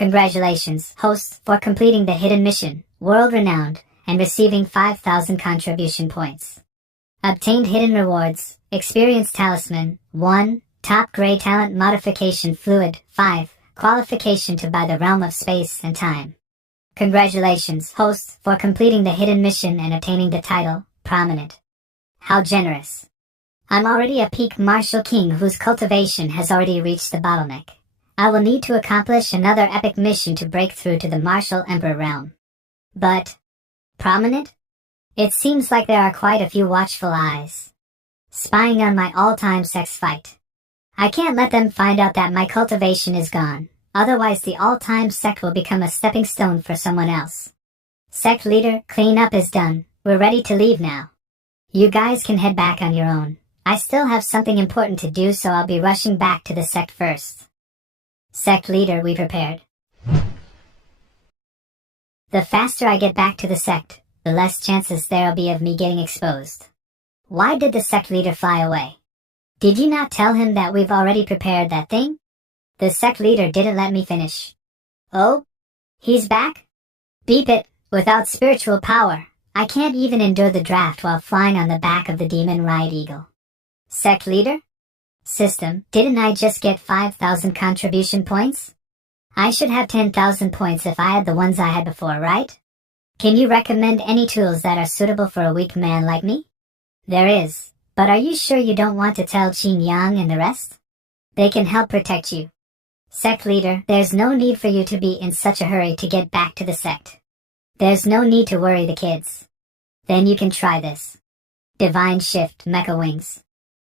Congratulations, hosts, for completing the hidden mission, world-renowned, and receiving 5,000 contribution points. Obtained hidden rewards, experience talisman, 1, top grade talent modification fluid, 5, qualification to buy the realm of space and time. Congratulations, hosts, for completing the hidden mission and obtaining the title, prominent. How generous. I'm already a peak martial king whose cultivation has already reached the bottleneck. I will need to accomplish another epic mission to break through to the martial emperor realm. But, prominent? It seems like there are quite a few watchful eyes spying on my all-time sex fight. I can't let them find out that my cultivation is gone, otherwise the all-time sect will become a stepping stone for someone else. Sect leader, cleanup is done, we're ready to leave now. You guys can head back on your own. I still have something important to do, so I'll be rushing back to the sect first. Sect leader, we prepared. The faster I get back to the sect, the less chances there'll be of me getting exposed. Why did the sect leader fly away? Did you not tell him that we've already prepared that thing? The sect leader didn't let me finish. Oh? He's back? Beep it, without spiritual power, I can't even endure the draft while flying on the back of the demon Riot Eagle. Sect leader? System, didn't I just get 5,000 contribution points? I should have 10,000 points if I had the ones I had before, right? Can you recommend any tools that are suitable for a weak man like me? There is, but are you sure you don't want to tell Qin Yang and the rest? They can help protect you. Sect leader, there's no need for you to be in such a hurry to get back to the sect. There's no need to worry the kids. Then you can try this. Divine Shift Mecha Wings.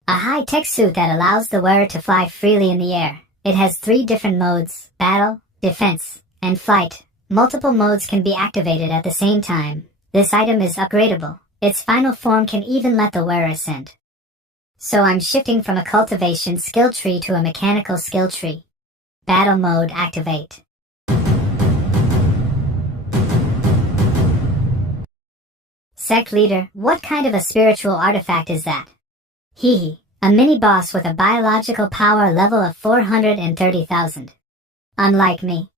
A high-tech suit that allows the wearer to fly freely in the air. It has 3 different modes: battle, defense, and flight. Multiple modes can be activated at the same time. This item is upgradable. Its final form can even let the wearer ascend. So I'm shifting from a cultivation skill tree to a mechanical skill tree. Battle mode activate. Sect leader, what kind of a spiritual artifact is that? Hee, a mini-boss with a biological power level of 430,000. Unlike me.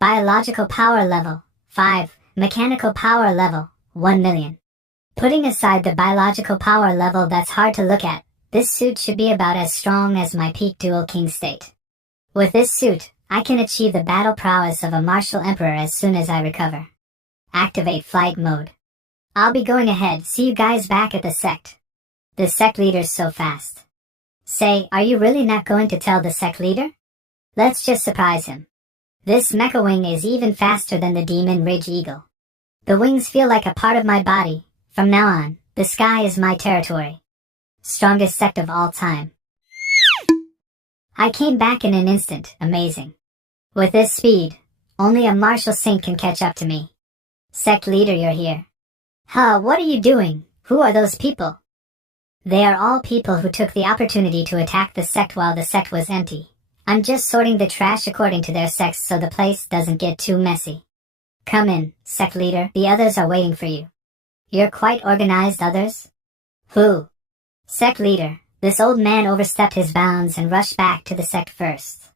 Biological power level, 5, mechanical power level, 1 million. Putting aside the biological power level that's hard to look at, this suit should be about as strong as my peak dual king state. With this suit, I can achieve the battle prowess of a martial emperor as soon as I recover. Activate flight mode. I'll be going ahead, see you guys back at the sect. The sect leader's so fast. Say, are you really not going to tell the sect leader? Let's just surprise him. This mecha wing is even faster than the Demon Ridge Eagle. The wings feel like a part of my body. From now on, the sky is my territory. Strongest sect of all time. I came back in an instant, amazing. With this speed, only a martial saint can catch up to me. Sect leader, you're here. Huh, what are you doing? Who are those people? They are all people who took the opportunity to attack the sect while the sect was empty. I'm just sorting the trash according to their sects so the place doesn't get too messy. Come in, sect leader, the others are waiting for you. You're quite organized, others? Who? Sect leader, this old man overstepped his bounds and rushed back to the sect first.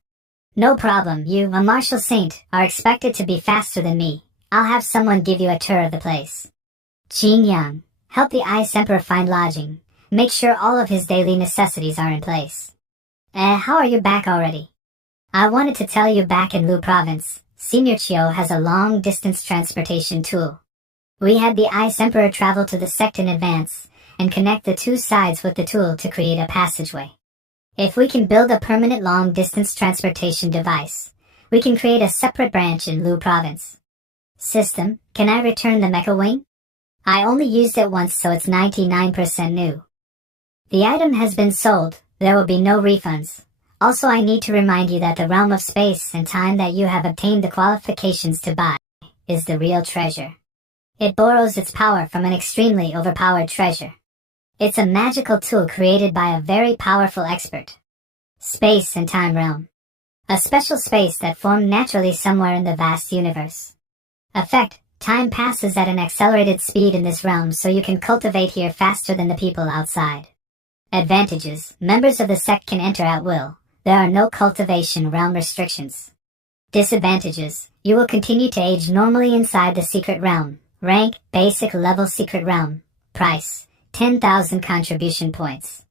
No problem, you, a martial saint, are expected to be faster than me. I'll have someone give you a tour of the place. Qin Yang, help the Ice Emperor find lodging. Make sure all of his daily necessities are in place. How are you back already? I wanted to tell you, back in Lu Province, Senior Chio has a long-distance transportation tool. We had the Ice Emperor travel to the sect in advance, and connect the 2 sides with the tool to create a passageway. If we can build a permanent long-distance transportation device, we can create a separate branch in Lu Province. System, can I return the mecha wing? I only used it once, so it's 99% new. The item has been sold. There will be no refunds. Also, I need to remind you that the realm of space and time that you have obtained the qualifications to buy is the real treasure. It borrows its power from an extremely overpowered treasure. It's a magical tool created by a very powerful expert. Space and time realm. A special space that formed naturally somewhere in the vast universe. Effect, time passes at an accelerated speed in this realm, so you can cultivate here faster than the people outside. Advantages, members of the sect can enter at will. There are no cultivation realm restrictions. Disadvantages. You will continue to age normally inside the secret realm. Rank, basic level secret realm. Price, 10,000 contribution points.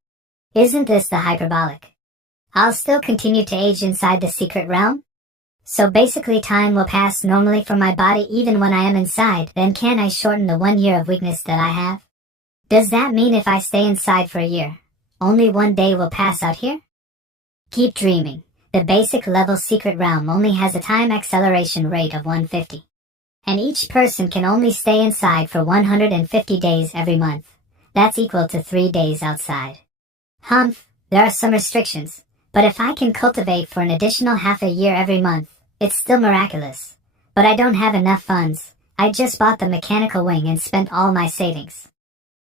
Isn't this the hyperbolic? I'll still continue to age inside the secret realm? So basically time will pass normally for my body even when I am inside, then can I shorten the 1 year of weakness that I have? Does that mean if I stay inside for a year, only 1 day will pass out here? Keep dreaming. The basic level secret realm only has a time acceleration rate of 150. And each person can only stay inside for 150 days every month. That's equal to 3 days outside. Humph, there are some restrictions, but if I can cultivate for an additional half a year every month, it's still miraculous. But I don't have enough funds. I just bought the mechanical wing and spent all my savings.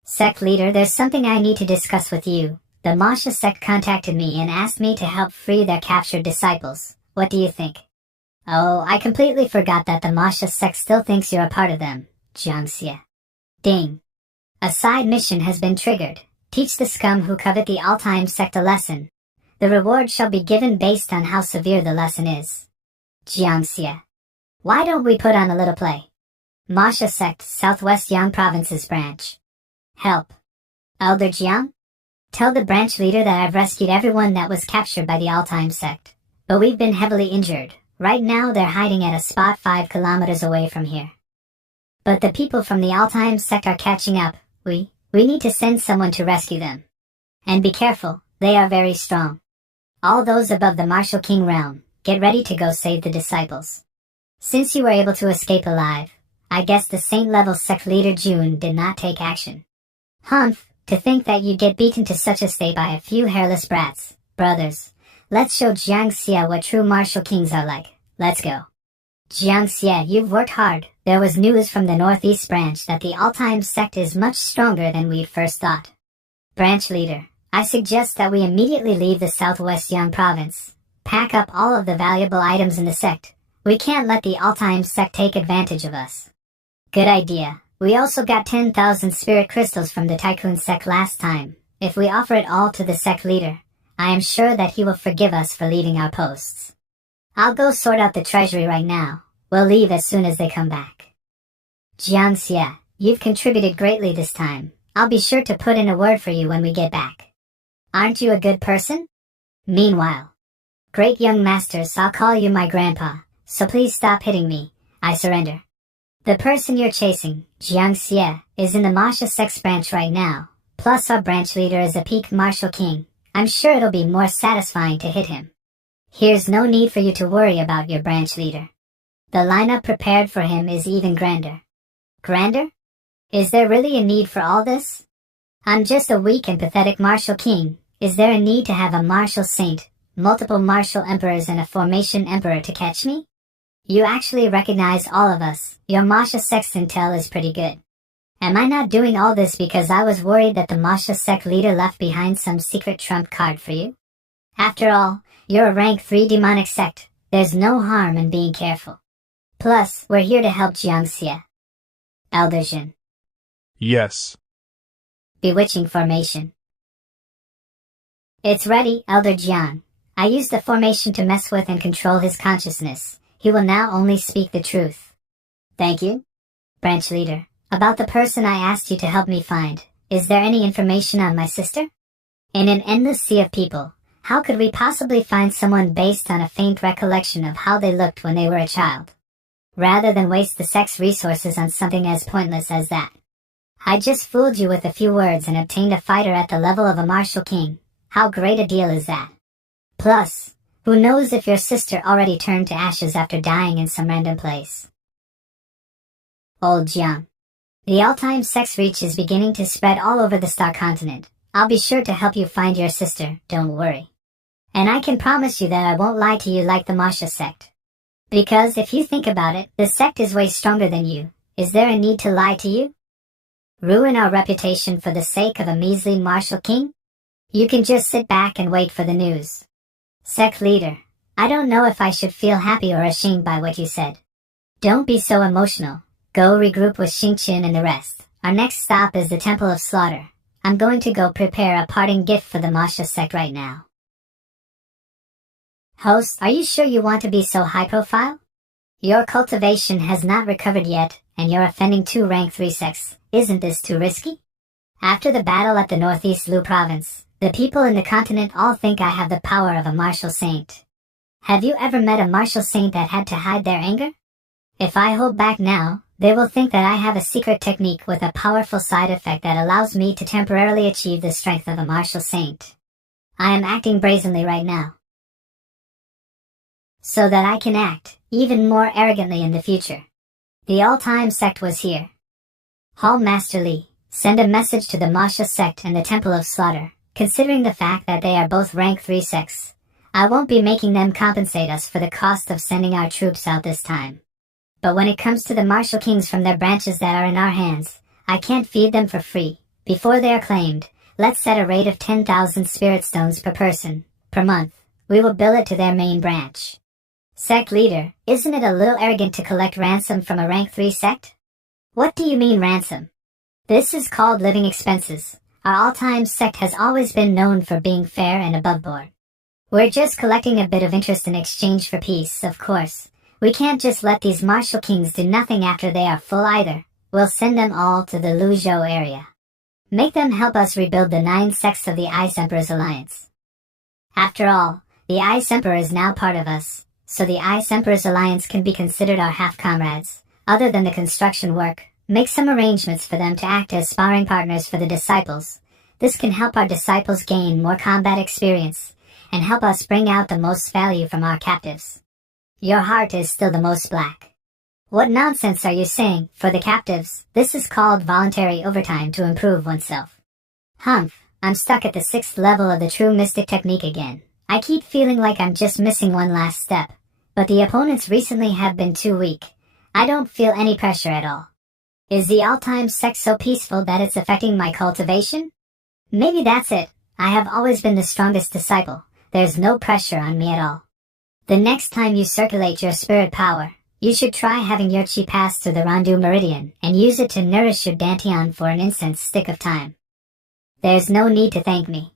Sect leader, there's something I need to discuss with you. The Masha sect contacted me and asked me to help free their captured disciples. What do you think? Oh, I completely forgot that the Masha sect still thinks you're a part of them, Jiangxia. Ding. A side mission has been triggered. Teach the scum who covet the all-time sect a lesson. The reward shall be given based on how severe the lesson is. Jiangxia. Why don't we put on a little play? Masha sect, Southwest Yang Province's branch. Help. Elder Jiang? Tell the branch leader that I've rescued everyone that was captured by the all-time sect. But we've been heavily injured. Right now they're hiding at a spot 5 kilometers away from here. But the people from the all-time sect are catching up. We need to send someone to rescue them. And be careful, they are very strong. All those above the Martial King realm, get ready to go save the disciples. Since you were able to escape alive, I guess the Saint-level sect leader June did not take action. Humph, to think that you'd get beaten to such a state by a few hairless brats. Brothers, let's show Jiangxia what true martial kings are like. Let's go. Jiangxia, you've worked hard. There was news from the Northeast branch that the all-time sect is much stronger than we first thought. Branch leader, I suggest that we immediately leave the Southwest Yang province. Pack up all of the valuable items in the sect. We can't let the all-time sect take advantage of us. Good idea. We also got 10,000 spirit crystals from the Tycoon sect last time. If we offer it all to the sect leader, I am sure that he will forgive us for leaving our posts. I'll go sort out the treasury right now. We'll leave as soon as they come back. Jiangxia, you've contributed greatly this time. I'll be sure to put in a word for you when we get back. Aren't you a good person? Meanwhile, great young masters, I'll call you my grandpa, so please stop hitting me. I surrender. The person you're chasing, Jiangxia, is in the Masha Sect's branch right now. Plus our branch leader is a peak martial king. I'm sure it'll be more satisfying to hit him. Here's no need for you to worry about your branch leader. The lineup prepared for him is even grander. Grander? Is there really a need for all this? I'm just a weak and pathetic martial king. Is there a need to have a martial saint, multiple martial emperors and a formation emperor to catch me? You actually recognize all of us. Your Masha Sect's intel is pretty good. Am I not doing all this because I was worried that the Masha Sect leader left behind some secret trump card for you? After all, you're a rank 3 demonic sect. There's no harm in being careful. Plus, we're here to help Jiangxia. Elder Jin. Yes. Bewitching formation. It's ready, Elder Jian. I used the formation to mess with and control his consciousness. He will now only speak the truth. Thank you. Branch leader, about the person I asked you to help me find, is there any information on my sister? In an endless sea of people, how could we possibly find someone based on a faint recollection of how they looked when they were a child? Rather than waste the sect's resources on something as pointless as that. I just fooled you with a few words and obtained a fighter at the level of a martial king. How great a deal is that? Plus, who knows if your sister already turned to ashes after dying in some random place? Old Jiang. The all-time sex reach is beginning to spread all over the Star Continent. I'll be sure to help you find your sister, don't worry. And I can promise you that I won't lie to you like the Masha sect. Because if you think about it, the sect is way stronger than you. Is there a need to lie to you? Ruin our reputation for the sake of a measly martial king? You can just sit back and wait for the news. Sect leader, I don't know if I should feel happy or ashamed by what you said. Don't be so emotional. Go regroup with Xingqian and the rest. Our next stop is the Temple of Slaughter. I'm going to go prepare a parting gift for the Masha sect right now. Host, are you sure you want to be so high profile? Your cultivation has not recovered yet, and you're offending 2 rank 3 sects. Isn't this too risky? After the battle at the Northeast Lu province, the people in the continent all think I have the power of a martial saint. Have you ever met a martial saint that had to hide their anger? If I hold back now, they will think that I have a secret technique with a powerful side effect that allows me to temporarily achieve the strength of a martial saint. I am acting brazenly right now, so that I can act even more arrogantly in the future. The all-time sect was here. Hall Master Li, send a message to the Masha sect and the Temple of Slaughter. Considering the fact that they are both rank 3 sects, I won't be making them compensate us for the cost of sending our troops out this time. But when it comes to the martial kings from their branches that are in our hands, I can't feed them for free. Before they are claimed, let's set a rate of 10,000 spirit stones per person, per month. We will bill it to their main branch. Sect leader, isn't it a little arrogant to collect ransom from a rank 3 sect? What do you mean ransom? This is called living expenses. Our all-time sect has always been known for being fair and above board. We're just collecting a bit of interest in exchange for peace, of course. We can't just let these martial kings do nothing after they are full either. We'll send them all to the Luzhou area. Make them help us rebuild the 9 sects of the Ice Emperor's alliance. After all, the Ice Emperor is now part of us, so the Ice Emperor's alliance can be considered our half-comrades. Other than the construction work, make some arrangements for them to act as sparring partners for the disciples. This can help our disciples gain more combat experience, and help us bring out the most value from our captives. Your heart is still the most black. What nonsense are you saying? For the captives, this is called voluntary overtime to improve oneself. Humph, I'm stuck at the 6th level of the true mystic technique again. I keep feeling like I'm just missing one last step, but the opponents recently have been too weak. I don't feel any pressure at all. Is the all-time sect so peaceful that it's affecting my cultivation? Maybe that's it. I have always been the strongest disciple. There's no pressure on me at all. The next time you circulate your spirit power, you should try having your chi pass through the Rondu Meridian and use it to nourish your Dantian for an incense stick of time. There's no need to thank me.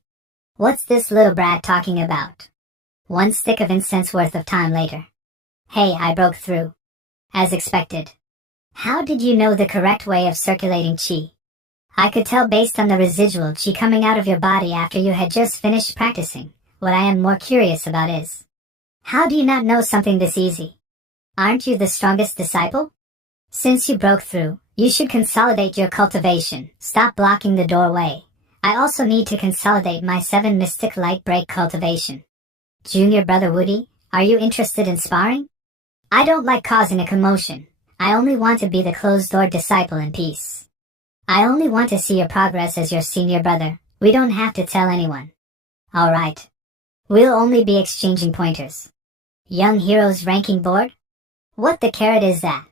What's this little brat talking about? 1 stick of incense worth of time later. Hey, I broke through. As expected. How did you know the correct way of circulating chi? I could tell based on the residual chi coming out of your body after you had just finished practicing. What I am more curious about is, how do you not know something this easy? Aren't you the strongest disciple? Since you broke through, you should consolidate your cultivation. Stop blocking the doorway. I also need to consolidate my 7 mystic light break cultivation. Junior brother Woody, are you interested in sparring? I don't like causing a commotion. I only want to be the closed-door disciple in peace. I only want to see your progress as your senior brother. We don't have to tell anyone. Alright. We'll only be exchanging pointers. Young Heroes Ranking Board? What the carrot is that?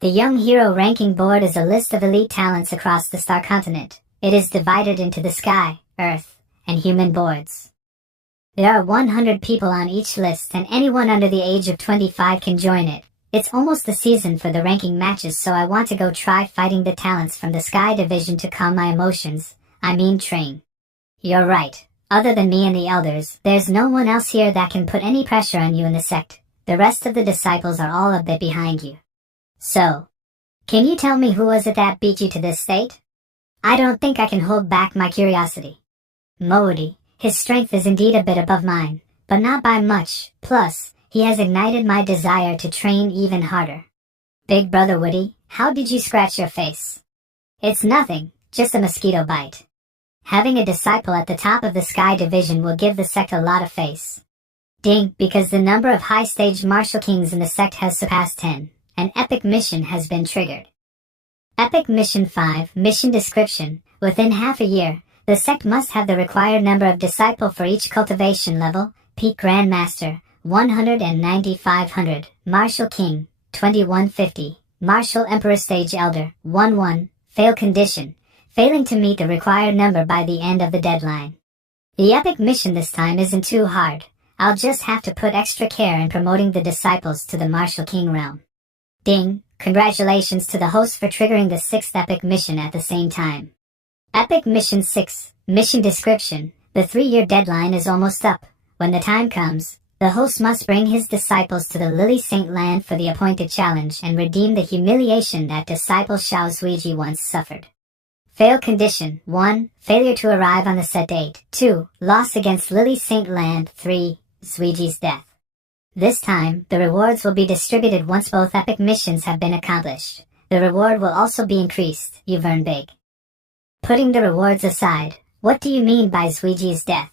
The Young Hero Ranking Board is a list of elite talents across the Star Continent. It is divided into the Sky, Earth, and Human boards. There are 100 people on each list and anyone under the age of 25 can join it. It's almost the season for the ranking matches, so I want to go try fighting the talents from the Sky Division to calm my emotions. I mean train. You're right. Other than me and the elders, there's no one else here that can put any pressure on you in the sect. The rest of the disciples are all a bit behind you. So, can you tell me who was it that beat you to this state? I don't think I can hold back my curiosity. Moody, his strength is indeed a bit above mine, but not by much. Plus, he has ignited my desire to train even harder. Big brother Woody, how did you scratch your face? It's nothing, just a mosquito bite. Having a disciple at the top of the Sky Division will give the sect a lot of face. Ding, because the number of high-stage martial kings in the sect has surpassed 10. An epic mission has been triggered. Epic Mission 5, Mission Description. Within half a year, the sect must have the required number of disciple for each cultivation level. Peak Grandmaster, 190,500. Martial King, 2150. Martial Emperor Stage Elder, 11. Fail Condition. Failing to meet the required number by the end of the deadline. The epic mission this time isn't too hard. I'll just have to put extra care in promoting the disciples to the Martial King realm. Ding, congratulations to the host for triggering the 6th epic mission at the same time. Epic Mission 6, Mission Description. The 3-year deadline is almost up. When the time comes, The host must bring his disciples to the Lily Saint land for the appointed challenge and redeem the humiliation that disciple Xiao Zuiji once suffered. Fail condition: 1. Failure to arrive on the set date. 2. Loss against Lily Saint land. 3. Zuiji's death. This time, the rewards will be distributed once both epic missions have been accomplished. The reward will also be increased. You've earned big. Putting the rewards aside, what do you mean by Zuiji's death?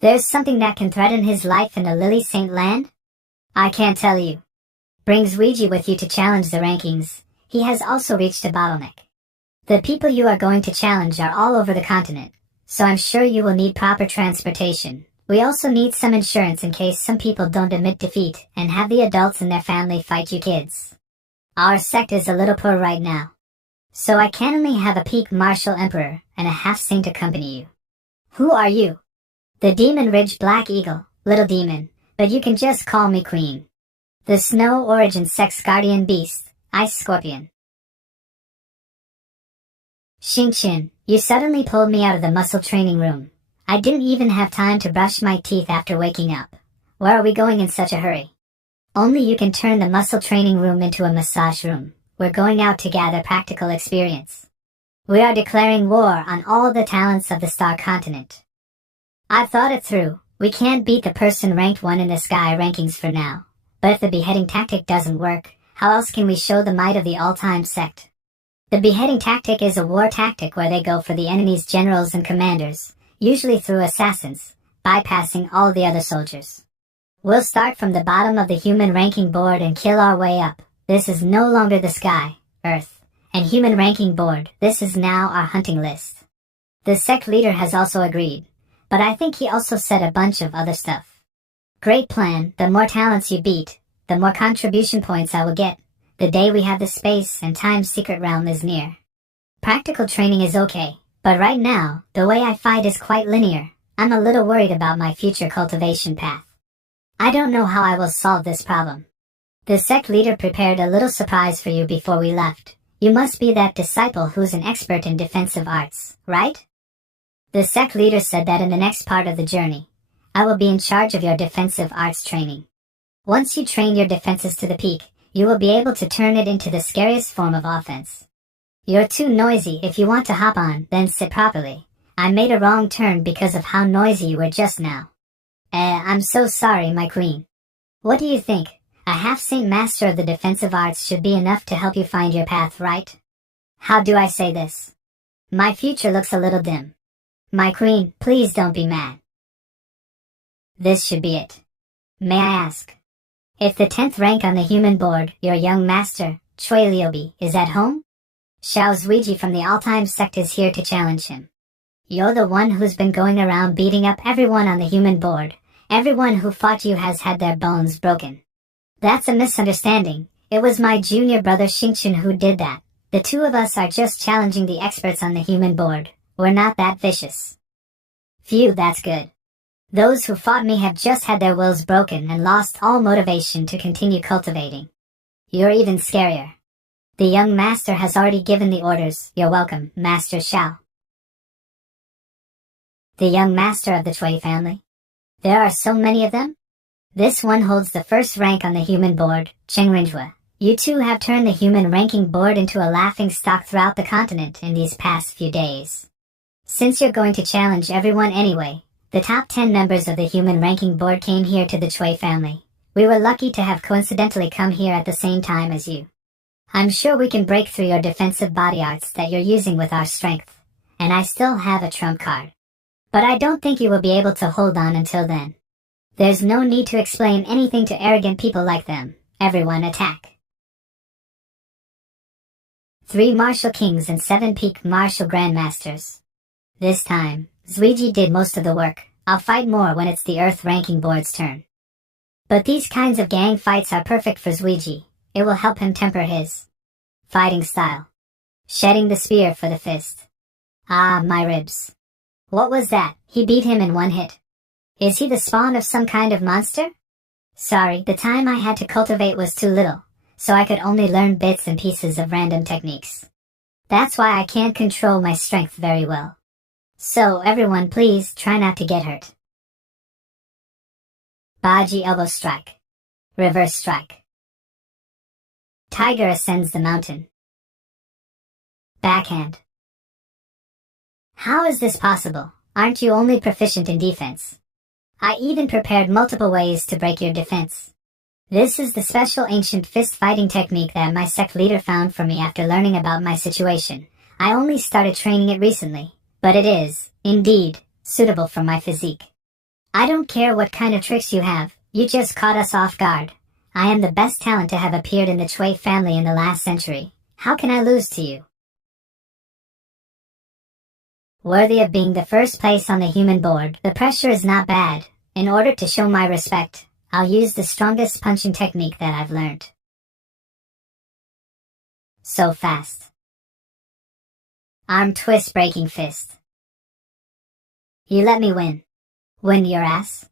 There's something that can threaten his life in the Lily Saint land? I can't tell you. Bring Zuiji with you to challenge the rankings. He has also reached a bottleneck. The people you are going to challenge are all over the continent, so I'm sure you will need proper transportation. We also need some insurance in case some people don't admit defeat and have the adults in their family fight you kids. Our sect is a little poor right now, so I can only have a peak martial emperor and a half-saint accompany you. Who are you? The Demon Ridge Black Eagle, little demon, but you can just call me Queen. The Snow Origin Sect's Guardian Beast, Ice Scorpion. Xingqian, you suddenly pulled me out of the muscle training room. I didn't even have time to brush my teeth after waking up. Where are we going in such a hurry? Only you can turn the muscle training room into a massage room. We're going out to gather practical experience. We are declaring war on all the talents of the Star Continent. I've thought it through. We can't beat the person ranked 1 in the Sky rankings for now. But if the beheading tactic doesn't work, how else can we show the might of the all-time sect? The beheading tactic is a war tactic where they go for the enemy's generals and commanders, usually through assassins, bypassing all the other soldiers. We'll start from the bottom of the human ranking board and kill our way up. This is no longer the Sky, Earth, and human ranking board. This is now our hunting list. The sect leader has also agreed, but I think he also said a bunch of other stuff. Great plan. The more talents you beat, the more contribution points I will get. The day we have the space and time secret realm is near. Practical training is okay, but right now, the way I fight is quite linear. I'm a little worried about my future cultivation path. I don't know how I will solve this problem. The sect leader prepared a little surprise for you before we left. You must be that disciple who's an expert in defensive arts, right? The sect leader said that in the next part of the journey, I will be in charge of your defensive arts training. Once you train your defenses to the peak, you will be able to turn it into the scariest form of offense. You're too noisy. If you want to hop on, then sit properly. I made a wrong turn because of how noisy you were just now. I'm so sorry, my queen. What do you think? A half-saint master of the defensive arts should be enough to help you find your path, right? How do I say this? My future looks a little dim. My queen, please don't be mad. This should be it. May I ask? If the 10th rank on the human board, your young master, Chui Liubi, is at home? Xiao Zuiji from the all-time sect is here to challenge him. You're the one who's been going around beating up everyone on the human board. Everyone who fought you has had their bones broken. That's a misunderstanding. It was my junior brother Xingqian who did that. The two of us are just challenging the experts on the human board. We're not that vicious. Phew, that's good. Those who fought me have just had their wills broken and lost all motivation to continue cultivating. You're even scarier. The young master has already given the orders. You're welcome, Master Xiao. The young master of the Chui family. There are so many of them? This one holds the first rank on the human board, Cheng Rinjua. You two have turned the human ranking board into a laughing stock throughout the continent in these past few days. Since you're going to challenge everyone anyway, the top 10 members of the human ranking board came here to the Chui family. We were lucky to have coincidentally come here at the same time as you. I'm sure we can break through your defensive body arts that you're using with our strength, and I still have a trump card. But I don't think you will be able to hold on until then. There's no need to explain anything to arrogant people like them. Everyone attack. 3 martial kings and 7 peak martial grandmasters. This time, Zuiji did most of the work. I'll fight more when it's the Earth ranking board's turn. But these kinds of gang fights are perfect for Zuiji. It will help him temper his fighting style. Shedding the spear for the fist. Ah, my ribs. What was that? He beat him in one hit. Is he the spawn of some kind of monster? Sorry, the time I had to cultivate was too little, so I could only learn bits and pieces of random techniques. That's why I can't control my strength very well. So everyone please try not to get hurt. Baji elbow strike. Reverse strike. Tiger ascends the mountain. Backhand. How is this possible? Aren't you only proficient in defense? I even prepared multiple ways to break your defense. This is the special ancient fist fighting technique that my sect leader found for me after learning about my situation. I only started training it recently, but it is, indeed, suitable for my physique. I don't care what kind of tricks you have, you just caught us off guard. I am the best talent to have appeared in the Chui family in the last century. How can I lose to you? Worthy of being the first place on the human board, the pressure is not bad. In order to show my respect, I'll use the strongest punching technique that I've learned. So fast. Arm twist breaking fist. You let me win. Win your ass?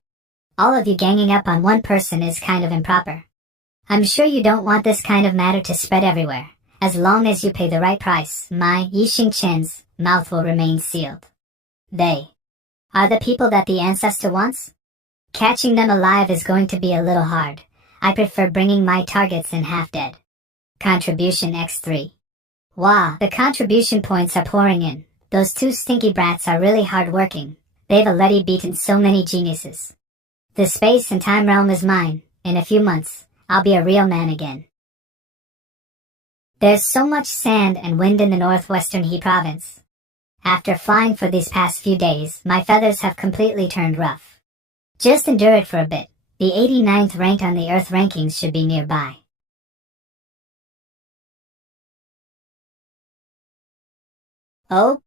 All of you ganging up on one person is kind of improper. I'm sure you don't want this kind of matter to spread everywhere. As long as you pay the right price, my Yixing Chen's mouth will remain sealed. They are the people that the ancestor wants? Catching them alive is going to be a little hard. I prefer bringing my targets in half dead. Contribution X3. Wow, the contribution points are pouring in. Those two stinky brats are really hard-working. They've already beaten so many geniuses. The space and time realm is mine. In a few months, I'll be a real man again. There's so much sand and wind in the northwestern He province. After flying for these past few days, my feathers have completely turned rough. Just endure it for a bit. The 89th rank on the Earth rankings should be nearby. Oh?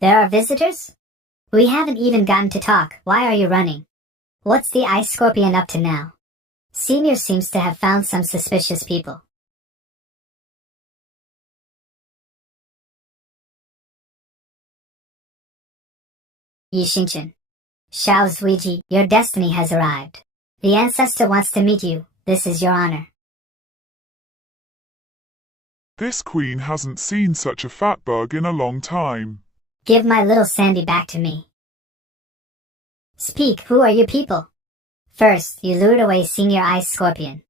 There are visitors? We haven't even gotten to talk. Why are you running? What's the Ice Scorpion up to now? Senior seems to have found some suspicious people. Yixingchen. Xiao Zuiji, your destiny has arrived. The ancestor wants to meet you. This is your honor. This queen hasn't seen such a fat bug in a long time. Give my little Sandy back to me. Speak, who are you people? First, you lured away Senior Ice Scorpion.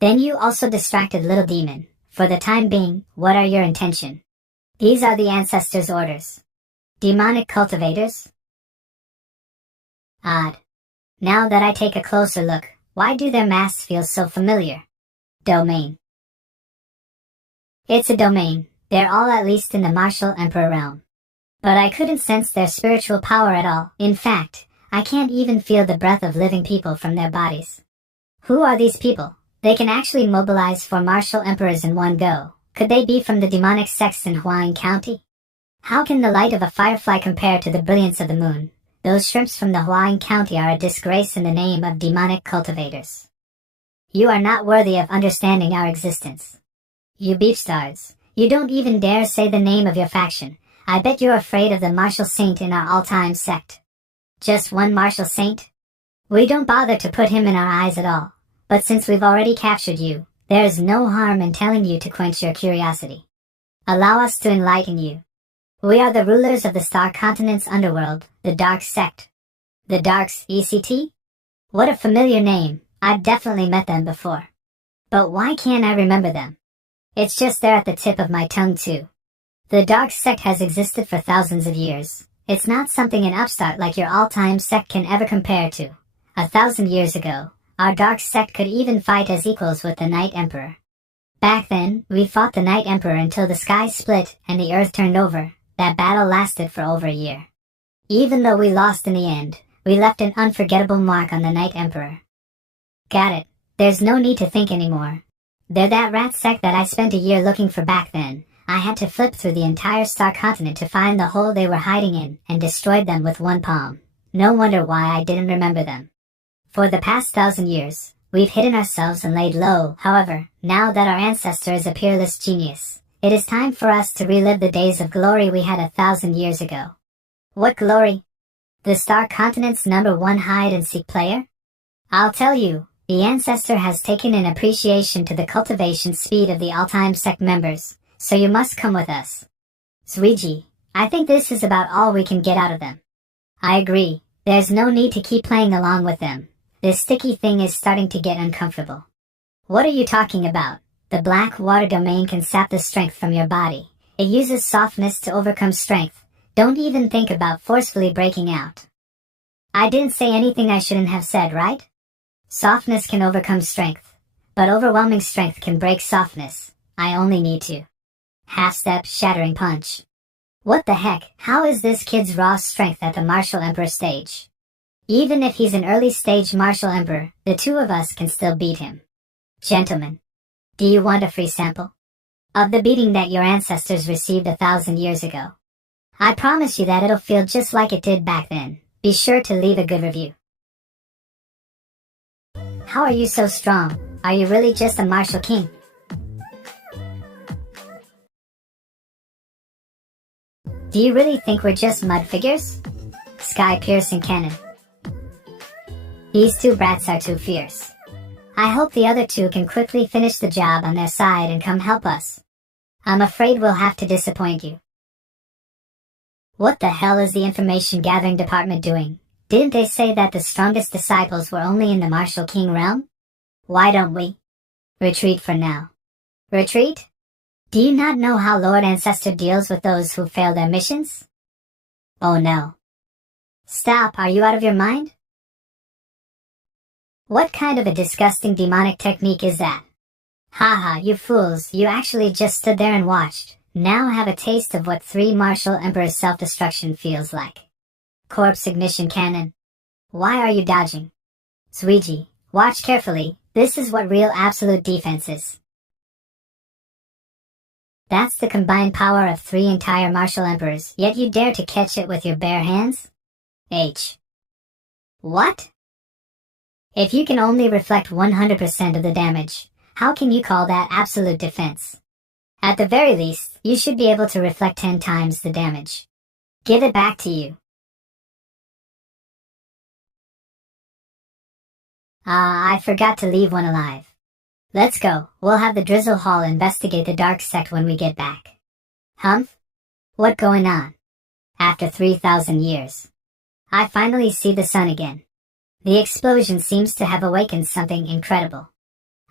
Then you also distracted Little Demon. For the time being, what are your intention? These are the ancestors' orders. Demonic cultivators? Odd. Now that I take a closer look, why do their masks feel so familiar? Domain. It's a domain. They're all at least in the martial emperor realm. But I couldn't sense their spiritual power at all. In fact, I can't even feel the breath of living people from their bodies. Who are these people? They can actually mobilize 4 martial emperors in one go. Could they be from the demonic sects in Huang County? How can the light of a firefly compare to the brilliance of the moon? Those shrimps from the Huang County are a disgrace in the name of demonic cultivators. You are not worthy of understanding our existence. You beefstars, you don't even dare say the name of your faction. I bet you're afraid of the martial saint in our all-time sect. Just one martial saint? We don't bother to put him in our eyes at all. But since we've already captured you, there is no harm in telling you to quench your curiosity. Allow us to enlighten you. We are the rulers of the Star Continent's underworld, the Dark Sect. The Darks, ECT? What a familiar name. I've definitely met them before. But why can't I remember them? It's just there at the tip of my tongue too. The Dark Sect has existed for thousands of years. It's not something an upstart like your all-time sect can ever compare to. 1,000 years ago, our Dark Sect could even fight as equals with the Night Emperor. Back then, we fought the Night Emperor until the sky split and the earth turned over. That battle lasted for over a year. Even though we lost in the end, we left an unforgettable mark on the Night Emperor. Got it. There's no need to think anymore. They're that rat sect that I spent a year looking for back then. I had to flip through the entire Star Continent to find the hole they were hiding in, and destroyed them with one palm. No wonder why I didn't remember them. For the past 1,000 years, we've hidden ourselves and laid low. However, now that our ancestor is a peerless genius, it is time for us to relive the days of glory we had 1,000 years ago. What glory? The Star Continent's #1 hide-and-seek player? I'll tell you, the ancestor has taken an appreciation to the cultivation speed of the all-time sect members, so you must come with us. Zuiji, I think this is about all we can get out of them. I agree, there's no need to keep playing along with them. This sticky thing is starting to get uncomfortable. What are you talking about? The black water domain can sap the strength from your body. It uses softness to overcome strength. Don't even think about forcefully breaking out. I didn't say anything I shouldn't have said, right? Softness can overcome strength, but overwhelming strength can break softness. I only need to. Half-step, shattering punch. What the heck? How is this kid's raw strength at the Martial Emperor stage? Even if he's an early-stage Martial Emperor, the two of us can still beat him. Gentlemen, do you want a free sample of the beating that your ancestors received 1,000 years ago? I promise you that it'll feel just like it did back then. Be sure to leave a good review. How are you so strong? Are you really just a martial king? Do you really think we're just mud figures? Sky-piercing cannon. These two brats are too fierce. I hope the other two can quickly finish the job on their side and come help us. I'm afraid we'll have to disappoint you. What the hell is the information gathering department doing? Didn't they say that the strongest disciples were only in the Martial King realm? Why don't we retreat for now? Retreat? Do you not know how Lord Ancestor deals with those who fail their missions? Oh no. Stop, are you out of your mind? What kind of a disgusting demonic technique is that? Haha, you fools, you actually just stood there and watched. Now have a taste of what 3 Martial Emperors' self-destruction feels like. Corpse ignition cannon. Why are you dodging? Zuiji, watch carefully, this is what real absolute defense is. That's the combined power of 3 entire Martial Emperors, yet you dare to catch it with your bare hands? H. What? If you can only reflect 100% of the damage, how can you call that absolute defense? At the very least, you should be able to reflect 10 times the damage. Give it back to you. I forgot to leave one alive. Let's go, we'll have the Drizzle Hall investigate the Dark Sect when we get back. Humph? What going on? After 3,000 years. I finally see the sun again. The explosion seems to have awakened something incredible.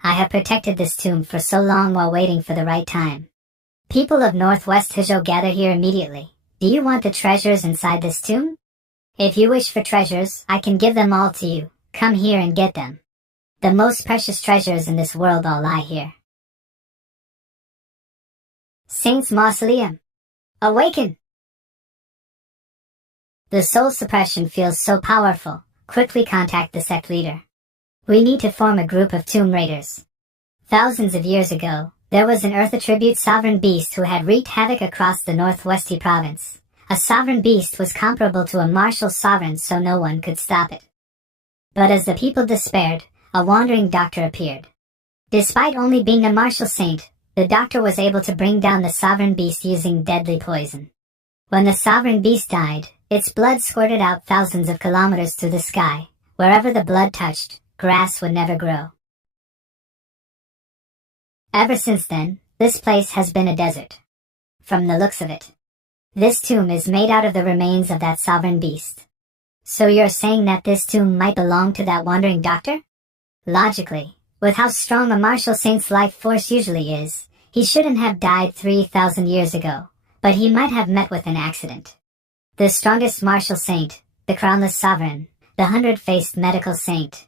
I have protected this tomb for so long while waiting for the right time. People of Northwest Hizhou, gather here immediately. Do you want the treasures inside this tomb? If you wish for treasures, I can give them all to you. Come here and get them. The most precious treasures in this world all lie here. Saint's Mausoleum. Awaken! The soul suppression feels so powerful. Quickly contact the sect leader. We need to form a group of tomb raiders. Thousands of years ago, there was an Earth attribute sovereign beast who had wreaked havoc across the Northwesty province. A sovereign beast was comparable to a martial sovereign, so no one could stop it. But as the people despaired, a wandering doctor appeared. Despite only being a martial saint, the doctor was able to bring down the sovereign beast using deadly poison. When the sovereign beast died, its blood squirted out thousands of kilometers through the sky. Wherever the blood touched, grass would never grow. Ever since then, this place has been a desert. From the looks of it. This tomb is made out of the remains of that sovereign beast. So you're saying that this tomb might belong to that wandering doctor? Logically, with how strong a martial saint's life force usually is, he shouldn't have died 3,000 years ago, but he might have met with an accident. The strongest martial saint, the crownless sovereign, the 100-faced medical saint.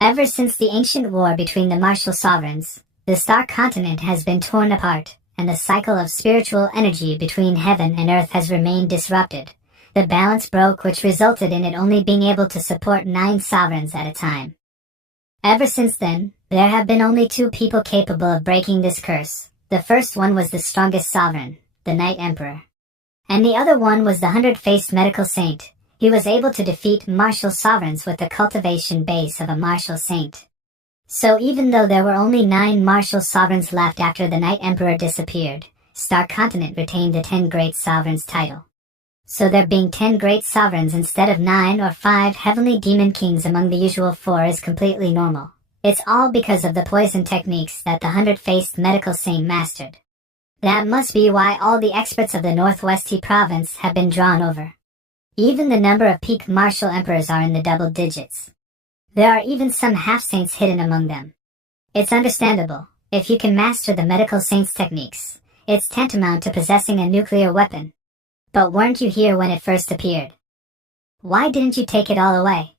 Ever since the ancient war between the martial sovereigns, the Star Continent has been torn apart, and the cycle of spiritual energy between heaven and earth has remained disrupted. The balance broke, which resulted in it only being able to support 9 sovereigns at a time. Ever since then, there have been only 2 people capable of breaking this curse. The first one was the strongest sovereign, the Night Emperor. And the other one was the 100-faced medical saint. He was able to defeat martial sovereigns with the cultivation base of a martial saint. So even though there were only 9 martial sovereigns left after the Night Emperor disappeared, Star Continent retained the 10 Great Sovereigns title. So there being 10 Great Sovereigns instead of 9 or 5 Heavenly Demon Kings among the usual 4 is completely normal. It's all because of the poison techniques that the 100-faced medical saint mastered. That must be why all the experts of the Northwesty province have been drawn over. Even the number of peak martial emperors are in the double digits. There are even some half-saints hidden among them. It's understandable. If you can master the medical saint's techniques, it's tantamount to possessing a nuclear weapon. But weren't you here when it first appeared? Why didn't you take it all away?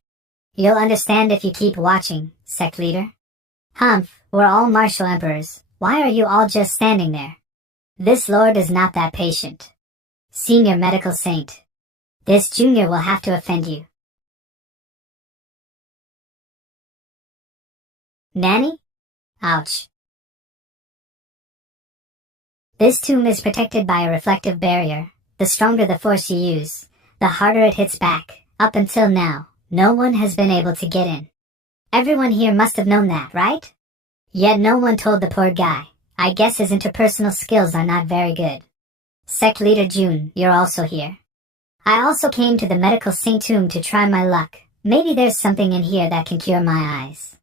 You'll understand if you keep watching, sect leader. Humph, we're all martial emperors. Why are you all just standing there? This lord is not that patient. Senior medical saint. This junior will have to offend you. Nanny? Ouch. This tomb is protected by a reflective barrier. The stronger the force you use, the harder it hits back. Up until now, no one has been able to get in. Everyone here must have known that, right? Yet no one told the poor guy. I guess his interpersonal skills are not very good. Sect Leader June, you're also here. I also came to the medical saint tomb to try my luck. Maybe there's something in here that can cure my eyes.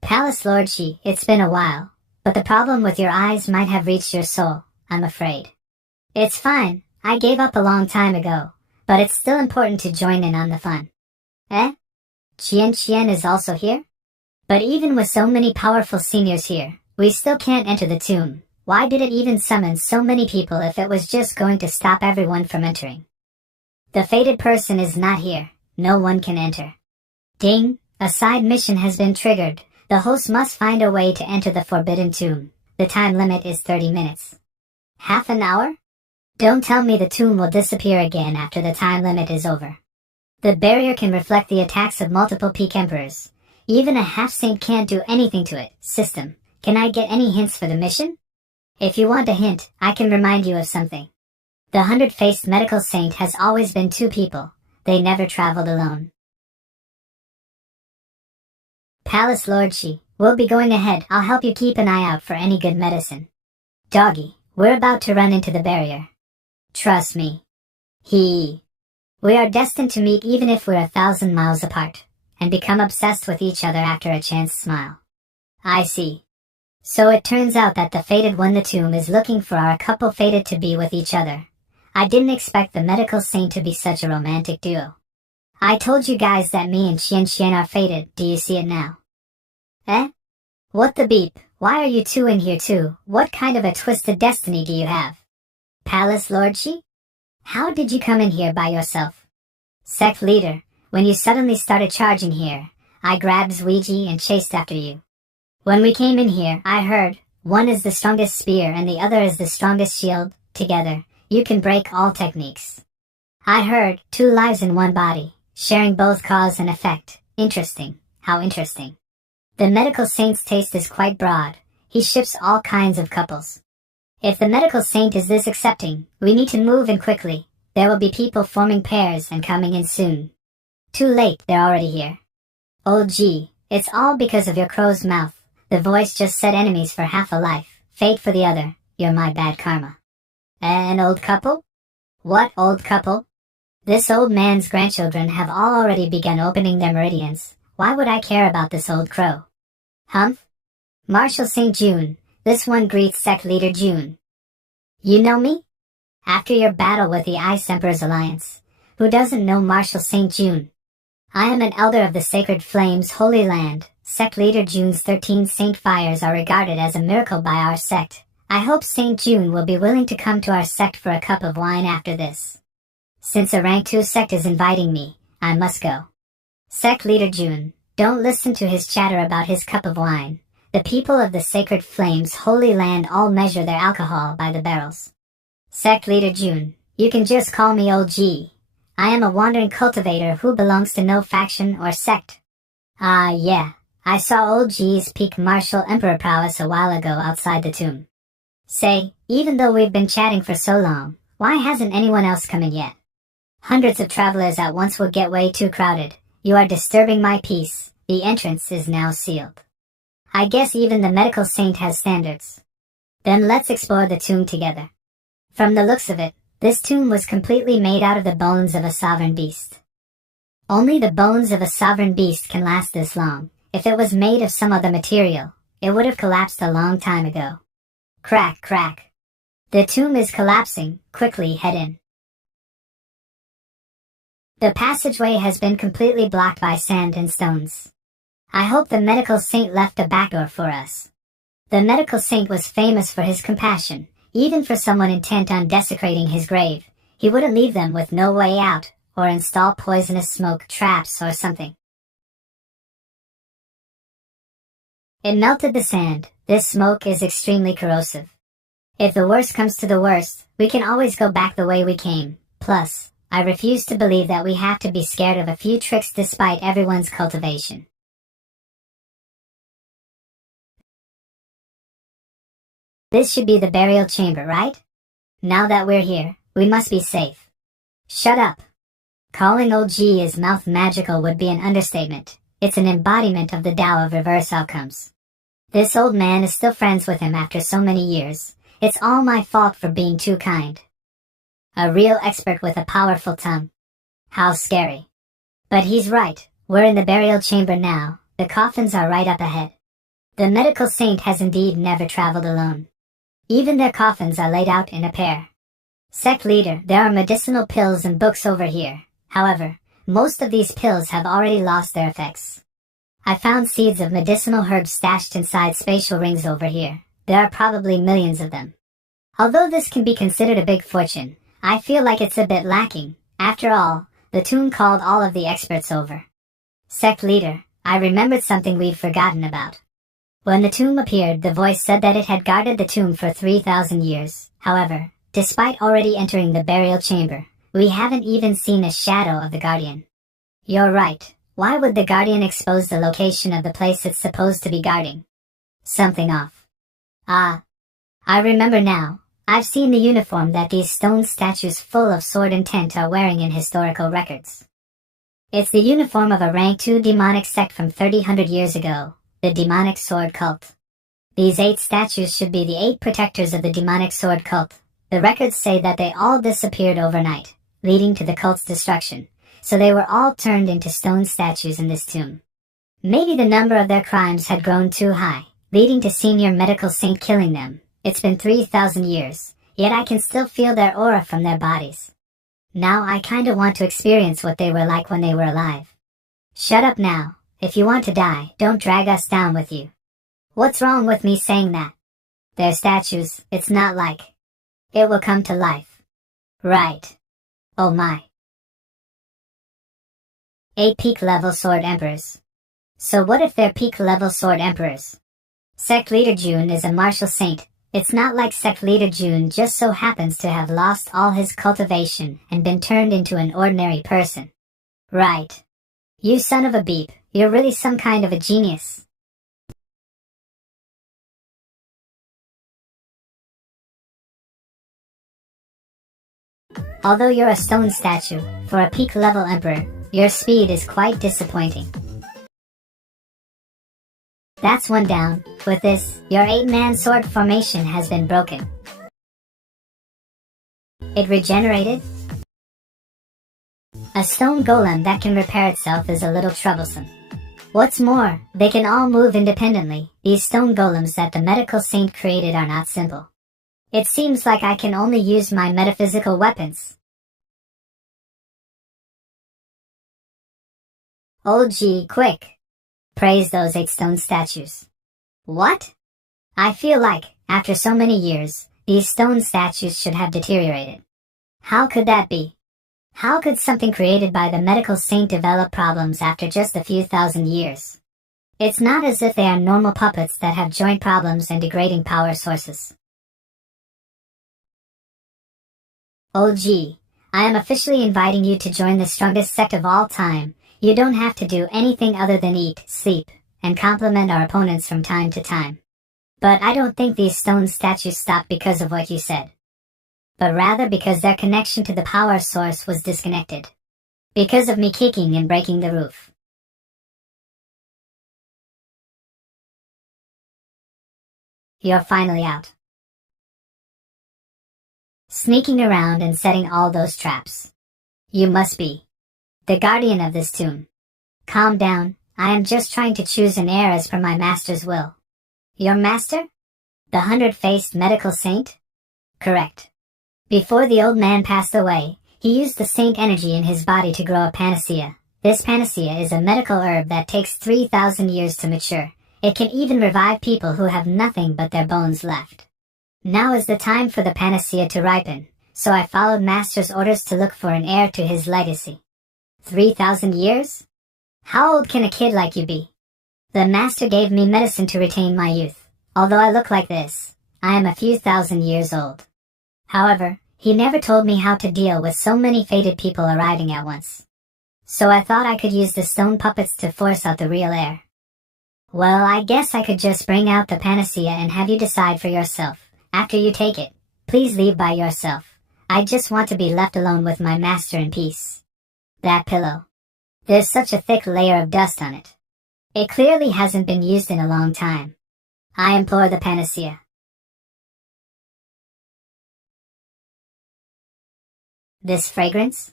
Palace Lord Shi, it's been a while, but the problem with your eyes might have reached your soul, I'm afraid. It's fine, I gave up a long time ago, but it's still important to join in on the fun. Eh? Qian is also here? But even with so many powerful seniors here, we still can't enter the tomb. Why did it even summon so many people if it was just going to stop everyone from entering? The fated person is not here. No one can enter. Ding! A side mission has been triggered. The host must find a way to enter the forbidden tomb. The time limit is 30 minutes. Half an hour? Don't tell me the tomb will disappear again after the time limit is over. The barrier can reflect the attacks of multiple peak emperors. Even a half-saint can't do anything to it. System, can I get any hints for the mission? If you want a hint, I can remind you of something. The 100-faced medical saint has always been two people. They never traveled alone. Palace Lord Shi, we'll be going ahead. I'll help you keep an eye out for any good medicine. Doggy, we're about to run into the barrier. Trust me. We are destined to meet even if we're 1,000 miles apart, and become obsessed with each other after a chance smile. I see. So it turns out that the fated one, the tomb, is looking for our couple fated to be with each other. I didn't expect the medical saint to be such a romantic duo. I told you guys that me and Qian are fated. Do you see it now? Eh? What the beep? Why are you two in here too? What kind of a twisted destiny do you have? Palace Lord Shi? How did you come in here by yourself? Sect leader, when you suddenly started charging here, I grabbed Zuiji and chased after you. When we came in here, I heard, one is the strongest spear and the other is the strongest shield. Together, you can break all techniques. I heard, 2 lives in one body, sharing both cause and effect. Interesting. How interesting. The medical saint's taste is quite broad. He ships all kinds of couples. If the medical saint is this accepting, we need to move in quickly. There will be people forming pairs and coming in soon. Too late, they're already here. Oh gee, it's all because of your crow's mouth. The voice just said enemies for half a life, fate for the other. You're my bad karma. An old couple? What old couple? This old man's grandchildren have all already begun opening their meridians. Why would I care about this old crow? Humph? Marshal St. June, this one greets Sect Leader June. You know me? After your battle with the Ice Emperor's Alliance, who doesn't know Marshal St. June? I am an elder of the Sacred Flames Holy Land. Sect Leader June's 13 saint fires are regarded as a miracle by our sect. I hope St. June will be willing to come to our sect for a cup of wine after this. Since a rank 2 sect is inviting me, I must go. Sect Leader June, don't listen to his chatter about his cup of wine. The people of the Sacred Flames Holy Land all measure their alcohol by the barrels. Sect Leader June, you can just call me Old G. I am a wandering cultivator who belongs to no faction or sect. Ah yeah, I saw Old G's peak martial emperor prowess a while ago outside the tomb. Say, even though we've been chatting for so long, why hasn't anyone else come in yet? Hundreds of travelers at once will get way too crowded. You are disturbing my peace. The entrance is now sealed. I guess even the medical saint has standards. Then let's explore the tomb together. From the looks of it, this tomb was completely made out of the bones of a sovereign beast. Only the bones of a sovereign beast can last this long. If it was made of some other material, it would have collapsed a long time ago. Crack, crack. The tomb is collapsing. Quickly head in. The passageway has been completely blocked by sand and stones. I hope the medical saint left a backdoor for us. The medical saint was famous for his compassion, even for someone intent on desecrating his grave. He wouldn't leave them with no way out, or install poisonous smoke traps or something. It melted the sand. This smoke is extremely corrosive. If the worst comes to the worst, we can always go back the way we came. Plus, I refuse to believe that we have to be scared of a few tricks despite everyone's cultivation. This should be the burial chamber, right? Now that we're here, we must be safe. Shut up. Calling old G is mouth magical would be an understatement. It's an embodiment of the Tao of reverse outcomes. This old man is still friends with him after so many years. It's all my fault for being too kind. A real expert with a powerful tongue. How scary. But he's right. We're in the burial chamber now. The coffins are right up ahead. The medical saint has indeed never traveled alone. Even their coffins are laid out in a pair. Sect leader, there are medicinal pills and books over here. However, most of these pills have already lost their effects. I found seeds of medicinal herbs stashed inside spatial rings over here. There are probably millions of them. Although this can be considered a big fortune, I feel like it's a bit lacking. After all, the tomb called all of the experts over. Sect leader, I remembered something we'd forgotten about. When the tomb appeared, the voice said that it had guarded the tomb for 3,000 years. However, despite already entering the burial chamber, we haven't even seen a shadow of the guardian. You're right. Why would the guardian expose the location of the place it's supposed to be guarding? Something off. Ah, I remember now. I've seen the uniform that these stone statues full of sword intent are wearing in historical records. It's the uniform of a rank 2 demonic sect from 300 years ago, the demonic sword cult. These 8 statues should be the 8 protectors of the demonic sword cult. The records say that they all disappeared overnight, leading to the cult's destruction, so they were all turned into stone statues in this tomb. Maybe the number of their crimes had grown too high, leading to senior medical saint killing them. It's been 3,000 years, yet I can still feel their aura from their bodies. Now I kinda want to experience what they were like when they were alive. Shut up now. If you want to die, don't drag us down with you. What's wrong with me saying that? They're statues, it's not like it will come to life. Right. Oh my. 8 peak level sword emperors. So what if they're peak level sword emperors? Sect leader June is a martial saint. It's not like Sect leader June just so happens to have lost all his cultivation and been turned into an ordinary person. Right. You son of a beep, you're really some kind of a genius. Although you're a stone statue, for a peak level emperor, your speed is quite disappointing. That's one down. With this, your 8-man sword formation has been broken. It regenerated? A stone golem that can repair itself is a little troublesome. What's more, they can all move independently. These stone golems that the medical saint created are not simple. It seems like I can only use my metaphysical weapons. Old G, quick! Praise those 8 stone statues. What? I feel like, after so many years, these stone statues should have deteriorated. How could that be? How could something created by the medical saint develop problems after just a few thousand years? It's not as if they are normal puppets that have joint problems and degrading power sources. Old G, I am officially inviting you to join the strongest sect of all time. You don't have to do anything other than eat, sleep, and compliment our opponents from time to time. But I don't think these stone statues stopped because of what you said. But rather because their connection to the power source was disconnected. Because of me kicking and breaking the roof. You're finally out. Sneaking around and setting all those traps. You must be the guardian of this tomb. Calm down, I am just trying to choose an heir as per my master's will. Your master? The 100-faced medical saint? Correct. Before the old man passed away, He used the saint energy in his body to grow a panacea. This panacea is a medical herb that takes 3,000 years to mature. It can even revive people who have nothing but their bones left. Now is the time for the panacea to ripen, so I followed Master's orders to look for an heir to his legacy. 3,000 years? How old can a kid like you be? The Master gave me medicine to retain my youth. Although I look like this, I am a few thousand years old. However, he never told me how to deal with so many fated people arriving at once. So I thought I could use the stone puppets to force out the real heir. Well, I guess I could just bring out the panacea and have you decide for yourself. After you take it, please leave by yourself. I just want to be left alone with my master in peace. That pillow. There's such a thick layer of dust on it. It clearly hasn't been used in a long time. I implore the panacea. This fragrance?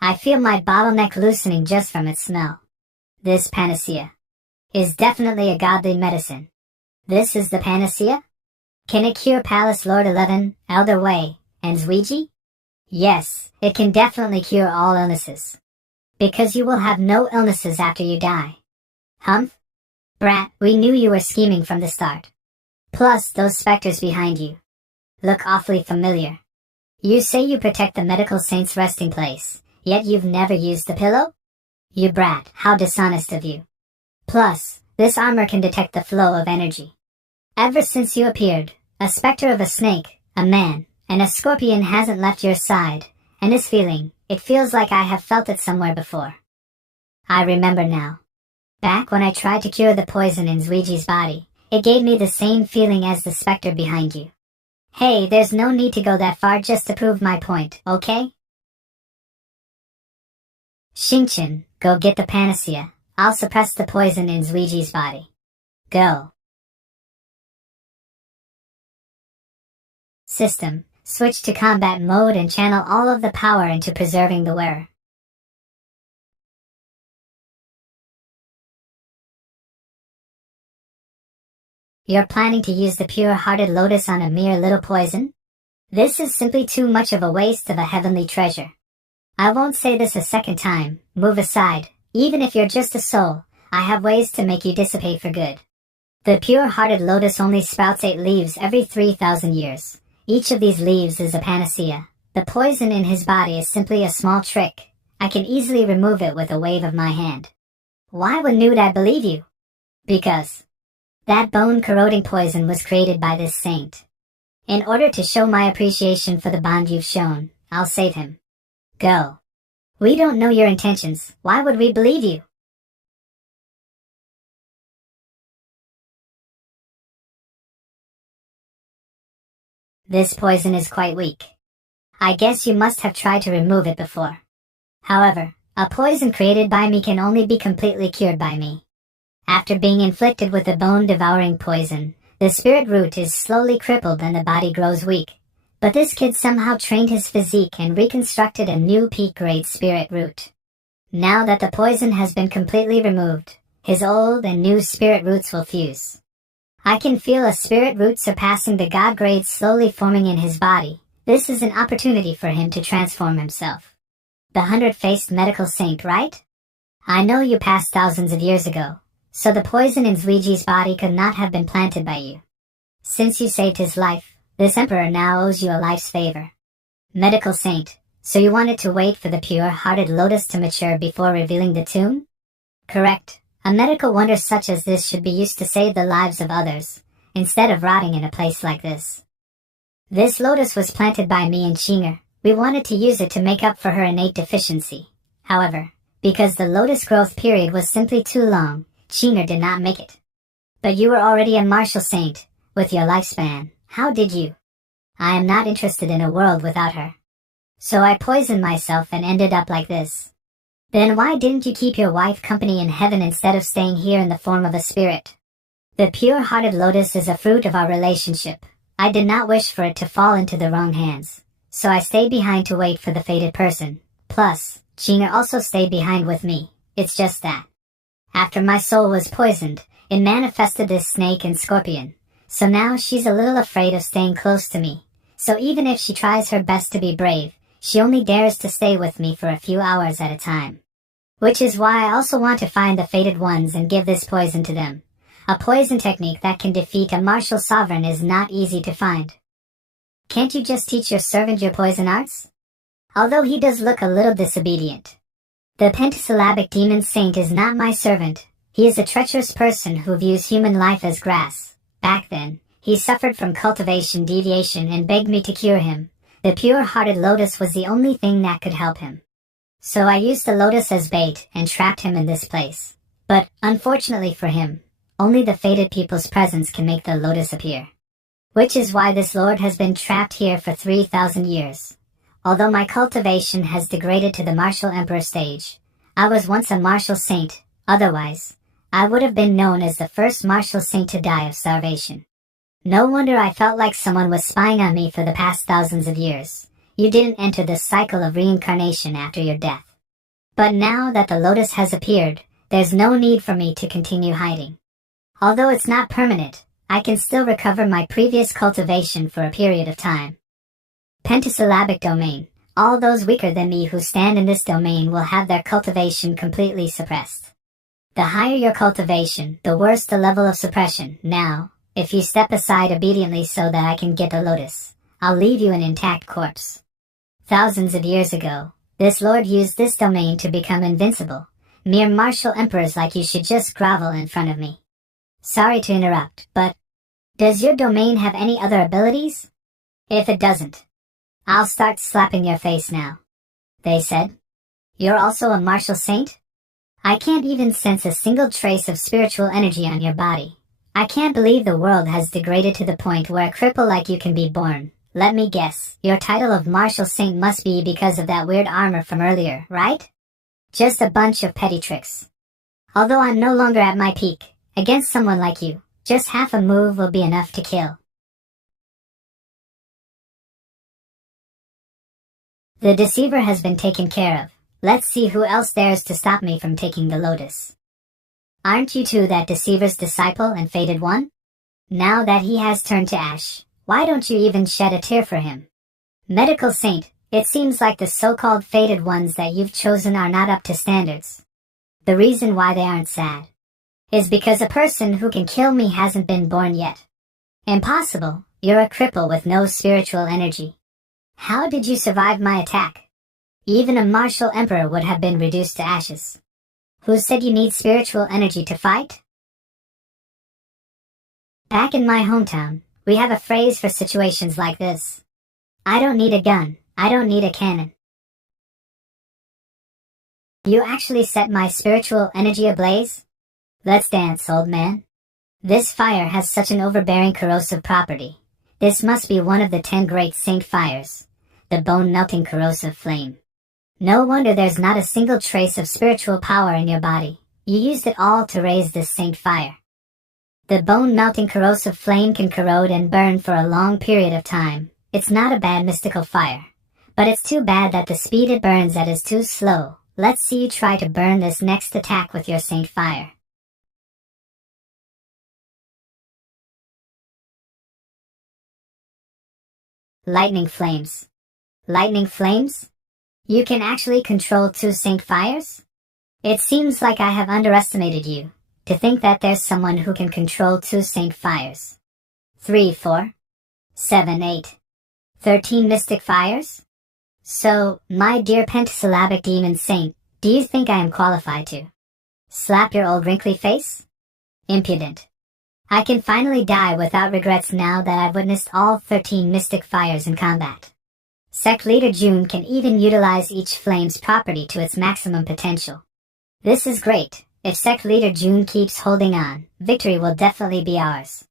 I feel my bottleneck loosening just from its smell. This panacea is definitely a godly medicine. This is the panacea? Can it cure Palace Lord 11, Elder Wei, and Zuiji? Yes, it can definitely cure all illnesses. Because you will have no illnesses after you die. Humph? Brat, we knew you were scheming from the start. Plus, those specters behind you look awfully familiar. You say you protect the medical saint's resting place, yet you've never used the pillow? You brat, how dishonest of you. Plus, this armor can detect the flow of energy. Ever since you appeared, a specter of a snake, a man, and a scorpion hasn't left your side, and this feeling, it feels like I have felt it somewhere before. I remember now. Back when I tried to cure the poison in Zuiji's body, it gave me the same feeling as the specter behind you. Hey, there's no need to go that far just to prove my point, okay? Xingqian, go get the panacea. I'll suppress the poison in Zuiji's body. Go. System, switch to combat mode and channel all of the power into preserving the wearer. You're planning to use the pure-hearted lotus on a mere little poison? This is simply too much of a waste of a heavenly treasure. I won't say this a second time, move aside. Even if you're just a soul, I have ways to make you dissipate for good. The pure-hearted lotus only sprouts 8 leaves every 3,000 years. Each of these leaves is a panacea. The poison in his body is simply a small trick. I can easily remove it with a wave of my hand. Why would I believe you? Because that bone-corroding poison was created by this saint. In order to show my appreciation for the bond you've shown, I'll save him. Go. We don't know your intentions. Why would we believe you? This poison is quite weak. I guess you must have tried to remove it before. However, a poison created by me can only be completely cured by me. After being inflicted with the bone-devouring poison, the spirit root is slowly crippled and the body grows weak. But this kid somehow trained his physique and reconstructed a new peak-grade spirit root. Now that the poison has been completely removed, his old and new spirit roots will fuse. I can feel a spirit root surpassing the god grade slowly forming in his body. This is an opportunity for him to transform himself. The 100-faced medical saint, right? I know you passed thousands of years ago, so the poison in Zuiji's body could not have been planted by you. Since you saved his life, this emperor now owes you a life's favor. Medical saint, so you wanted to wait for the pure-hearted lotus to mature before revealing the tomb? Correct. A medical wonder such as this should be used to save the lives of others, instead of rotting in a place like this. This lotus was planted by me and Qinger. We wanted to use it to make up for her innate deficiency. However, because the lotus growth period was simply too long, Qinger did not make it. But you were already a martial saint, with your lifespan. How did you? I am not interested in a world without her. So I poisoned myself and ended up like this. Then why didn't you keep your wife company in heaven instead of staying here in the form of a spirit? The pure-hearted lotus is a fruit of our relationship. I did not wish for it to fall into the wrong hands. So I stayed behind to wait for the fated person. Plus, Qinger also stayed behind with me. It's just that. After my soul was poisoned, it manifested this snake and scorpion. So now she's a little afraid of staying close to me. So even if she tries her best to be brave, she only dares to stay with me for a few hours at a time. Which is why I also want to find the fated ones and give this poison to them. A poison technique that can defeat a martial sovereign is not easy to find. Can't you just teach your servant your poison arts? Although he does look a little disobedient. The pentasyllabic demon saint is not my servant. He is a treacherous person who views human life as grass. Back then, he suffered from cultivation deviation and begged me to cure him. The pure-hearted lotus was the only thing that could help him. So I used the lotus as bait and trapped him in this place. But, unfortunately for him, only the fated people's presence can make the lotus appear. Which is why this lord has been trapped here for 3,000 years. Although my cultivation has degraded to the martial emperor stage, I was once a martial saint. Otherwise, I would have been known as the first martial saint to die of starvation. No wonder I felt like someone was spying on me for the past thousands of years. You didn't enter the cycle of reincarnation after your death. But now that the lotus has appeared, there's no need for me to continue hiding. Although it's not permanent, I can still recover my previous cultivation for a period of time. Pentasyllabic domain. All those weaker than me who stand in this domain will have their cultivation completely suppressed. The higher your cultivation, the worse the level of suppression. Now, if you step aside obediently so that I can get the lotus, I'll leave you an intact corpse. Thousands of years ago, this lord used this domain to become invincible. Mere martial emperors like you should just grovel in front of me. Sorry to interrupt, but does your domain have any other abilities? If it doesn't, I'll start slapping your face now. They said. You're also a martial saint? I can't even sense a single trace of spiritual energy on your body. I can't believe the world has degraded to the point where a cripple like you can be born. Let me guess, your title of martial saint must be because of that weird armor from earlier, right? Just a bunch of petty tricks. Although I'm no longer at my peak, against someone like you, just half a move will be enough to kill. The deceiver has been taken care of. Let's see who else dares to stop me from taking the lotus. Aren't you two that deceiver's disciple and fated one? Now that he has turned to ash, why don't you even shed a tear for him? Medical saint, it seems like the so-called fated ones that you've chosen are not up to standards. The reason why they aren't sad is because a person who can kill me hasn't been born yet. Impossible, you're a cripple with no spiritual energy. How did you survive my attack? Even a martial emperor would have been reduced to ashes. Who said you need spiritual energy to fight? Back in my hometown, we have a phrase for situations like this. I don't need a gun, I don't need a cannon. You actually set my spiritual energy ablaze? Let's dance, old man. This fire has such an overbearing corrosive property. This must be one of the 10 great saint fires. The bone-melting corrosive flame. No wonder there's not a single trace of spiritual power in your body. You used it all to raise this saint fire. The bone-melting corrosive flame can corrode and burn for a long period of time. It's not a bad mystical fire. But it's too bad that the speed it burns at is too slow. Let's see you try to burn this next attack with your saint fire. Lightning flames. Lightning flames? You can actually control 2 saint fires? It seems like I have underestimated you, to think that there's someone who can control 2 saint fires. 3, 4, 7, 8, 13 mystic fires? So, my dear pentasyllabic demon saint, do you think I am qualified to slap your old wrinkly face? Impudent. I can finally die without regrets now that I've witnessed all 13 mystic fires in combat. Sect Leader June can even utilize each flame's property to its maximum potential. This is great. If Sect Leader June keeps holding on, victory will definitely be ours.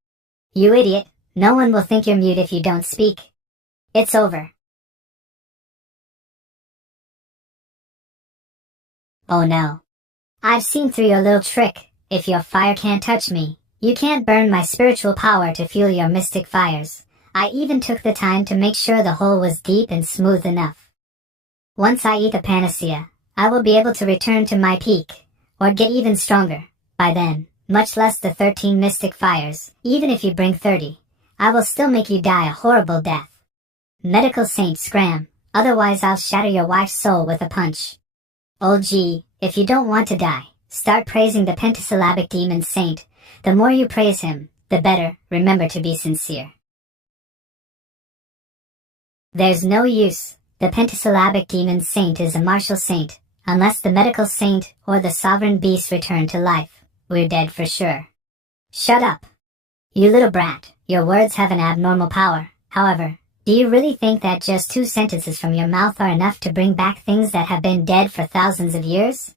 You idiot, no one will think you're mute if you don't speak. It's over. Oh no. I've seen through your little trick. If your fire can't touch me, you can't burn my spiritual power to fuel your mystic fires. I even took the time to make sure the hole was deep and smooth enough. Once I eat the panacea, I will be able to return to my peak, or get even stronger. By then, much less the 13 mystic fires, even if you bring 30, I will still make you die a horrible death. Medical saint scram, Otherwise I'll shatter your wife's soul with a punch. Old G, if you don't want to die, start praising the pentasyllabic demon saint. The more you praise him, the better. Remember to be sincere. There's no use. The pentasyllabic demon saint is a martial saint. Unless the medical saint or the sovereign beast return to life, we're dead for sure. Shut up. You little brat, your words have an abnormal power. However, do you really think that just 2 sentences from your mouth are enough to bring back things that have been dead for thousands of years?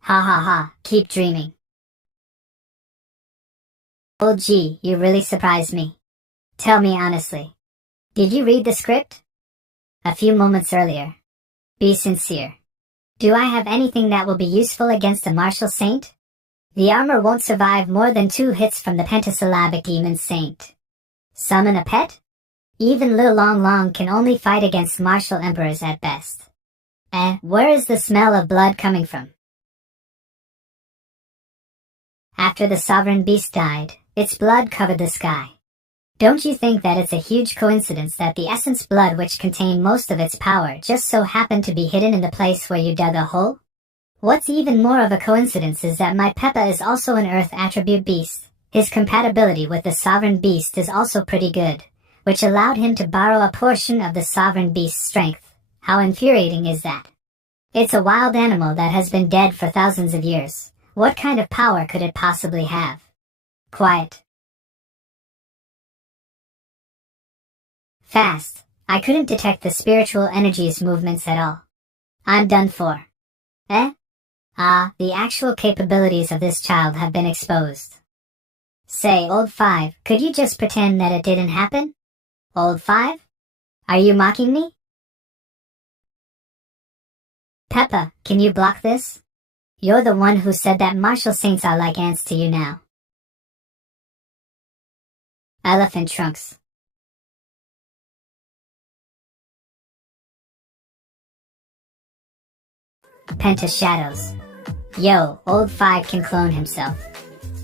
Ha ha ha, keep dreaming. Old G, you really surprised me. Tell me honestly. Did you read the script? A few moments earlier. Be sincere. Do I have anything that will be useful against a martial saint? The armor won't survive more than 2 hits from the pentasyllabic demon saint. Summon a pet? Even Lil Long Long can only fight against martial emperors at best. Where is the smell of blood coming from? After the sovereign beast died, its blood covered the sky. Don't you think that it's a huge coincidence that the essence blood which contained most of its power just so happened to be hidden in the place where you dug a hole? What's even more of a coincidence is that my Peppa is also an earth attribute beast. His compatibility with the sovereign beast is also pretty good, which allowed him to borrow a portion of the sovereign beast's strength. How infuriating is that? It's a wild animal that has been dead for thousands of years. What kind of power could it possibly have? Quiet. Fast. I couldn't detect the spiritual energy's movements at all. I'm done for. The actual capabilities of this child have been exposed. Say, Old 5, could you just pretend that it didn't happen? Old 5? Are you mocking me? Peppa, can you block this? You're the one who said that martial saints are like ants to you now. Elephant trunks. Penta shadows. Yo, Old 5 can clone himself.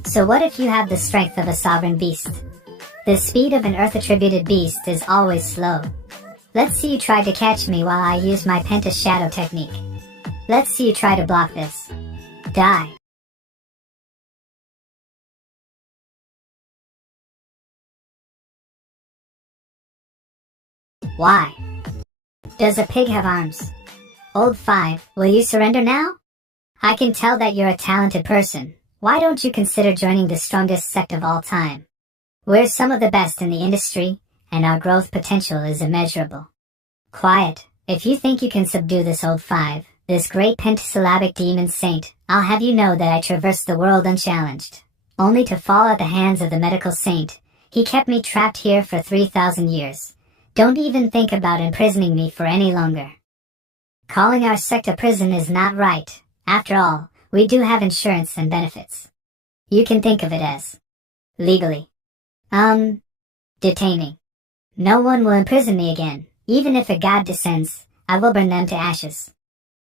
So what if you have the strength of a sovereign beast? The speed of an earth-attributed beast is always slow. Let's see you try to catch me while I use my Penta shadow technique. Let's see you try to block this. Die. Why? Does a pig have arms? Old 5, will you surrender now? I can tell that you're a talented person. Why don't you consider joining the strongest sect of all time? We're some of the best in the industry, and our growth potential is immeasurable. Quiet. If you think you can subdue this Old 5, this great pentasyllabic demon saint, I'll have you know that I traversed the world unchallenged, only to fall at the hands of the medical saint. He kept me trapped here for 3,000 years. Don't even think about imprisoning me for any longer. Calling our sect a prison is not right. After all, we do have insurance and benefits. You can think of it as legally. Detaining. No one will imprison me again. Even if a god descends, I will burn them to ashes.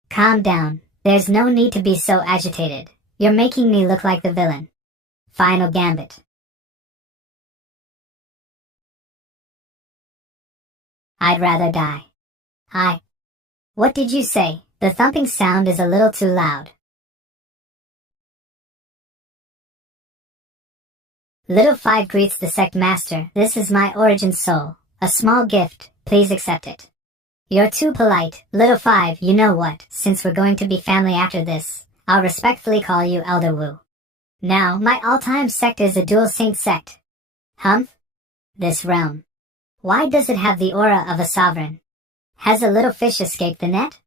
Calm down. There's no need to be so agitated. You're making me look like the villain. Final gambit. I'd rather die. What did you say? The thumping sound is a little too loud. Little 5 greets the sect master. This is my origin soul. A small gift, please accept it. You're too polite. Little 5, you know what? Since we're going to be family after this, I'll respectfully call you Elder Wu. Now, my all-time sect is a dual saint sect. Humph? This realm. Why does it have the aura of a sovereign? Has a little fish escaped the net?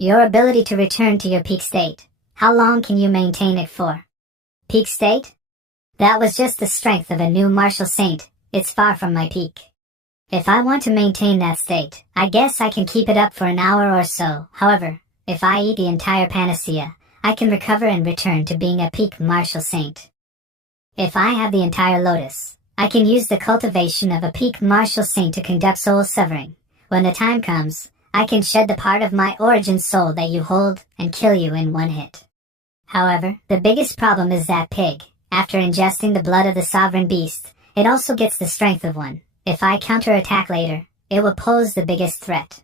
Your ability to return to your peak state. How long can you maintain it for? Peak state? That was just the strength of a new martial saint. It's far from my peak. If I want to maintain that state, I guess I can keep it up for an hour or so. However, if I eat the entire panacea, I can recover and return to being a peak martial saint. If I have the entire lotus, I can use the cultivation of a peak martial saint to conduct soul severing. When the time comes, I can shed the part of my origin soul that you hold and kill you in one hit. However, the biggest problem is that pig. After ingesting the blood of the sovereign beast, it also gets the strength of one. If I counterattack later, it will pose the biggest threat.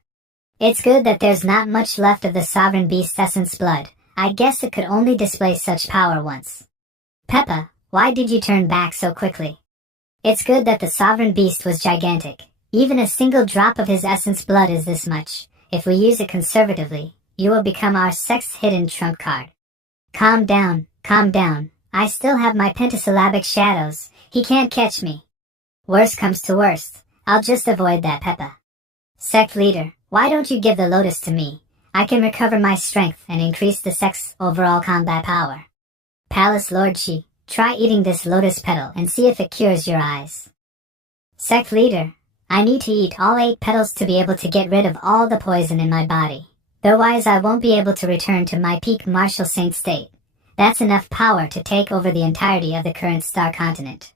It's good that there's not much left of the sovereign beast's essence blood. I guess it could only display such power once. Peppa, why did you turn back so quickly? It's good that the sovereign beast was gigantic. Even a single drop of his essence blood is this much. If we use it conservatively, you will become our Sect's hidden trump card. Calm down, calm down. I still have my pentasyllabic shadows. He can't catch me. Worst comes to worst, I'll just avoid that, Peppa. Sect leader, why don't you give the lotus to me? I can recover my strength and increase the Sect's overall combat power. Palace Lord Shi, try eating this lotus petal and see if it cures your eyes. Sect leader, I need to eat all 8 petals to be able to get rid of all the poison in my body. Otherwise I won't be able to return to my peak martial saint state. That's enough power to take over the entirety of the current star continent.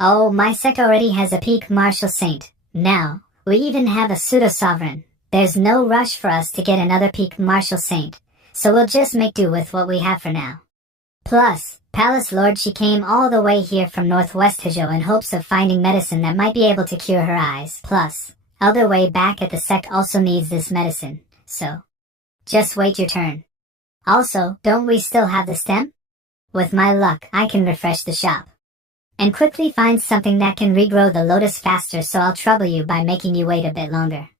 Oh, my Sect already has a peak martial saint. Now, we even have a pseudo-sovereign. There's no rush for us to get another peak martial saint, so we'll just make do with what we have for now. Plus, Palace Lord She came all the way here from Northwest Hjo in hopes of finding medicine that might be able to cure her eyes. Plus, Elder Way back at the Sect also needs this medicine, so just wait your turn. Also, don't we still have the stem? With my luck, I can refresh the shop. And quickly find something that can regrow the lotus faster, so I'll trouble you by making you wait a bit longer.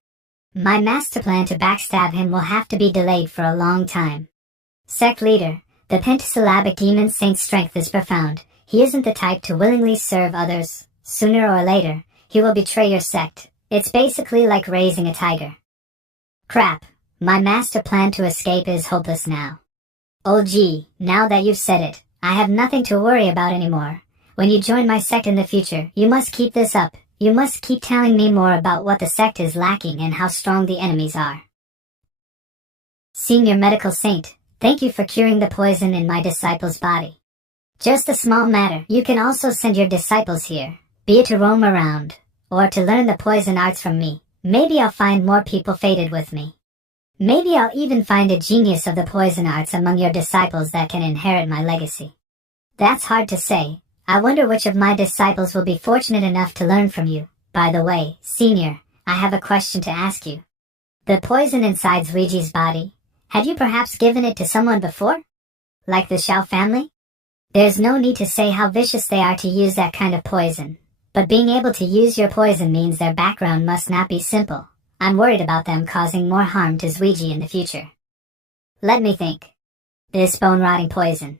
My master plan to backstab him will have to be delayed for a long time. Sect leader, the pentasyllabic demon saint's strength is profound. He isn't the type to willingly serve others. Sooner or later, he will betray your sect. It's basically like raising a tiger. Crap, my master plan to escape is hopeless now. Oh gee, now that you've said it, I have nothing to worry about anymore. When you join my sect in the future, you must keep this up. You must keep telling me more about what the sect is lacking and how strong the enemies are. Senior Medical Saint, thank you for curing the poison in my disciple's body. Just a small matter. You can also send your disciples here, be it to roam around, or to learn the poison arts from me. Maybe I'll find more people fated with me. Maybe I'll even find a genius of the poison arts among your disciples that can inherit my legacy. That's hard to say. I wonder which of my disciples will be fortunate enough to learn from you. By the way, Senior, I have a question to ask you. The poison inside Luigi's body, had you perhaps given it to someone before? Like the Xiao family? There's no need to say how vicious they are to use that kind of poison, but being able to use your poison means their background must not be simple. I'm worried about them causing more harm to Luigi in the future. Let me think. This bone-rotting poison.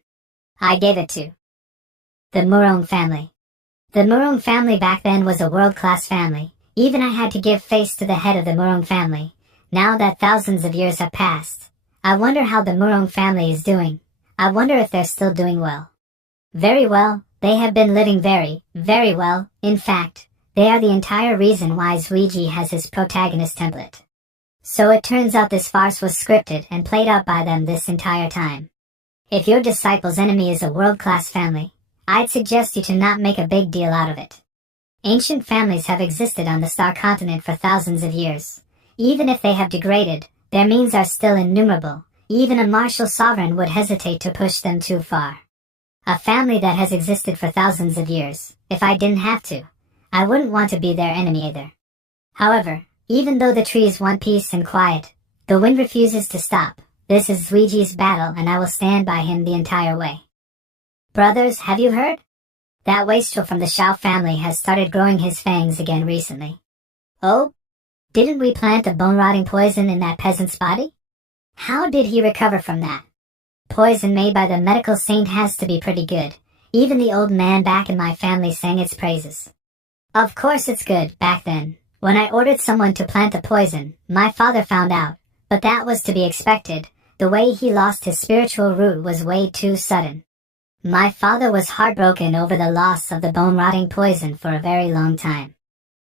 I gave it to the Murong family. The Murong family back then was a world-class family. Even I had to give face to the head of the Murong family. Now that thousands of years have passed, I wonder how the Murong family is doing. I wonder if they're still doing well. Very well, they have been living very, very well. In fact, they are the entire reason why Luigi has his protagonist template. So it turns out this farce was scripted and played out by them this entire time. If your disciple's enemy is a world-class family, I'd suggest you to not make a big deal out of it. Ancient families have existed on the Star Continent for thousands of years. Even if they have degraded, their means are still innumerable. Even a martial sovereign would hesitate to push them too far. A family that has existed for thousands of years, if I didn't have to, I wouldn't want to be their enemy either. However, even though the trees want peace and quiet, the wind refuses to stop. This is Luigi's battle and I will stand by him the entire way. Brothers, have you heard? That wastrel from the Xiao family has started growing his fangs again recently. Oh? Didn't we plant the bone-rotting poison in that peasant's body? How did he recover from that? Poison made by the medical saint has to be pretty good. Even the old man back in my family sang its praises. Of course it's good, back then. When I ordered someone to plant the poison, my father found out, but that was to be expected. The way he lost his spiritual root was way too sudden. My father was heartbroken over the loss of the bone-rotting poison for a very long time.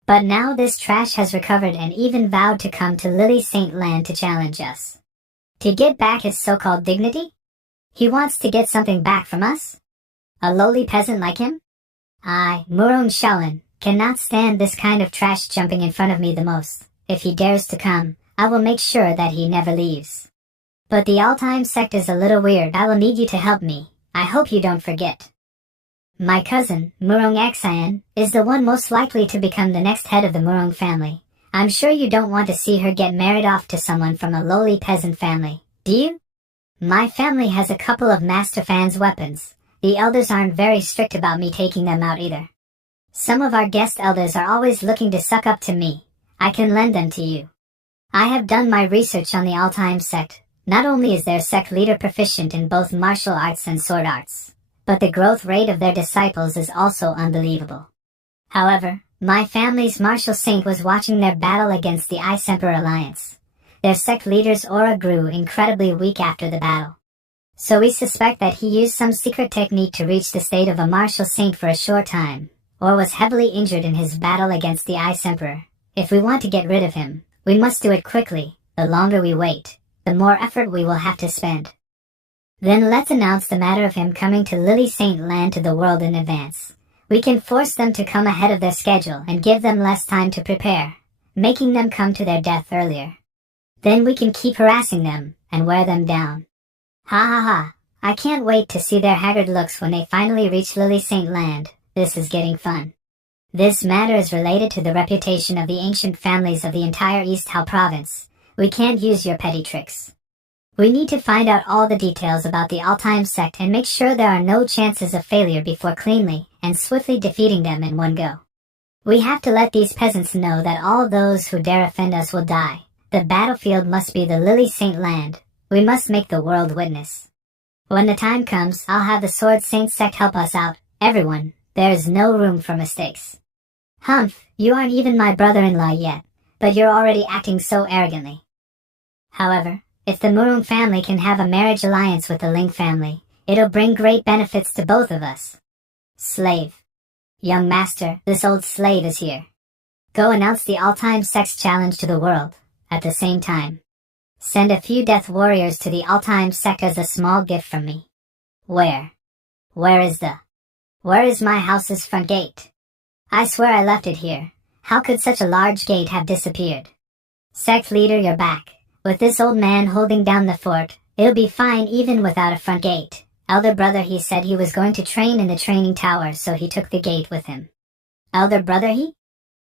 But now this trash has recovered and even vowed to come to Lily Saint Land to challenge us. To get back his so-called dignity? He wants to get something back from us? A lowly peasant like him? I, Murong Shaolin, cannot stand this kind of trash jumping in front of me the most. If he dares to come, I will make sure that he never leaves. But the all-time sect is a little weird. I will need you to help me. I hope you don't forget. My cousin, Murong Axian, is the one most likely to become the next head of the Murong family. I'm sure you don't want to see her get married off to someone from a lowly peasant family, do you? My family has a couple of Master Fan's weapons. The elders aren't very strict about me taking them out either. Some of our guest elders are always looking to suck up to me. I can lend them to you. I have done my research on the All-Time Sect. Not only is their sect leader proficient in both martial arts and sword arts, but the growth rate of their disciples is also unbelievable. However, my family's martial saint was watching their battle against the Ice Emperor Alliance. Their sect leader's aura grew incredibly weak after the battle. So we suspect that he used some secret technique to reach the state of a martial saint for a short time, or was heavily injured in his battle against the Ice Emperor. If we want to get rid of him, we must do it quickly. The longer we wait, the more effort we will have to spend. Then let's announce the matter of him coming to Lily Saint Land to the world in advance. We can force them to come ahead of their schedule and give them less time to prepare, making them come to their death earlier. Then we can keep harassing them and wear them down. Ha ha ha, I can't wait to see their haggard looks when they finally reach Lily Saint Land. This is getting fun. This matter is related to the reputation of the ancient families of the entire East Hal province. We can't use your petty tricks. We need to find out all the details about the All-Time Sect and make sure there are no chances of failure before cleanly and swiftly defeating them in one go. We have to let these peasants know that all those who dare offend us will die. The battlefield must be the Lily Saint Land. We must make the world witness. When the time comes, I'll have the Sword Saint Sect help us out. Everyone, there is no room for mistakes. Humph, you aren't even my brother-in-law yet, but you're already acting so arrogantly. However, if the Murung family can have a marriage alliance with the Ling family, it'll bring great benefits to both of us. Slave. Young master, this old slave is here. Go announce the All-Time Sex Challenge to the world, at the same time. Send a few death warriors to the All-Time Sect as a small gift from me. Where? Where is my house's front gate? I swear I left it here. How could such a large gate have disappeared? Sect leader, you're back. With this old man holding down the fort, it'll be fine even without a front gate. Elder brother, he said he was going to train in the training tower, so he took the gate with him. Elder brother, he?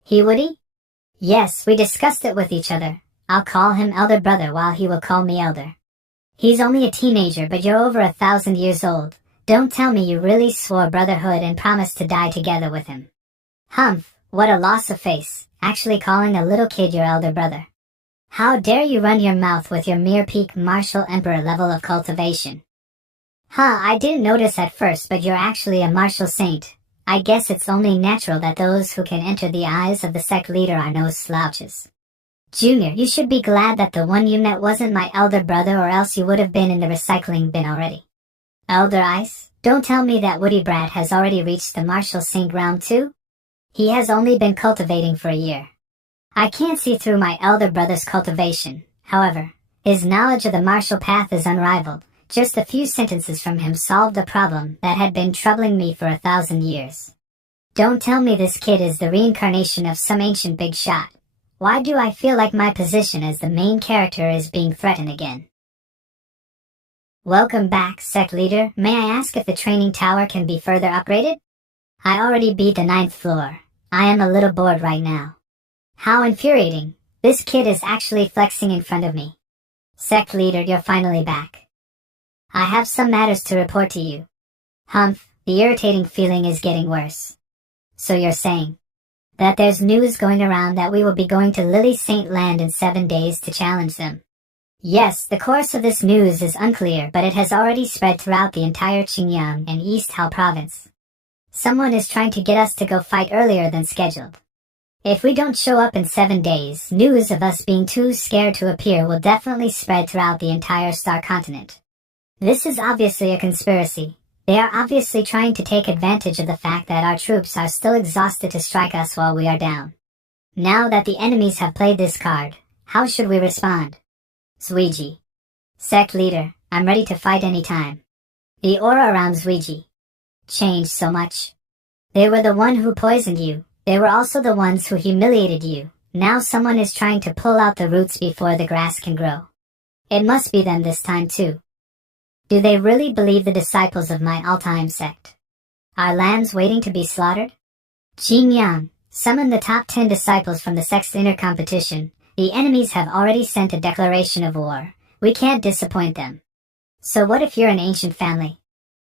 He would he? Yes, we discussed it with each other. I'll call him elder brother while he will call me elder. He's only a teenager, but you're over 1,000 years old. Don't tell me you really swore brotherhood and promised to die together with him. Humph, what a loss of face, actually calling a little kid your elder brother. How dare you run your mouth with your mere peak martial emperor level of cultivation? I didn't notice at first, but you're actually a martial saint. I guess it's only natural that those who can enter the eyes of the sect leader are no slouches. Junior, you should be glad that the one you met wasn't my elder brother, or else you would have been in the recycling bin already. Elder Ice, don't tell me that Woody Brat has already reached the martial saint round 2? He has only been cultivating for a year. I can't see through my elder brother's cultivation. However, his knowledge of the martial path is unrivaled. Just a few sentences from him solved a problem that had been troubling me for 1,000 years. Don't tell me this kid is the reincarnation of some ancient big shot. Why do I feel like my position as the main character is being threatened again? Welcome back, sect leader. May I ask if the training tower can be further upgraded? I already beat the 9th floor. I am a little bored right now. How infuriating. This kid is actually flexing in front of me. Sect leader, you're finally back. I have some matters to report to you. Humph, the irritating feeling is getting worse. So you're saying that there's news going around that we will be going to Lily Saint Land in 7 days to challenge them. Yes, the course of this news is unclear, but it has already spread throughout the entire Qingyang and East Hal province. Someone is trying to get us to go fight earlier than scheduled. If we don't show up in 7 days, news of us being too scared to appear will definitely spread throughout the entire Star Continent. This is obviously a conspiracy. They are obviously trying to take advantage of the fact that our troops are still exhausted to strike us while we are down. Now that the enemies have played this card, how should we respond? Zuiji. Sect leader, I'm ready to fight anytime. The aura around Zuiji changed so much. They were the one who poisoned you. They were also the ones who humiliated you. Now someone is trying to pull out the roots before the grass can grow. It must be them this time too. Do they really believe the disciples of my all-time sect? Are lambs waiting to be slaughtered? Qingyang, Summon the top 10 disciples from the sect's inner competition. The enemies have already sent a declaration of war. We can't disappoint them. So what if you're an ancient family?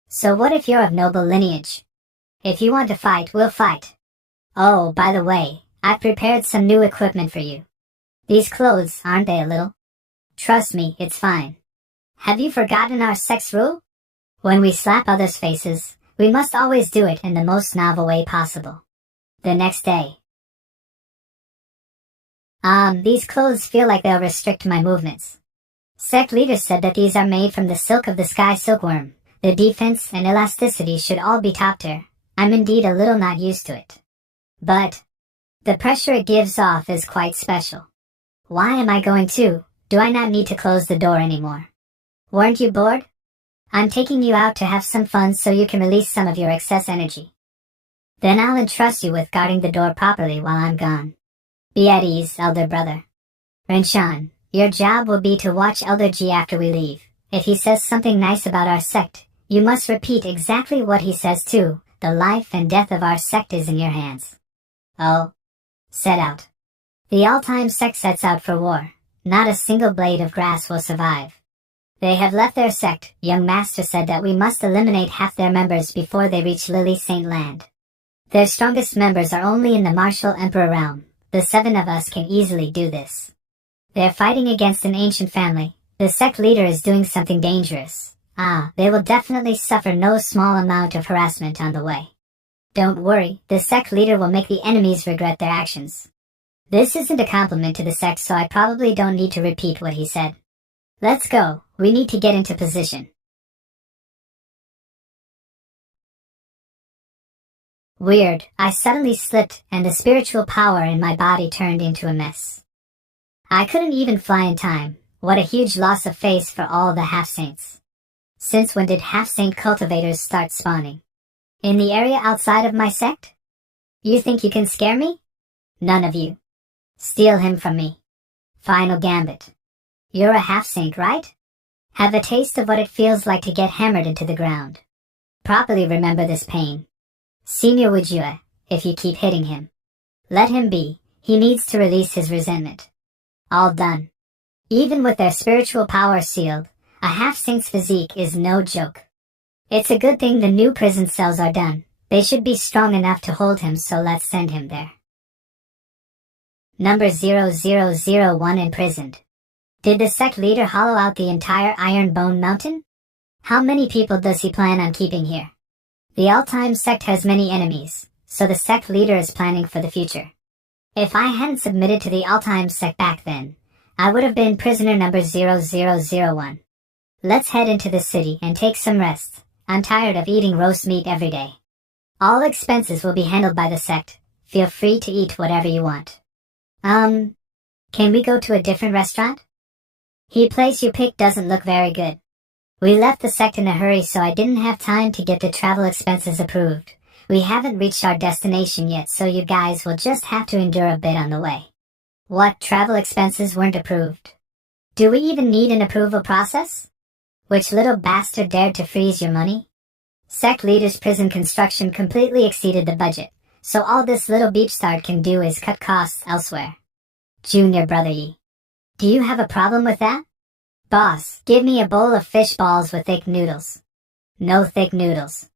So what if you're of noble lineage? If you want to fight, we'll fight. Oh, by the way, I've prepared some new equipment for you. These clothes, aren't they a little? Trust me, it's fine. Have you forgotten our sect's rule? When we slap others' faces, we must always do it in the most novel way possible. The next day. These clothes feel like they'll restrict my movements. Sect leader said that these are made from the silk of the sky silkworm. The defense and elasticity should all be top tier. I'm indeed a little not used to it. But the pressure it gives off is quite special. Why am I going to? Do I not need to close the door anymore? Weren't you bored? I'm taking you out to have some fun so you can release some of your excess energy. Then I'll entrust you with guarding the door properly while I'm gone. Be at ease, elder brother. Renshan, your job will be to watch Elder G after we leave. If he says something nice about our sect, you must repeat exactly what he says too. The life and death of our sect is in your hands. Oh. Set out. The all-time sect sets out for war. Not a single blade of grass will survive. They have left their sect. Young Master said that we must eliminate half their members before they reach Lily Saint Land. Their strongest members are only in the martial emperor realm. The 7 of us can easily do this. They're fighting against an ancient family. The sect leader is doing something dangerous. They will definitely suffer no small amount of harassment on the way. Don't worry, the sect leader will make the enemies regret their actions. This isn't a compliment to the sect, so I probably don't need to repeat what he said. Let's go, we need to get into position. Weird, I suddenly slipped and the spiritual power in my body turned into a mess. I couldn't even fly in time. What a huge loss of face for all the half-saints. Since when did half-saint cultivators start spawning? In the area outside of my sect? You think you can scare me? None of you. Steal him from me. Final gambit. You're a half-saint, right? Have a taste of what it feels like to get hammered into the ground. Properly remember this pain. Senior Wujue, if you keep hitting him. Let him be, he needs to release his resentment. All done. Even with their spiritual power sealed, a half-saint's physique is no joke. It's a good thing the new prison cells are done. They should be strong enough to hold him, so let's send him there. Number 0001 imprisoned. Did the sect leader hollow out the entire Iron Bone Mountain? How many people does he plan on keeping here? The all-time sect has many enemies, so the sect leader is planning for the future. If I hadn't submitted to the all-time sect back then, I would have been prisoner number 0001. Let's head into the city and take some rest. I'm tired of eating roast meat every day. All expenses will be handled by the sect. Feel free to eat whatever you want. Can we go to a different restaurant? The place you picked doesn't look very good. We left the sect in a hurry, so I didn't have time to get the travel expenses approved. We haven't reached our destination yet, so you guys will just have to endure a bit on the way. What, travel expenses weren't approved? Do we even need an approval process? Which little bastard dared to freeze your money? Sect leader's prison construction completely exceeded the budget, so all this little beepstart can do is cut costs elsewhere. Junior brother Yi. Do you have a problem with that? Boss, give me a bowl of fish balls with thick noodles. No thick noodles.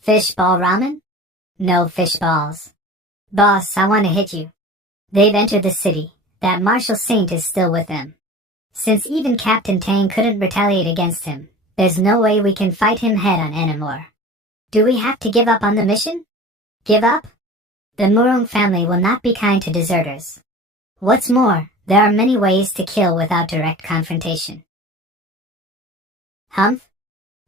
Fish ball ramen? No fish balls. Boss, I want to hit you. They've entered the city. That martial saint is still with them. Since even Captain Tang couldn't retaliate against him, there's no way we can fight him head-on anymore. Do we have to give up on the mission? Give up? The Murong family will not be kind to deserters. What's more, there are many ways to kill without direct confrontation. Humph?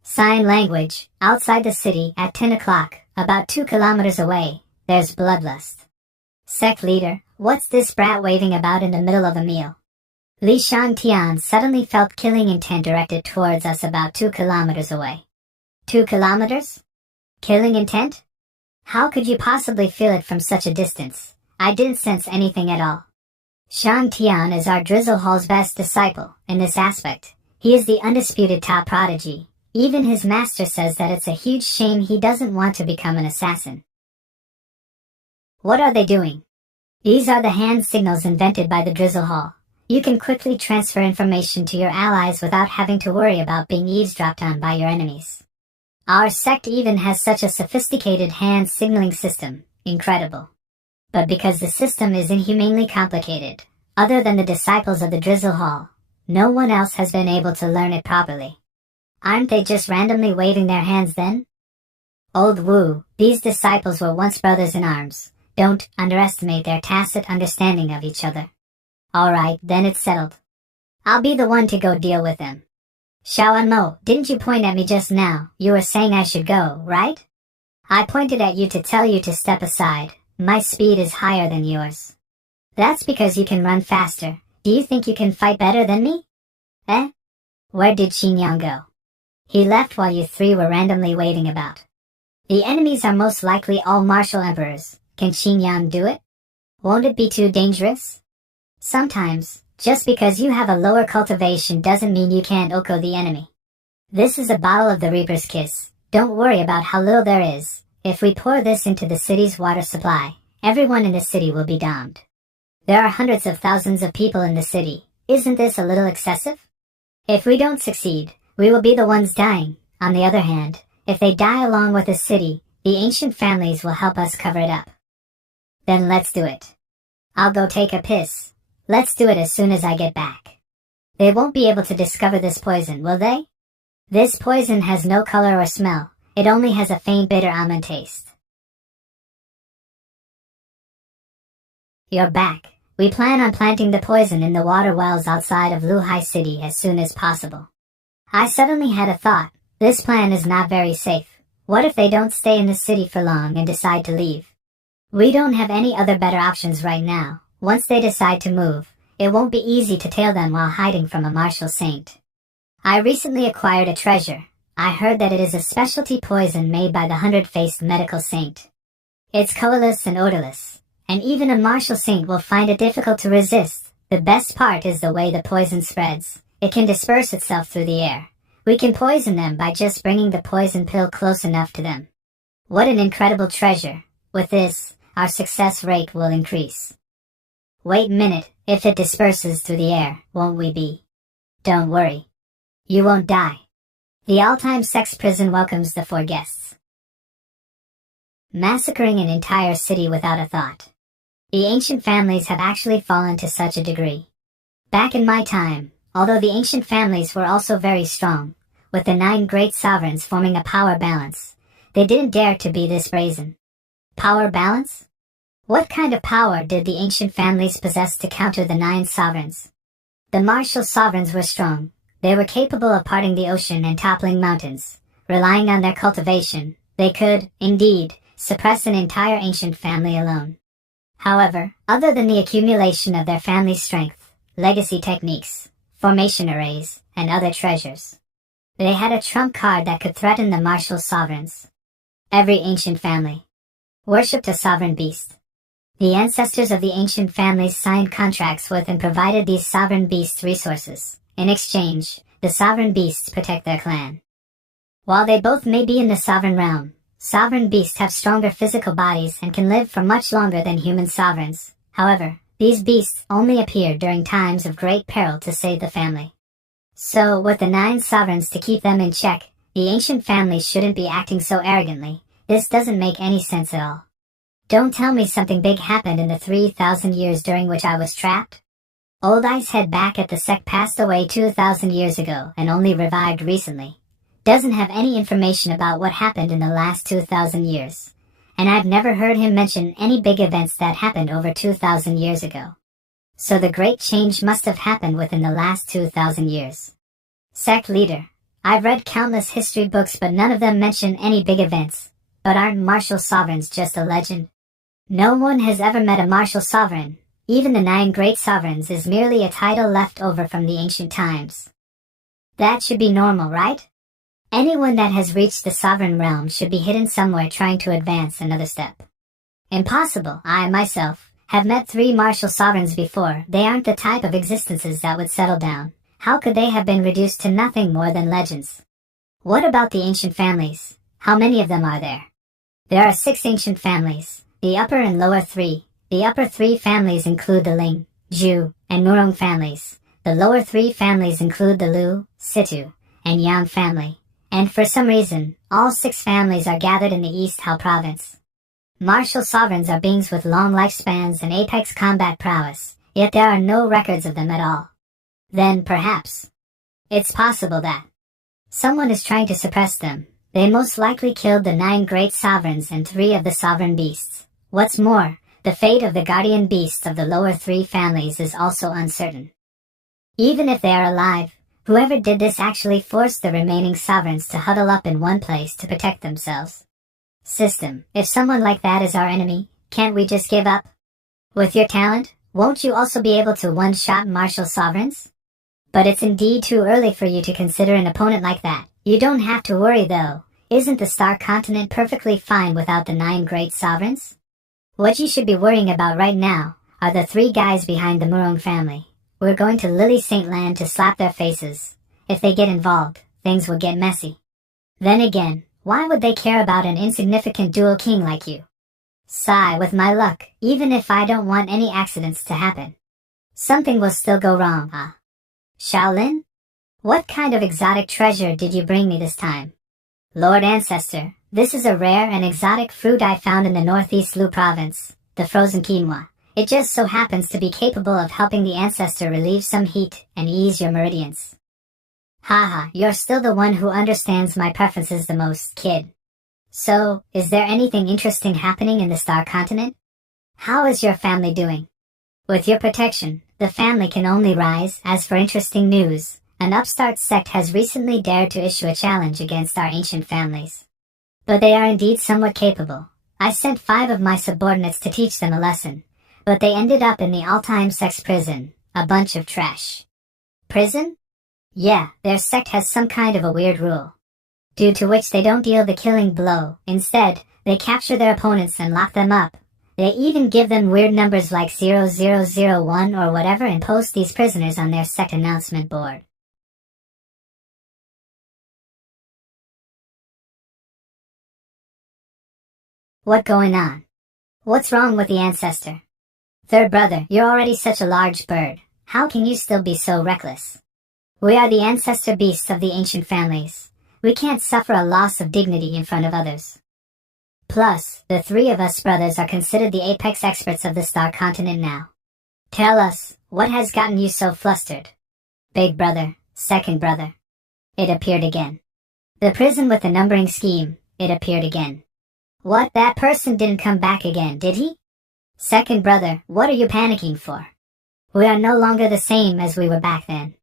Sign language, outside the city at 10 o'clock, about 2 kilometers away, there's bloodlust. Sect leader, what's this brat waving about in the middle of a meal? Li Shantian suddenly felt killing intent directed towards us about 2 kilometers away. 2 kilometers? Killing intent? How could you possibly feel it from such a distance? I didn't sense anything at all. Shan Tian is our Drizzle Hall's best disciple, in this aspect. He is the undisputed top prodigy. Even his master says that it's a huge shame he doesn't want to become an assassin. What are they doing? These are the hand signals invented by the Drizzle Hall. You can quickly transfer information to your allies without having to worry about being eavesdropped on by your enemies. Our sect even has such a sophisticated hand signaling system. Incredible. But because the system is inhumanely complicated, other than the disciples of the Drizzle Hall, no one else has been able to learn it properly. Aren't they just randomly waving their hands then? Old Wu, these disciples were once brothers in arms. Don't underestimate their tacit understanding of each other. Alright, then it's settled. I'll be the one to go deal with them. Xiao Mo, didn't you point at me just now? You were saying I should go, right? I pointed at you to tell you to step aside. My speed is higher than yours. That's because you can run faster. Do you think you can fight better than me? Eh? Where did Xinyan go? He left while you three were randomly waving about. The enemies are most likely all martial emperors. Can Xinyan do it? Won't it be too dangerous? Sometimes, just because you have a lower cultivation doesn't mean you can't oko the enemy. This is a bottle of the Reaper's Kiss. Don't worry about how little there is. If we pour this into the city's water supply, everyone in the city will be domed. There are hundreds of thousands of people in the city. Isn't this a little excessive? If we don't succeed, we will be the ones dying. On the other hand, if they die along with the city, the ancient families will help us cover it up. Then let's do it. I'll go take a piss. Let's do it as soon as I get back. They won't be able to discover this poison, will they? This poison has no color or smell. It only has a faint bitter almond taste. You're back. We plan on planting the poison in the water wells outside of Luhai City as soon as possible. I suddenly had a thought. This plan is not very safe. What if they don't stay in the city for long and decide to leave? We don't have any other better options right now. Once they decide to move, it won't be easy to tail them while hiding from a martial saint. I recently acquired a treasure. I heard that it is a specialty poison made by the 100-faced medical saint. It's colorless and odorless, and even a martial saint will find it difficult to resist. The best part is the way the poison spreads. It can disperse itself through the air. We can poison them by just bringing the poison pill close enough to them. What an incredible treasure. With this, our success rate will increase. Wait a minute, if it disperses through the air, won't we be? Don't worry. You won't die. The all-time sex prison welcomes the 4 guests. Massacring an entire city without a thought. The ancient families have actually fallen to such a degree. Back in my time, although the ancient families were also very strong, with the 9 great sovereigns forming a power balance, they didn't dare to be this brazen. Power balance? What kind of power did the ancient families possess to counter the 9 sovereigns? The martial sovereigns were strong. They were capable of parting the ocean and toppling mountains. Relying on their cultivation, they could, indeed, suppress an entire ancient family alone. However, other than the accumulation of their family strength, legacy techniques, formation arrays, and other treasures, they had a trump card that could threaten the martial sovereigns. Every ancient family worshipped a sovereign beast. The ancestors of the ancient families signed contracts with and provided these sovereign beasts resources. In exchange, the sovereign beasts protect their clan. While they both may be in the sovereign realm, sovereign beasts have stronger physical bodies and can live for much longer than human sovereigns. However, these beasts only appear during times of great peril to save the family. So, with the 9 sovereigns to keep them in check, the ancient families shouldn't be acting so arrogantly. This doesn't make any sense at all. Don't tell me something big happened in the 3,000 years during which I was trapped. Old Ice Head back at the Sect passed away 2,000 years ago and only revived recently. Doesn't have any information about what happened in the last 2,000 years. And I've never heard him mention any big events that happened over 2,000 years ago. So the great change must have happened within the last 2,000 years. Sect leader, I've read countless history books but none of them mention any big events. But aren't martial sovereigns just a legend? No one has ever met a martial sovereign. Even the 9 great sovereigns is merely a title left over from the ancient times. That should be normal, right? Anyone that has reached the sovereign realm should be hidden somewhere trying to advance another step. Impossible. I, myself, have met 3 martial sovereigns before. They aren't the type of existences that would settle down. How could they have been reduced to nothing more than legends? What about the ancient families? How many of them are there? There are 6 ancient families. The upper and lower three. The upper three families include the Ling, Ju, and Murong families. The lower three families include the Lu, Situ, and Yang family. And for some reason, all 6 families are gathered in the East Hal province. Martial sovereigns are beings with long lifespans and apex combat prowess, yet there are no records of them at all. Then perhaps it's possible that someone is trying to suppress them. They most likely killed the 9 great sovereigns and 3 of the sovereign beasts. What's more, the fate of the guardian beasts of the lower 3 families is also uncertain. Even if they are alive, whoever did this actually forced the remaining sovereigns to huddle up in one place to protect themselves. System, if someone like that is our enemy, can't we just give up? With your talent, won't you also be able to one-shot martial sovereigns? But it's indeed too early for you to consider an opponent like that. You don't have to worry though. Isn't the Star Continent perfectly fine without the 9 great sovereigns? What you should be worrying about right now are the 3 guys behind the Murong family. We're going to Lily Saint Land to slap their faces. If they get involved, things will get messy. Then again, why would they care about an insignificant dual king like you? Sigh, with my luck, even if I don't want any accidents to happen, something will still go wrong, Shaolin? What kind of exotic treasure did you bring me this time? Lord Ancestor, this is a rare and exotic fruit I found in the northeast Lu province, the frozen quinoa. It just so happens to be capable of helping the Ancestor relieve some heat and ease your meridians. Haha, you're still the one who understands my preferences the most, kid. So, is there anything interesting happening in the Star Continent? How is your family doing? With your protection, the family can only rise. As for interesting news, an upstart sect has recently dared to issue a challenge against our ancient families. But they are indeed somewhat capable. I sent 5 of my subordinates to teach them a lesson, but they ended up in the all-time sex prison, a bunch of trash. Prison? Yeah, their sect has some kind of a weird rule, due to which they don't deal the killing blow. Instead, they capture their opponents and lock them up. They even give them weird numbers like 0001 or whatever and post these prisoners on their sect announcement board. What going on? What's wrong with the Ancestor? Third brother, you're already such a large bird. How can you still be so reckless? We are the ancestor beasts of the ancient families. We can't suffer a loss of dignity in front of others. Plus, the 3 of us brothers are considered the apex experts of the Star Continent now. Tell us, what has gotten you so flustered? Big brother, second brother. It appeared again. The prison with the numbering scheme, it appeared again. What, that person didn't come back again, did he? Second brother, what are you panicking for? We are no longer the same as we were back then.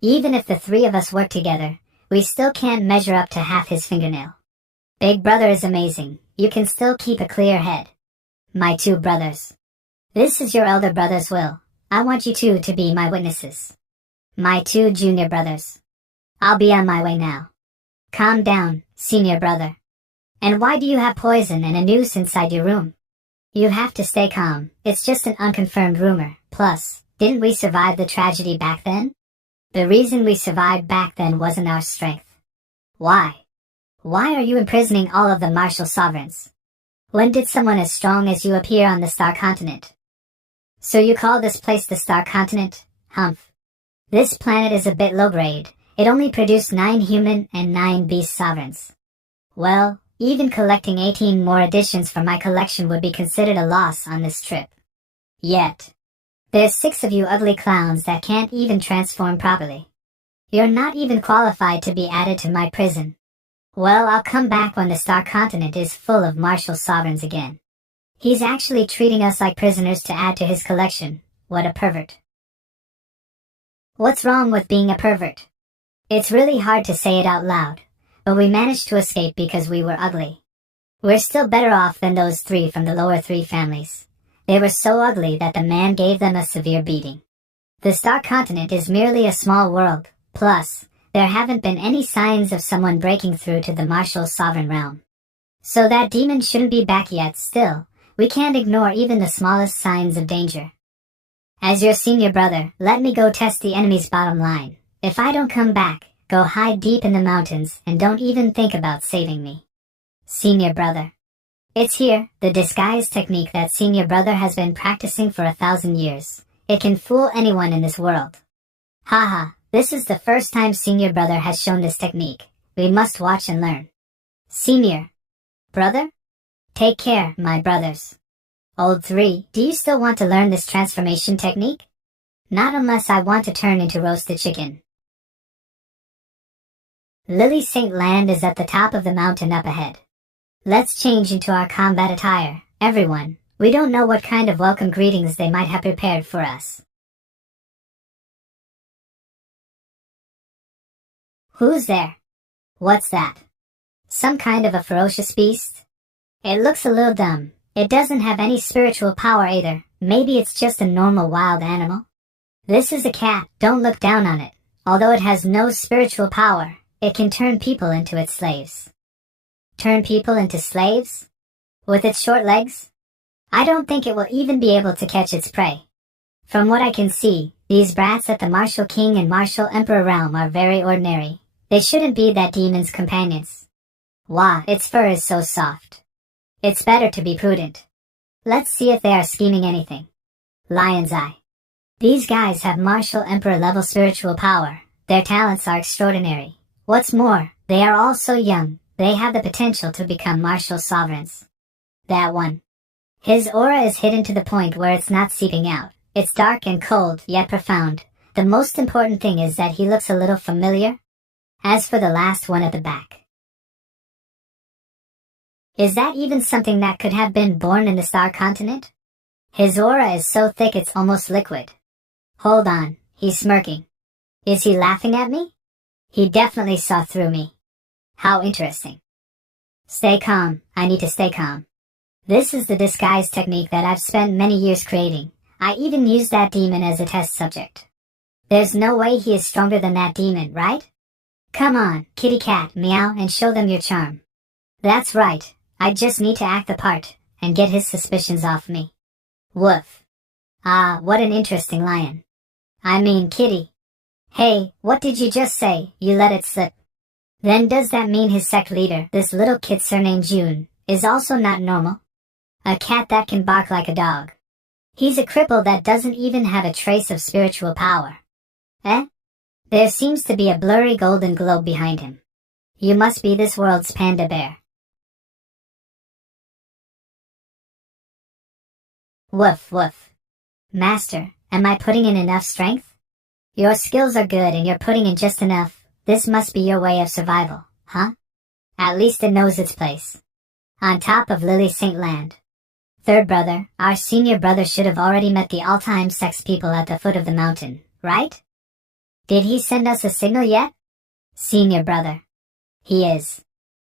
Even if the 3 of us work together, we still can't measure up to half his fingernail. Big brother is amazing. You can still keep a clear head. My 2 brothers. This is your elder brother's will. I want you 2 to be my witnesses. My 2 junior brothers. I'll be on my way now. Calm down, senior brother. And why do you have poison and a noose inside your room? You have to stay calm. It's just an unconfirmed rumor. Plus, didn't we survive the tragedy back then? The reason we survived back then wasn't our strength. Why? Why are you imprisoning all of the martial sovereigns? When did someone as strong as you appear on the Star Continent? So you call this place the Star Continent? Humph. This planet is a bit low-grade. It only produced 9 human and 9 beast sovereigns. Well, even collecting 18 more additions for my collection would be considered a loss on this trip. Yet, there's 6 of you ugly clowns that can't even transform properly. You're not even qualified to be added to my prison. Well, I'll come back when the Star Continent is full of martial sovereigns again. He's actually treating us like prisoners to add to his collection. What a pervert. What's wrong with being a pervert? It's really hard to say it out loud, but we managed to escape because we were ugly. We're still better off than those 3 from the lower 3 families. They were so ugly that the man gave them a severe beating. The Star Continent is merely a small world. Plus, there haven't been any signs of someone breaking through to the martial sovereign realm. So that demon shouldn't be back yet. Still, we can't ignore even the smallest signs of danger. As your senior brother, let me go test the enemy's bottom line. If I don't come back, go hide deep in the mountains and don't even think about saving me. Senior brother. It's here, the disguise technique that senior brother has been practicing for 1,000 years. It can fool anyone in this world. Haha, this is the first time senior brother has shown this technique. We must watch and learn. Senior brother? Take care, my brothers. Old 3, do you still want to learn this transformation technique? Not unless I want to turn into roasted chicken. Lily St. Land is at the top of the mountain up ahead. Let's change into our combat attire, everyone. We don't know what kind of welcome greetings they might have prepared for us. Who's there? What's that? Some kind of a ferocious beast? It looks a little dumb. It doesn't have any spiritual power either. Maybe it's just a normal wild animal? This is a cat, don't look down on it. Although it has no spiritual power, it can turn people into its slaves. Turn people into slaves? With its short legs? I don't think it will even be able to catch its prey. From what I can see, these brats at the Martial King and Martial Emperor realm are very ordinary. They shouldn't be that demon's companions. Wah, its fur is so soft. It's better to be prudent. Let's see if they are scheming anything. Lion's Eye. These guys have Martial Emperor level spiritual power. Their talents are extraordinary. What's more, they are all so young, they have the potential to become martial sovereigns. That one. His aura is hidden to the point where it's not seeping out. It's dark and cold, yet profound. The most important thing is that he looks a little familiar. As for the last one at the back. Is that even something that could have been born in the Star Continent? His aura is so thick it's almost liquid. Hold on, he's smirking. Is he laughing at me? He definitely saw through me. How interesting. Stay calm, I need to stay calm. This is the disguise technique that I've spent many years creating. I even used that demon as a test subject. There's no way he is stronger than that demon, right? Come on, kitty cat, meow, and show them your charm. That's right, I just need to act the part, and get his suspicions off me. Woof. Ah, what an interesting lion. I mean kitty. Hey, what did you just say? You let it slip. Then does that mean his sect leader, this little kid surnamed June, is also not normal? A cat that can bark like a dog. He's a cripple that doesn't even have a trace of spiritual power. Eh? There seems to be a blurry golden globe behind him. You must be this world's panda bear. Woof woof. Master, am I putting in enough strength? Your skills are good and you're putting in just enough. This must be your way of survival, huh? At least it knows its place. On top of Lily St. Land. Third brother, our senior brother should have already met the all-time sex people at the foot of the mountain, right? Did he send us a signal yet? Senior brother. He is.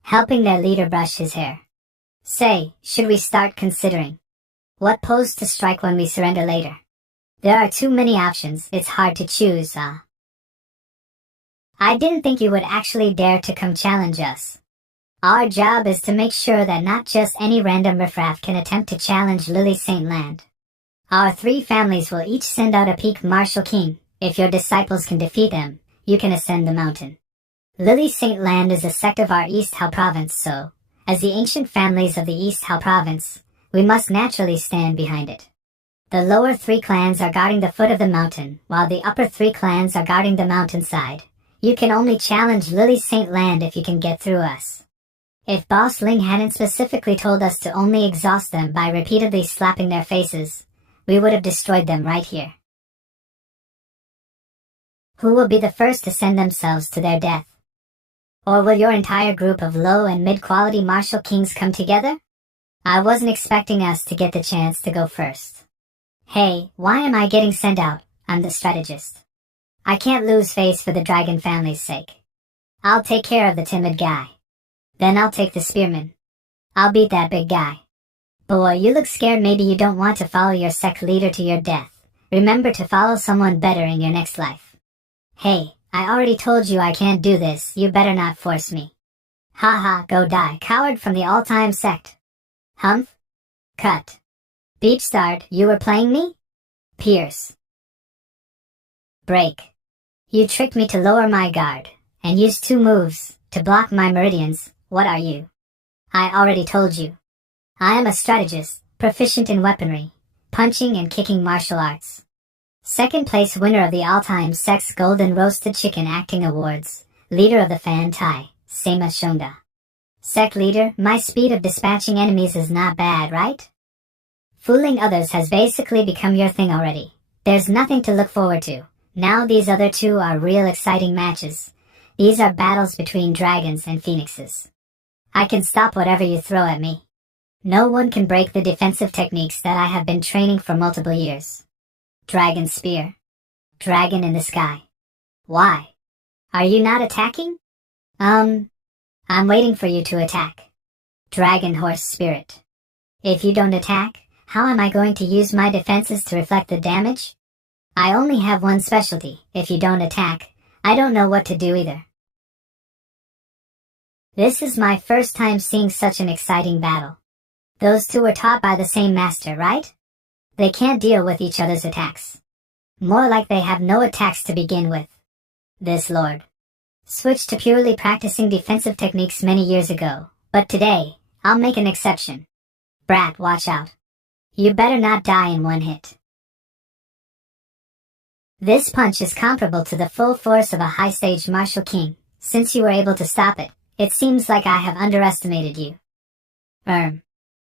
Helping their leader brush his hair. Say, should we start considering what pose to strike when we surrender later? There are too many options, it's hard to choose, I didn't think you would actually dare to come challenge us. Our job is to make sure that not just any random riffraff can attempt to challenge Lily St. Land. Our 3 families will each send out a peak Martial King. If your disciples can defeat them, you can ascend the mountain. Lily St. Land is a sect of our East Hal province, so, as the ancient families of the East Hal province, we must naturally stand behind it. The lower 3 clans are guarding the foot of the mountain, while the upper 3 clans are guarding the mountainside. You can only challenge Lily St. Land if you can get through us. If Boss Ling hadn't specifically told us to only exhaust them by repeatedly slapping their faces, we would have destroyed them right here. Who will be the first to send themselves to their death? Or will your entire group of low and mid-quality martial kings come together? I wasn't expecting us to get the chance to go first. Hey, why am I getting sent out? I'm the strategist. I can't lose face for the dragon family's sake. I'll take care of the timid guy. Then I'll take the spearman. I'll beat that big guy. Boy, you look scared. Maybe you don't want to follow your sect leader to your death. Remember to follow someone better in your next life. Hey, I already told you I can't do this. You better not force me. Haha, go die, coward from the all-time sect. Humph? Cut. Beep start, you were playing me? Pierce. Break. You tricked me to lower my guard, and used 2 moves to block my meridians. What are you? I already told you. I am a strategist, proficient in weaponry, punching and kicking martial arts. Second place winner of the all-time Sect's Golden Roasted Chicken Acting Awards, leader of the Fan Tai, Sema Shonda. Sect leader, my speed of dispatching enemies is not bad, right? Fooling others has basically become your thing already. There's nothing to look forward to. Now these other two are real exciting matches. These are battles between dragons and phoenixes. I can stop whatever you throw at me. No one can break the defensive techniques that I have been training for multiple years. Dragon Spear. Dragon in the sky. Why? Are you not attacking? I'm waiting for you to attack. Dragon Horse Spirit. If you don't attack, how am I going to use my defenses to reflect the damage? I only have one specialty. If you don't attack, I don't know what to do either. This is my first time seeing such an exciting battle. Those two were taught by the same master, right? They can't deal with each other's attacks. More like they have no attacks to begin with. This lord switched to purely practicing defensive techniques many years ago, but today, I'll make an exception. Brat, watch out. You better not die in one hit. This punch is comparable to the full force of a high-stage martial king. Since you were able to stop it, it seems like I have underestimated you.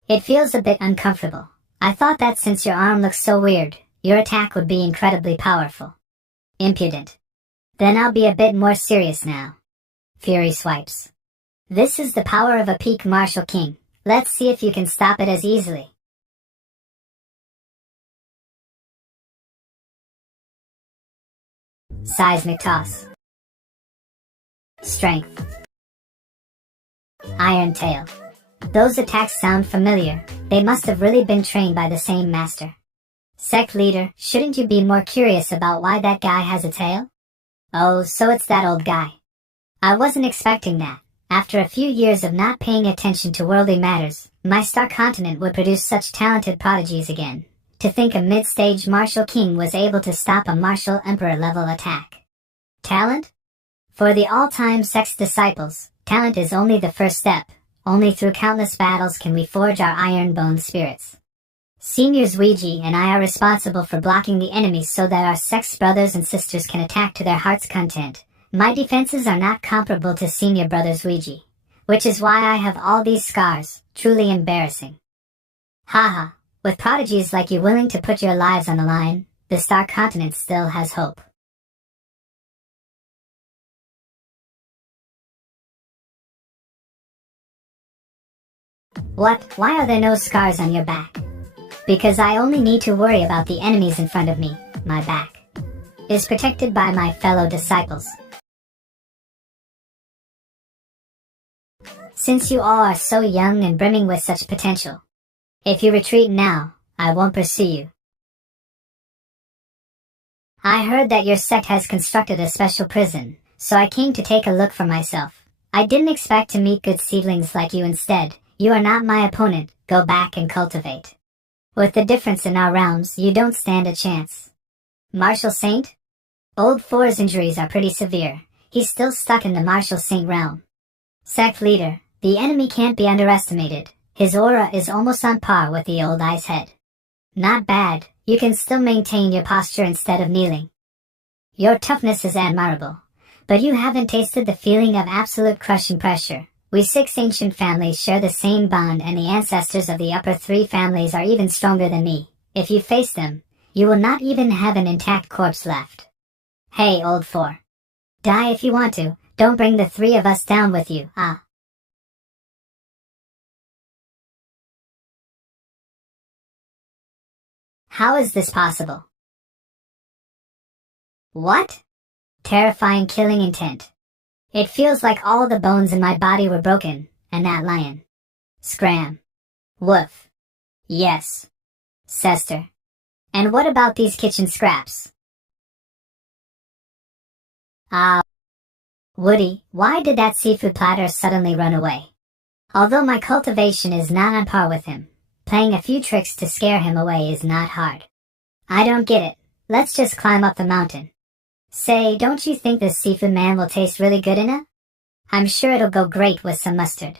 It feels a bit uncomfortable. I thought that since your arm looks so weird, your attack would be incredibly powerful. Impudent. Then I'll be a bit more serious now. Fury swipes. This is the power of a peak martial king. Let's see if you can stop it as easily. Seismic toss. Strength. Iron tail. Those attacks sound familiar. They must have really been trained by the same master. Sect leader, shouldn't you be more curious about why that guy has a tail? Oh, so it's that old guy. I wasn't expecting that. After a few years of not paying attention to worldly matters, my star continent would produce such talented prodigies again. To think a mid-stage martial king was able to stop a martial emperor level attack. Talent? For the all-time Sect's disciples, talent is only the first step. Only through countless battles can we forge our iron-boned spirits. Seniors Ouija and I are responsible for blocking the enemies so that our Sect's brothers and sisters can attack to their heart's content. My defenses are not comparable to Senior Brothers Ouija, which is why I have all these scars, truly embarrassing. Haha, with prodigies like you willing to put your lives on the line, the Star Continent still has hope. What? Why are there no scars on your back? Because I only need to worry about the enemies in front of me. My back is protected by my fellow disciples. Since you all are so young and brimming with such potential, if you retreat now, I won't pursue you. I heard that your sect has constructed a special prison, so I came to take a look for myself. I didn't expect to meet good seedlings like you instead. You are not my opponent. Go back and cultivate. With the difference in our realms, you don't stand a chance. Martial Saint? Old Thor's injuries are pretty severe. He's still stuck in the Martial Saint realm. Sect leader, the enemy can't be underestimated. His aura is almost on par with the old Ice Head. Not bad. You can still maintain your posture instead of kneeling. Your toughness is admirable, but you haven't tasted the feeling of absolute crushing pressure. We 6 ancient families share the same bond, and the ancestors of the upper 3 families are even stronger than me. If you face them, you will not even have an intact corpse left. Hey, old Thor. Die if you want to, don't bring the 3 of us down with you, ah. How is this possible? What? Terrifying killing intent. It feels like all the bones in my body were broken, and that lion. Scram. Woof. Yes. Sester. And what about these kitchen scraps? Woody, why did that seafood platter suddenly run away? Although my cultivation is not on par with him, playing a few tricks to scare him away is not hard. I don't get it. Let's just climb up the mountain. Say, don't you think this seafood man will taste really good in it? I'm sure it'll go great with some mustard.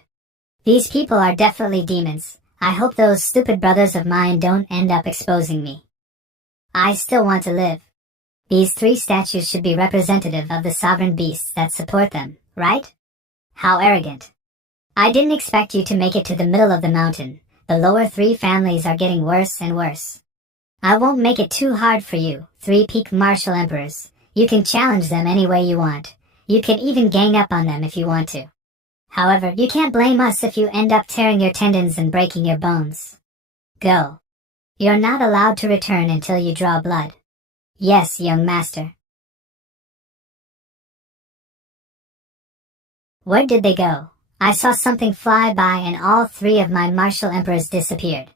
These people are definitely demons. I hope those stupid brothers of mine don't end up exposing me. I still want to live. These 3 statues should be representative of the sovereign beasts that support them, right? How arrogant. I didn't expect you to make it to the middle of the mountain. The lower 3 families are getting worse and worse. I won't make it too hard for you, 3 peak martial emperors. You can challenge them any way you want. You can even gang up on them if you want to. However, you can't blame us if you end up tearing your tendons and breaking your bones. Go. You're not allowed to return until you draw blood. Yes, young master. Where did they go? I saw something fly by and all 3 of my martial emperors disappeared.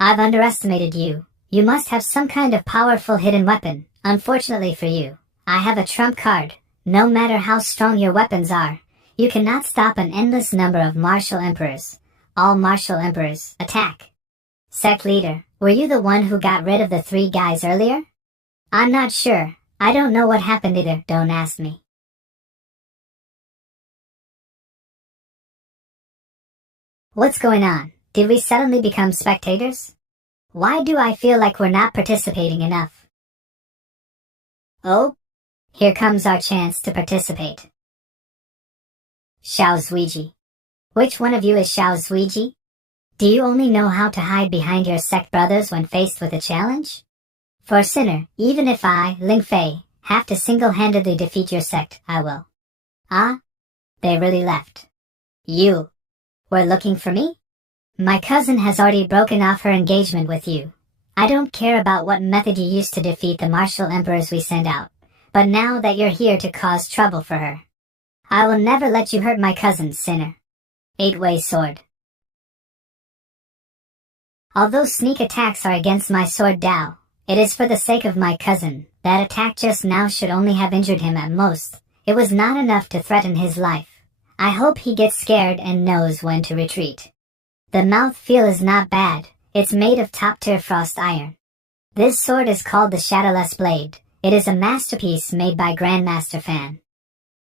I've underestimated you. You must have some kind of powerful hidden weapon. Unfortunately for you, I have a trump card. No matter how strong your weapons are, you cannot stop an endless number of martial emperors. All martial emperors, attack. Sect leader, were you the one who got rid of the 3 guys earlier? I'm not sure. I don't know what happened either, don't ask me. What's going on? Did we suddenly become spectators? Why do I feel like we're not participating enough? Oh? Here comes our chance to participate. Xiao Zuiji. Which one of you is Xiao Zuiji? Do you only know how to hide behind your sect brothers when faced with a challenge? For Sinner, even if I, Ling Fei, have to single-handedly defeat your sect, I will. Ah? They really left. You were looking for me? My cousin has already broken off her engagement with you. I don't care about what method you used to defeat the martial emperors we send out, but now that you're here to cause trouble for her, I will never let you hurt my cousin, Sinner. 8-way sword. Although sneak attacks are against my sword Dao, it is for the sake of my cousin. That attack just now should only have injured him at most. It was not enough to threaten his life. I hope he gets scared and knows when to retreat. The mouthfeel is not bad. It's made of top-tier frost iron. This sword is called the Shadowless Blade. It is a masterpiece made by Grandmaster Fan.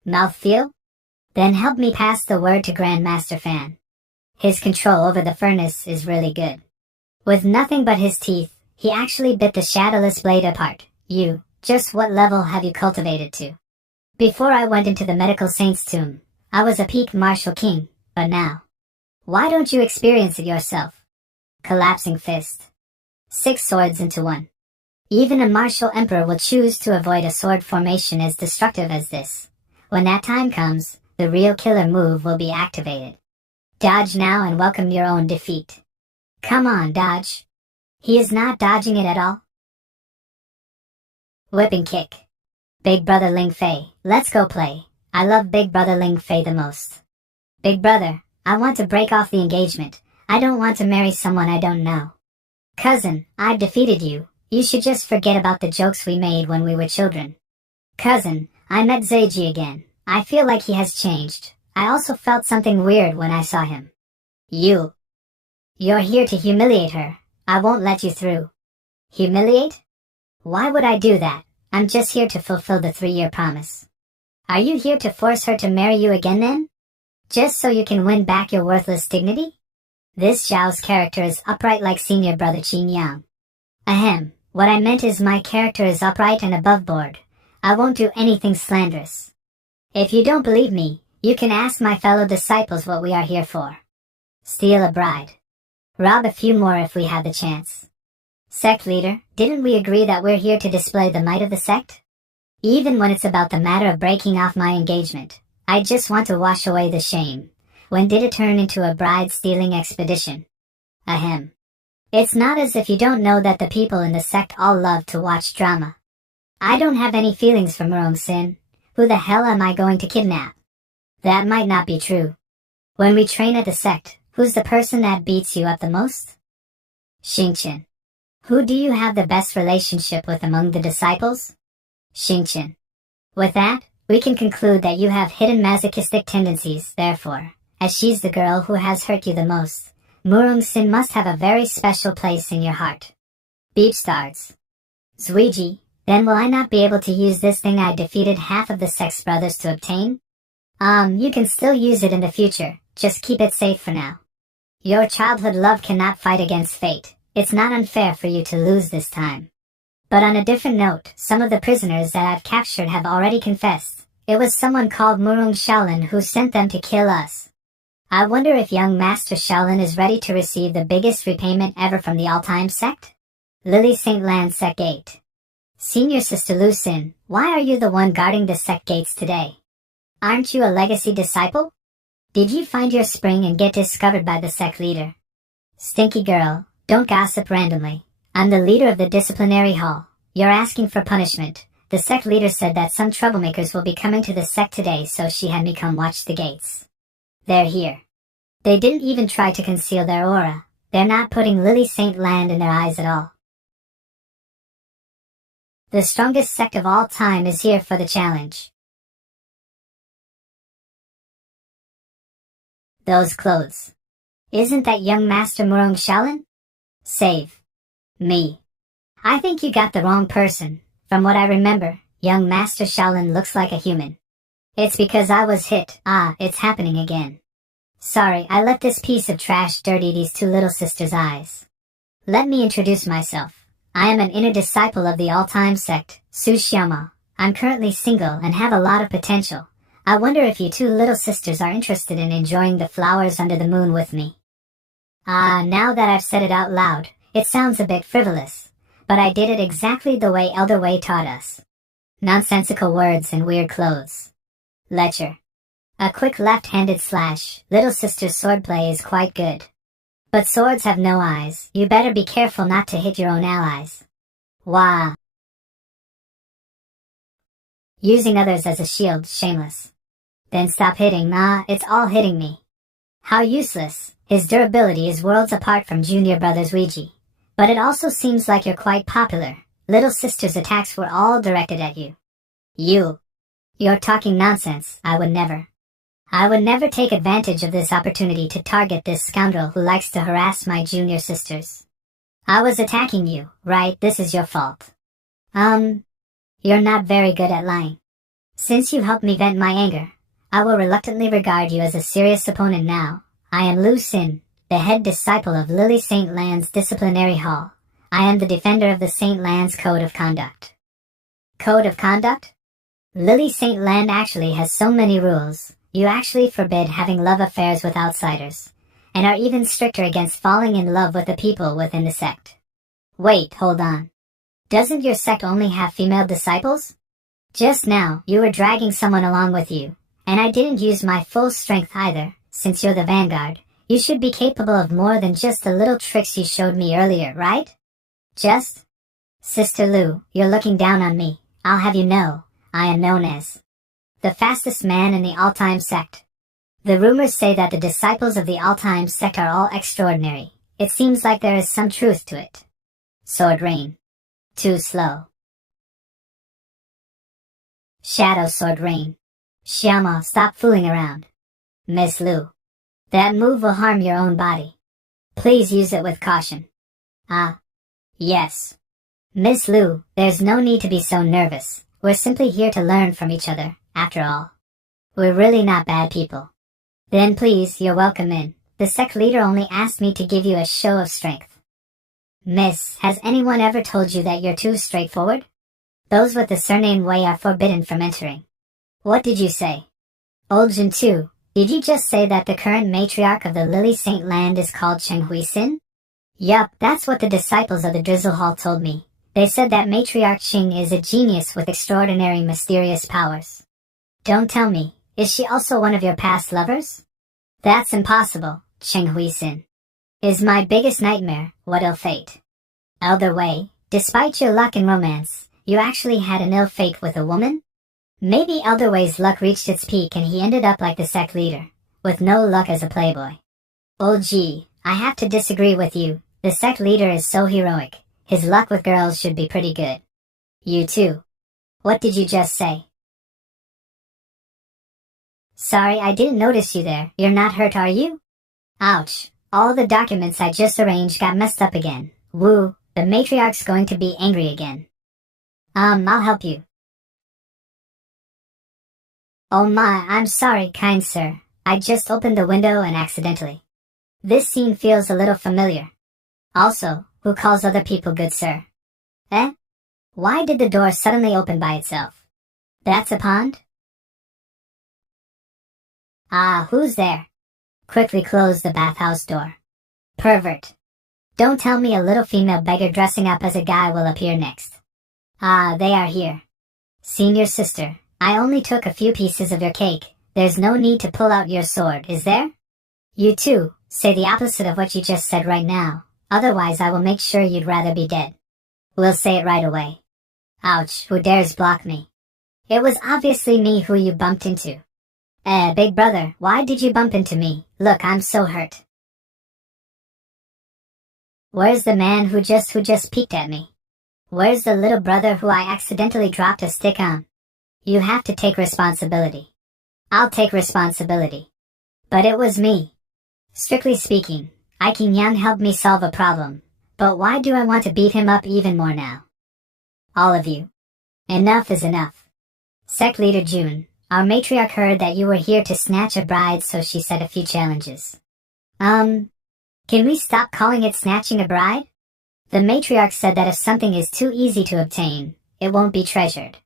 Mouthfeel? Then help me pass the word to Grandmaster Fan. His control over the furnace is really good. With nothing but his teeth, he actually bit the Shadowless Blade apart. You, just what level have you cultivated to? Before I went into the medical saint's tomb, I was a peak martial king, but now, why don't you experience it yourself? Collapsing fist. 6 swords into 1. Even a martial emperor will choose to avoid a sword formation as destructive as this. When that time comes, the real killer move will be activated. Dodge now and welcome your own defeat. Come on, dodge. He is not dodging it at all. Whipping kick. Big brother Ling Fei, let's go play. I love Big brother Ling Fei the most. Big brother, I want to break off the engagement. I don't want to marry someone I don't know. Cousin, I've defeated you. You should just forget about the jokes we made when we were children. Cousin, I met Zeiji again. I feel like he has changed. I also felt something weird when I saw him. You're here to humiliate her. I won't let you through. Humiliate? Why would I do that? I'm just here to fulfill the 3-year promise. Are you here to force her to marry you again then? Just so you can win back your worthless dignity? This Zhao's character is upright like senior brother Qin Yang. Ahem, what I meant is my character is upright and above board. I won't do anything slanderous. If you don't believe me, you can ask my fellow disciples what we are here for. Steal a bride. Rob a few more if we have the chance. Sect leader, didn't we agree that we're here to display the might of the sect? Even when it's about the matter of breaking off my engagement, I just want to wash away the shame. When did it turn into a bride-stealing expedition? Ahem. It's not as if you don't know that the people in the sect all love to watch drama. I don't have any feelings for Murong Sin. Who the hell am I going to kidnap? That might not be true. When we train at the sect, who's the person that beats you up the most? Xingqian. Who do you have the best relationship with among the disciples? Xingqian. With that, we can conclude that you have hidden masochistic tendencies, therefore, as she's the girl who has hurt you the most, Murong Sin must have a very special place in your heart. Beep stars. Zuiji, then will I not be able to use this thing I defeated half of the Sect's brothers to obtain? You can still use it in the future, just keep it safe for now. Your childhood love cannot fight against fate. It's not unfair for you to lose this time. But on a different note, some of the prisoners that I've captured have already confessed. It was someone called Murung Shaolin who sent them to kill us. I wonder if young Master Shaolin is ready to receive the biggest repayment ever from the all-time sect? Lily St. Land Sect Gate. Senior Sister Lu Sin, why are you the one guarding the sect gates today? Aren't you a legacy disciple? Did you find your spring and get discovered by the sect leader? Stinky girl, don't gossip randomly. I'm the leader of the disciplinary hall. You're asking for punishment. The sect leader said that some troublemakers will be coming to the sect today, so she had me come watch the gates. They're here. They didn't even try to conceal their aura. They're not putting Lily St. Land in their eyes at all. The strongest sect of all time is here for the challenge. Those clothes. Isn't that young Master Murung Shaolin? Save me. I think you got the wrong person. From what I remember, young Master Shaolin looks like a human. It's because I was hit. It's happening again. Sorry, I let this piece of trash dirty these two little sisters' eyes. Let me introduce myself. I am an inner disciple of the all-time sect, Su Xiaoma. I'm currently single and have a lot of potential. I wonder if you two little sisters are interested in enjoying the flowers under the moon with me. Now that I've said it out loud, it sounds a bit frivolous. But I did it exactly the way Elder Wei taught us. Nonsensical words and weird clothes. Lecture. A quick left-handed slash, little sister's swordplay is quite good. But swords have no eyes. You better be careful not to hit your own allies. Wah. Using others as a shield, shameless. Then stop hitting. It's all hitting me. How useless. His durability is worlds apart from junior brothers Ouija. But it also seems like you're quite popular. Little sister's attacks were all directed at you. You're talking nonsense. I would never take advantage of this opportunity to target this scoundrel who likes to harass my junior sisters. I was attacking you, right? This is your fault. You're not very good at lying. Since you helped me vent my anger, I will reluctantly regard you as a serious opponent now. I am Lu Sin, the head disciple of Lily St. Land's disciplinary hall. I am the defender of the St. Land's Code of Conduct. Code of Conduct? Lily St. Land actually has so many rules. You actually forbid having love affairs with outsiders, and are even stricter against falling in love with the people within the sect. Wait, hold on. Doesn't your sect only have female disciples? Just now, you were dragging someone along with you, and I didn't use my full strength either. Since you're the vanguard, you should be capable of more than just the little tricks you showed me earlier, right? Sister Lu, you're looking down on me. I'll have you know, I am known as the fastest man in the all-time sect. The rumors say that the disciples of the all-time sect are all extraordinary. It seems like there is some truth to it. Sword Rain. Too slow. Shadow Sword Rain. Xiaoma, stop fooling around. Miss Lu. That move will harm your own body. Please use it with caution. Yes. Miss Lu, there's no need to be so nervous. We're simply here to learn from each other, after all. We're really not bad people. Then please, you're welcome in. The sect leader only asked me to give you a show of strength. Miss, has anyone ever told you that you're too straightforward? Those with the surname Wei are forbidden from entering. What did you say? Old Jin too. Did you just say that the current matriarch of the Lily St. Land is called Cheng Hui Sin? Yup, that's what the disciples of the Drizzle Hall told me. They said that matriarch Ching is a genius with extraordinary mysterious powers. Don't tell me, is she also one of your past lovers? That's impossible, Cheng Hui Sin. Is my biggest nightmare, what ill fate. Elder Wei, despite your luck in romance, you actually had an ill fate with a woman? Maybe Elder Wei's luck reached its peak and he ended up like the sect leader, with no luck as a playboy. Oh gee, I have to disagree with you. The sect leader is so heroic. His luck with girls should be pretty good. You too. What did you just say? Sorry, I didn't notice you there. You're not hurt, are you? Ouch. All the documents I just arranged got messed up again. Woo, the matriarch's going to be angry again. I'll help you. Oh my, I'm sorry, kind sir. I just opened the window and accidentally. This scene feels a little familiar. Also, who calls other people good sir? Eh? Why did the door suddenly open by itself? That's a pond? Ah, who's there? Quickly close the bathhouse door. Pervert. Don't tell me a little female beggar dressing up as a guy will appear next. Ah, they are here. Senior sister, I only took a few pieces of your cake. There's no need to pull out your sword, is there? You too, say the opposite of what you just said right now. Otherwise I will make sure you'd rather be dead. We'll say it right away. Ouch, who dares block me? It was obviously me who you bumped into. Big brother, why did you bump into me? Look, I'm so hurt. Where's the man who just peeked at me? Where's the little brother who I accidentally dropped a stick on? You have to take responsibility. I'll take responsibility. But it was me. Strictly speaking, Aikin Yang helped me solve a problem, but why do I want to beat him up even more now? All of you. Enough is enough. Sect leader June, our matriarch heard that you were here to snatch a bride, so she set a few challenges. Can we stop calling it snatching a bride? The matriarch said that if something is too easy to obtain, it won't be treasured.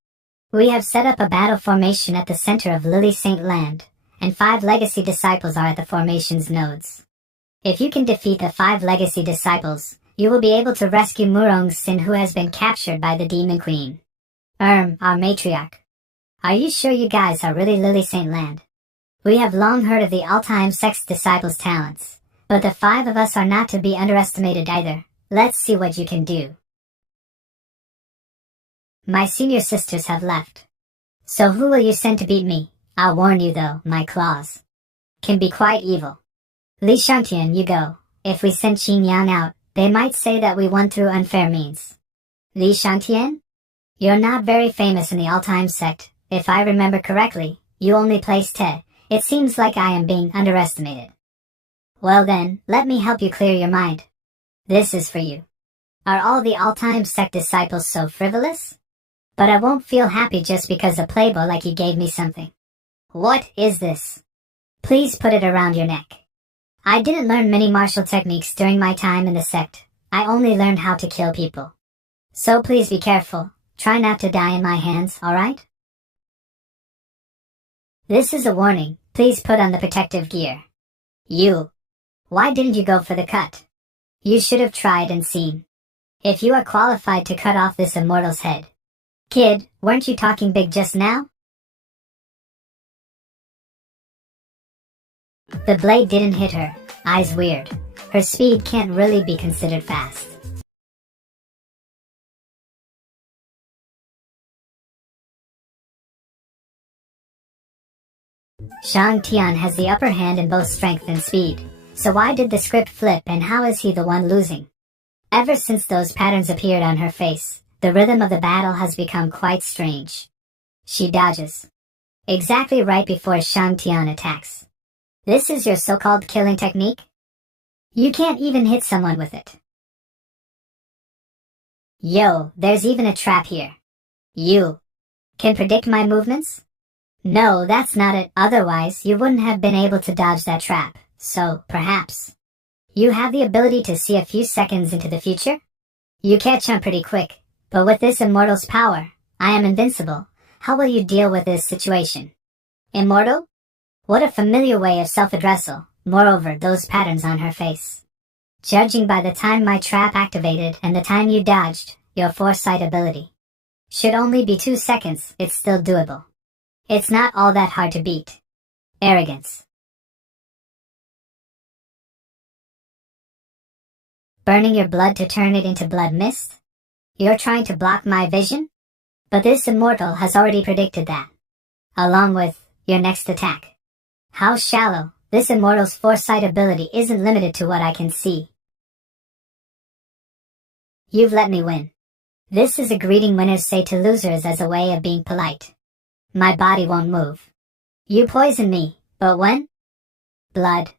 We have set up a battle formation at the center of Lily Saint Land, and 5 legacy disciples are at the formation's nodes. If you can defeat the 5 legacy disciples, you will be able to rescue Murong Sin, who has been captured by the Demon Queen. Our matriarch. Are you sure you guys are really Lily Saint Land? We have long heard of the all-time Sect's disciples' talents, but the 5 of us are not to be underestimated either. Let's see what you can do. My senior sisters have left. So who will you send to beat me? I'll warn you though, my claws can be quite evil. Li Shangtian, you go. If we send Qin Yang out, they might say that we won through unfair means. Li Shangtian? You're not very famous in the all-time sect. If I remember correctly, you only placed 10. It seems like I am being underestimated. Well then, let me help you clear your mind. This is for you. Are all the all-time sect disciples so frivolous? But I won't feel happy just because a playboy like you gave me something. What is this? Please put it around your neck. I didn't learn many martial techniques during my time in the sect. I only learned how to kill people. So please be careful. Try not to die in my hands, alright? This is a warning. Please put on the protective gear. You. Why didn't you go for the cut? You should have tried and seen. If you are qualified to cut off this immortal's head. Kid, weren't you talking big just now? The blade didn't hit her. Eyes weird. Her speed can't really be considered fast. Shang Tian has the upper hand in both strength and speed. So why did the script flip, and how is he the one losing? Ever since those patterns appeared on her face, the rhythm of the battle has become quite strange. She dodges. Exactly right before Shang Tian attacks. This is your so-called killing technique? You can't even hit someone with it. Yo, there's even a trap here. You can predict my movements? No, that's not it. Otherwise, you wouldn't have been able to dodge that trap. So, perhaps, you have the ability to see a few seconds into the future? You catch on pretty quick, but with this immortal's power, I am invincible. How will you deal with this situation? Immortal? What a familiar way of self-addressal. Moreover, those patterns on her face. Judging by the time my trap activated and the time you dodged, your foresight ability should only be 2 seconds. It's still doable. It's not all that hard to beat. Arrogance. Burning your blood to turn it into blood mist? You're trying to block my vision? But this immortal has already predicted that. Along with your next attack. How shallow. This immortal's foresight ability isn't limited to what I can see. You've let me win. This is a greeting winners say to losers as a way of being polite. My body won't move. You poison me, but when? Blood.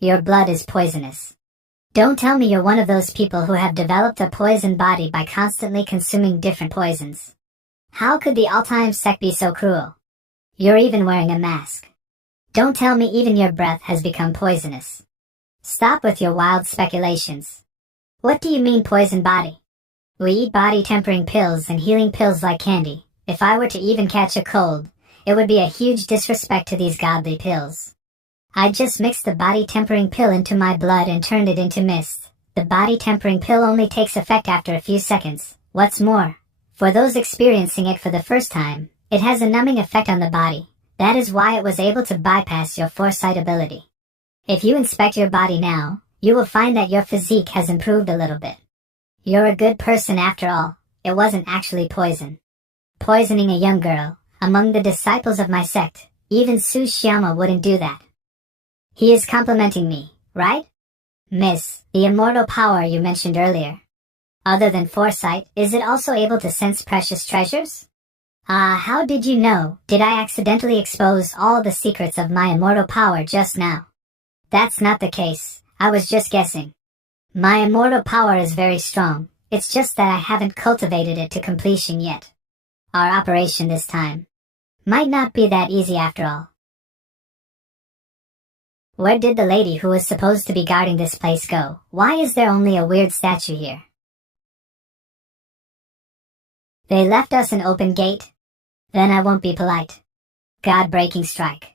Your blood is poisonous. Don't tell me you're one of those people who have developed a poison body by constantly consuming different poisons. How could the all-time sect be so cruel? You're even wearing a mask. Don't tell me even your breath has become poisonous. Stop with your wild speculations. What do you mean poison body? We eat body-tempering pills and healing pills like candy. If I were to even catch a cold, it would be a huge disrespect to these godly pills. I just mixed the body-tempering pill into my blood and turned it into mist. The body-tempering pill only takes effect after a few seconds. What's more, for those experiencing it for the first time, it has a numbing effect on the body. That is why it was able to bypass your foresight ability. If you inspect your body now, you will find that your physique has improved a little bit. You're a good person after all. It wasn't actually poison. Poisoning a young girl, among the disciples of my sect, even Su Xiama wouldn't do that. He is complimenting me, right? Miss, the immortal power you mentioned earlier. Other than foresight, is it also able to sense precious treasures? How did you know? Did I accidentally expose all the secrets of my immortal power just now? That's not the case. I was just guessing. My immortal power is very strong. It's just that I haven't cultivated it to completion yet. Our operation this time might not be that easy after all. Where did the lady who was supposed to be guarding this place go? Why is there only a weird statue here? They left us an open gate? Then I won't be polite. God-breaking strike.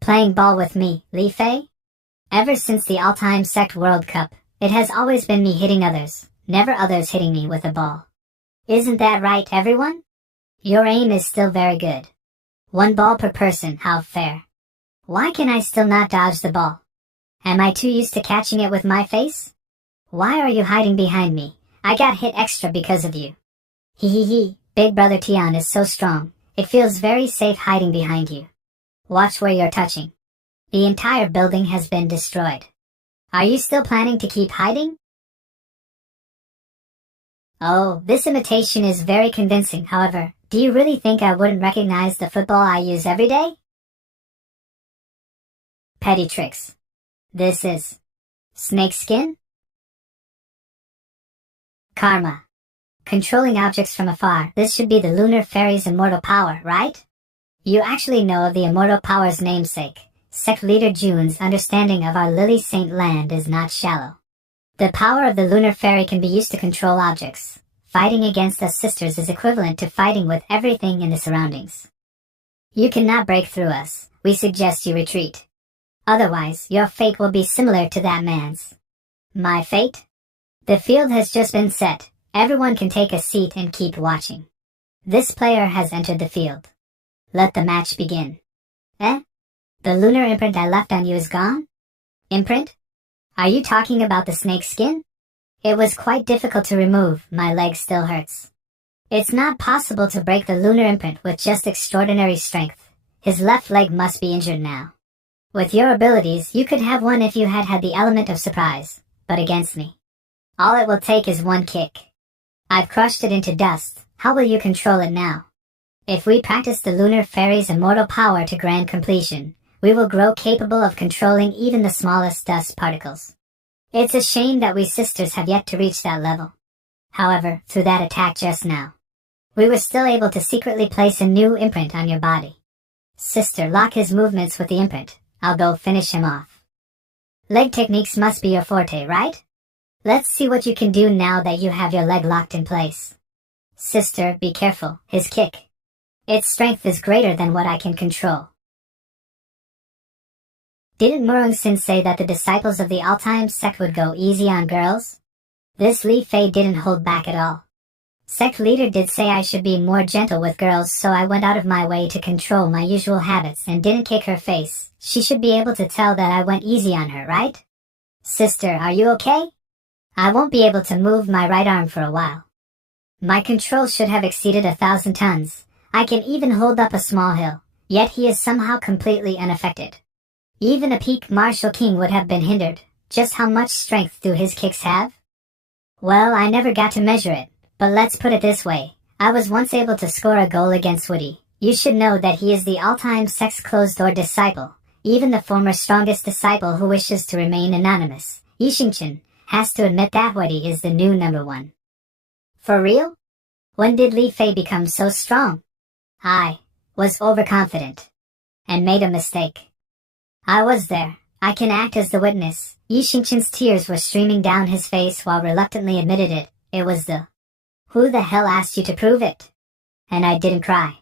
Playing ball with me, Li Fei? Ever since the all-time Sect World Cup, it has always been me hitting others, never others hitting me with a ball. Isn't that right, everyone? Your aim is still very good. 1 ball per person, how fair. Why can I still not dodge the ball? Am I too used to catching it with my face? Why are you hiding behind me? I got hit extra because of you. Hee. Big brother Tian is so strong. It feels very safe hiding behind you. Watch where you're touching. The entire building has been destroyed. Are you still planning to keep hiding? Oh, this imitation is very convincing. However, do you really think I wouldn't recognize the football I use every day? Petty tricks. This is snake skin? Karma. Controlling objects from afar. This should be the Lunar Fairy's immortal power, right? You actually know of the immortal power's namesake. Sect leader June's understanding of our Lily Saint land is not shallow. The power of the Lunar Fairy can be used to control objects. Fighting against us sisters is equivalent to fighting with everything in the surroundings. You cannot break through us. We suggest you retreat. Otherwise, your fate will be similar to that man's. My fate? The field has just been set. Everyone can take a seat and keep watching. This player has entered the field. Let the match begin. Eh? The lunar imprint I left on you is gone? Imprint? Are you talking about the snake skin? It was quite difficult to remove. My leg still hurts. It's not possible to break the lunar imprint with just extraordinary strength. His left leg must be injured now. With your abilities, you could have won if you had had the element of surprise, but against me. All it will take is 1 kick. I've crushed it into dust. How will you control it now? If we practice the Lunar Fairy's immortal power to grand completion, we will grow capable of controlling even the smallest dust particles. It's a shame that we sisters have yet to reach that level. However, through that attack just now, we were still able to secretly place a new imprint on your body. Sister, lock his movements with the imprint. I'll go finish him off. Leg techniques must be your forte, right? Let's see what you can do now that you have your leg locked in place. Sister, be careful. His kick. Its strength is greater than what I can control. Didn't Murung Sin say that the disciples of the all-time sect would go easy on girls? This Li Fei didn't hold back at all. Sect leader did say I should be more gentle with girls, so I went out of my way to control my usual habits and didn't kick her face. She should be able to tell that I went easy on her, right? Sister, are you okay? I won't be able to move my right arm for a while. My control should have exceeded 1,000 tons. I can even hold up a small hill, yet he is somehow completely unaffected. Even a peak martial king would have been hindered. Just how much strength do his kicks have? Well, I never got to measure it, but let's put it this way. I was once able to score a goal against Woody. You should know that he is the all-time Sect's closed-door disciple. Even the former strongest disciple who wishes to remain anonymous, Yixingchen, has to admit that Woody is the new number 1. For real? When did Li Fei become so strong? was overconfident, and made a mistake. I was there. I can act as the witness. Yi Xingqian's tears were streaming down his face while reluctantly admitted it. It was the... Who the hell asked you to prove it? And I didn't cry.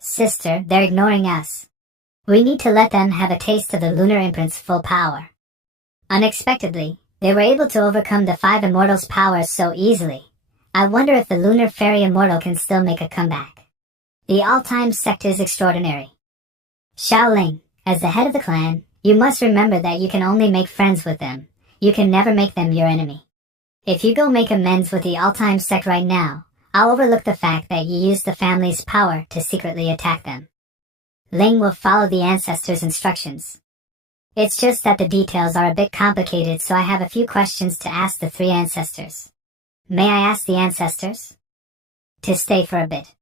Sister, they're ignoring us. We need to let them have a taste of the lunar imprint's full power. Unexpectedly, they were able to overcome the 5 immortals' powers so easily. I wonder if the lunar fairy immortal can still make a comeback. The all-time sect is extraordinary. Xiaoling, as the head of the clan, you must remember that you can only make friends with them. You can never make them your enemy. If you go make amends with the all-time sect right now, I'll overlook the fact that you used the family's power to secretly attack them. Ling will follow the ancestors' instructions. It's just that the details are a bit complicated, so I have a few questions to ask the 3 ancestors. May I ask the ancestors to stay for a bit?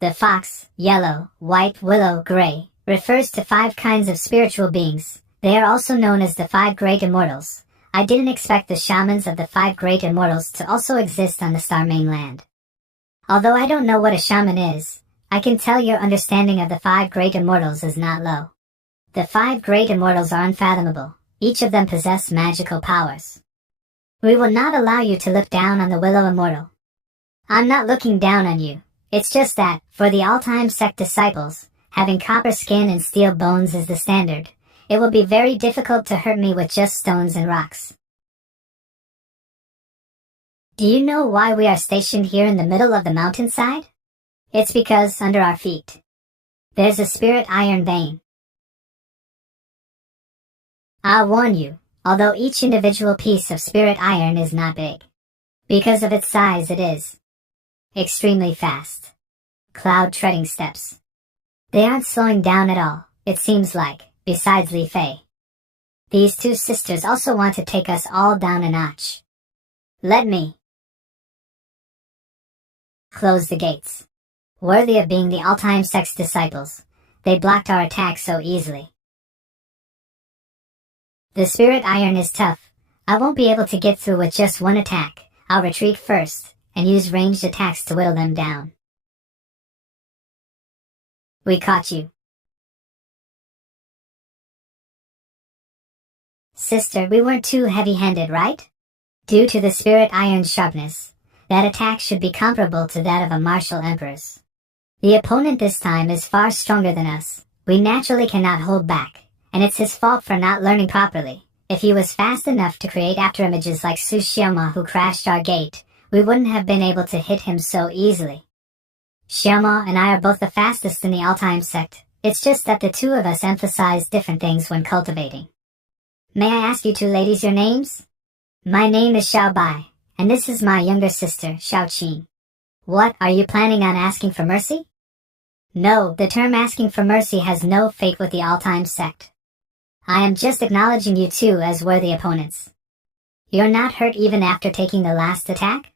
The fox, yellow, white, willow, gray, refers to 5 kinds of spiritual beings. They are also known as the 5 great immortals. I didn't expect the shamans of the 5 great immortals to also exist on the star mainland. Although I don't know what a shaman is, I can tell your understanding of the 5 great immortals is not low. The 5 great immortals are unfathomable. Each of them possess magical powers. We will not allow you to look down on the Willow Immortal. I'm not looking down on you. It's just that, for the all-time sect disciples, having copper skin and steel bones is the standard. It will be very difficult to hurt me with just stones and rocks. Do you know why we are stationed here in the middle of the mountainside? It's because, under our feet, there's a spirit iron vein. I'll warn you, although each individual piece of spirit iron is not big. Because of its size it is extremely fast. Cloud treading steps. They aren't slowing down at all, it seems like, besides Li Fei. These 2 sisters also want to take us all down a notch. Let me close the gates. Worthy of being the all-time sect's disciples, they blocked our attack so easily. The spirit iron is tough. I won't be able to get through with just one attack. I'll retreat first, and use ranged attacks to whittle them down. We caught you. Sister, we weren't too heavy-handed, right? Due to the spirit iron's sharpness, that attack should be comparable to that of a martial emperor's. The opponent this time is far stronger than us. We naturally cannot hold back. And it's his fault for not learning properly. If he was fast enough to create afterimages like Su Xiaoma who crashed our gate, we wouldn't have been able to hit him so easily. Xiaoma and I are both the fastest in the all-time sect. It's just that the 2 of us emphasize different things when cultivating. May I ask you 2 ladies your names? My name is Xiao Bai, and this is my younger sister, Xiao Qing. What, are you planning on asking for mercy? No, the term asking for mercy has no fate with the all-time sect. I am just acknowledging you 2 as worthy opponents. You're not hurt even after taking the last attack?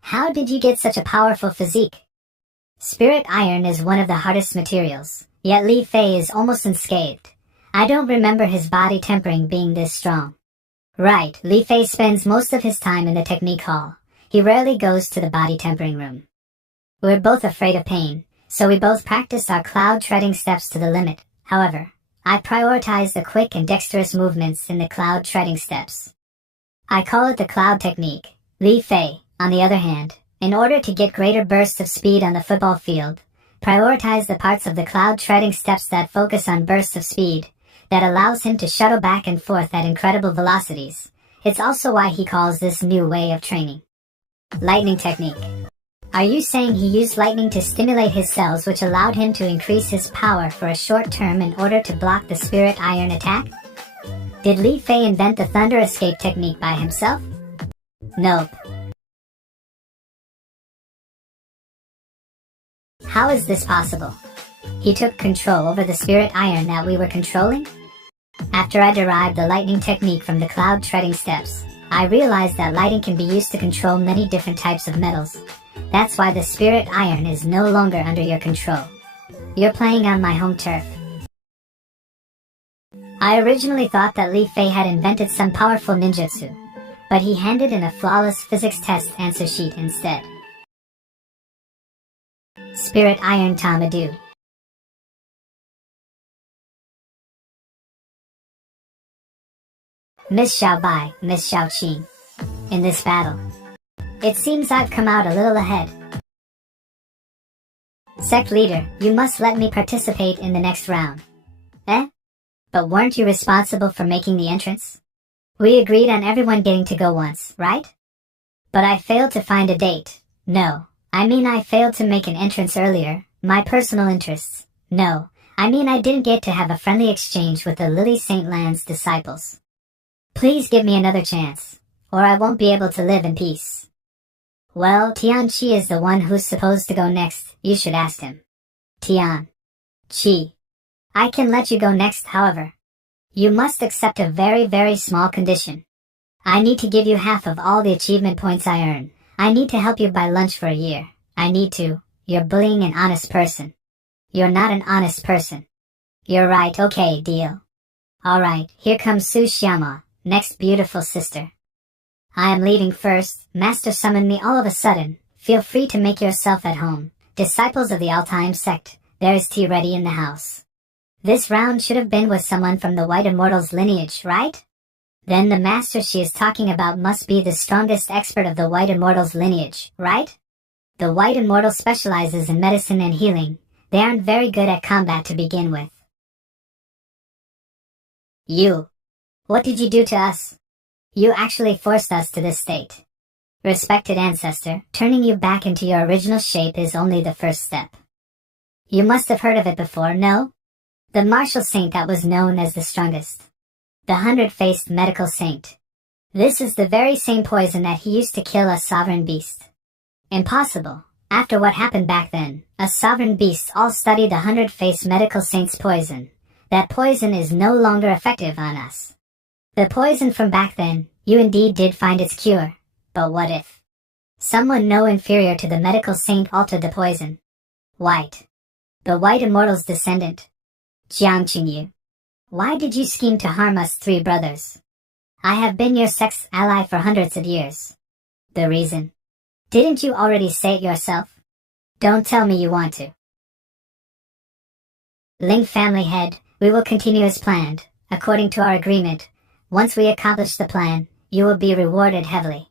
How did you get such a powerful physique? Spirit iron is one of the hardest materials, yet Li Fei is almost unscathed. I don't remember his body tempering being this strong. Right, Li Fei spends most of his time in the technique hall. He rarely goes to the body tempering room. We're both afraid of pain, so we both practiced our cloud treading steps to the limit. However, I prioritize the quick and dexterous movements in the cloud treading steps. I call it the cloud technique. Li Fei, on the other hand, in order to get greater bursts of speed on the football field, prioritize the parts of the cloud treading steps that focus on bursts of speed, that allows him to shuttle back and forth at incredible velocities. It's also why he calls this new way of training lightning technique. Are you saying he used lightning to stimulate his cells, which allowed him to increase his power for a short term in order to block the spirit iron attack? Did Li Fei invent the thunder escape technique by himself? Nope. How is this possible? He took control over the spirit iron that we were controlling? After I derived the lightning technique from the cloud treading steps, I realized that lighting can be used to control many different types of metals. That's why the spirit iron is no longer under your control. You're playing on my home turf. I originally thought that Li Fei had invented some powerful ninjutsu, but he handed in a flawless physics test answer sheet instead. Spirit Iron Tamadu. Miss Xiao Bai, Miss Xiao Qing. In this battle, it seems I've come out a little ahead. Sect leader, you must let me participate in the next round. Eh? But weren't you responsible for making the entrance? We agreed on everyone getting to go once, right? But I failed to find a date. No, I mean I failed to make an entrance earlier. My personal interests. No, I mean I didn't get to have a friendly exchange with the Lily St. Land's disciples. Please give me another chance, or I won't be able to live in peace. Well, Tian Qi is the one who's supposed to go next. You should ask him. Tian Qi. I can let you go next, however. You must accept a very, very small condition. I need to give you half of all the achievement points I earn. I need to help you buy lunch for a year. I need to. You're bullying an honest person. You're not an honest person. You're right, okay, deal. Alright, here comes Su Xiama, next beautiful sister. I am leaving first. Master summoned me all of a sudden. Feel free to make yourself at home. Disciples of the All-Time Sect, there is tea ready in the house. This round should have been with someone from the White Immortals lineage, right? Then the master she is talking about must be the strongest expert of the White Immortals lineage, right? The White Immortal specializes in medicine and healing. They aren't very good at combat to begin with. You. What did you do to us? You actually forced us to this state. Respected ancestor, turning you back into your original shape is only the first step. You must have heard of it before, no? The martial saint that was known as the strongest. The 100-faced medical saint. This is the very same poison that he used to kill a sovereign beast. Impossible. After what happened back then, a sovereign beast all studied the 100-faced medical saint's poison. That poison is no longer effective on us. The poison from back then, you indeed did find its cure. But what if someone no inferior to the medical saint altered the poison? White. The White Immortal's descendant. Jiang Qingyu. Why did you scheme to harm us three brothers? I have been your sect's ally for hundreds of years. The reason? Didn't you already say it yourself? Don't tell me you want to. Ling family head, we will continue as planned, according to our agreement. Once we accomplish the plan, you will be rewarded heavily.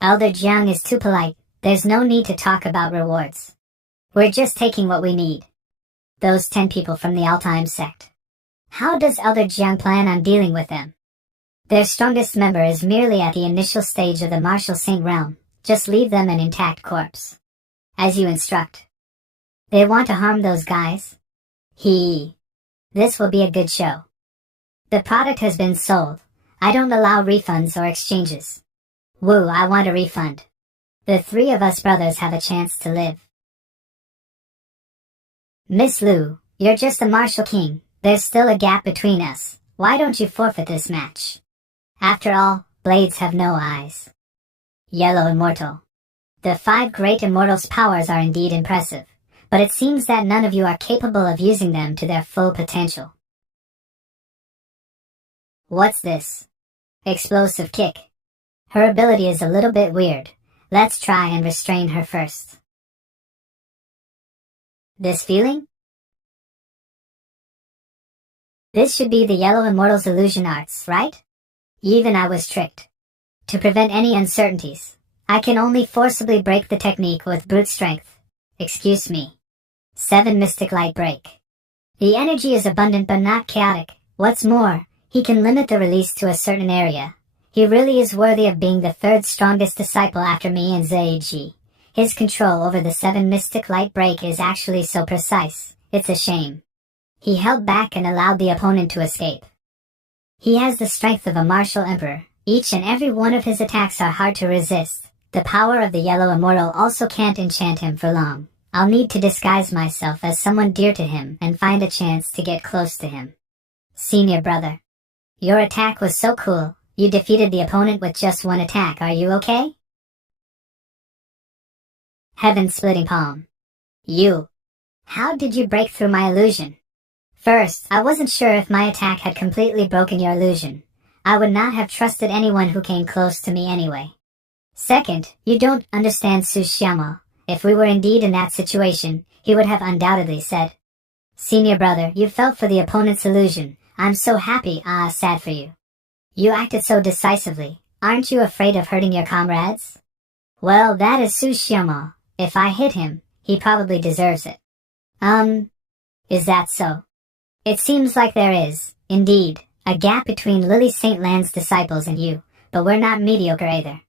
Elder Jiang is too polite. There's no need to talk about rewards. We're just taking what we need. Those 10 people from the All-Time Sect. How does Elder Jiang plan on dealing with them? Their strongest member is merely at the initial stage of the martial saint realm. Just leave them an intact corpse. As you instruct. They want to harm those guys? This will be a good show. The product has been sold. I don't allow refunds or exchanges. Woo, I want a refund. The three of us brothers have a chance to live. Miss Lu, you're just a martial king. There's still a gap between us. Why don't you forfeit this match? After all, blades have no eyes. Yellow Immortal. The 5 great immortals' powers are indeed impressive, but it seems that none of you are capable of using them to their full potential. What's this? Explosive kick. Her ability is a little bit weird. Let's try and restrain her first. This feeling? This should be the Yellow Immortal's illusion arts, right? Even I was tricked. To prevent any uncertainties, I can only forcibly break the technique with brute strength. Excuse me. 7 Mystic Light Break. The energy is abundant but not chaotic. What's more, he can limit the release to a certain area. He really is worthy of being the 3rd strongest disciple after me and Zeiji. His control over the 7 Mystic Light Break is actually so precise, it's a shame. He held back and allowed the opponent to escape. He has the strength of a martial emperor. Each and every one of his attacks are hard to resist. The power of the Yellow Immortal also can't enchant him for long. I'll need to disguise myself as someone dear to him and find a chance to get close to him. Senior brother. Your attack was so cool. You defeated the opponent with just 1 attack. Are you okay? Heaven-splitting palm. You. How did you break through my illusion? First, I wasn't sure if my attack had completely broken your illusion. I would not have trusted anyone who came close to me anyway. Second, you don't understand Su Xiama. If we were indeed in that situation, he would have undoubtedly said, Senior brother, you fell for the opponent's illusion. I'm so happy, sad for you. You acted so decisively. Aren't you afraid of hurting your comrades? Well, that is Su Xiaomo. If I hit him, he probably deserves it. Is that so? It seems like there is, indeed, a gap between Lily St. Land's disciples and you, but we're not mediocre either.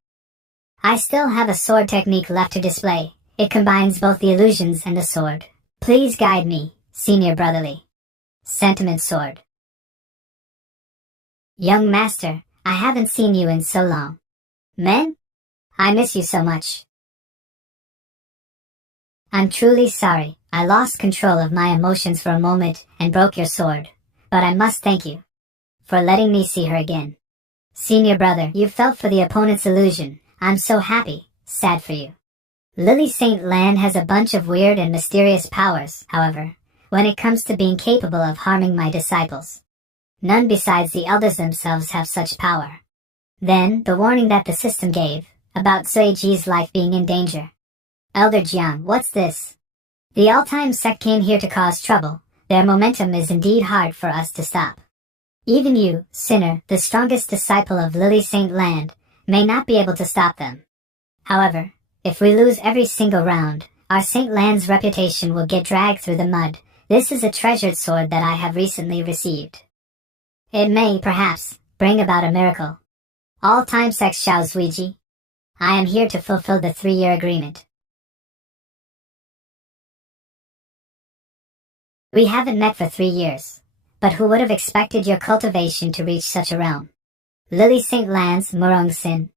I still have a sword technique left to display. It combines both the illusions and the sword. Please guide me, Senior Brotherly. Sentiment Sword. Young Master, I haven't seen you in so long. Men? I miss you so much. I'm truly sorry. I lost control of my emotions for a moment and broke your sword. But I must thank you for letting me see her again. Senior brother, you fell for the opponent's illusion. I'm so happy, sad for you. Lily St. Land has a bunch of weird and mysterious powers, however, when it comes to being capable of harming my disciples. None besides the elders themselves have such power. Then, the warning that the system gave, about Suiji's life being in danger. Elder Jiang, what's this? The all-time sect came here to cause trouble. Their momentum is indeed hard for us to stop. Even you, Sinner, the strongest disciple of Lily St. Land, may not be able to stop them. However, if we lose every single round, our St. Land's reputation will get dragged through the mud. This is a treasured sword that I have recently received. It may, perhaps, bring about a miracle. All-time sect Xiao Zuiji. I am here to fulfill the 3-year agreement. We haven't met for 3 years, but who would have expected your cultivation to reach such a realm? Lily St. Land's Murong Sin.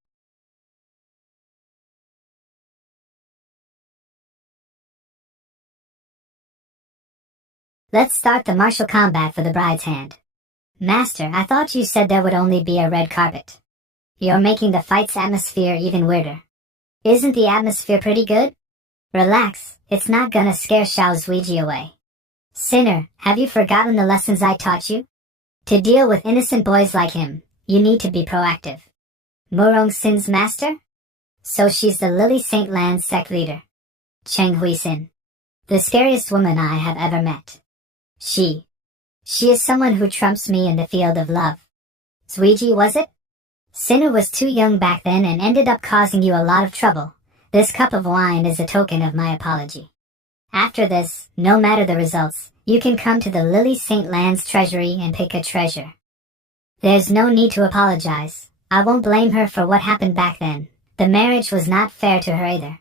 Let's start the martial combat for the bride's hand. Master, I thought you said there would only be a red carpet. You're making the fight's atmosphere even weirder. Isn't the atmosphere pretty good? Relax, it's not gonna scare Xiao Zuiji away. Sinner, have you forgotten the lessons I taught you? To deal with innocent boys like him, you need to be proactive. Murong Sin's master? So she's the Lily St. Land sect leader. Cheng Hui Sin. The scariest woman I have ever met. She is someone who trumps me in the field of love. Zuiji, was it? Sinner was too young back then and ended up causing you a lot of trouble. This cup of wine is a token of my apology. After this, no matter the results, you can come to the Lily St. Land's treasury and pick a treasure. There's no need to apologize. I won't blame her for what happened back then. The marriage was not fair to her either.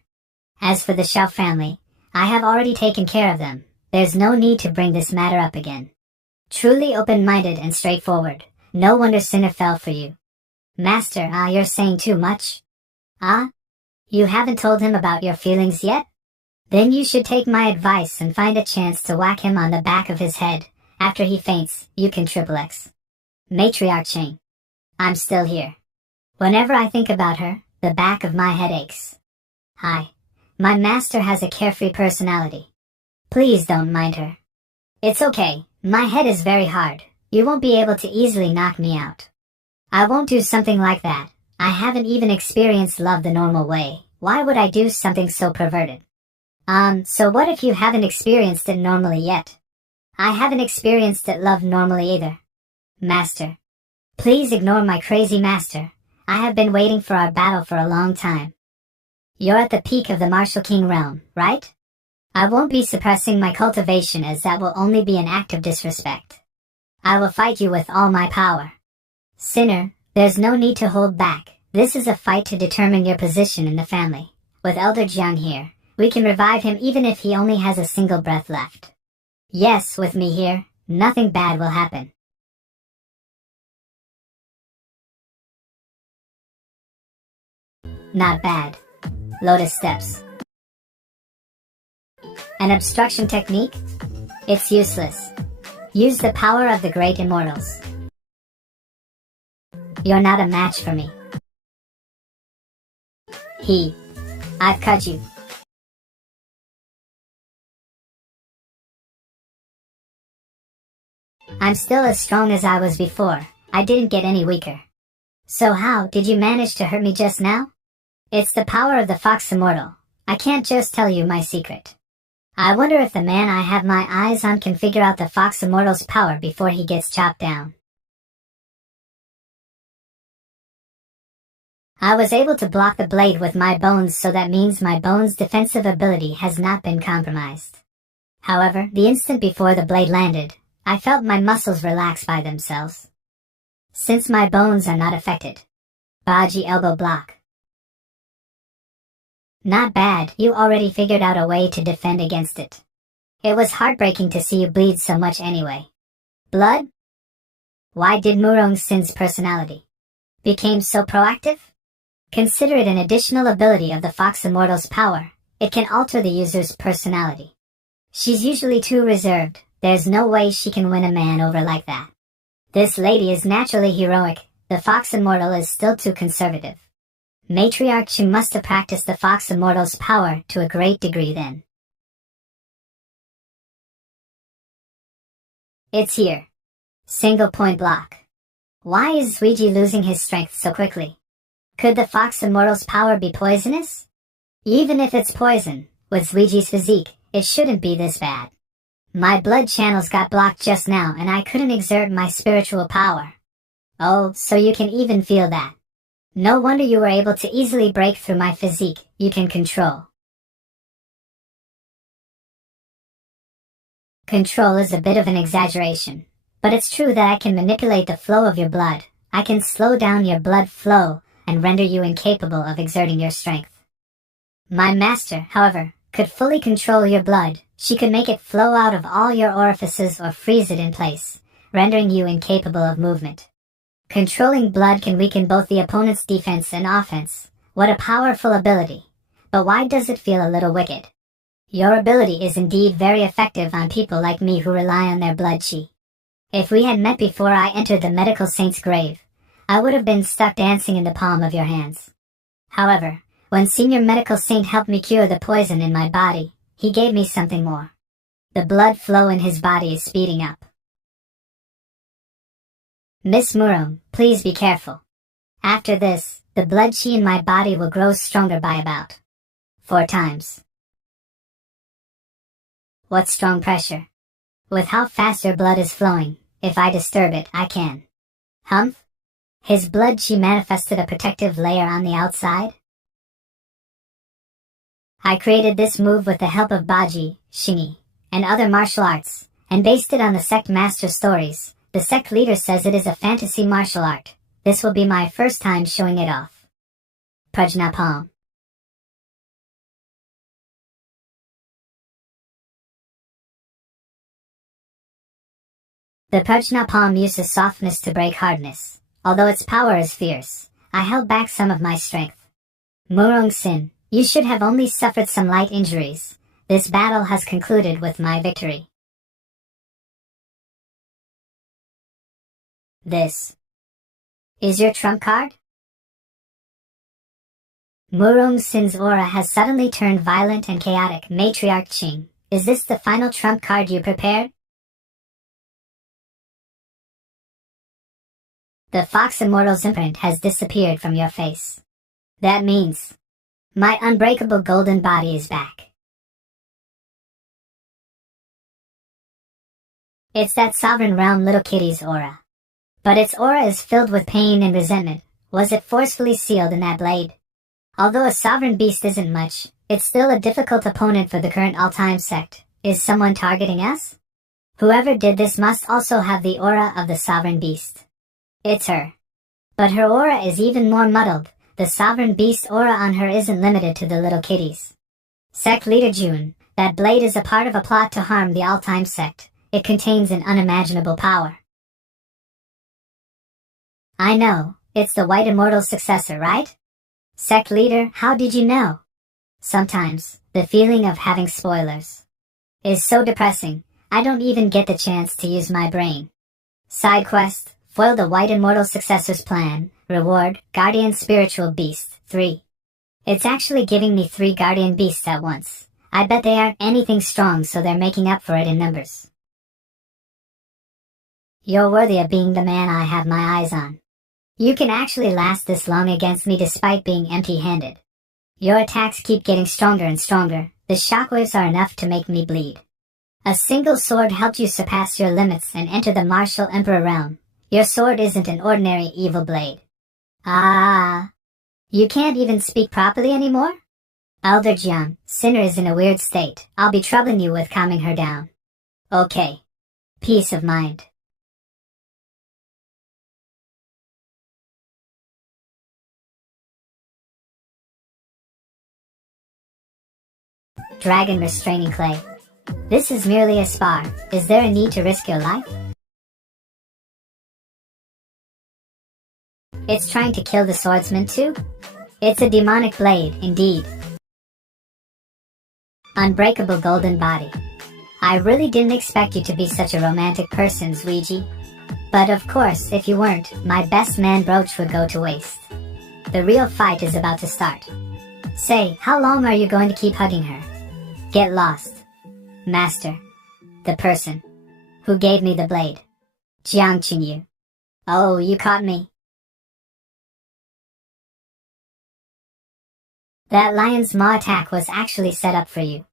As for the Xiao family, I have already taken care of them. There's no need to bring this matter up again. Truly open-minded and straightforward. No wonder Sinner fell for you. Master, you're saying too much. You haven't told him about your feelings yet? Then you should take my advice and find a chance to whack him on the back of his head. After he faints, you can triple X. Matriarch Cheng. I'm still here. Whenever I think about her, the back of my head aches. Hi. My master has a carefree personality. Please don't mind her. It's okay. My head is very hard. You won't be able to easily knock me out. I won't do something like that. I haven't even experienced love the normal way. Why would I do something so perverted? So what if you haven't experienced it normally yet? I haven't experienced it love normally either. Master. Please ignore my crazy master. I have been waiting for our battle for a long time. You're at the peak of the Martial King realm, right? I won't be suppressing my cultivation as that will only be an act of disrespect. I will fight you with all my power. Sinner, there's no need to hold back. This is a fight to determine your position in the family. With Elder Jiang here, we can revive him even if he only has a single breath left. Yes, with me here, nothing bad will happen. Not bad. Lotus steps. An obstruction technique? It's useless. Use the power of the great immortals. You're not a match for me. I've cut you. I'm still as strong as I was before. I didn't get any weaker. So how did you manage to hurt me just now? It's the power of the Fox Immortal. I can't just tell you my secret. I wonder if the man I have my eyes on can figure out the Fox Immortal's power before he gets chopped down. I was able to block the blade with my bones, so that means my bones' defensive ability has not been compromised. However, the instant before the blade landed, I felt my muscles relax by themselves. Since my bones are not affected. Baji elbow block. Not bad, you already figured out a way to defend against it. It was heartbreaking to see you bleed so much anyway. Blood? Why did Murong Sin's personality became so proactive? Consider it an additional ability of the Fox Immortal's power. It can alter the user's personality. She's usually too reserved. There's no way she can win a man over like that. This lady is naturally heroic. The Fox Immortal is still too conservative. Matriarch Chu must have practiced the Fox Immortal's power to a great degree then. It's here. Single point block. Why is Zuiji losing his strength so quickly? Could the Fox Immortal's power be poisonous? Even if it's poison, with Zuiji's physique, it shouldn't be this bad. My blood channels got blocked just now and I couldn't exert my spiritual power. Oh, so you can even feel that. No wonder you were able to easily break through my physique. You can control. Control is a bit of an exaggeration, but it's true that I can manipulate the flow of your blood. I can slow down your blood flow and render you incapable of exerting your strength. My master, however, could fully control your blood. She could make it flow out of all your orifices or freeze it in place, rendering you incapable of movement. Controlling blood can weaken both the opponent's defense and offense. What a powerful ability. But why does it feel a little wicked? Your ability is indeed very effective on people like me who rely on their blood chi. If we had met before I entered the medical saint's grave, I would have been stuck dancing in the palm of your hands. However, when Senior Medical Saint helped me cure the poison in my body, he gave me something more. The blood flow in his body is speeding up. Miss Murong, please be careful. After this, the blood chi in my body will grow stronger by about 4 times. What strong pressure? With how fast your blood is flowing, if I disturb it, I can. Humph? His blood chi manifested a protective layer on the outside? I created this move with the help of Baji, Shingi, and other martial arts, and based it on the Sect master stories. The Sect leader says it is a fantasy martial art. This will be my first time showing it off. Prajna Palm. The Prajna Palm uses softness to break hardness. Although its power is fierce, I held back some of my strength. Murong Sin, you should have only suffered some light injuries. This battle has concluded with my victory. This is your trump card? Murong Sin's aura has suddenly turned violent and chaotic. Matriarch Qing, is this the final trump card you prepared? The Fox Immortal's imprint has disappeared from your face. That means my unbreakable golden body is back. It's that Sovereign Realm Little Kitty's aura. But its aura is filled with pain and resentment. Was it forcefully sealed in that blade? Although a sovereign beast isn't much, it's still a difficult opponent for the current all-time sect. Is someone targeting us? Whoever did this must also have the aura of the sovereign beast. It's her. But her aura is even more muddled. The sovereign beast aura on her isn't limited to the little kitties. Sect leader June, that blade is a part of a plot to harm the all-time sect. It contains an unimaginable power. I know, it's the White Immortal's successor, right? Sect leader, how did you know? Sometimes, the feeling of having spoilers is so depressing, I don't even get the chance to use my brain. Side quest, foil the White Immortal's successor's plan, reward, Guardian Spiritual Beast, 3. It's actually giving me 3 Guardian Beasts at once. I bet they aren't anything strong, so they're making up for it in numbers. You're worthy of being the man I have my eyes on. You can actually last this long against me despite being empty-handed. Your attacks keep getting stronger and stronger. The shockwaves are enough to make me bleed. A single sword helped you surpass your limits and enter the martial emperor realm. Your sword isn't an ordinary evil blade. Ah! You can't even speak properly anymore? Elder Jiang, Sinner is in a weird state. I'll be troubling you with calming her down. Okay. Peace of mind. Dragon restraining clay. This is merely a spar. Is there a need to risk your life? It's trying to kill the swordsman too? It's a demonic blade, indeed. Unbreakable golden body. I really didn't expect you to be such a romantic person, Zuiji. But of course, if you weren't, my best man brooch would go to waste. The real fight is about to start. Say, how long are you going to keep hugging her? Get lost. Master. The person. Who gave me the blade. Jiang Qingyu. Oh, you caught me. That lion's maw attack was actually set up for you.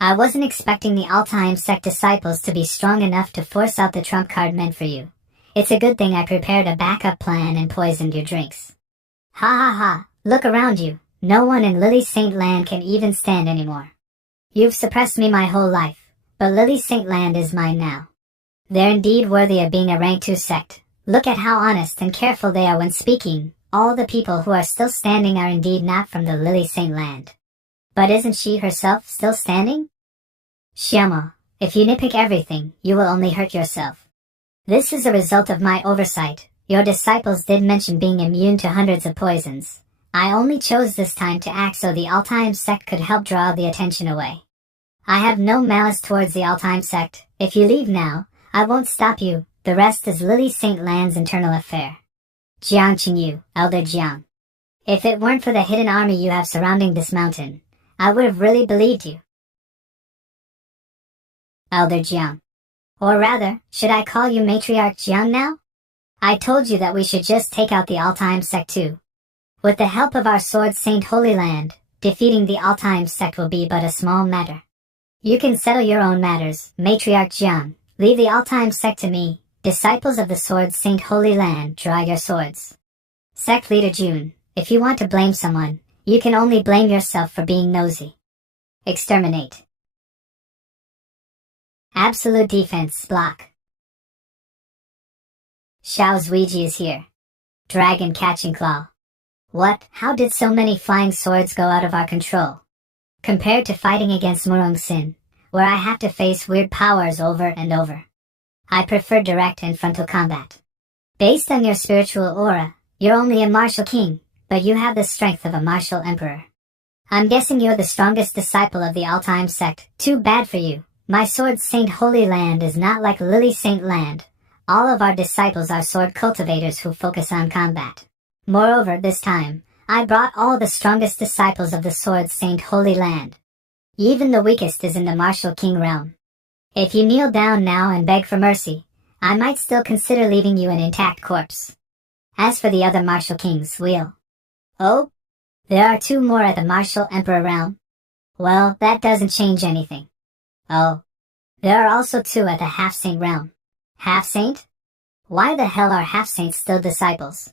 I wasn't expecting the all-time Sect disciples to be strong enough to force out the trump card meant for you. It's a good thing I prepared a backup plan and poisoned your drinks. Ha ha ha, look around you. No one in Lily Saint Land can even stand anymore. You've suppressed me my whole life, but Lily Saint Land is mine now. They're indeed worthy of being a rank 2 sect. Look at how honest and careful they are when speaking. All the people who are still standing are indeed not from the Lily Saint Land. But isn't she herself still standing? Xiamo, if you nitpick everything, you will only hurt yourself. This is a result of my oversight. Your disciples did mention being immune to hundreds of poisons. I only chose this time to act so the all-time sect could help draw the attention away. I have no malice towards the all-time sect. If you leave now, I won't stop you. The rest is Lily Saint Land's internal affair. Jiang Qingyu, Elder Jiang. If it weren't for the hidden army you have surrounding this mountain, I would have really believed you. Elder Jiang. Or rather, should I call you Matriarch Jiang now? I told you that we should just take out the all-time sect too. With the help of our sword Saint Holy Land, defeating the all-time sect will be but a small matter. You can settle your own matters, Matriarch Jiang. Leave the all-time sect to me. Disciples of the sword Saint Holy Land, draw your swords. Sect Leader June, if you want to blame someone, you can only blame yourself for being nosy. Exterminate. Absolute defense, block. Xiao Zuiji is here. Dragon catching claw. What? How did so many flying swords go out of our control? Compared to fighting against Murong Sin, where I have to face weird powers over and over. I prefer direct and frontal combat. Based on your spiritual aura, you're only a martial king, but you have the strength of a martial emperor. I'm guessing you're the strongest disciple of the all-time sect. Too bad for you. My sword Saint Holy Land is not like Lily Saint Land. All of our disciples are sword cultivators who focus on combat. Moreover, this time, I brought all the strongest disciples of the sword Saint Holy Land. Even the weakest is in the martial king realm. If you kneel down now and beg for mercy, I might still consider leaving you an intact corpse. As for the other martial kings, Oh? There are 2 more at the martial emperor realm? Well, that doesn't change anything. Oh. There are also 2 at the half-saint realm. Half-saint? Why the hell are half-saints still disciples?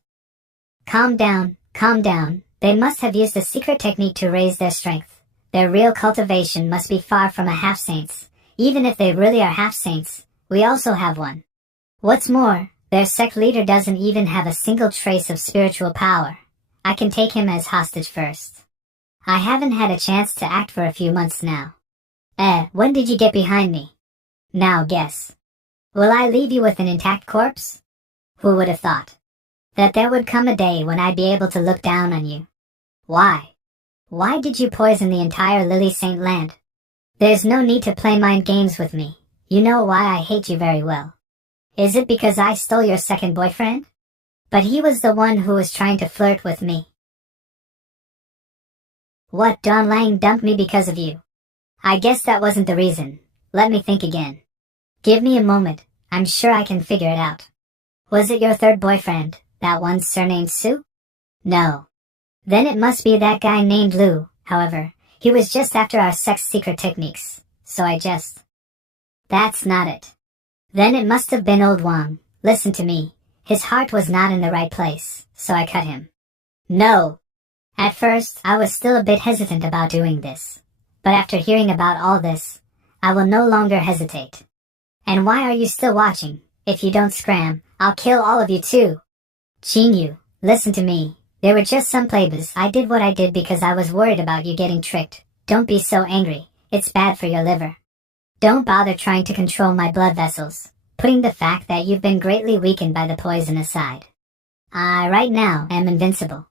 Calm down, calm down. They must have used a secret technique to raise their strength. Their real cultivation must be far from a half-saint's. Even if they really are half-saints, we also have one. What's more, their sect leader doesn't even have a single trace of spiritual power. I can take him as hostage first. I haven't had a chance to act for a few months now. When did you get behind me? Now guess. Will I leave you with an intact corpse? Who would have thought that there would come a day when I'd be able to look down on you? Why? Why did you poison the entire Lily Saint Land? There's no need to play mind games with me. You know why I hate you very well. Is it because I stole your second boyfriend? But he was the one who was trying to flirt with me. What, Don Lang dumped me because of you? I guess that wasn't the reason. Let me think again. Give me a moment, I'm sure I can figure it out. Was it your third boyfriend, that one surnamed Sue? No. Then it must be that guy named Lou. However, he was just after our sex secret techniques, so I just... That's not it. Then it must have been old Wang. Listen to me. His heart was not in the right place, so I cut him. No. At first, I was still a bit hesitant about doing this. But after hearing about all this, I will no longer hesitate. And why are you still watching? If you don't scram, I'll kill all of you too. Chinyu, listen to me. There were just some playbus. I did what I did because I was worried about you getting tricked. Don't be so angry. It's bad for your liver. Don't bother trying to control my blood vessels, putting the fact that you've been greatly weakened by the poison aside. I, right now, am invincible.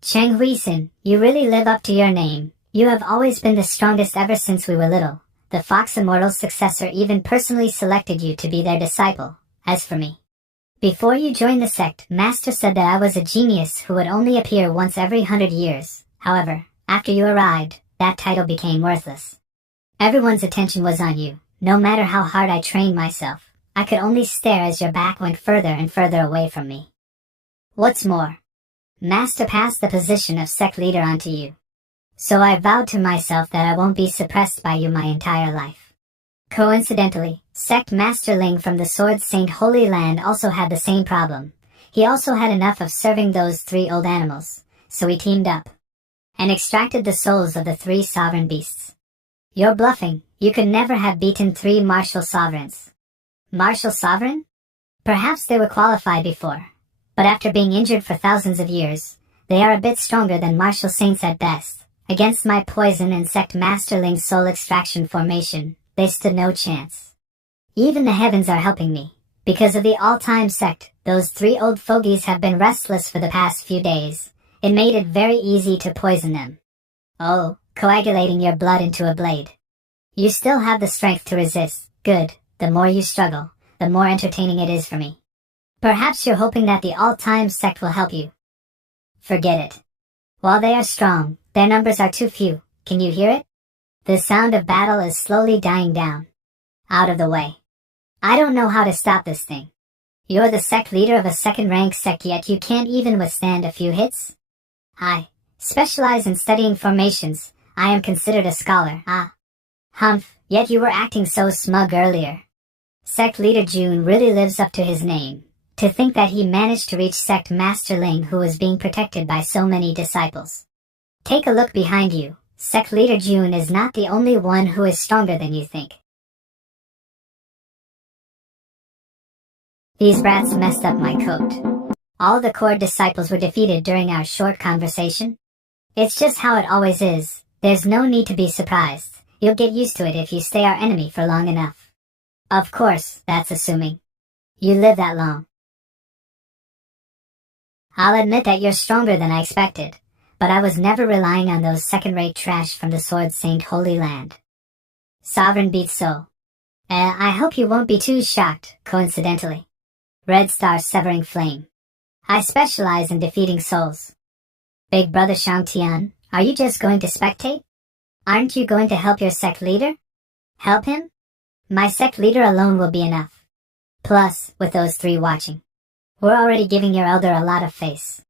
Cheng Huisin, you really live up to your name. You have always been the strongest ever since we were little. The Fox Immortal's successor even personally selected you to be their disciple. As for me, before you joined the sect, Master said that I was a genius who would only appear once every 100 years. However, after you arrived, that title became worthless. Everyone's attention was on you. No matter how hard I trained myself, I could only stare as your back went further and further away from me. What's more, Master passed the position of sect leader onto you. So I vowed to myself that I won't be suppressed by you my entire life. Coincidentally, Sect Master Ling from the Sword Saint Holy Land also had the same problem. He also had enough of serving those 3 old animals, so we teamed up and extracted the souls of the 3 sovereign beasts. You're bluffing. You could never have beaten 3 martial sovereigns. Martial sovereign? Perhaps they were qualified before, but after being injured for thousands of years, they are a bit stronger than martial saints at best. Against my poison and Sect Master Ling's soul extraction formation, they stood no chance. Even the heavens are helping me. Because of the all-time sect, those 3 old fogies have been restless for the past few days. It made it very easy to poison them. Oh, coagulating your blood into a blade. You still have the strength to resist. Good. The more you struggle, the more entertaining it is for me. Perhaps you're hoping that the all-time sect will help you. Forget it. While they are strong, their numbers are too few. Can you hear it? The sound of battle is slowly dying down. Out of the way. I don't know how to stop this thing. You're the sect leader of a second-rank sect, yet you can't even withstand a few hits? I specialize in studying formations. I am considered a scholar. Humph, yet you were acting so smug earlier. Sect leader June really lives up to his name. To think that he managed to reach Sect Master Ling, who was being protected by so many disciples. Take a look behind you. Sect leader June is not the only one who is stronger than you think. These brats messed up my coat. All the core disciples were defeated during our short conversation. It's just how it always is. There's no need to be surprised. You'll get used to it if you stay our enemy for long enough. Of course, that's assuming you live that long. I'll admit that you're stronger than I expected, but I was never relying on those second-rate trash from the Sword Saint Holy Land. Sovereign beats soul. I hope you won't be too shocked, coincidentally. Red Star Severing Flame. I specialize in defeating souls. Big brother Shangtian, are you just going to spectate? Aren't you going to help your sect leader? Help him? My sect leader alone will be enough. Plus, with those 3 watching, we're already giving your elder a lot of face.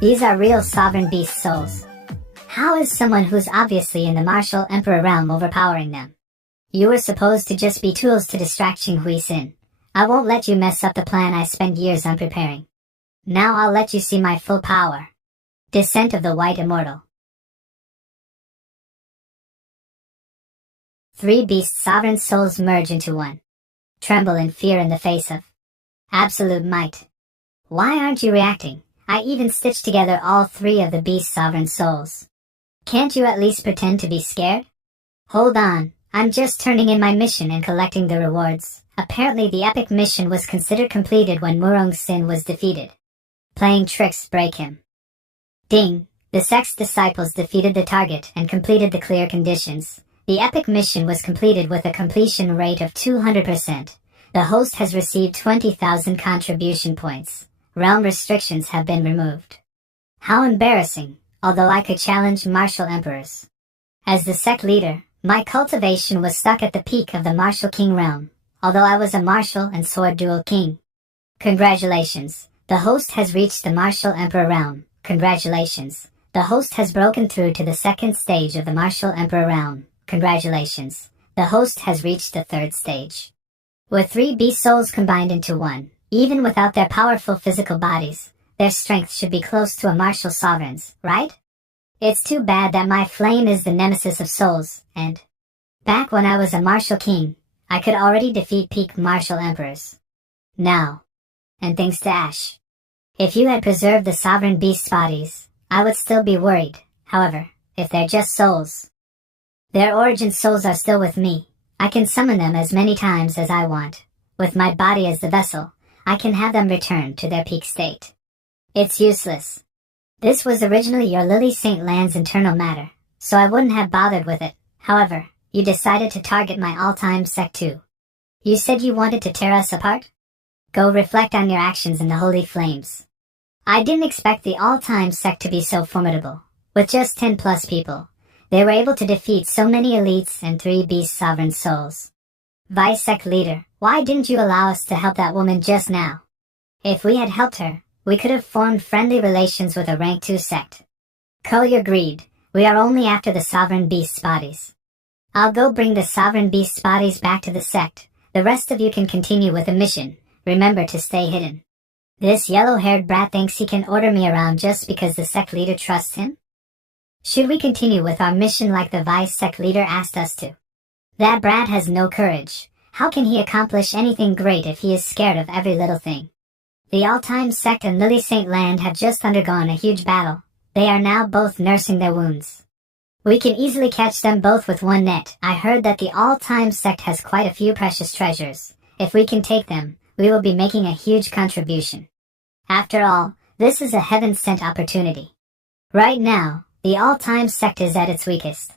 These are real sovereign beast souls. How is someone who's obviously in the martial emperor realm overpowering them? You were supposed to just be tools to distract Cheng Huisin. I won't let you mess up the plan I spent years on preparing. Now I'll let you see my full power. Descent of the White Immortal. 3 beast sovereign souls merge into one. Tremble in fear in the face of absolute might. Why aren't you reacting? I even stitched together all 3 of the beast sovereign souls. Can't you at least pretend to be scared? Hold on, I'm just turning in my mission and collecting the rewards. Apparently the epic mission was considered completed when Murong Sin was defeated. Playing tricks break him. Ding! The Sect's disciples defeated the target and completed the clear conditions. The epic mission was completed with a completion rate of 200%. The host has received 20,000 contribution points. Realm restrictions have been removed. How embarrassing, although I could challenge martial emperors. As the sect leader, my cultivation was stuck at the peak of the martial king realm, although I was a martial and sword dual king. Congratulations, the host has reached the martial emperor realm. Congratulations, the host has broken through to the second stage of the martial emperor realm. Congratulations. The host has reached the third stage. With 3 beast souls combined into one, even without their powerful physical bodies, their strength should be close to a martial sovereign's, right? It's too bad that my flame is the nemesis of souls, and back when I was a martial king, I could already defeat peak martial emperors. Now, and thanks to Ash, if you had preserved the sovereign beast's bodies, I would still be worried. However, if they're just souls, their origin souls are still with me. I can summon them as many times as I want. With my body as the vessel, I can have them return to their peak state. It's useless. This was originally your Lily St. Land's internal matter, so I wouldn't have bothered with it. However, you decided to target my all-time sect too. You said you wanted to tear us apart? Go reflect on your actions in the holy flames. I didn't expect the all-time sect to be so formidable. With just 10 plus people, they were able to defeat so many elites and 3 beast sovereign souls. Vice Sect Leader, why didn't you allow us to help that woman just now? If we had helped her, we could have formed friendly relations with a rank 2 sect. Cull your greed. We are only after the sovereign beast's bodies. I'll go bring the sovereign beast's bodies back to the sect. The rest of you can continue with the mission. Remember to stay hidden. This yellow-haired brat thinks he can order me around just because the sect leader trusts him? Should we continue with our mission like the vice sect leader asked us to? That brat has no courage. How can he accomplish anything great if he is scared of every little thing? The all-time sect and Lily St. Land have just undergone a huge battle. They are now both nursing their wounds. We can easily catch them both with one net. I heard that the all-time sect has quite a few precious treasures. If we can take them, we will be making a huge contribution. After all, this is a heaven-sent opportunity. Right now, the all-time sect is at its weakest.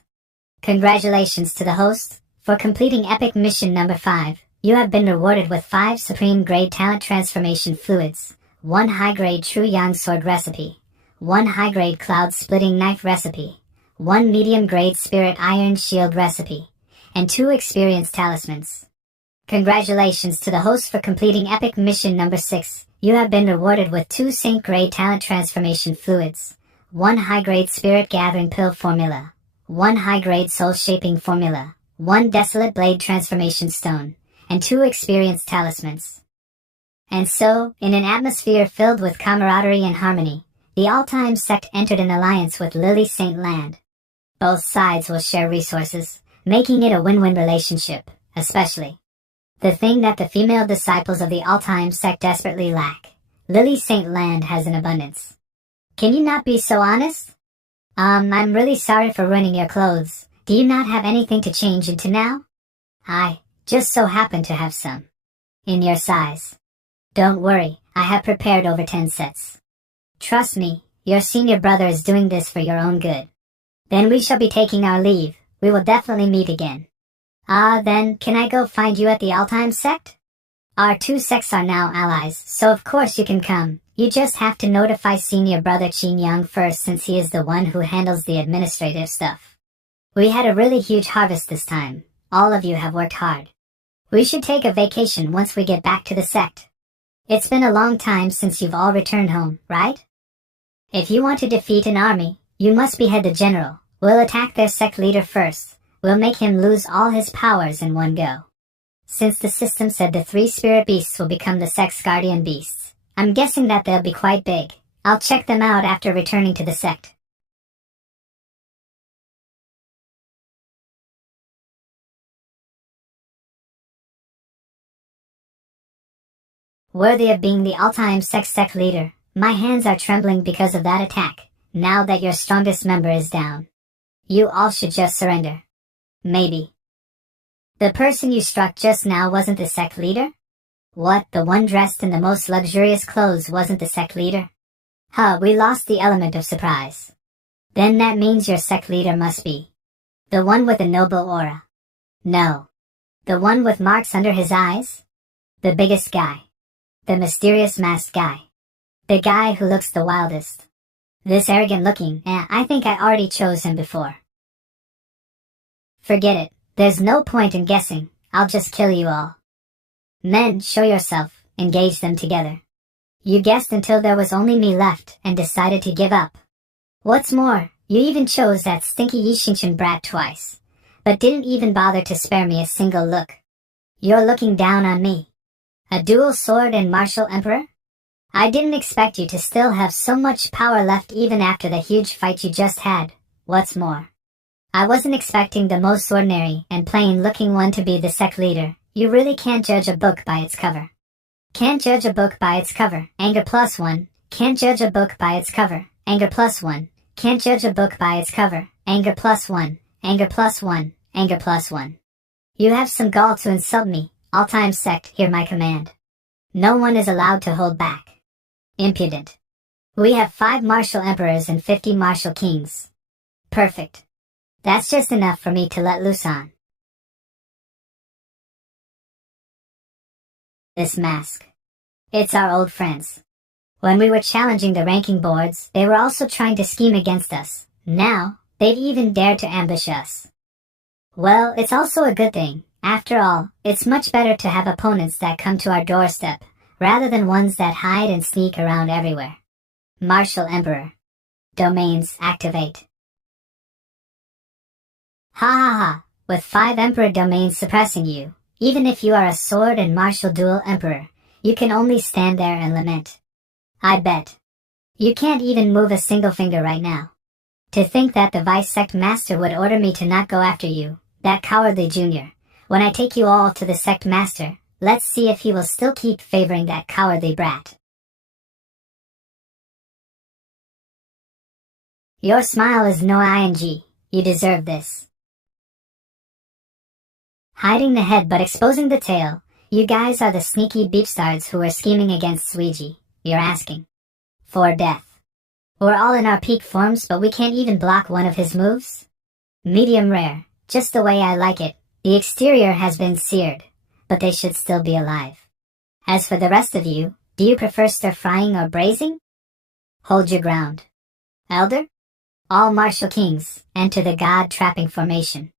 Congratulations to the host. For completing epic mission number 5, you have been rewarded with 5 supreme grade talent transformation fluids, 1 high-grade true yang sword recipe, 1 high-grade cloud-splitting knife recipe, 1 medium-grade spirit iron shield recipe, and 2 experience talismans. Congratulations to the host for completing epic mission number 6. You have been rewarded with 2 saint-grade talent transformation fluids, 1 high-grade spirit gathering pill formula, 1 high-grade soul-shaping formula, 1 desolate blade transformation stone, and 2 experience talismans. And so, in an atmosphere filled with camaraderie and harmony, the all-time sect entered an alliance with Lily St. Land. Both sides will share resources, making it a win-win relationship, especially the thing that the female disciples of the all-time sect desperately lack. Lily St. Land has an abundance. Can you not be so honest? I'm really sorry for ruining your clothes. Do you not have anything to change into now? I just so happen to have some. In your size. Don't worry, I have prepared over 10 sets. Trust me, your senior brother is doing this for your own good. Then we shall be taking our leave. We will definitely meet again. Then, can I go find you at the all-time sect? Our 2 sects are now allies, so of course you can come. You just have to notify senior brother Qin Yang first since he is the one who handles the administrative stuff. We had a really huge harvest this time. All of you have worked hard. We should take a vacation once we get back to the sect. It's been a long time since you've all returned home, right? If you want to defeat an army, you must behead the general. We'll attack their sect leader first. We'll make him lose all his powers in one go. Since the system said the 3 spirit beasts will become the sect's guardian beasts, I'm guessing that they'll be quite big. I'll check them out after returning to the sect. Worthy of being the all-time sect leader, my hands are trembling because of that attack, now that your strongest member is down. You all should just surrender. Maybe. The person you struck just now wasn't the sect leader? What, the one dressed in the most luxurious clothes wasn't the sect leader? We lost the element of surprise. Then that means your sect leader must be the one with the noble aura. No. The one with marks under his eyes? The biggest guy. The mysterious masked guy. The guy who looks the wildest. This arrogant looking, I think I already chose him before. Forget it. There's no point in guessing. I'll just kill you all. Men, show yourself. Engage them together. You guessed until there was only me left and decided to give up. What's more, you even chose that stinky Yishinshin brat twice. but didn't even bother to spare me a single look. You're looking down on me. A dual sword and martial emperor? I didn't expect you to still have so much power left even after the huge fight you just had. What's more, I wasn't expecting the most ordinary and plain looking one to be the sect leader. You really can't judge a book by its cover. Can't judge a book by its cover. Anger +1. Can't judge a book by its cover. Anger +1. Can't judge a book by its cover. Anger +1. Anger +1. Anger +1. You have some gall to insult me. All-time sect, hear my command. No one is allowed to hold back. Impudent. We have 5 martial emperors and 50 martial kings. Perfect. That's just enough for me to let loose on. This mask. It's our old friends. When we were challenging the ranking boards, they were also trying to scheme against us. Now, they've even dared to ambush us. Well, it's also a good thing. After all, it's much better to have opponents that come to our doorstep, rather than ones that hide and sneak around everywhere. Martial Emperor. Domains activate. Ha ha ha, with 5 Emperor domains suppressing you, even if you are a sword and martial dual Emperor, you can only stand there and lament. I bet. You can't even move a single finger right now. To think that the Vice Sect Master would order me to not go after you, that cowardly junior. When I take you all to the Sect Master, let's see if he will still keep favoring that cowardly brat. Your smile is no ing. You deserve this. Hiding the head but exposing the tail, you guys are the sneaky beepstards who were scheming against Suiji. You're asking for death. We're all in our peak forms, but we can't even block one of his moves? Medium rare, just the way I like it. The exterior has been seared, but they should still be alive. As for the rest of you, do you prefer stir-frying or braising? Hold your ground. Elder? All martial kings, enter the god-trapping formation.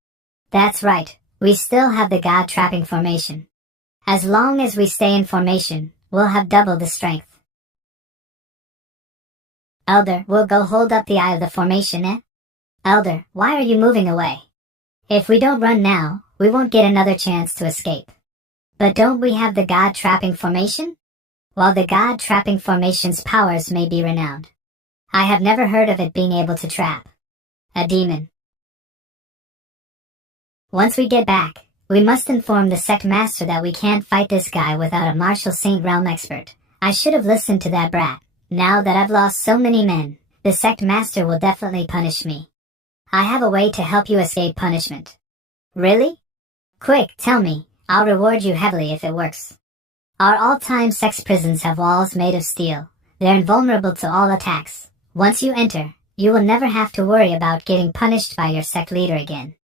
That's right, we still have the god-trapping formation. As long as we stay in formation, we'll have double the strength. Elder, we'll go hold up the eye of the formation, eh? Elder, why are you moving away? If we don't run now, we won't get another chance to escape. But don't we have the god-trapping formation? While the god-trapping formation's powers may be renowned, I have never heard of it being able to trap a demon. Once we get back, we must inform the Sect Master that we can't fight this guy without a martial Saint Realm expert. I should have listened to that brat. Now that I've lost so many men, the Sect Master will definitely punish me. I have a way to help you escape punishment. Really? Quick, tell me. I'll reward you heavily if it works. Our all-time sex prisons have walls made of steel. They're invulnerable to all attacks. Once you enter, you will never have to worry about getting punished by your sect leader again.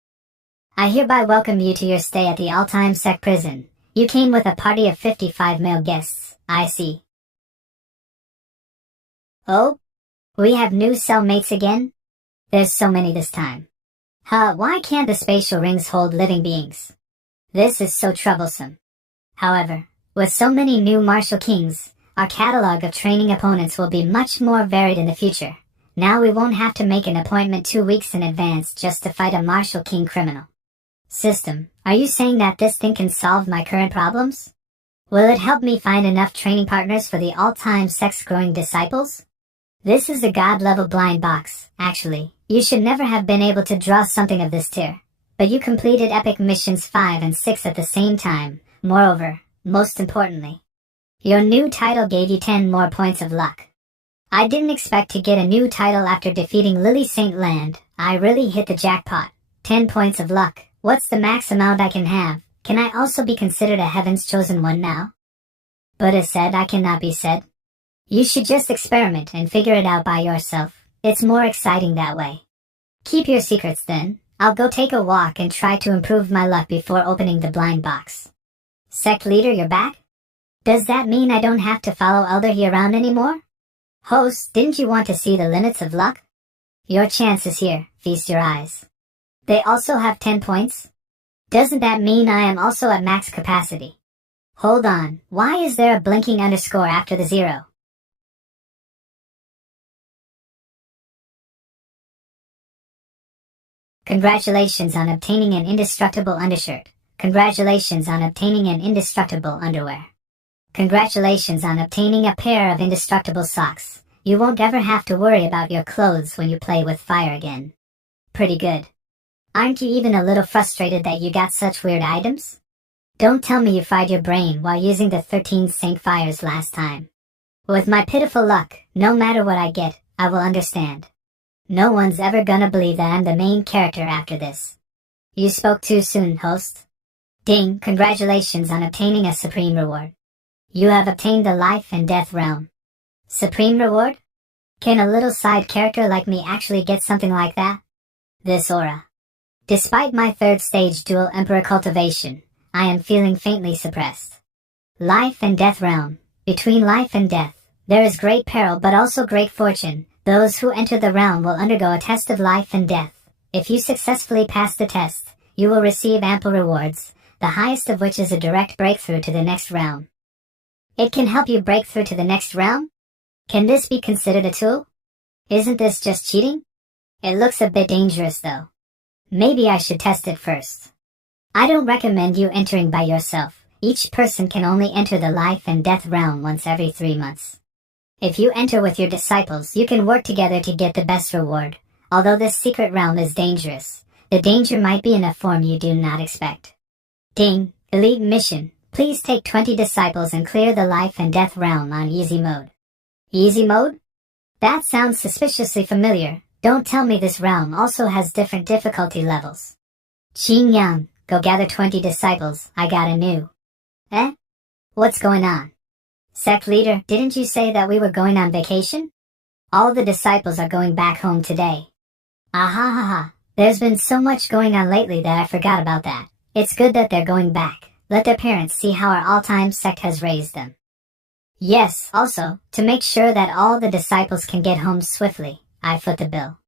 I hereby welcome you to your stay at the all-time sect prison. You came with a party of 55 male guests, I see. Oh? We have new cellmates again? There's so many this time. Why can't the spatial rings hold living beings? This is so troublesome. However, with so many new martial kings, our catalog of training opponents will be much more varied in the future. Now we won't have to make an appointment 2 weeks in advance just to fight a martial king criminal. System, are you saying that this thing can solve my current problems? Will it help me find enough training partners for the all-time sex-growing disciples? This is a god-level blind box, actually. You should never have been able to draw something of this tier. But you completed epic missions 5 and 6 at the same time. Moreover, most importantly, your new title gave you 10 more points of luck. I didn't expect to get a new title after defeating Lily St. Land. I really hit the jackpot. 10 points of luck. What's the max amount I can have? Can I also be considered a Heaven's Chosen One now? Buddha said I cannot be said. You should just experiment and figure it out by yourself. It's more exciting that way. Keep your secrets then. I'll go take a walk and try to improve my luck before opening the blind box. Sect leader, you're back? Does that mean I don't have to follow Elder here around anymore? Host, didn't you want to see the limits of luck? Your chance is here. Feast your eyes. They also have 10 points? Doesn't that mean I am also at max capacity? Hold on, why is there a blinking underscore after the 0? Congratulations on obtaining an indestructible undershirt. Congratulations on obtaining an indestructible underwear. Congratulations on obtaining a pair of indestructible socks. You won't ever have to worry about your clothes when you play with fire again. Pretty good. Aren't you even a little frustrated that you got such weird items? Don't tell me you fried your brain while using the 13 sync fires last time. With my pitiful luck, no matter what I get, I will understand. No one's ever gonna believe that I'm the main character after this. You spoke too soon, host. Ding, congratulations on obtaining a supreme reward. You have obtained the life and death realm. Supreme reward? Can a little side character like me actually get something like that? This aura. Despite my third stage dual emperor cultivation, I am feeling faintly suppressed. Life and death realm. Between life and death, there is great peril but also great fortune. Those who enter the realm will undergo a test of life and death. If you successfully pass the test, you will receive ample rewards, the highest of which is a direct breakthrough to the next realm. It can help you break through to the next realm? Can this be considered a tool? Isn't this just cheating? It looks a bit dangerous though. Maybe I should test it first. I don't recommend you entering by yourself. Each person can only enter the life and death realm once every 3 months. If you enter with your disciples, you can work together to get the best reward. Although this secret realm is dangerous, the danger might be in a form you do not expect. Ding, elite mission. Please take 20 disciples and clear the life and death realm on easy mode. Easy mode? That sounds suspiciously familiar. Don't tell me this realm also has different difficulty levels. Qing Yang, go gather 20 disciples. I got a new. Eh? What's going on? Sect leader, didn't you say that we were going on vacation? All the disciples are going back home today. Ahahaha. There's been so much going on lately that I forgot about that. It's good that they're going back. Let their parents see how our all-time sect has raised them. Yes, also, to make sure that all the disciples can get home swiftly, I foot the bill.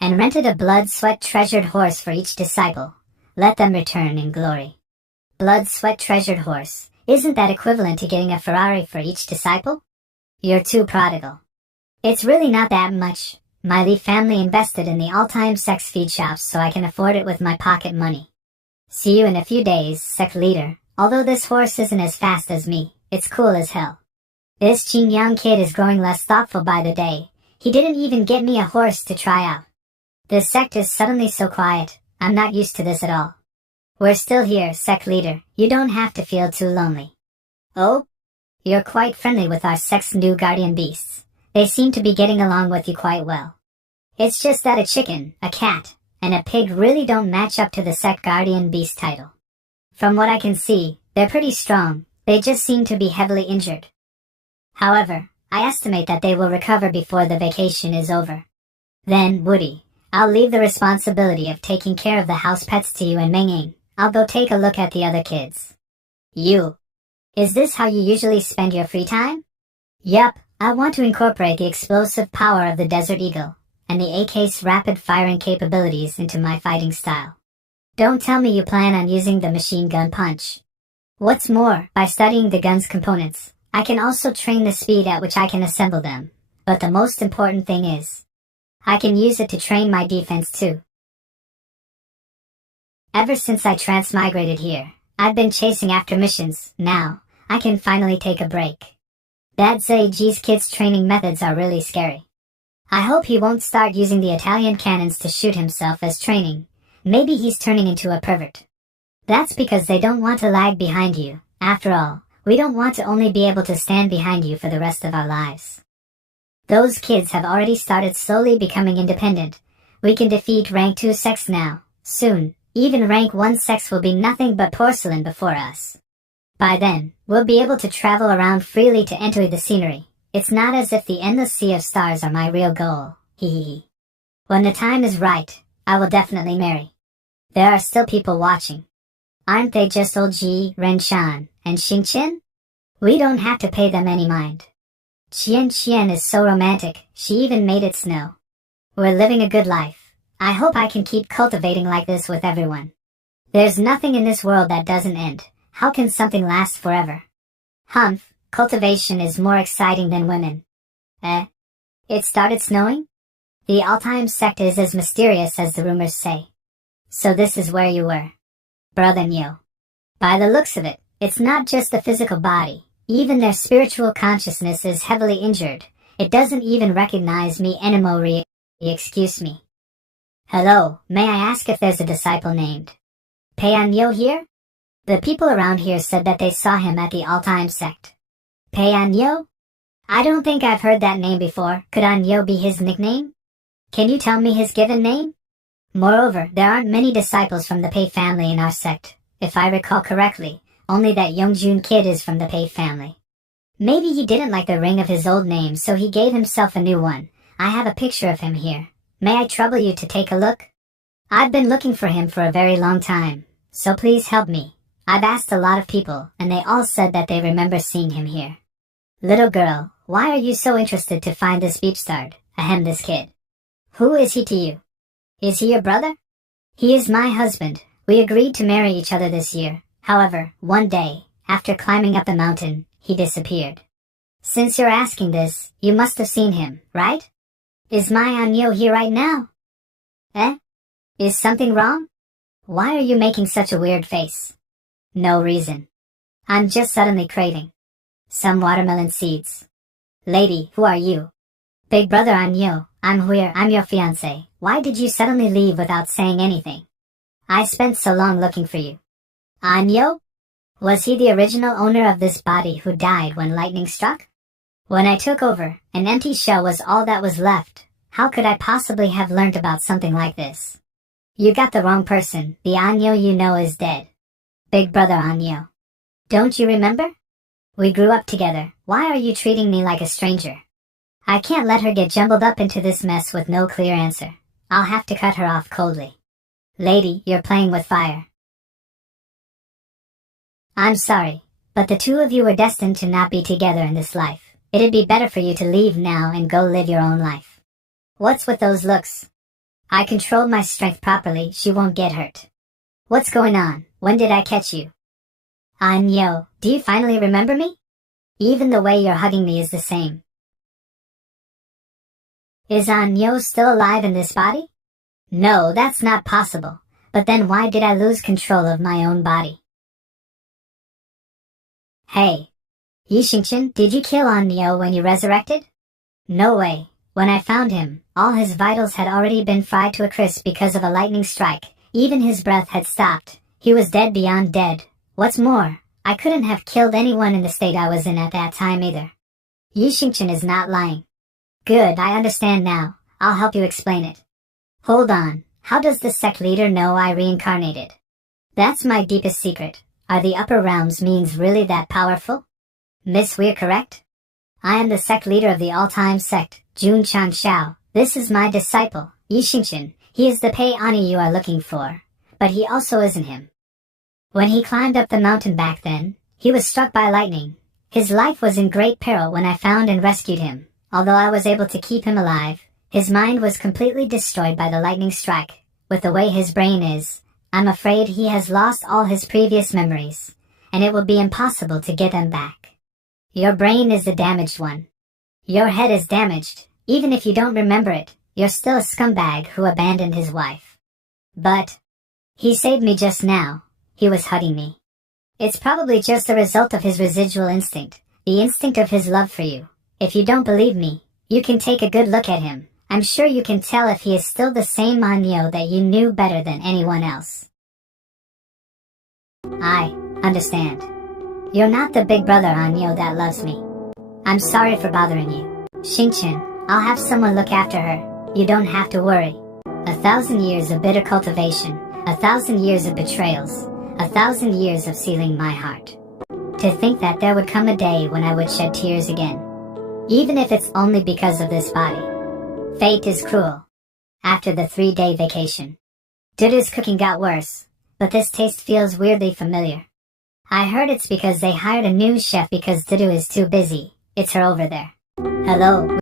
And rented a blood, sweat, treasured horse for each disciple. Let them return in glory. Blood, sweat, treasured horse. Isn't that equivalent to getting a Ferrari for each disciple? You're too prodigal. It's really not that much. My Lee family invested in the all-time sex feed shops so I can afford it with my pocket money. See you in a few days, sect leader. Although this horse isn't as fast as me, it's cool as hell. This Qing Yang kid is growing less thoughtful by the day. He didn't even get me a horse to try out. This sect is suddenly so quiet. I'm not used to this at all. We're still here, sect leader. You don't have to feel too lonely. Oh? You're quite friendly with our sect's new guardian beasts. They seem to be getting along with you quite well. It's just that a chicken, a cat, and a pig really don't match up to the sect guardian beast title. From what I can see, they're pretty strong. They just seem to be heavily injured. However, I estimate that they will recover before the vacation is over. Then, Woody, I'll leave the responsibility of taking care of the house pets to you and Menging. I'll go take a look at the other kids. You. Is this how you usually spend your free time? Yup, I want to incorporate the explosive power of the Desert Eagle and the AK's rapid firing capabilities into my fighting style. Don't tell me you plan on using the machine gun punch. What's more, by studying the gun's components, I can also train the speed at which I can assemble them. But the most important thing is, I can use it to train my defense too. Ever since I transmigrated here, I've been chasing after missions. Now, I can finally take a break. That Zaiji's kid's training methods are really scary. I hope he won't start using the Italian cannons to shoot himself as training. Maybe he's turning into a pervert. That's because they don't want to lag behind you. After all, we don't want to only be able to stand behind you for the rest of our lives. Those kids have already started slowly becoming independent. We can defeat rank 2 sects now. Soon, even rank 1 sects will be nothing but porcelain before us. By then, we'll be able to travel around freely to enter the scenery. It's not as if the endless sea of stars are my real goal. Hehehe. When the time is right, I will definitely marry. There are still people watching. Aren't they just old Ji, Ren Shan, and Xing Qian? We don't have to pay them any mind. Qian is so romantic, she even made it snow. We're living a good life. I hope I can keep cultivating like this with everyone. There's nothing in this world that doesn't end. How can something last forever? Humph, cultivation is more exciting than women. It started snowing? The all-time sect is as mysterious as the rumors say. So this is where you were. Brother Nyo. By the looks of it, it's not just the physical body. Even their spiritual consciousness is heavily injured. It doesn't even recognize me anymore. Excuse me. Hello, may I ask if there's a disciple named Payanyo here? The people around here said that they saw him at the all-time sect. Payanyo? I don't think I've heard that name before. Could Anyo be his nickname? Can you tell me his given name? Moreover, there aren't many disciples from the Pei family in our sect. If I recall correctly, only that Youngjun kid is from the Pei family. Maybe he didn't like the ring of his old name, so he gave himself a new one. I have a picture of him here. May I trouble you to take a look? I've been looking for him for a very long time, so please help me. I've asked a lot of people, and they all said that they remember seeing him here. Little girl, why are you so interested to find this beachstard? Ahem, this kid. Who is he to you? Is he your brother? He is my husband. We agreed to marry each other this year. However, one day, after climbing up the mountain, he disappeared. Since you're asking this, you must have seen him, right? Is my Anyo here right now? Eh? Is something wrong? Why are you making such a weird face? No reason. I'm just suddenly craving some watermelon seeds. Lady, who are you? Big brother Anyo, I'm here, I'm your fiancé. Why did you suddenly leave without saying anything? I spent so long looking for you. Anyo? Was he the original owner of this body who died when lightning struck? When I took over, an empty shell was all that was left. How could I possibly have learned about something like this? You got the wrong person. The Anyo you know is dead. Big brother Anyo. Don't you remember? We grew up together. Why are you treating me like a stranger? I can't let her get jumbled up into this mess with no clear answer. I'll have to cut her off coldly. Lady, you're playing with fire. I'm sorry, but the two of you were destined to not be together in this life. It'd be better for you to leave now and go live your own life. What's with those looks? I controlled my strength properly, she won't get hurt. What's going on? When did I catch you? Anyo, do you finally remember me? Even the way you're hugging me is the same. Is Anyo still alive in this body? No, that's not possible. But then why did I lose control of my own body? Hey. Yixingchen, did you kill Anyo when you resurrected? No way. When I found him, all his vitals had already been fried to a crisp because of a lightning strike. Even his breath had stopped. He was dead beyond dead. What's more, I couldn't have killed anyone in the state I was in at that time either. Yixingchen is not lying. Good, I understand now. I'll help you explain it. Hold on, how does the sect leader know I reincarnated? That's my deepest secret. Are the upper realms means really that powerful? Miss, we're correct? I am the sect leader of the all-time sect, Jun Changshao. This is my disciple, Yixingchen. He is the Pei Ani you are looking for. But he also isn't him. When he climbed up the mountain back then, he was struck by lightning. His life was in great peril when I found and rescued him. Although I was able to keep him alive, his mind was completely destroyed by the lightning strike. With the way his brain is, I'm afraid he has lost all his previous memories, and it will be impossible to get them back. Your brain is the damaged one. Your head is damaged. Even if you don't remember it, you're still a scumbag who abandoned his wife. But he saved me just now. He was hugging me. It's probably just a result of his residual instinct, the instinct of his love for you. If you don't believe me, you can take a good look at him. I'm sure you can tell if he is still the same Anyo that you knew better than anyone else. I understand. You're not the big brother Anyo that loves me. I'm sorry for bothering you. Xingchen, I'll have someone look after her. You don't have to worry. 1,000 years of bitter cultivation, 1,000 years of betrayals, 1,000 years of sealing my heart. To think that there would come a day when I would shed tears again. Even if it's only because of this body. Fate is cruel. After the 3-day vacation, Dudu's cooking got worse, but this taste feels weirdly familiar. I heard it's because they hired a new chef because Dudu is too busy. It's her over there. Hello.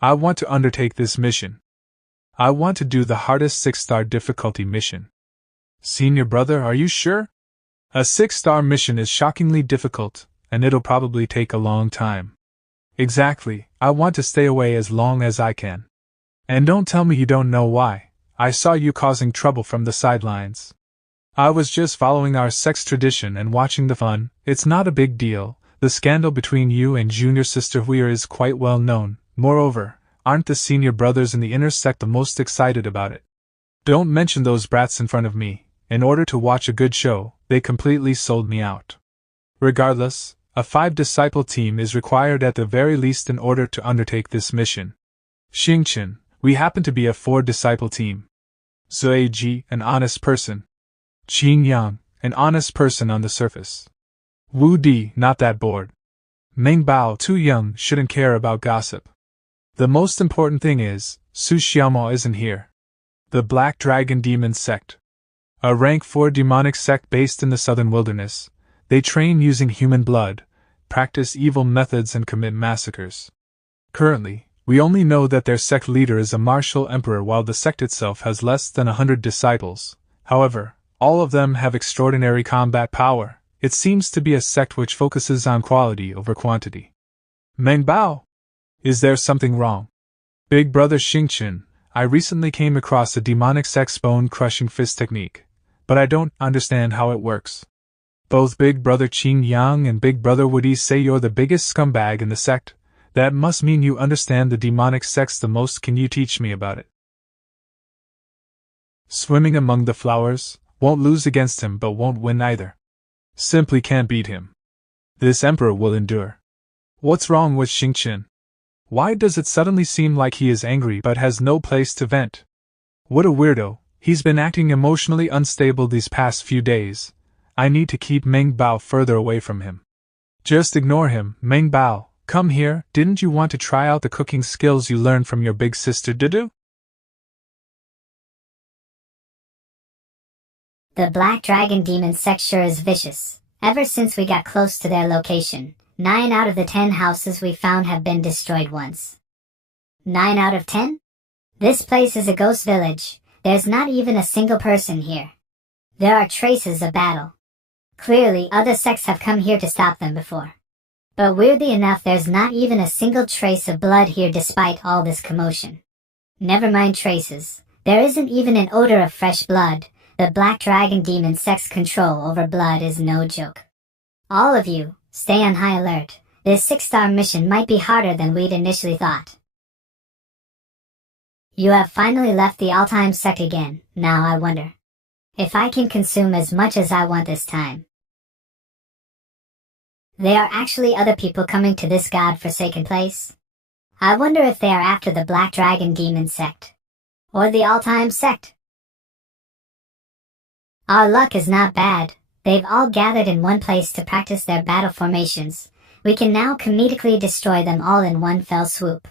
I want to undertake this mission. I want to do the hardest 6-star difficulty mission. Senior brother, are you sure? A 6-star mission is shockingly difficult, and it'll probably take a long time. Exactly, I want to stay away as long as I can. And don't tell me you don't know why. I saw you causing trouble from the sidelines. I was just following our Sect's tradition and watching the fun. It's not a big deal. The scandal between you and junior sister Huir is quite well known. Moreover, aren't the senior brothers in the inner sect the most excited about it? Don't mention those brats in front of me. In order to watch a good show, they completely sold me out. Regardless, a 5-disciple team is required at the very least in order to undertake this mission. Xingqian, we happen to be a 4-disciple team. Zui Ji, an honest person. Qin Yang, an honest person on the surface. Wu Di, not that bored. Meng Bao, too young, shouldn't care about gossip. The most important thing is, Su Xiaomao isn't here. The Black Dragon Demon Sect. A rank 4 demonic sect based in the southern wilderness. They train using human blood, practice evil methods and commit massacres. Currently, we only know that their sect leader is a martial emperor while the sect itself has less than 100 disciples. However, all of them have extraordinary combat power. It seems to be a sect which focuses on quality over quantity. Meng Bao! Is there something wrong? Big brother Xingqian, I recently came across a demonic sect's bone-crushing fist technique, but I don't understand how it works. Both Big Brother Qin Yang and Big Brother Woody say you're the biggest scumbag in the sect. That must mean you understand the demonic sects the most. Can you teach me about it? Swimming among the flowers, won't lose against him but won't win either. Simply can't beat him. This emperor will endure. What's wrong with Xingqian? Why does it suddenly seem like he is angry but has no place to vent? What a weirdo, he's been acting emotionally unstable these past few days. I need to keep Meng Bao further away from him. Just ignore him. Meng Bao, come here. Didn't you want to try out the cooking skills you learned from your big sister Dudu? The Black Dragon Demon Sect sure is vicious. Ever since we got close to their location, 9 out of the 10 houses we found have been destroyed once. 9 out of 10? This place is a ghost village. There's not even a single person here. There are traces of battle. Clearly, other sects have come here to stop them before. But weirdly enough, there's not even a single trace of blood here despite all this commotion. Never mind traces. There isn't even an odor of fresh blood. The Black Dragon Demon Sect's control over blood is no joke. All of you, stay on high alert. This 6-star mission might be harder than we'd initially thought. You have finally left the all-time sect again. Now I wonder if I can consume as much as I want this time. There are actually other people coming to this god-forsaken place. I wonder if they are after the Black Dragon Demon Sect. Or the all-time sect. Our luck is not bad. They've all gathered in one place to practice their battle formations. We can now comedically destroy them all in one fell swoop.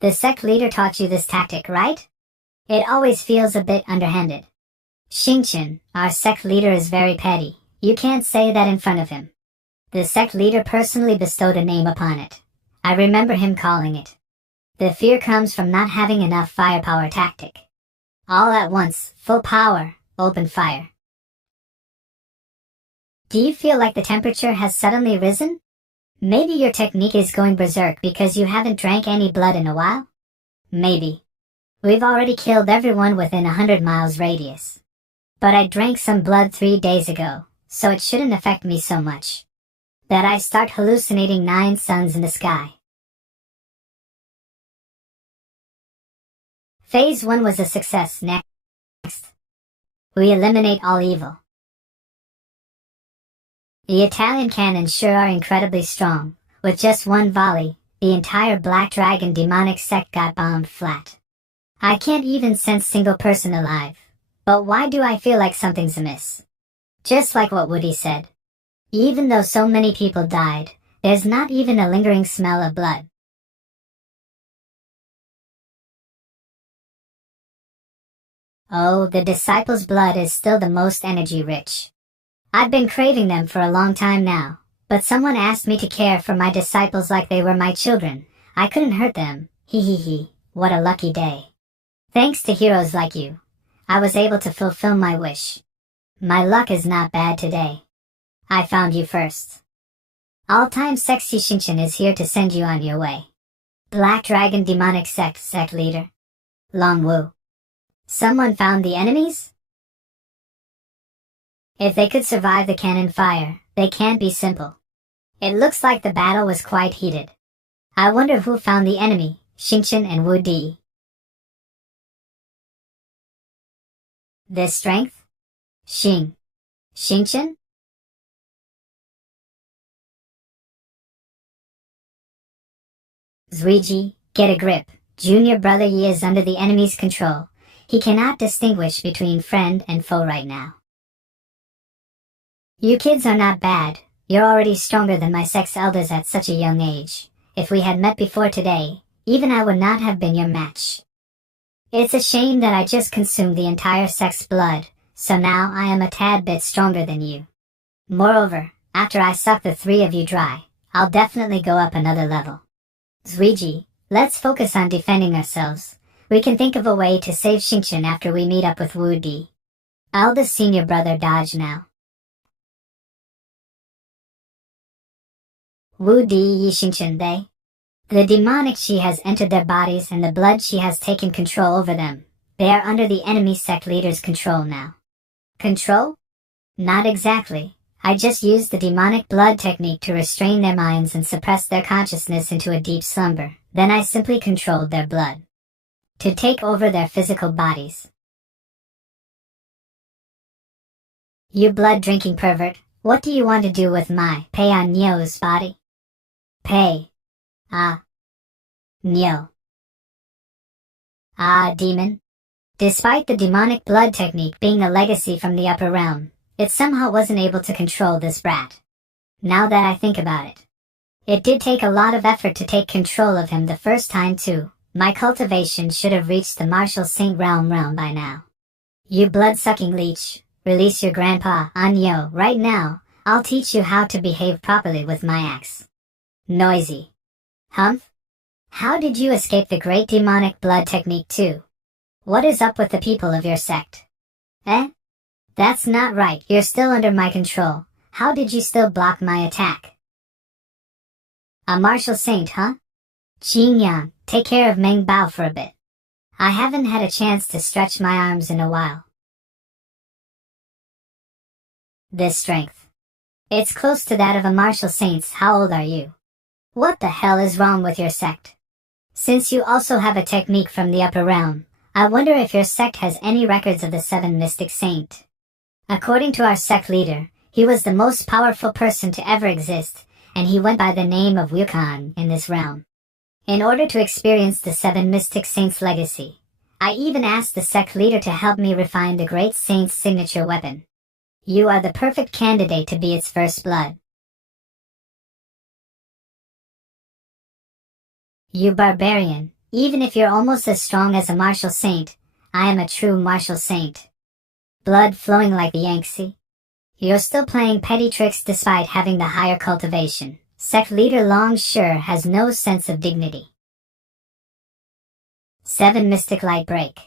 The sect leader taught you this tactic, right? It always feels a bit underhanded. Xingqian, our sect leader, is very petty. You can't say that in front of him. The sect leader personally bestowed a name upon it. I remember him calling it. The fear comes from not having enough firepower tactic. All at once, full power, open fire. Do you feel like the temperature has suddenly risen? Maybe your technique is going berserk because you haven't drank any blood in a while? Maybe. We've already killed everyone within 100 miles radius. But I drank some blood 3 days ago, so it shouldn't affect me so much that I start hallucinating 9 suns in the sky. Phase 1 was a success. Next, we eliminate all evil. The Italian cannons sure are incredibly strong. With just one volley, the entire Black Dragon demonic sect got bombed flat. I can't even sense single person alive. But why do I feel like something's amiss? Just like what Woody said. Even though so many people died, there's not even a lingering smell of blood. Oh, the disciples' blood is still the most energy-rich. I've been craving them for a long time now, but someone asked me to care for my disciples like they were my children. I couldn't hurt them. Hee. What a lucky day. Thanks to heroes like you, I was able to fulfill my wish. My luck is not bad today. I found you first. All-time sexy Xingqian is here to send you on your way. Black Dragon Demonic Sect leader. Long Wu. Someone found the enemies? If they could survive the cannon fire, they can't be simple. It looks like the battle was quite heated. I wonder who found the enemy, Xingqian and Wu Di. This strength? Xingqian? Zuiji, get a grip. Junior brother Yi is under the enemy's control. He cannot distinguish between friend and foe right now. You kids are not bad. You're already stronger than my Sect's elders at such a young age. If we had met before today, even I would not have been your match. It's a shame that I just consumed the entire Sect's blood, so now I am a tad bit stronger than you. Moreover, after I suck the three of you dry, I'll definitely go up another level. Zuiji, let's focus on defending ourselves. We can think of a way to save Xingqian after we meet up with Wu Di. I'll the senior brother dodge now. Wu Di Yi Xingqian they. The demonic chi has entered their bodies and the blood chi has taken control over them. They are under the enemy sect leader's control now. Control? Not exactly. I just used the demonic blood technique to restrain their minds and suppress their consciousness into a deep slumber. Then I simply controlled their blood to take over their physical bodies. You blood-drinking pervert, what do you want to do with my Pei on Nio's body? Pei. Ah. Nio. Ah, demon. Despite the demonic blood technique being a legacy from the upper realm, it somehow wasn't able to control this brat. Now that I think about it. It did take a lot of effort to take control of him the first time too. My cultivation should have reached the martial saint realm by now. You blood-sucking leech, release your grandpa, Anyo, right now. I'll teach you how to behave properly with my axe. Noisy. Humph? How did you escape the great demonic blood technique too? What is up with the people of your sect? Eh? That's not right, you're still under my control. How did you still block my attack? A martial saint, huh? Qingyan, take care of Meng Bao for a bit. I haven't had a chance to stretch my arms in a while. This strength. It's close to that of a martial saint's. How old are you? What the hell is wrong with your sect? Since you also have a technique from the upper realm, I wonder if your sect has any records of the 7 mystic saint. According to our sect leader, he was the most powerful person to ever exist, and he went by the name of Wukong in this realm. In order to experience the 7 mystic saints' legacy, I even asked the sect leader to help me refine the great saint's signature weapon. You are the perfect candidate to be its first blood. You barbarian, even if you're almost as strong as a martial saint, I am a true martial saint. Blood flowing like the Yangtze. You're still playing petty tricks despite having the higher cultivation. Sect leader Long sure has no sense of dignity. 7 Mystic Light Break.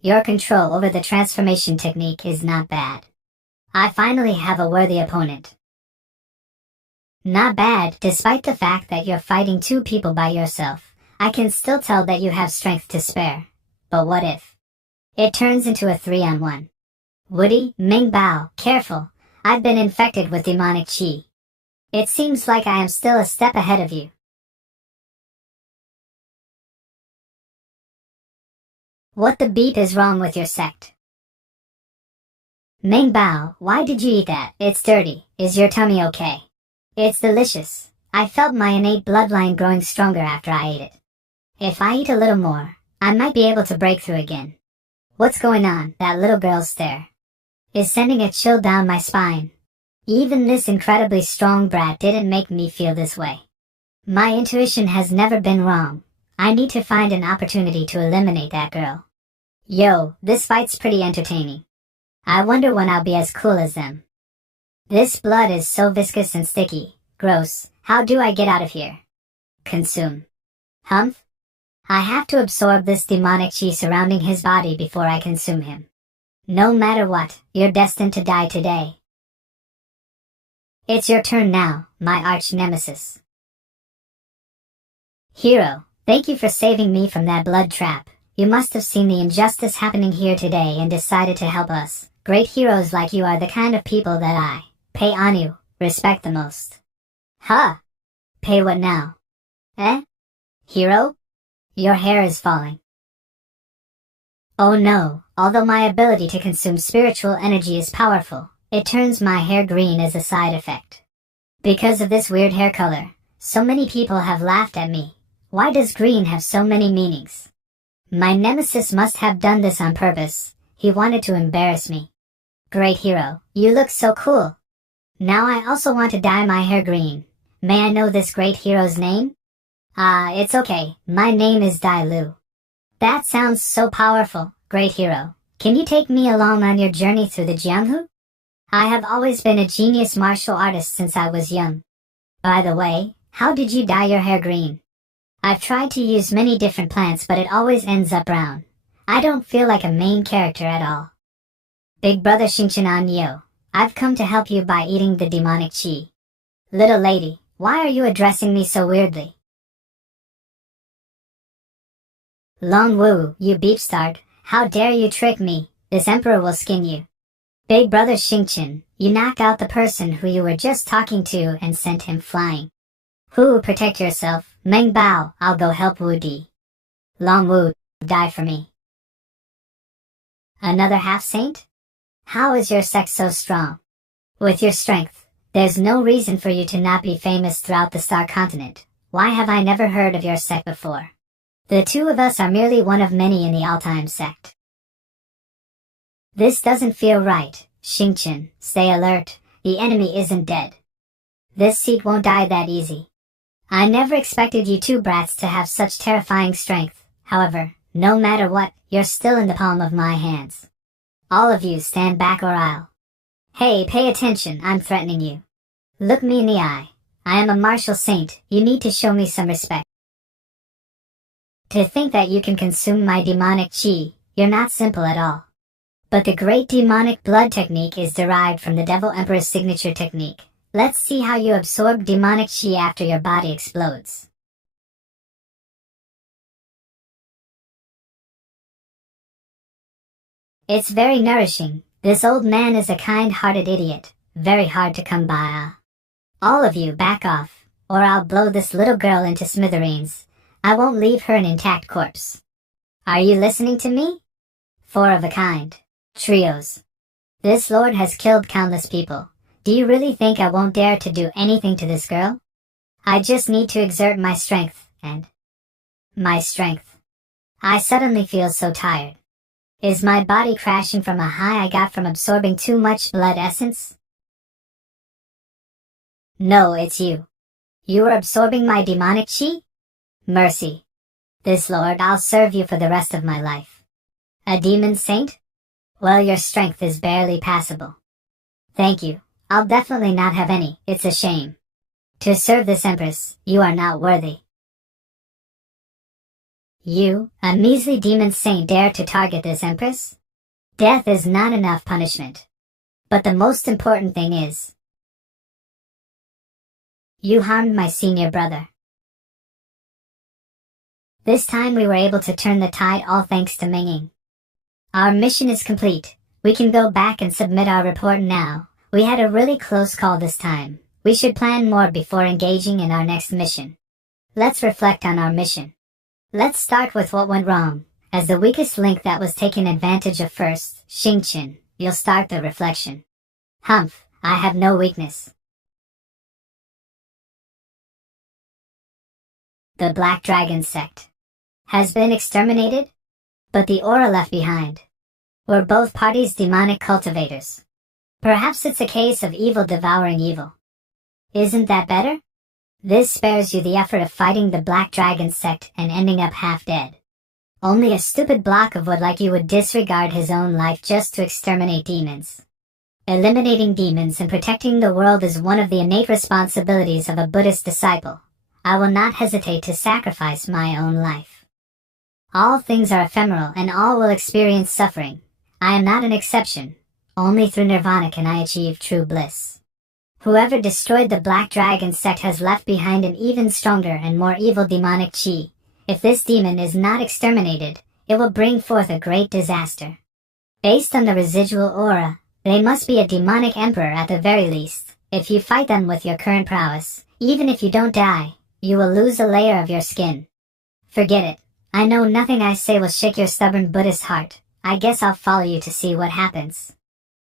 Your control over the transformation technique is not bad. I finally have a worthy opponent. Not bad, despite the fact that you're fighting 2 people by yourself. I can still tell that you have strength to spare. But what if it turns into a 3-on-1? Woody, Ming Bao, careful. I've been infected with demonic chi. It seems like I am still a step ahead of you. What the beep is wrong with your sect? Ming Bao, why did you eat that? It's dirty. Is your tummy okay? It's delicious. I felt my innate bloodline growing stronger after I ate it. If I eat a little more, I might be able to break through again. What's going on? That little girl's stare is sending a chill down my spine. Even this incredibly strong brat didn't make me feel this way. My intuition has never been wrong. I need to find an opportunity to eliminate that girl. Yo, this fight's pretty entertaining. I wonder when I'll be as cool as them. This blood is so viscous and sticky. Gross. How do I get out of here? Consume. Humph? I have to absorb this demonic chi surrounding his body before I consume him. No matter what, you're destined to die today. It's your turn now, my arch nemesis. Hero, thank you for saving me from that blood trap. You must have seen the injustice happening here today and decided to help us. Great heroes like you are the kind of people that I pay on you, respect the most. Huh? Pay what now? Eh? Hero? Your hair is falling. Oh no, although my ability to consume spiritual energy is powerful, it turns my hair green as a side effect. Because of this weird hair color, so many people have laughed at me. Why does green have so many meanings? My nemesis must have done this on purpose. He wanted to embarrass me. Great hero, you look so cool. Now I also want to dye my hair green. May I know this great hero's name? It's okay. My name is Dai Lu. That sounds so powerful, great hero. Can you take me along on your journey through the Jianghu? I have always been a genius martial artist since I was young. By the way, how did you dye your hair green? I've tried to use many different plants but it always ends up brown. I don't feel like a main character at all. Big brother Xingqian Yo, I've come to help you by eating the demonic qi. Little lady, why are you addressing me so weirdly? Long Wu, you beepstard, how dare you trick me, this emperor will skin you. Big brother Xingqian, you knock out the person who you were just talking to and sent him flying. Hu, protect yourself, Meng Bao, I'll go help Wu Di. Long Wu, die for me. Another half-saint? How is your sect so strong? With your strength, there's no reason for you to not be famous throughout the Star Continent. Why have I never heard of your sect before? The two of us are merely one of many in the all-time sect. This doesn't feel right, Xingqian, stay alert, the enemy isn't dead. This seat won't die that easy. I never expected you two brats to have such terrifying strength, however, no matter what, you're still in the palm of my hands. All of you stand back or I'll... Hey, pay attention, I'm threatening you. Look me in the eye. I am a martial saint, you need to show me some respect. To think that you can consume my demonic qi, you're not simple at all. But the great demonic blood technique is derived from the Devil Emperor's signature technique. Let's see how you absorb demonic qi after your body explodes. It's very nourishing. This old man is a kind-hearted idiot, very hard to come by. All of you back off, or I'll blow this little girl into smithereens. I won't leave her an intact corpse. Are you listening to me? Four of a kind. Trios. This lord has killed countless people. Do you really think I won't dare to do anything to this girl? I just need to exert my strength, and... my strength. I suddenly feel so tired. Is my body crashing from a high I got from absorbing too much blood essence? No, it's you. You are absorbing my demonic qi? Mercy. This lord, I'll serve you for the rest of my life. A demon saint? Well, your strength is barely passable. Thank you. I'll definitely not have any, it's a shame. To serve this empress, you are not worthy. You, a measly demon saint, dare to target this empress? Death is not enough punishment. But the most important thing is... you harmed my senior brother. This time we were able to turn the tide, all thanks to Minging. Our mission is complete. We can go back and submit our report now. We had a really close call this time. We should plan more before engaging in our next mission. Let's reflect on our mission. Let's start with what went wrong. As the weakest link that was taken advantage of first, Xingqian, you'll start the reflection. Humph, I have no weakness. The Black Dragon Sect has been exterminated, but the aura left behind were both parties demonic cultivators. Perhaps it's a case of evil devouring evil. Isn't that better? This spares you the effort of fighting the Black Dragon Sect and ending up half dead. Only a stupid block of wood like you would disregard his own life just to exterminate demons. Eliminating demons and protecting the world is one of the innate responsibilities of a Buddhist disciple. I will not hesitate to sacrifice my own life. All things are ephemeral and all will experience suffering. I am not an exception. Only through nirvana can I achieve true bliss. Whoever destroyed the Black Dragon Sect has left behind an even stronger and more evil demonic qi. If this demon is not exterminated, it will bring forth a great disaster. Based on the residual aura, they must be a demonic emperor at the very least. If you fight them with your current prowess, even if you don't die, you will lose a layer of your skin. Forget it. I know nothing I say will shake your stubborn Buddhist heart. I guess I'll follow you to see what happens.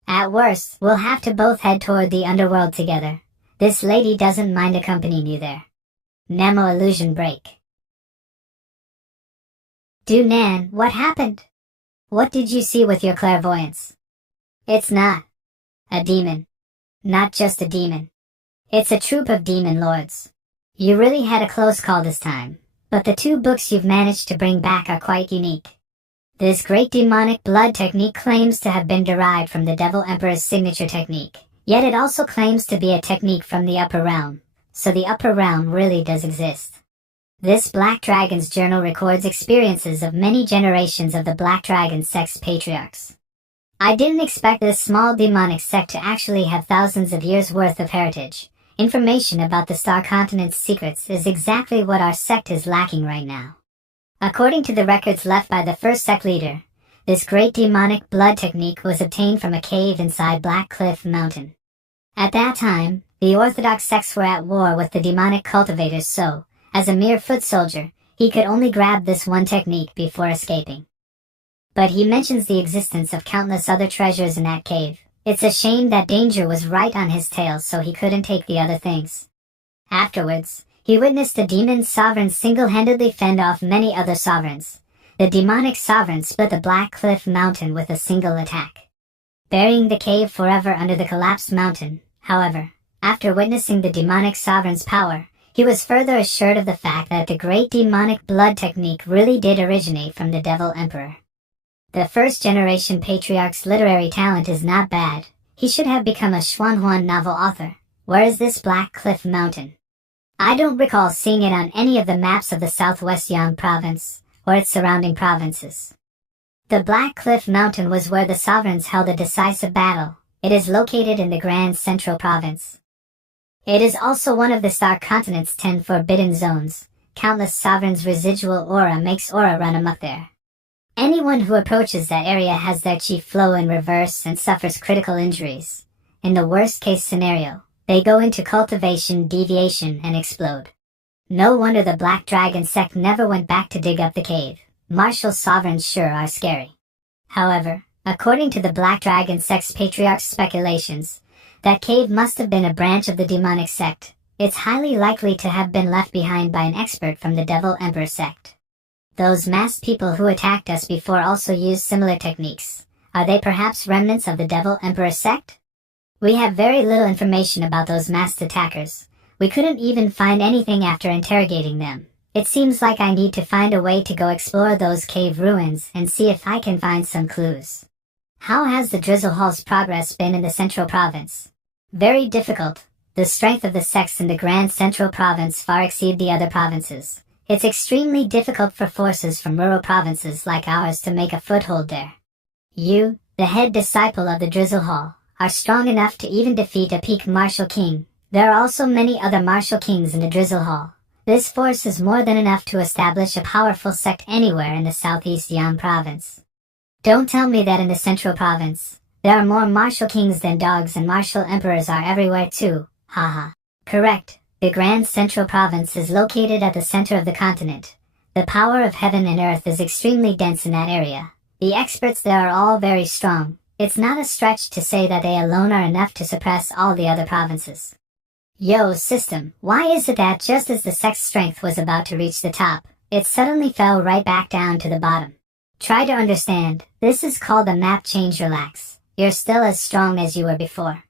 At worst, we'll have to both head toward the underworld together. This lady doesn't mind accompanying you there. Nemo illusion break. Nan, what happened? What did you see with your clairvoyance? It's not a demon. Not just a demon. It's a troop of demon lords. You really had a close call this time, but the 2 books you've managed to bring back are quite unique. This great demonic blood technique claims to have been derived from the Devil Emperor's signature technique, yet it also claims to be a technique from the upper realm, so the upper realm really does exist. This Black Dragon's journal records experiences of many generations of the Black Dragon Sect's patriarchs. I didn't expect this small demonic sect to actually have thousands of years' worth of heritage. Information about the Star Continent's secrets is exactly what our sect is lacking right now. According to the records left by the first sect leader, this great demonic blood technique was obtained from a cave inside Black Cliff Mountain. At that time, the Orthodox sects were at war with the demonic cultivators, so, as a mere foot soldier, he could only grab this one technique before escaping. But he mentions the existence of countless other treasures in that cave. It's a shame that danger was right on his tail, so he couldn't take the other things. Afterwards, he witnessed the demon sovereign single-handedly fend off many other sovereigns. The demonic sovereign split the Black Cliff Mountain with a single attack, burying the cave forever under the collapsed mountain. However, after witnessing the demonic sovereign's power, he was further assured of the fact that the great demonic blood technique really did originate from the Devil Emperor. The first-generation patriarch's literary talent is not bad. He should have become a Xuanhuan novel author. Where is this Black Cliff Mountain? I don't recall seeing it on any of the maps of the Southwest Yang province, or its surrounding provinces. The Black Cliff Mountain was where the sovereigns held a decisive battle. It is located in the Grand Central Province. It is also one of the Star Continent's 10 forbidden zones. Countless sovereigns' residual aura makes aura run amok there. Anyone who approaches that area has their chi flow in reverse and suffers critical injuries. In the worst-case scenario, they go into cultivation deviation and explode. No wonder the Black Dragon sect never went back to dig up the cave. Martial sovereigns sure are scary. However, according to the Black Dragon sect's patriarch's speculations, that cave must have been a branch of the demonic sect. It's highly likely to have been left behind by an expert from the Devil Emperor sect. Those masked people who attacked us before also used similar techniques. Are they perhaps remnants of the Devil Emperor sect? We have very little information about those masked attackers. We couldn't even find anything after interrogating them. It seems like I need to find a way to go explore those cave ruins and see if I can find some clues. How has the Drizzle Hall's progress been in the Central Province? Very difficult. The strength of the sects in the Grand Central Province far exceed the other provinces. It's extremely difficult for forces from rural provinces like ours to make a foothold there. You, the head disciple of the Drizzle Hall, are strong enough to even defeat a peak martial king. There are also many other martial kings in the Drizzle Hall. This force is more than enough to establish a powerful sect anywhere in the Southeast Yan province. Don't tell me that in the Central Province, there are more martial kings than dogs and martial emperors are everywhere too, haha. Correct. The Grand Central Province is located at the center of the continent. The power of heaven and earth is extremely dense in that area. The experts there are all very strong. It's not a stretch to say that they alone are enough to suppress all the other provinces. Yo, system, why is it that just as the sect's strength was about to reach the top, it suddenly fell right back down to the bottom? Try to understand. This is called the map change. Relax. You're still as strong as you were before.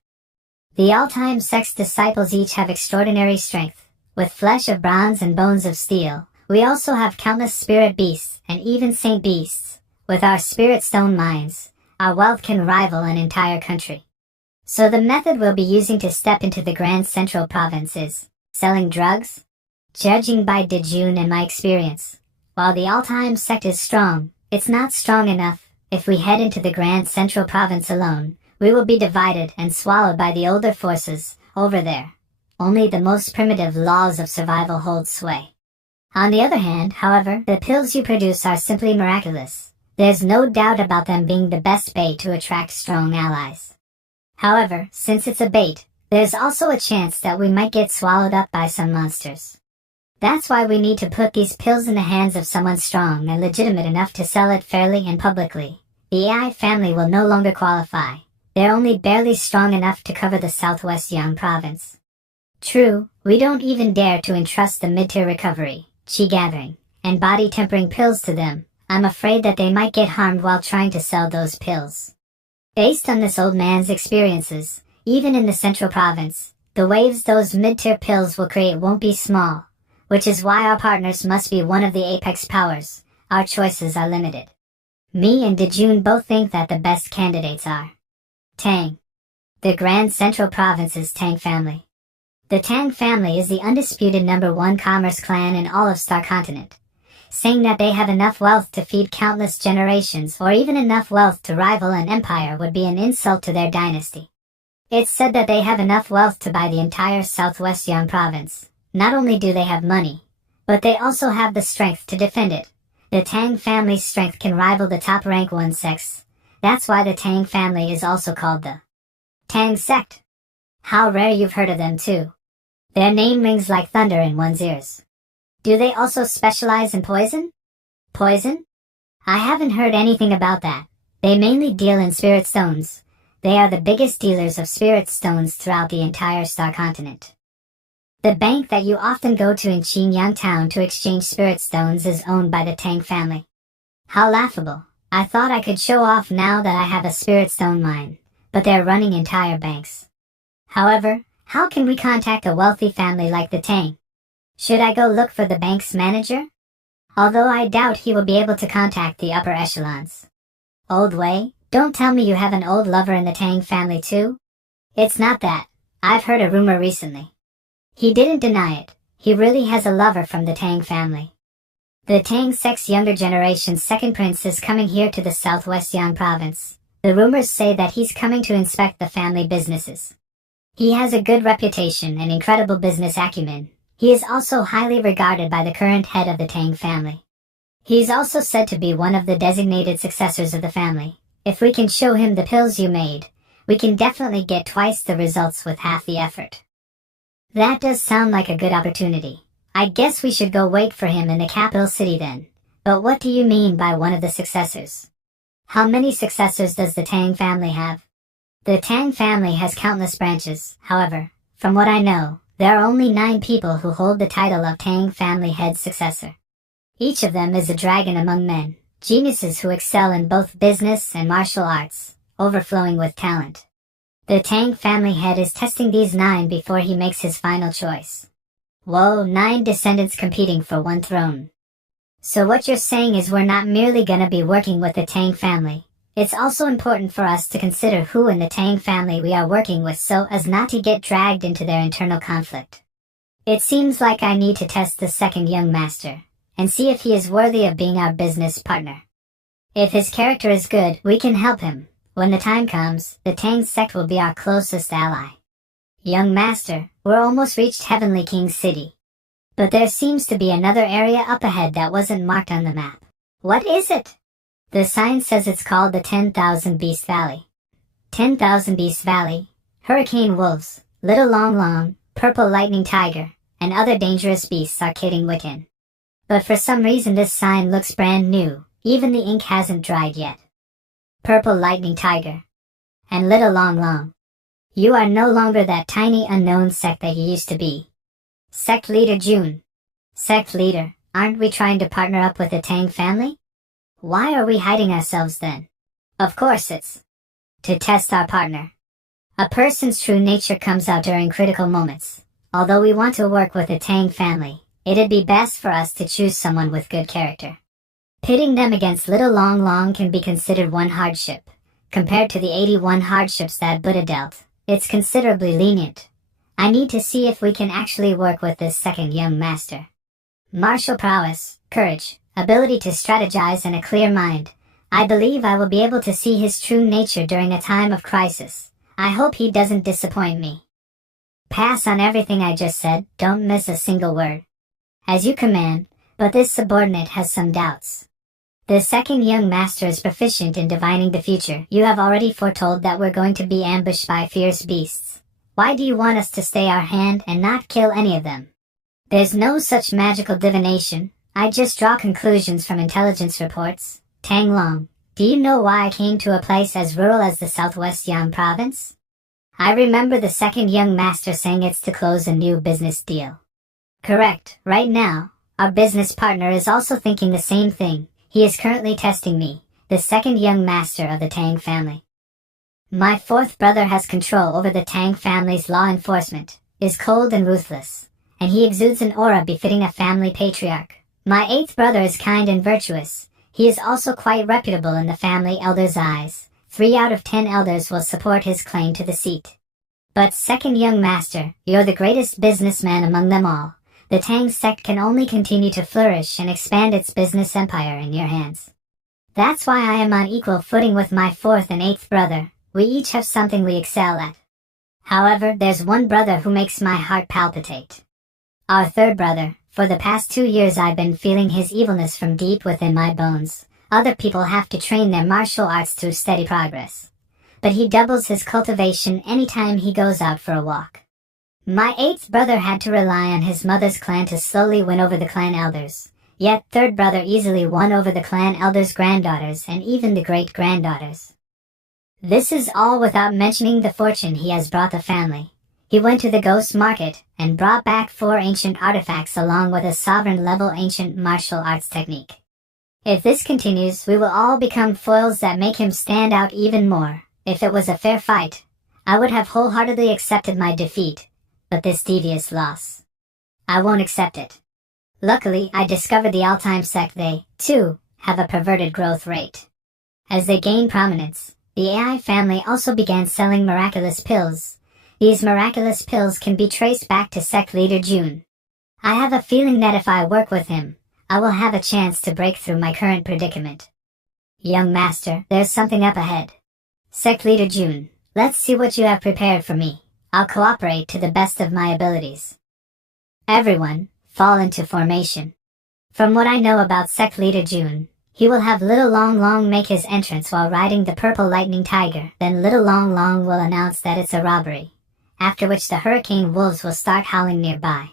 The all-time sect's disciples each have extraordinary strength. With flesh of bronze and bones of steel, we also have countless spirit beasts and even saint beasts. With our spirit stone mines, our wealth can rival an entire country. So the method we'll be using to step into the Grand Central Province is selling drugs? Judging by Dejun and my experience, while the all-time sect is strong, it's not strong enough. If we head into the Grand Central Province alone, we will be divided and swallowed by the older forces over there. Only the most primitive laws of survival hold sway. On the other hand, however, the pills you produce are simply miraculous. There's no doubt about them being the best bait to attract strong allies. However, since it's a bait, there's also a chance that we might get swallowed up by some monsters. That's why we need to put these pills in the hands of someone strong and legitimate enough to sell it fairly and publicly. The AI family will no longer qualify. They're only barely strong enough to cover the southwest Yang province. True, we don't even dare to entrust the mid-tier recovery, chi gathering, and body tempering pills to them. I'm afraid that they might get harmed while trying to sell those pills. Based on this old man's experiences, even in the central province, the waves those mid-tier pills will create won't be small, which is why our partners must be one of the apex powers. Our choices are limited. Me and Dejun both think that the best candidates are Tang. The Grand Central Province's Tang family. The Tang family is the undisputed #1 commerce clan in all of Star Continent. Saying that they have enough wealth to feed countless generations or even enough wealth to rival an empire would be an insult to their dynasty. It's said that they have enough wealth to buy the entire southwest Yang province. Not only do they have money, but they also have the strength to defend it. The Tang family's strength can rival the top rank 1 sects. That's why the Tang family is also called the Tang Sect. How rare you've heard of them too. Their name rings like thunder in one's ears. Do they also specialize in poison? Poison? I haven't heard anything about that. They mainly deal in spirit stones. They are the biggest dealers of spirit stones throughout the entire Star Continent. The bank that you often go to in Qinyang Town to exchange spirit stones is owned by the Tang family. How laughable. I thought I could show off now that I have a spirit stone mine, but they're running entire banks. However, how can we contact a wealthy family like the Tang? Should I go look for the bank's manager? Although I doubt he will be able to contact the upper echelons. Old Wei, don't tell me you have an old lover in the Tang family too? It's not that. I've heard a rumor recently. He didn't deny it. He really has a lover from the Tang family. The Tang sect's younger generation's second prince is coming here to the southwest Yang province. The rumors say that he's coming to inspect the family businesses. He has a good reputation and incredible business acumen. He is also highly regarded by the current head of the Tang family. He's also said to be one of the designated successors of the family. If we can show him the pills you made, we can definitely get twice the results with half the effort. That does sound like a good opportunity. I guess we should go wait for him in the capital city then. But what do you mean by one of the successors? How many successors does the Tang family have? The Tang family has countless branches. However, from what I know, there are only 9 people who hold the title of Tang family head successor. Each of them is a dragon among men, geniuses who excel in both business and martial arts, overflowing with talent. The Tang family head is testing these 9 before he makes his final choice. Whoa, 9 descendants competing for 1 throne. So what you're saying is we're not merely gonna be working with the Tang family. It's also important for us to consider who in the Tang family we are working with so as not to get dragged into their internal conflict. It seems like I need to test the second young master, and see if he is worthy of being our business partner. If his character is good, we can help him. When the time comes, the Tang sect will be our closest ally. Young master, we're almost reached Heavenly King's city. But there seems to be another area up ahead that wasn't marked on the map. What is it? The sign says it's called the 10,000 Beast Valley. 10,000 Beast Valley, hurricane wolves, little long long, purple lightning tiger, and other dangerous beasts are kidding Wiccan. But for some reason this sign looks brand new, even the ink hasn't dried yet. Purple lightning tiger. And little long long. You are no longer that tiny unknown sect that you used to be. Sect leader June. Sect leader, aren't we trying to partner up with the Tang family? Why are we hiding ourselves then? Of course it's to test our partner. A person's true nature comes out during critical moments. Although we want to work with the Tang family, it'd be best for us to choose someone with good character. Pitting them against little long long can be considered one hardship. Compared to the 81 hardships that Buddha dealt, it's considerably lenient. I need to see if we can actually work with this second young master. Martial prowess, courage, ability to strategize and a clear mind. I believe I will be able to see his true nature during a time of crisis. I hope he doesn't disappoint me. Pass on everything I just said, don't miss a single word. As you command, But this subordinate has some doubts. The second young master is proficient in divining the future. You have already foretold that we're going to be ambushed by fierce beasts. Why do you want us to stay our hand and not kill any of them? There's no such magical divination. I just draw conclusions from intelligence reports. Tang Long, do you know why I came to a place as rural as the southwest Yang province? I remember the second young master saying it's to close a new business deal. Correct. Right now, our business partner is also thinking the same thing. He is currently testing me, the second young master of the Tang family. My fourth brother has control over the Tang family's law enforcement, is cold and ruthless, and he exudes an aura befitting a family patriarch. My eighth brother is kind and virtuous. He is also quite reputable in the family elders' eyes. 3 out of 10 elders will support his claim to the seat. But second young master, you're the greatest businessman among them all. The Tang sect can only continue to flourish and expand its business empire in your hands. That's why I am on equal footing with my fourth and eighth brother. We each have something we excel at. However, there's one brother who makes my heart palpitate. Our third brother. For the past 2 years I've been feeling his evilness from deep within my bones. Other people have to train their martial arts through steady progress. But he doubles his cultivation anytime he goes out for a walk. My eighth brother had to rely on his mother's clan to slowly win over the clan elders. Yet third brother easily won over the clan elders' granddaughters and even the great-granddaughters. This is all without mentioning the fortune he has brought the family. He went to the ghost market and brought back 4 ancient artifacts along with a sovereign-level ancient martial arts technique. If this continues, we will all become foils that make him stand out even more. If it was a fair fight, I would have wholeheartedly accepted my defeat, but this devious loss, I won't accept it. Luckily, I discovered the all-time sect. They, too, have a perverted growth rate. As they gain prominence, the AI family also began selling miraculous pills. These miraculous pills can be traced back to sect leader June. I have a feeling that if I work with him, I will have a chance to break through my current predicament. Young master, there's something up ahead. Sect leader June, let's see what you have prepared for me. I'll cooperate to the best of my abilities. Everyone, fall into formation. From what I know about sect leader June, he will have Little Long Long make his entrance while riding the purple lightning tiger. Then Little Long Long will announce that it's a robbery, after which the hurricane wolves will start howling nearby.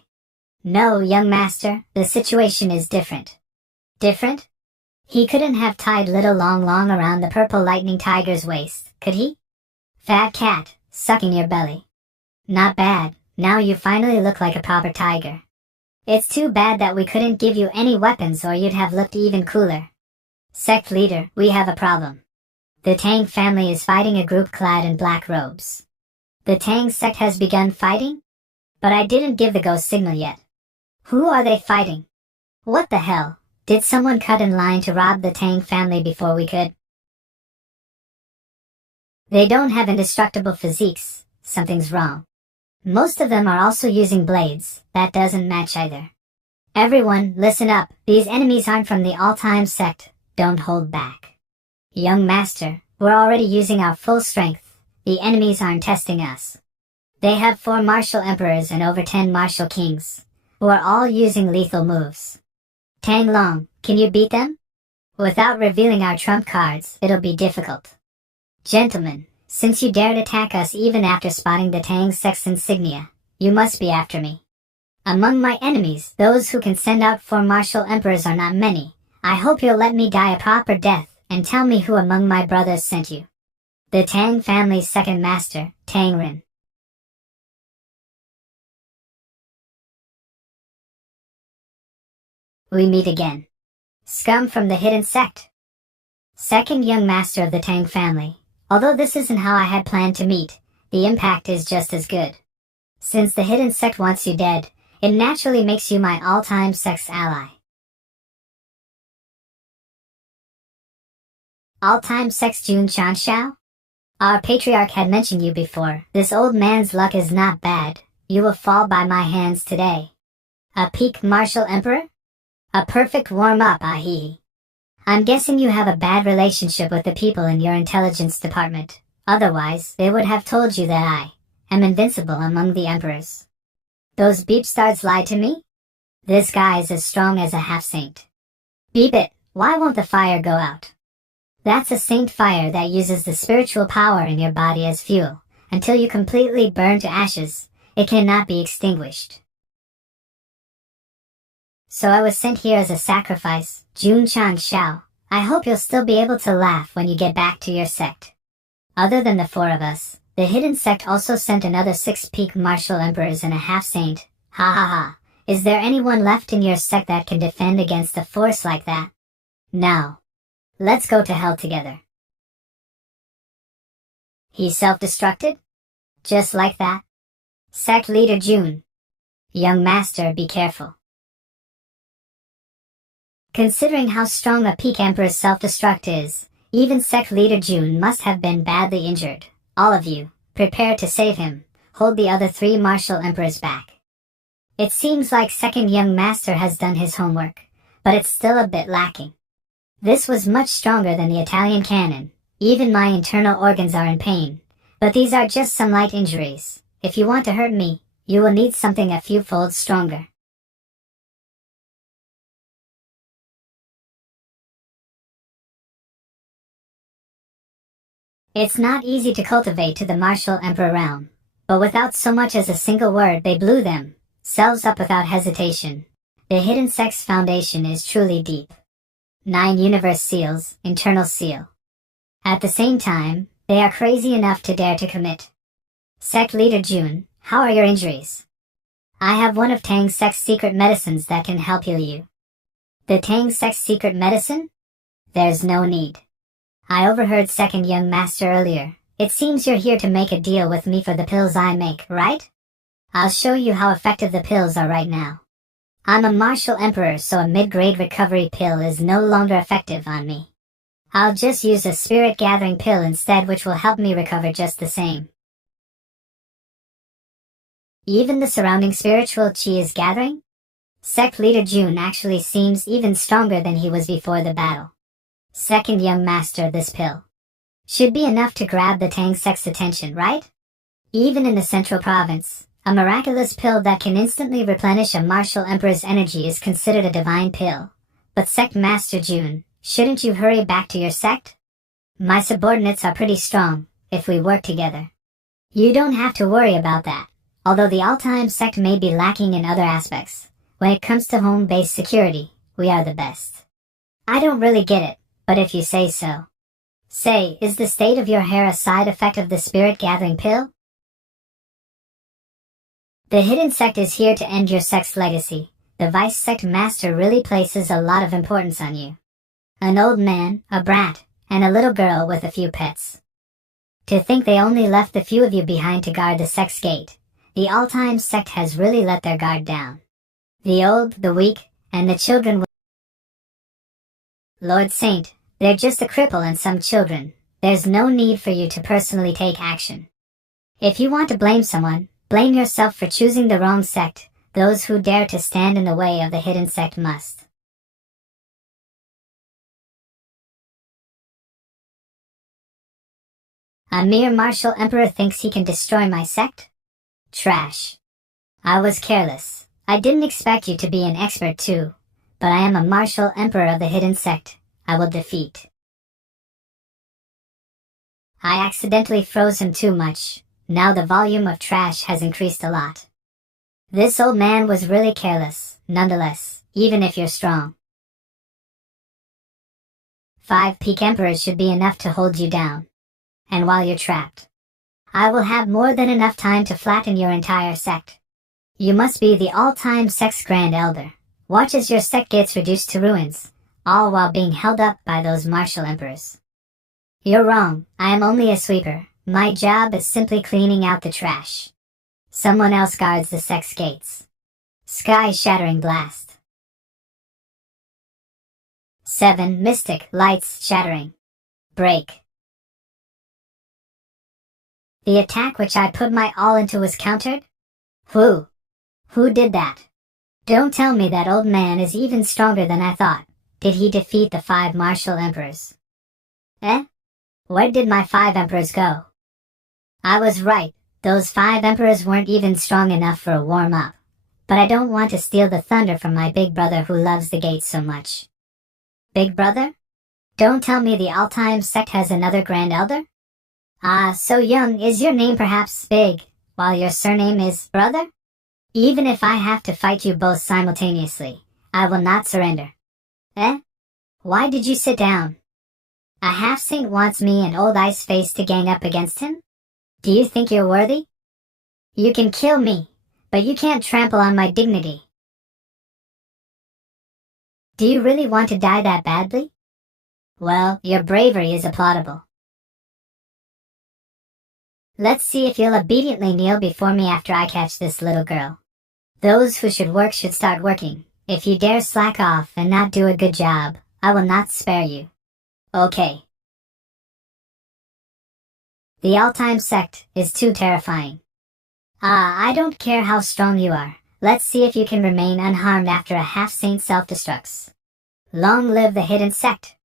No, young master, the situation is different. Different? He couldn't have tied Little Long Long around the purple lightning tiger's waist, could he? Fat cat, sucking your belly. Not bad, now you finally look like a proper tiger. It's too bad that we couldn't give you any weapons or you'd have looked even cooler. Sect leader, we have a problem. The Tang family is fighting a group clad in black robes. The Tang sect has begun fighting? But I didn't give the go signal yet. Who are they fighting? What the hell? Did someone cut in line to rob the Tang family before we could? They don't have indestructible physiques. Something's wrong. Most of them are also using blades. That doesn't match either. Everyone, listen up. These enemies aren't from the all-time sect. Don't hold back. Young master, we're already using our full strength. The enemies aren't testing us. They have 4 martial emperors and over 10 martial kings, who are all using lethal moves. Tang Long, can you beat them? Without revealing our trump cards, it'll be difficult. Gentlemen, since you dared attack us even after spotting the Tang sect's insignia, you must be after me. Among my enemies, those who can send out 4 martial emperors are not many. I hope you'll let me die a proper death, and tell me who among my brothers sent you. The Tang family's second master, Tang Rin. We meet again. Scum from the hidden sect. Second young master of the Tang family. Although this isn't how I had planned to meet, the impact is just as good. Since the hidden sect wants you dead, it naturally makes you my all-time sect's ally. All-time sect's Jun Chanxiao? Our patriarch had mentioned you before. This old man's luck is not bad. You will fall by my hands today. A peak martial emperor? A perfect warm-up, ahihi. I'm guessing you have a bad relationship with the people in your intelligence department. Otherwise, they would have told you that I am invincible among the emperors. Those beepstards lied to me? This guy is as strong as a half-saint. Beep it, why won't the fire go out? That's a saint fire that uses the spiritual power in your body as fuel. Until you completely burn to ashes, it cannot be extinguished. So I was sent here as a sacrifice, Jun Chang Shao. I hope you'll still be able to laugh when you get back to your sect. Other than the four of us, the hidden sect also sent another 6 peak martial emperors and a half-saint. Ha ha ha. Is there anyone left in your sect that can defend against a force like that? Now, let's go to hell together. He self-destructed? Just like that? Sect leader Jun. Young master, be careful. Considering how strong a peak emperor's self-destruct is, even sect leader Jun must have been badly injured. All of you, prepare to save him. Hold the other 3 martial emperors back. It seems like second young master has done his homework, but it's still a bit lacking. This was much stronger than the Italian cannon. Even my internal organs are in pain. But these are just some light injuries. If you want to hurt me, you will need something a few folds stronger. It's not easy to cultivate to the martial emperor realm, but without so much as a single word they blew themselves up without hesitation. The hidden sect's foundation is truly deep. 9 universe seals, internal seal. At the same time, they are crazy enough to dare to commit. Sect leader Jun, how are your injuries? I have one of Tang Sect's secret medicines that can help heal you. The Tang Sect's secret medicine? There's no need. I overheard second young master earlier. It seems you're here to make a deal with me for the pills I make, right? I'll show you how effective the pills are right now. I'm a martial emperor, so a mid-grade recovery pill is no longer effective on me. I'll just use a spirit gathering pill instead, which will help me recover just the same. Even the surrounding spiritual chi is gathering? Sect leader Jun actually seems even stronger than he was before the battle. Second young master, this pill should be enough to grab the Tang Sect's attention, right? Even in the central province, a miraculous pill that can instantly replenish a martial emperor's energy is considered a divine pill. But Sect Master Jun, shouldn't you hurry back to your sect? My subordinates are pretty strong, if we work together. You don't have to worry about that, although the all-time sect may be lacking in other aspects. When it comes to home-based security, we are the best. I don't really get it, but if you say so. Say, is the state of your hair a side effect of the spirit gathering pill? The hidden sect is here to end your sect's legacy. The vice sect master really places a lot of importance on you. An old man, a brat, and a little girl with a few pets. To think they only left the few of you behind to guard the sect's gate. The all-time sect has really let their guard down. The old, the weak, and the children will... Lord Saint, they're just a cripple and some children. There's no need for you to personally take action. If you want to blame someone, blame yourself for choosing the wrong sect. Those who dare to stand in the way of the hidden sect must. A mere martial emperor thinks he can destroy my sect? Trash. I was careless. I didn't expect you to be an expert too. But I am a martial emperor of the hidden sect. I will defeat. I accidentally froze him too much. Now the volume of trash has increased a lot. This old man was really careless, nonetheless, even if you're strong. 5 peak emperors should be enough to hold you down. And while you're trapped, I will have more than enough time to flatten your entire sect. You must be the all-time sect's grand elder. Watch as your sect gets reduced to ruins, all while being held up by those martial emperors. You're wrong, I am only a sweeper. My job is simply cleaning out the trash. Someone else guards the sect's gates. Sky-shattering blast. 7 mystic lights shattering. Break. The attack which I put my all into was countered? Who? Who did that? Don't tell me that old man is even stronger than I thought. Did he defeat the 5 martial emperors? Eh? Where did my 5 emperors go? I was right, those 5 emperors weren't even strong enough for a warm-up. but I don't want to steal the thunder from my big brother who loves the gates so much. Big brother? Don't tell me the all-time sect has another grand elder? Ah, so young, is your name perhaps Big, while your surname is Brother? Even if I have to fight you both simultaneously, I will not surrender. Eh? Why did you sit down? A half-saint wants me and old Ice-Face to gang up against him? Do you think you're worthy? You can kill me, but you can't trample on my dignity. Do you really want to die that badly? Well, your bravery is applaudable. Let's see if you'll obediently kneel before me after I catch this little girl. Those who should work should start working. If you dare slack off and not do a good job, I will not spare you. Okay. The all-time sect is too terrifying. I don't care how strong you are. Let's see if you can remain unharmed after a half-saint self-destructs. Long live the hidden sect.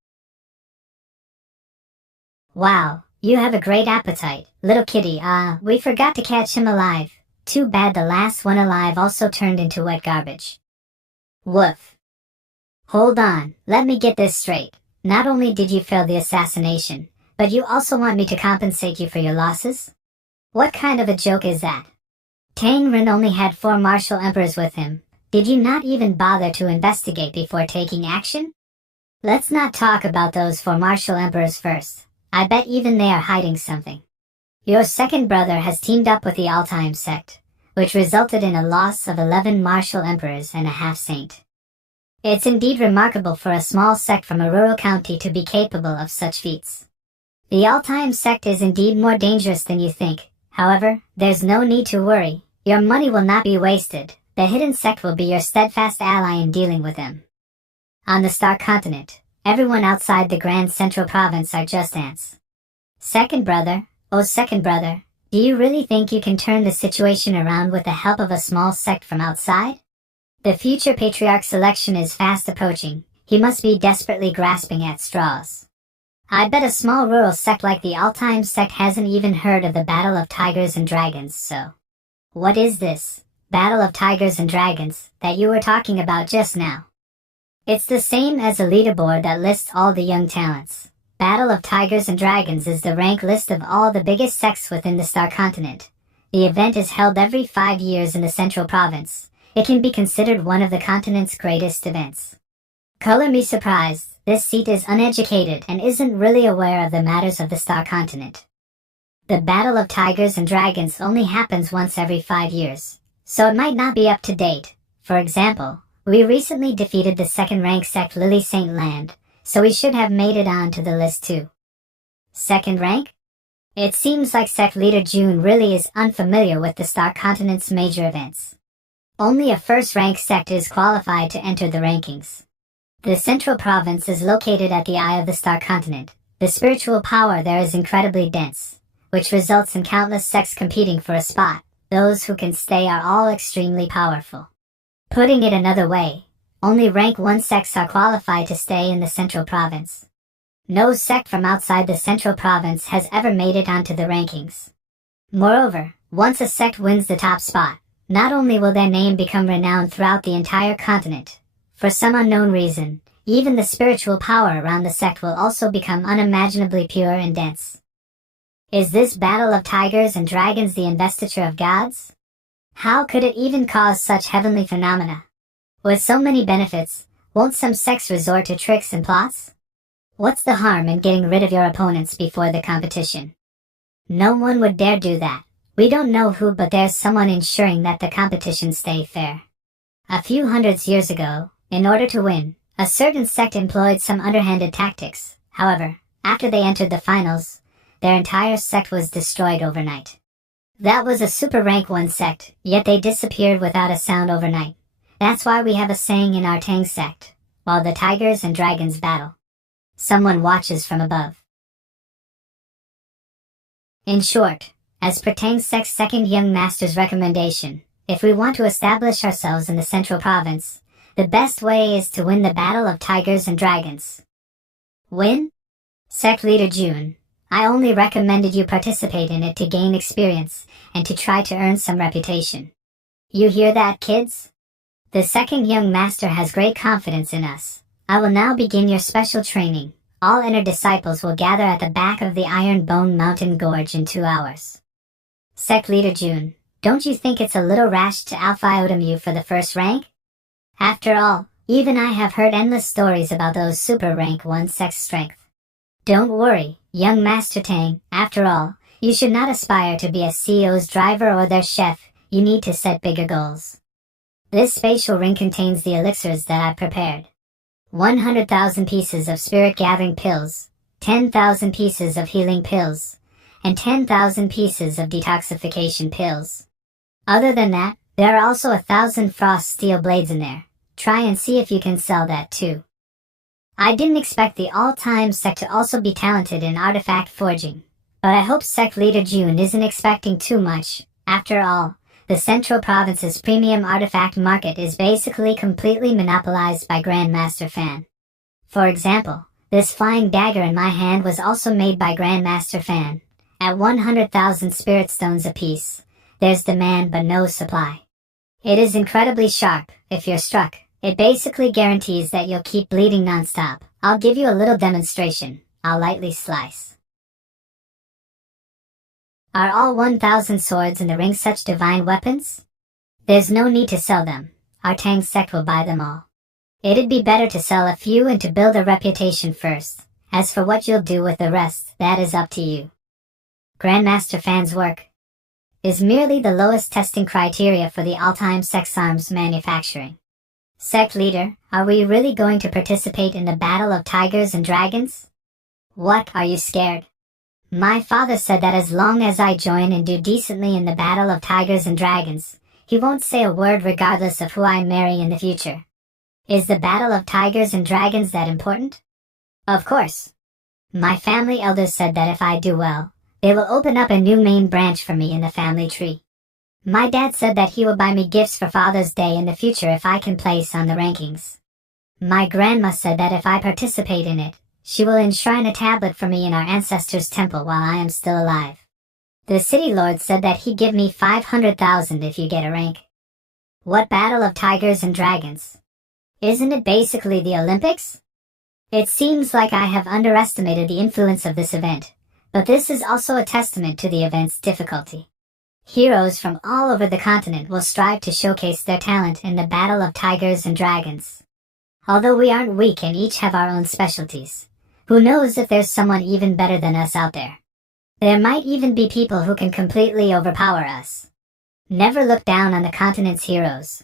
Wow, you have a great appetite, little kitty. We forgot to catch him alive. Too bad the last one alive also turned into wet garbage. Woof. Hold on, let me get this straight. Not only did you fail the assassination, but you also want me to compensate you for your losses? What kind of a joke is that? Tang Ren only had 4 martial emperors with him. Did you not even bother to investigate before taking action? Let's not talk about those 4 martial emperors first. I bet even they are hiding something. Your second brother has teamed up with the all-time sect, which resulted in a loss of 11 martial emperors and a half-saint. It's indeed remarkable for a small sect from a rural county to be capable of such feats. The all-time sect is indeed more dangerous than you think. However, there's no need to worry. Your money will not be wasted. The hidden sect will be your steadfast ally in dealing with them. On the Star Continent, everyone outside the Grand Central Province are just ants. Second brother, oh second brother, do you really think you can turn the situation around with the help of a small sect from outside? The future patriarch's election is fast approaching. He must be desperately grasping at straws. I bet a small rural sect like the all-time sect hasn't even heard of the Battle of Tigers and Dragons, so... What is this, Battle of Tigers and Dragons, that you were talking about just now? It's the same as a leaderboard that lists all the young talents. Battle of Tigers and Dragons is the rank list of all the biggest sects within the Star Continent. The event is held every 5 years in the Central Province. It can be considered one of the continent's greatest events. Color me surprised, this seat is uneducated and isn't really aware of the matters of the Star Continent. The Battle of Tigers and Dragons only happens once every 5 years, so it might not be up to date. For example, we recently defeated the second-rank sect Lily Saint Land, so we should have made it on to the list too. Second rank? It seems like sect leader June really is unfamiliar with the Star Continent's major events. Only a first-rank sect is qualified to enter the rankings. The Central Province is located at the eye of the Star Continent. The spiritual power there is incredibly dense, which results in countless sects competing for a spot. Those who can stay are all extremely powerful. Putting it another way, only rank 1 sects are qualified to stay in the Central Province. No sect from outside the Central Province has ever made it onto the rankings. Moreover, once a sect wins the top spot, not only will their name become renowned throughout the entire continent, for some unknown reason, even the spiritual power around the sect will also become unimaginably pure and dense. Is this Battle of Tigers and Dragons the investiture of gods? How could it even cause such heavenly phenomena? With so many benefits, won't some sects resort to tricks and plots? What's the harm in getting rid of your opponents before the competition? No one would dare do that. We don't know who, but there's someone ensuring that the competition stay fair. A few hundreds years ago, in order to win, a certain sect employed some underhanded tactics. However, after they entered the finals, their entire sect was destroyed overnight. That was a super rank 1 sect, yet they disappeared without a sound overnight. That's why we have a saying in our Tang sect, while the tigers and dragons battle, someone watches from above. In short, as per Tang sect's second young master's recommendation, if we want to establish ourselves in the Central Province, the best way is to win the Battle of Tigers and Dragons. Win? Sect leader June, I only recommended you participate in it to gain experience and to try to earn some reputation. You hear that, kids? The second young master has great confidence in us. I will now begin your special training. All inner disciples will gather at the back of the Iron Bone Mountain Gorge in 2 hours. Sect Leader June, don't you think it's a little rash to alpha-item you for the first rank? After all, even I have heard endless stories about those super rank 1 Sect's strength. Don't worry, young Master Tang, after all, you should not aspire to be a CEO's driver or their chef, you need to set bigger goals. This spatial ring contains the elixirs that I've prepared. 100,000 pieces of spirit gathering pills, 10,000 pieces of healing pills, and 10,000 pieces of detoxification pills. Other than that, there are also 1,000 frost steel blades in there. Try and see if you can sell that too. I didn't expect the all-time Sect to also be talented in artifact forging, but I hope Sect Leader June isn't expecting too much. After all, the Central Province's premium artifact market is basically completely monopolized by Grandmaster Fan. For example, this flying dagger in my hand was also made by Grandmaster Fan. At 100,000 spirit stones apiece, there's demand but no supply. It is incredibly sharp. If you're struck, it basically guarantees that you'll keep bleeding non-stop. I'll give you a little demonstration. I'll lightly slice. Are all 1,000 swords in the ring such divine weapons? There's no need to sell them. Our Tang Sect will buy them all. It'd be better to sell a few and to build a reputation first. As for what you'll do with the rest, that is up to you. Grandmaster Fan's work is merely the lowest testing criteria for the all-time Sect's arms manufacturing. Sect Leader, are we really going to participate in the battle of tigers and dragons? What, are you scared? My father said that as long as I join and do decently in the battle of tigers and dragons, he won't say a word regardless of who I marry in the future. Is the battle of tigers and dragons that important? Of course. My family elders said that if I do well, they will open up a new main branch for me in the family tree. My dad said that he will buy me gifts for Father's Day in the future if I can place on the rankings. My grandma said that if I participate in it, she will enshrine a tablet for me in our ancestors' temple while I am still alive. The city lord said that he'd give me 500,000 if you get a rank. What battle of tigers and dragons? Isn't it basically the Olympics? It seems like I have underestimated the influence of this event, but this is also a testament to the event's difficulty. Heroes from all over the continent will strive to showcase their talent in the battle of tigers and dragons. Although we aren't weak and each have our own specialties, who knows if there's someone even better than us out there? There might even be people who can completely overpower us. Never look down on the continent's heroes.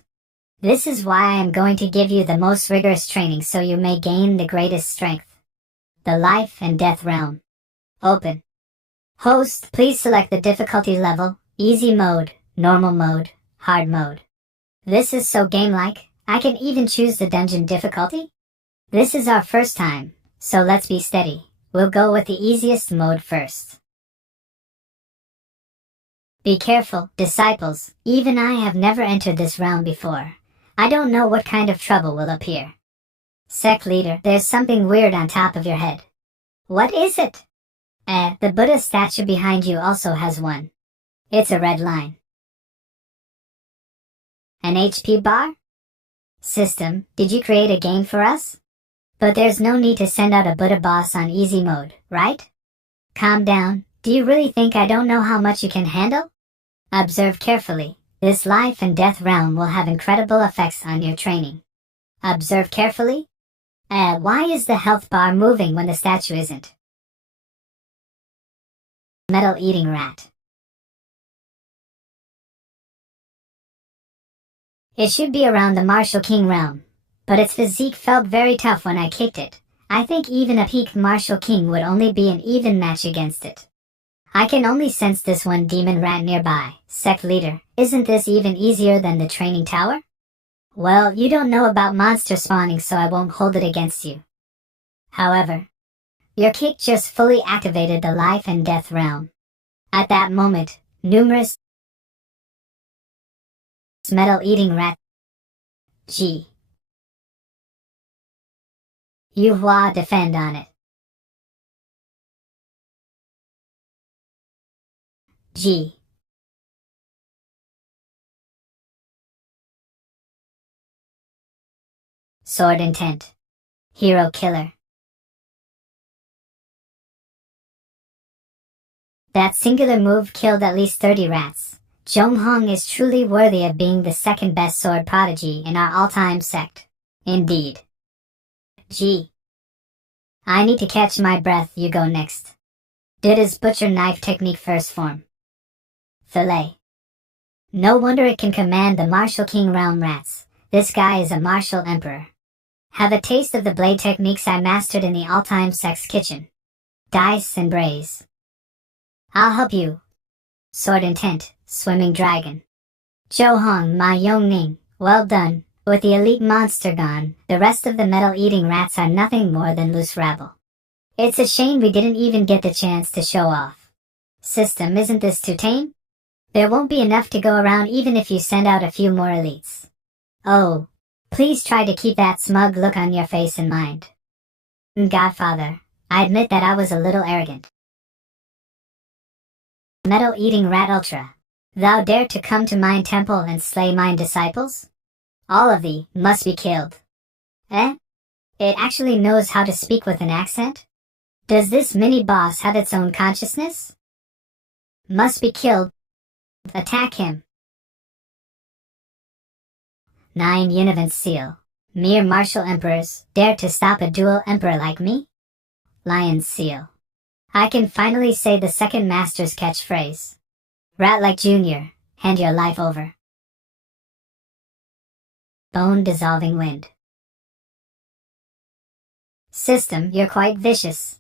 This is why I am going to give you the most rigorous training so you may gain the greatest strength. The Life and Death Realm. Open. Host, please select the difficulty level, easy mode, normal mode, hard mode. This is so game-like, I can even choose the dungeon difficulty? This is our first time, so let's be steady. We'll go with the easiest mode first. Be careful, disciples, even I have never entered this realm before. I don't know what kind of trouble will appear. Sect Leader, there's something weird on top of your head. What is it? The Buddha statue behind you also has one. It's a red line. An HP bar? System, did you create a game for us? But there's no need to send out a Buddha boss on easy mode, right? Calm down, do you really think I don't know how much you can handle? Observe carefully, this life and death realm will have incredible effects on your training. Observe carefully? Why is the health bar moving when the statue isn't? Metal eating rat. It should be around the Martial King realm, but its physique felt very tough when I kicked it. I think even a peak Martial King would only be an even match against it. I can only sense this one demon rat nearby. Sect Leader, isn't this even easier than the training tower? Well, you don't know about monster spawning, so I won't hold it against you. However, your kick just fully activated the life and death realm. At that moment, numerous metal-eating rat G. Yuhua defend on it. G. Sword intent. Hero killer. That singular move killed at least 30 rats. Zhonghong is truly worthy of being the second best sword prodigy in our all-time sect. Indeed. Gee. I need to catch my breath, you go next. Did his butcher knife technique first form. Fillet. No wonder it can command the martial king realm rats. This guy is a martial emperor. Have a taste of the blade techniques I mastered in the all-time Sect's kitchen. Dice and braise. I'll help you. Sword intent, swimming dragon. Zhou Ma Yongning, well done. With the elite monster gone, the rest of the metal-eating rats are nothing more than loose rabble. It's a shame we didn't even get the chance to show off. System, isn't this too tame? There won't be enough to go around even if you send out a few more elites. Oh, please try to keep that smug look on your face in mind. Godfather, I admit that I was a little arrogant. Metal-eating rat ultra. Thou dare to come to mine temple and slay mine disciples? All of thee must be killed. Eh? It actually knows how to speak with an accent? Does this mini-boss have its own consciousness? Must be killed. Attack him. 9 Univance Seal. Mere martial emperors dare to stop a dual emperor like me? Lion's Seal. I can finally say the second master's catchphrase. Rat like Junior, hand your life over. Bone dissolving wind. System, you're quite vicious.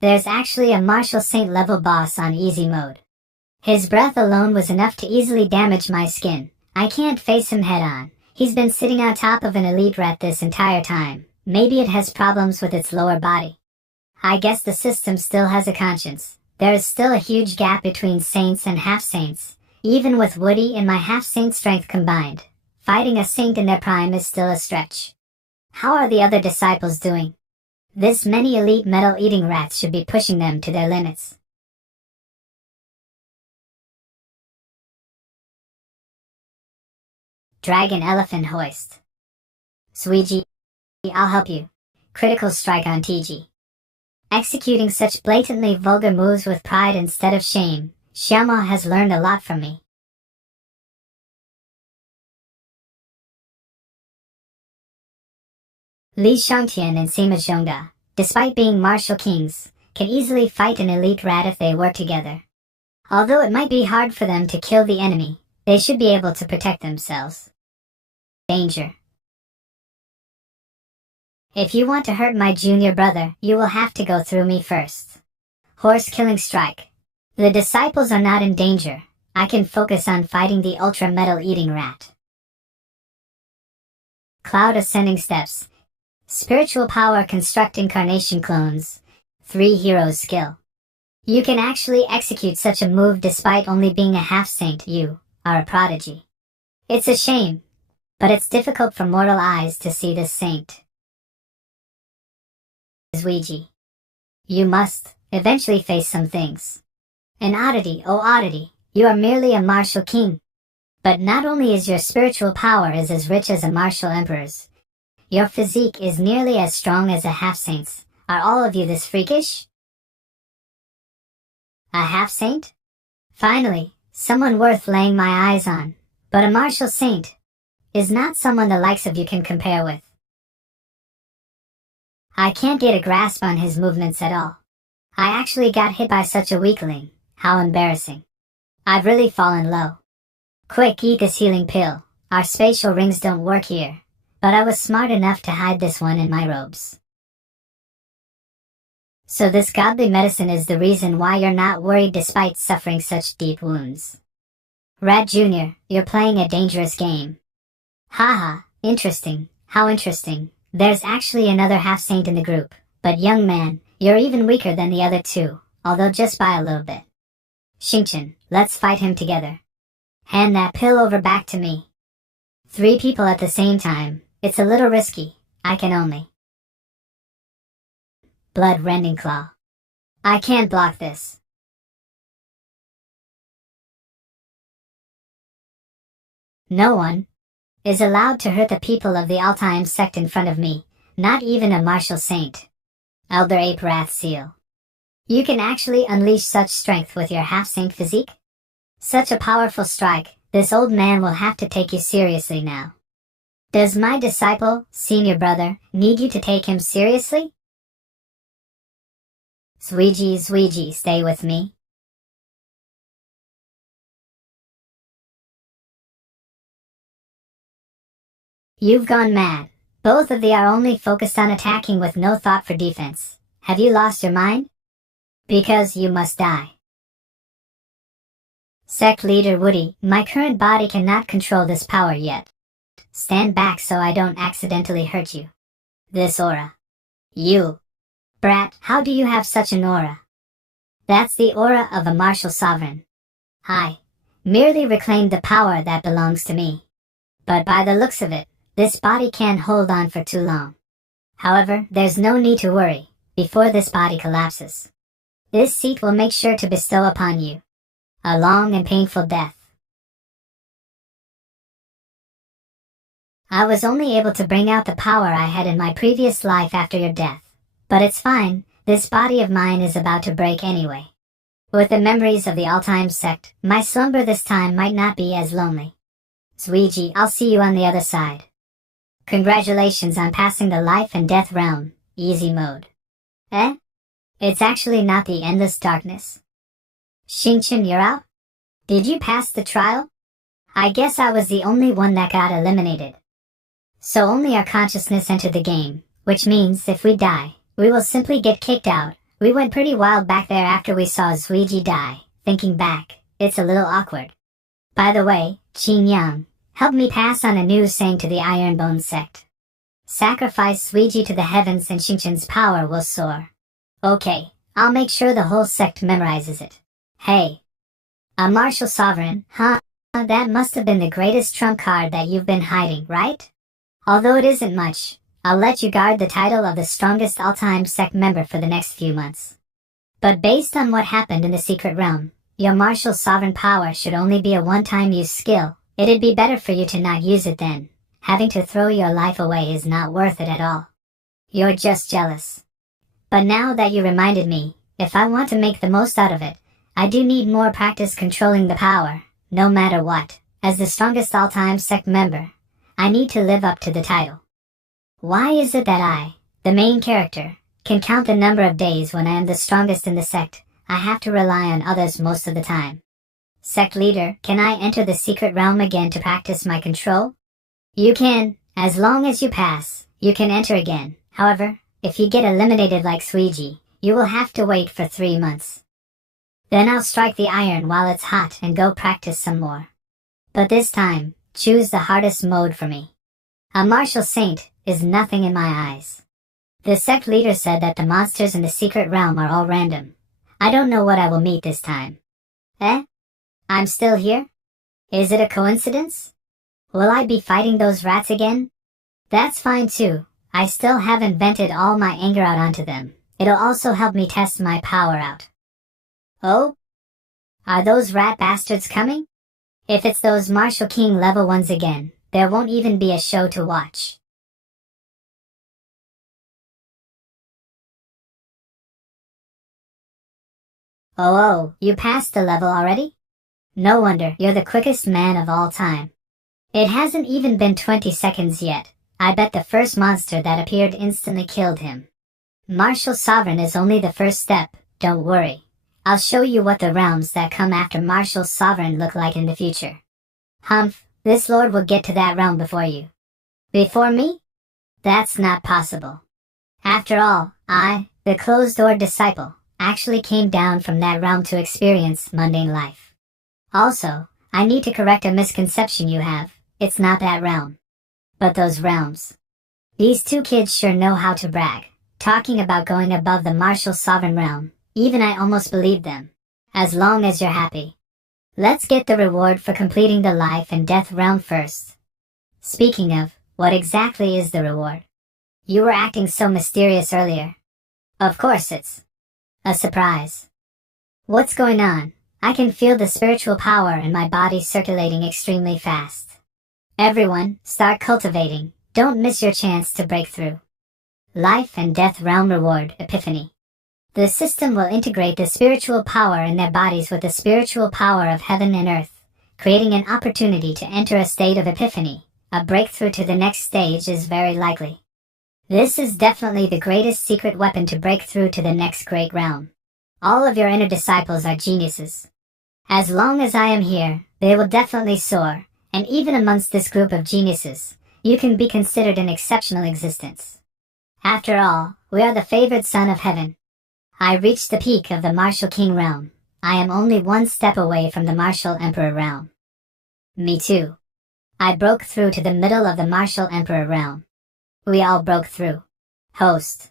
There's actually a martial saint level boss on easy mode. His breath alone was enough to easily damage my skin. I can't face him head on. He's been sitting on top of an elite rat this entire time. Maybe it has problems with its lower body. I guess the system still has a conscience. There is still a huge gap between saints and half-saints. Even with Woody and my half-saint strength combined, fighting a saint in their prime is still a stretch. How are the other disciples doing? This many elite metal-eating rats should be pushing them to their limits. Dragon Elephant Hoist. Suiji, I'll help you. Critical strike on TG. Executing such blatantly vulgar moves with pride instead of shame, Xiaoma has learned a lot from me. Li Shangtian and Sima Zhongda, despite being martial kings, can easily fight an elite rat if they work together. Although it might be hard for them to kill the enemy, they should be able to protect themselves. Danger. If you want to hurt my junior brother, you will have to go through me first. Horse killing strike. The disciples are not in danger. I can focus on fighting the ultra metal eating rat. Cloud ascending steps. Spiritual power construct incarnation clones. 3 heroes skill. You can actually execute such a move despite only being a half-saint. You are a prodigy. It's a shame, but it's difficult for mortal eyes to see this saint. Ouija. You must eventually face some things. An oddity, oh oddity, you are merely a martial king. But not only is your spiritual power as rich as a martial emperor's, your physique is nearly as strong as a half-saint's. Are all of you this freakish? A half-saint? Finally, someone worth laying my eyes on. But a martial saint is not someone the likes of you can compare with. I can't get a grasp on his movements at all. I actually got hit by such a weakling. How embarrassing. I've really fallen low. Quick, eat this healing pill. Our spatial rings don't work here. But I was smart enough to hide this one in my robes. So this godly medicine is the reason why you're not worried despite suffering such deep wounds. Rat Jr., you're playing a dangerous game. Haha, interesting. How interesting. There's actually another half-saint in the group, but young man, you're even weaker than the other two, although just by a little bit. Xingchen, let's fight him together. Hand that pill over back to me. 3 people at the same time, it's a little risky, I can only. Blood-rending claw. I can't block this. No one. is allowed to hurt the people of the all-time sect in front of me, not even a martial saint. Elder Ape Wrath Seal. You can actually unleash such strength with your half-saint physique? Such a powerful strike, this old man will have to take you seriously now. Does my disciple, senior brother, need you to take him seriously? Sweegie, stay with me. You've gone mad. Both of thee are only focused on attacking with no thought for defense. Have you lost your mind? Because you must die. Sect Leader Woody, my current body cannot control this power yet. Stand back so I don't accidentally hurt you. This aura. You. Brat, how do you have such an aura? That's the aura of a martial sovereign. I merely reclaimed the power that belongs to me. But by the looks of it, this body can't hold on for too long. However, there's no need to worry, before this body collapses. This seat will make sure to bestow upon you a long and painful death. I was only able to bring out the power I had in my previous life after your death. But it's fine, this body of mine is about to break anyway. With the memories of the all-time sect, my slumber this time might not be as lonely. Sweegie, I'll see you on the other side. Congratulations on passing the life and death realm, easy mode. Eh? It's actually not the endless darkness. Xingqian, you're out? Did you pass the trial? I guess I was the only one that got eliminated. So only our consciousness entered the game, which means if we die, we will simply get kicked out. We went pretty wild back there after we saw Sweegie die. Thinking back, it's a little awkward. By the way, Qin Yang, help me pass on a news saying to the Ironbone sect. Sacrifice Sweegie to the heavens and Xingqian's power will soar. Okay, I'll make sure the whole sect memorizes it. Hey. A martial sovereign, huh? That must have been the greatest trump card that you've been hiding, right? Although it isn't much, I'll let you guard the title of the strongest all-time sect member for the next few months. But based on what happened in the secret realm, your martial sovereign power should only be a one-time use skill. It'd be better for you to not use it then. Having to throw your life away is not worth it at all. You're just jealous. But now that you reminded me, if I want to make the most out of it, I do need more practice controlling the power, no matter what. As the strongest all-time sect member, I need to live up to the title. Why is it that I, the main character, can count the number of days when I am the strongest in the sect? I have to rely on others most of the time. Sect leader, can I enter the secret realm again to practice my control? You can, as long as you pass, you can enter again. However, if you get eliminated like Sweegie, you will have to wait for 3 months. Then I'll strike the iron while it's hot and go practice some more. But this time, choose the hardest mode for me. A martial saint is nothing in my eyes. The sect leader said that the monsters in the secret realm are all random. I don't know what I will meet this time. Eh? I'm still here? Is it a coincidence? Will I be fighting those rats again? That's fine too. I still haven't vented all my anger out onto them. It'll also help me test my power out. Oh? Are those rat bastards coming? If it's those Martial King level ones again, there won't even be a show to watch. Oh, you passed the level already? No wonder, you're the quickest man of all time. It hasn't even been 20 seconds yet. I bet the first monster that appeared instantly killed him. Martial Sovereign is only the first step, don't worry. I'll show you what the realms that come after Martial Sovereign look like in the future. Humph, this lord will get to that realm before you. Before me? That's not possible. After all, I, the closed-door disciple, actually came down from that realm to experience mundane life. Also, I need to correct a misconception you have. It's not that realm, but those realms. These two kids sure know how to brag, talking about going above the Martial Sovereign realm. Even I almost believe them. As long as you're happy. Let's get the reward for completing the life and death realm first. Speaking of, what exactly is the reward? You were acting so mysterious earlier. Of course it's a surprise. What's going on? I can feel the spiritual power in my body circulating extremely fast. Everyone, start cultivating. Don't miss your chance to break through. Life and Death Realm Reward Epiphany. The system will integrate the spiritual power in their bodies with the spiritual power of heaven and earth, creating an opportunity to enter a state of epiphany. A breakthrough to the next stage is very likely. This is definitely the greatest secret weapon to break through to the next great realm. All of your inner disciples are geniuses. As long as I am here, they will definitely soar, and even amongst this group of geniuses, you can be considered an exceptional existence. After all, we are the favored son of heaven. I reached the peak of the Martial King realm. I am only one step away from the Martial Emperor realm. Me too. I broke through to the middle of the Martial Emperor realm. We all broke through. Host.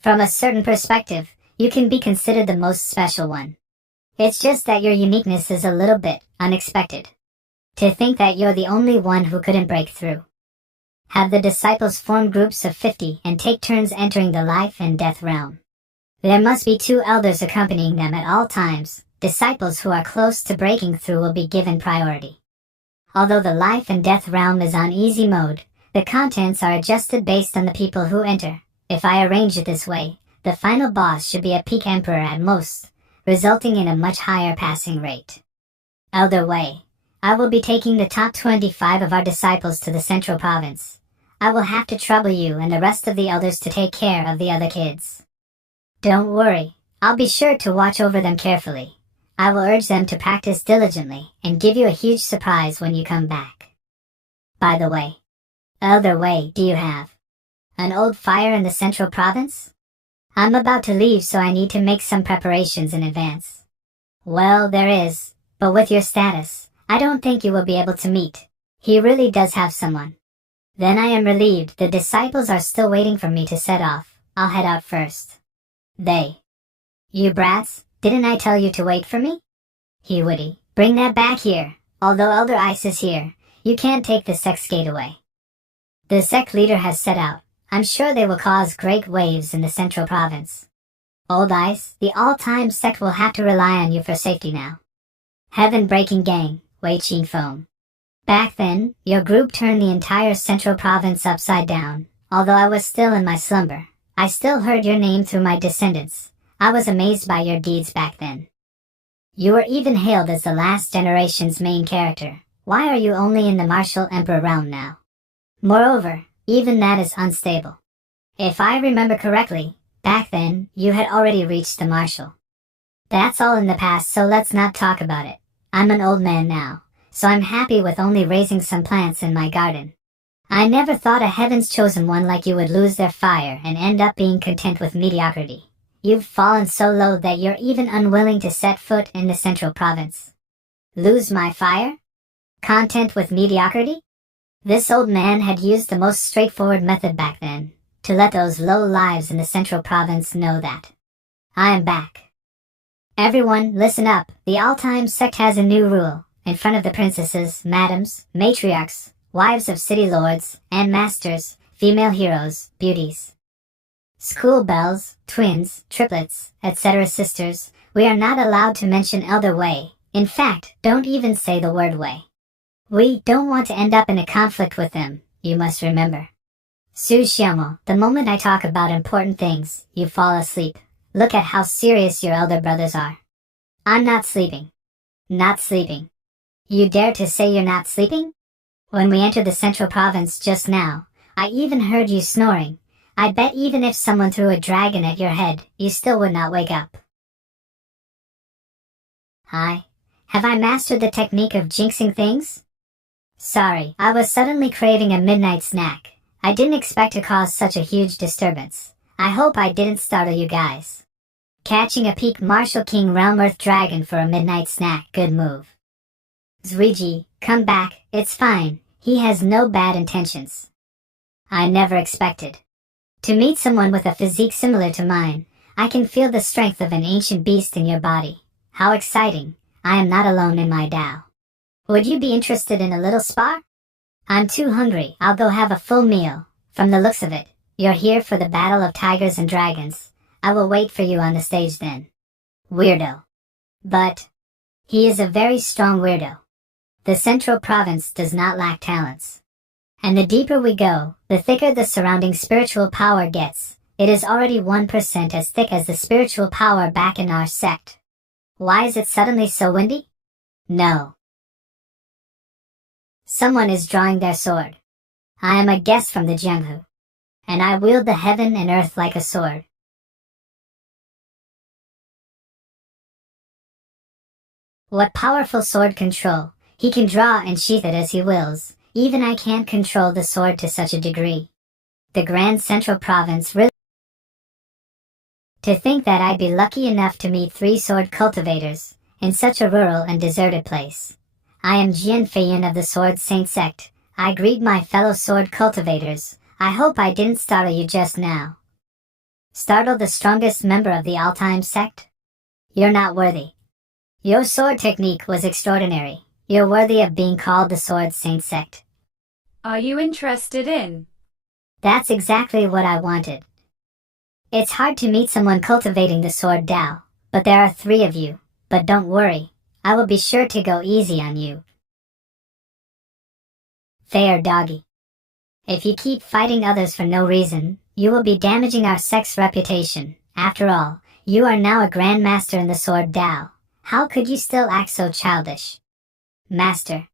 From a certain perspective, you can be considered the most special one. It's just that your uniqueness is a little bit unexpected. To think that you're the only one who couldn't break through. Have the disciples form groups of 50 and take turns entering the life and death realm. There must be 2 elders accompanying them at all times. Disciples who are close to breaking through will be given priority. Although the life and death realm is on easy mode, the contents are adjusted based on the people who enter. If I arrange it this way, the final boss should be a peak emperor at most, resulting in a much higher passing rate. Elder Way. I will be taking the top 25 of our disciples to the central province. I will have to trouble you and the rest of the elders to take care of the other kids. Don't worry, I'll be sure to watch over them carefully. I will urge them to practice diligently and give you a huge surprise when you come back. By the way, Elder Way, do you have an old fire in the central province? I'm about to leave, so I need to make some preparations in advance. Well, there is, but with your status, I don't think you will be able to meet. He really does have someone. Then I am relieved. The disciples are still waiting for me to set off. I'll head out first. You brats, didn't I tell you to wait for me? Woody, bring that back here. Although Elder Ice is here, you can't take the Sect's gate away. The Sect leader has set out. I'm sure they will cause great waves in the central province. Old Ice, the all-time Sect will have to rely on you for safety now. Heaven-breaking gang, Wei Qing Foam. Back then, your group turned the entire central province upside down. Although I was still in my slumber, I still heard your name through my descendants. I was amazed by your deeds back then. You were even hailed as the last generation's main character. Why are you only in the Martial Emperor realm now? Moreover, even that is unstable. If I remember correctly, back then, you had already reached the Martial. That's all in the past, so let's not talk about it. I'm an old man now, so I'm happy with only raising some plants in my garden. I never thought a heaven's chosen one like you would lose their fire and end up being content with mediocrity. You've fallen so low that you're even unwilling to set foot in the central province. Lose my fire? Content with mediocrity? This old man had used the most straightforward method back then, to let those low lives in the central province know that I am back. Everyone, listen up. The all-time Sect has a new rule. In front of the princesses, madams, matriarchs, wives of city lords, and masters, female heroes, beauties, school belles, twins, triplets, etc. sisters, we are not allowed to mention Elder Way. In fact, don't even say the word Way. We don't want to end up in a conflict with them, you must remember. Su Xiaomo, the moment I talk about important things, you fall asleep. Look at how serious your elder brothers are. I'm not sleeping. Not sleeping. You dare to say you're not sleeping? When we entered the central province just now, I even heard you snoring. I bet even if someone threw a dragon at your head, you still would not wake up. Hi. Have I mastered the technique of jinxing things? Sorry, I was suddenly craving a midnight snack. I didn't expect to cause such a huge disturbance. I hope I didn't startle you guys. Catching a peak Martial King Realm Earth Dragon for a midnight snack, good move. Zuiji, come back, it's fine, he has no bad intentions. I never expected to meet someone with a physique similar to mine. I can feel the strength of an ancient beast in your body. How exciting, I am not alone in my Tao. Would you be interested in a little spar? I'm too hungry, I'll go have a full meal. From the looks of it, you're here for the battle of tigers and dragons. I will wait for you on the stage then. Weirdo. But he is a very strong weirdo. The Central Province does not lack talents. And the deeper we go, the thicker the surrounding spiritual power gets. It is already 1% as thick as the spiritual power back in our sect. Why is it suddenly so windy? No. Someone is drawing their sword. I am a guest from the Jianghu, and I wield the heaven and earth like a sword. What powerful sword control! He can draw and sheath it as he wills. Even I can't control the sword to such a degree. The Grand Central Province really... To think that I'd be lucky enough to meet 3 sword cultivators, in such a rural and deserted place. I am Jian Feiyin of the Sword Saint Sect. I greet my fellow sword cultivators. I hope I didn't startle you just now. Startle the strongest member of the all-time sect? You're not worthy. Your sword technique was extraordinary. You're worthy of being called the Sword Saint Sect. Are you interested in? That's exactly what I wanted. It's hard to meet someone cultivating the sword Dao, but there are 3 of you. But don't worry, I will be sure to go easy on you. Fair doggy. If you keep fighting others for no reason, you will be damaging our sect's reputation. After all, you are now a grandmaster in the sword Dao. How could you still act so childish? Master,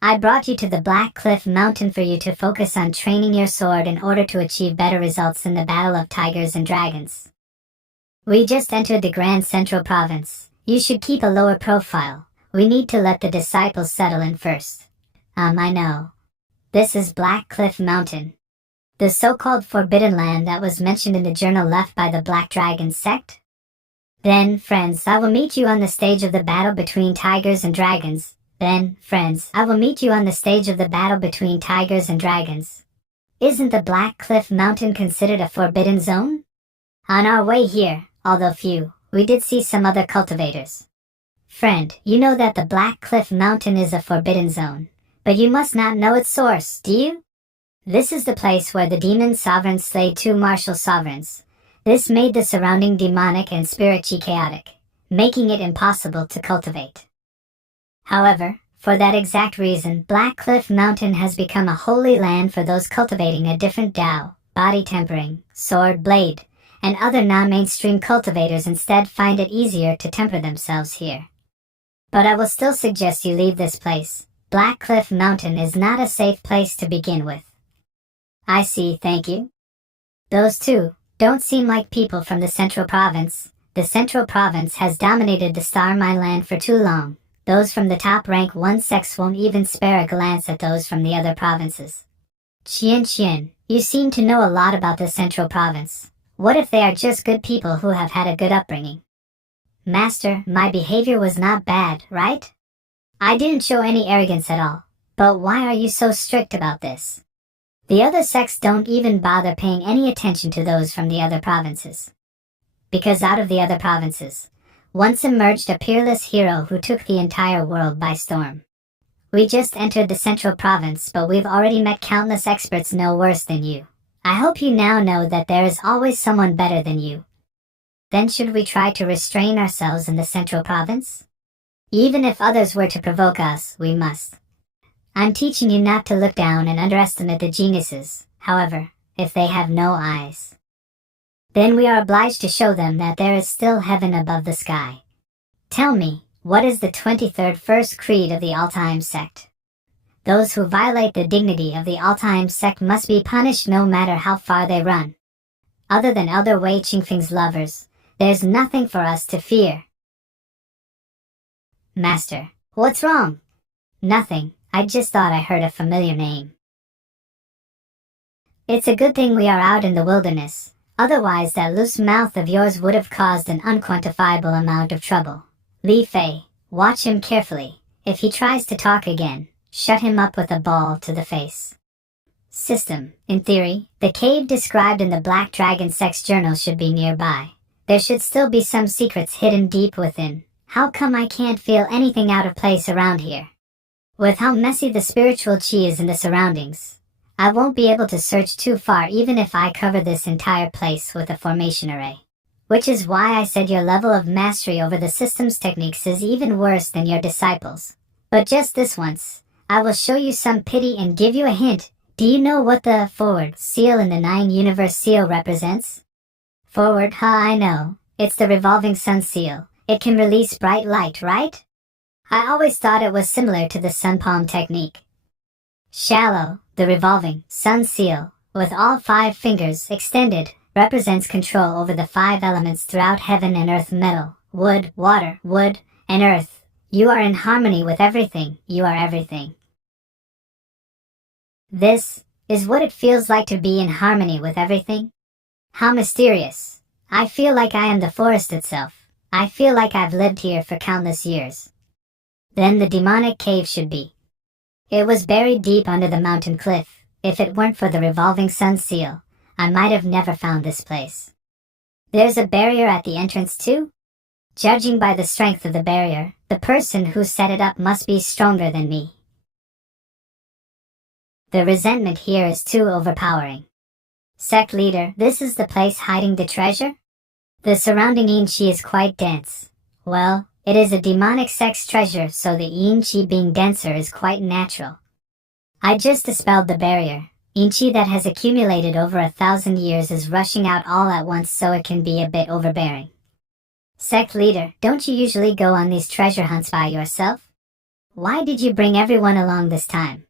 I brought you to the Black Cliff Mountain for you to focus on training your sword in order to achieve better results in the battle of tigers and dragons. We just entered the Grand Central Province. You should keep a lower profile. We need to let the disciples settle in first. I know. This is Black Cliff Mountain. The so-called Forbidden Land that was mentioned in the journal left by the Black Dragon sect? Then, friends, I will meet you on the stage of the battle between tigers and dragons. Then, friends, I will meet you on the stage of the battle between tigers and dragons. Isn't the Black Cliff Mountain considered a forbidden zone? On our way here, although few, we did see some other cultivators. Friend, you know that the Black Cliff Mountain is a forbidden zone, but you must not know its source, do you? This is the place where the demon sovereigns slayed 2 martial sovereigns. This made the surrounding demonic and spirit-chi chaotic, making it impossible to cultivate. However, for that exact reason, Black Cliff Mountain has become a holy land for those cultivating a different Dao, body tempering, sword, blade, and other non-mainstream cultivators instead find it easier to temper themselves here. But I will still suggest you leave this place. Black Cliff Mountain is not a safe place to begin with. I see, thank you. Those 2 don't seem like people from the Central Province. The Central Province has dominated the Star Mine Land for too long. Those from the top rank 1 sects won't even spare a glance at those from the other provinces. Qian, you seem to know a lot about the Central Province. What if they are just good people who have had a good upbringing? Master, my behavior was not bad, right? I didn't show any arrogance at all. But why are you so strict about this? The other sects don't even bother paying any attention to those from the other provinces. Because out of the other provinces, once emerged a peerless hero who took the entire world by storm. We just entered the Central Province, but we've already met countless experts no worse than you. I hope you now know that there is always someone better than you. Then should we try to restrain ourselves in the Central Province? Even if others were to provoke us, we must. I'm teaching you not to look down and underestimate the geniuses, however, if they have no eyes. Then we are obliged to show them that there is still heaven above the sky. Tell me, what is the 23rd first creed of the all-time sect? Those who violate the dignity of the all-time sect must be punished no matter how far they run. Other than Elder Wei Qingfeng's lovers, there's nothing for us to fear. Master, what's wrong? Nothing, I just thought I heard a familiar name. It's a good thing we are out in the wilderness, otherwise that loose mouth of yours would have caused an unquantifiable amount of trouble. Li Fei, watch him carefully. If he tries to talk again, shut him up with a ball to the face. System, in theory, the cave described in the Black Dragon Sect's journal should be nearby. There should still be some secrets hidden deep within. How come I can't feel anything out of place around here? With how messy the spiritual chi is in the surroundings, I won't be able to search too far even if I cover this entire place with a formation array. Which is why I said your level of mastery over the system's techniques is even worse than your disciples. But just this once, I will show you some pity and give you a hint. Do you know what the forward seal in the 9 universe seal represents? Forward, I know. It's the revolving sun seal. It can release bright light, right? I always thought it was similar to the sun palm technique. Shallow, the revolving sun seal, with all 5 fingers extended, represents control over the 5 elements throughout heaven and earth: metal, wood, water, wood, and earth. You are in harmony with everything. You are everything. This is what it feels like to be in harmony with everything. How mysterious. I feel like I am the forest itself. I feel like I've lived here for countless years. Then the demonic cave should be. It was buried deep under the mountain cliff. If it weren't for the revolving sun seal, I might have never found this place. There's a barrier at the entrance too? Judging by the strength of the barrier, the person who set it up must be stronger than me. The resentment here is too overpowering. Sect leader, this is the place hiding the treasure? The surrounding Yin-Chi is quite dense. Well, it is a demonic sect's treasure, so the Yin-Chi being denser is quite natural. I just dispelled the barrier. Yin-Chi that has accumulated over 1,000 years is rushing out all at once, so it can be a bit overbearing. Sect leader, don't you usually go on these treasure hunts by yourself? Why did you bring everyone along this time?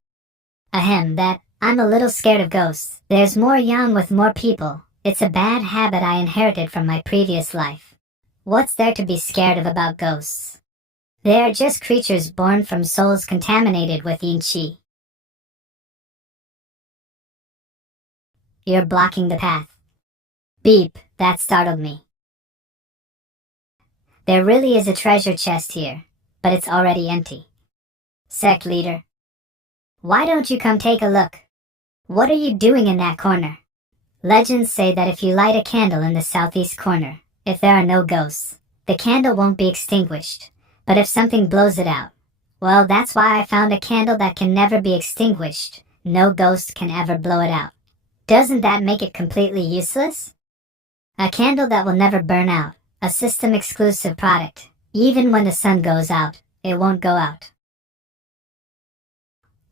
Ahem, I'm a little scared of ghosts. There's more yang with more people. It's a bad habit I inherited from my previous life. What's there to be scared of about ghosts? They are just creatures born from souls contaminated with Yin-Chi. You're blocking the path. Beep, that startled me. There really is a treasure chest here, but it's already empty. Sect leader, why don't you come take a look? What are you doing in that corner? Legends say that if you light a candle in the southeast corner, if there are no ghosts, the candle won't be extinguished. But if something blows it out, well, that's why I found a candle that can never be extinguished. No ghost can ever blow it out. Doesn't that make it completely useless? A candle that will never burn out, a system-exclusive product. Even when the sun goes out, it won't go out.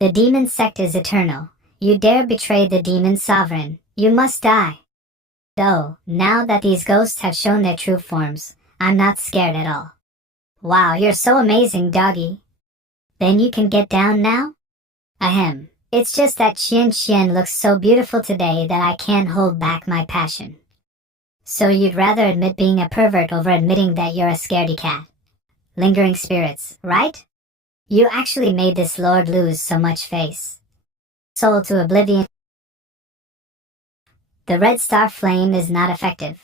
The demon sect is eternal. You dare betray the demon sovereign, you must die. Though, now that these ghosts have shown their true forms, I'm not scared at all. Wow, you're so amazing, doggy. Then you can get down now? Ahem, it's just that Qian looks so beautiful today that I can't hold back my passion. So you'd rather admit being a pervert over admitting that you're a scaredy cat. Lingering spirits, right? You actually made this lord lose so much face. Soul to oblivion. The red star flame is not effective.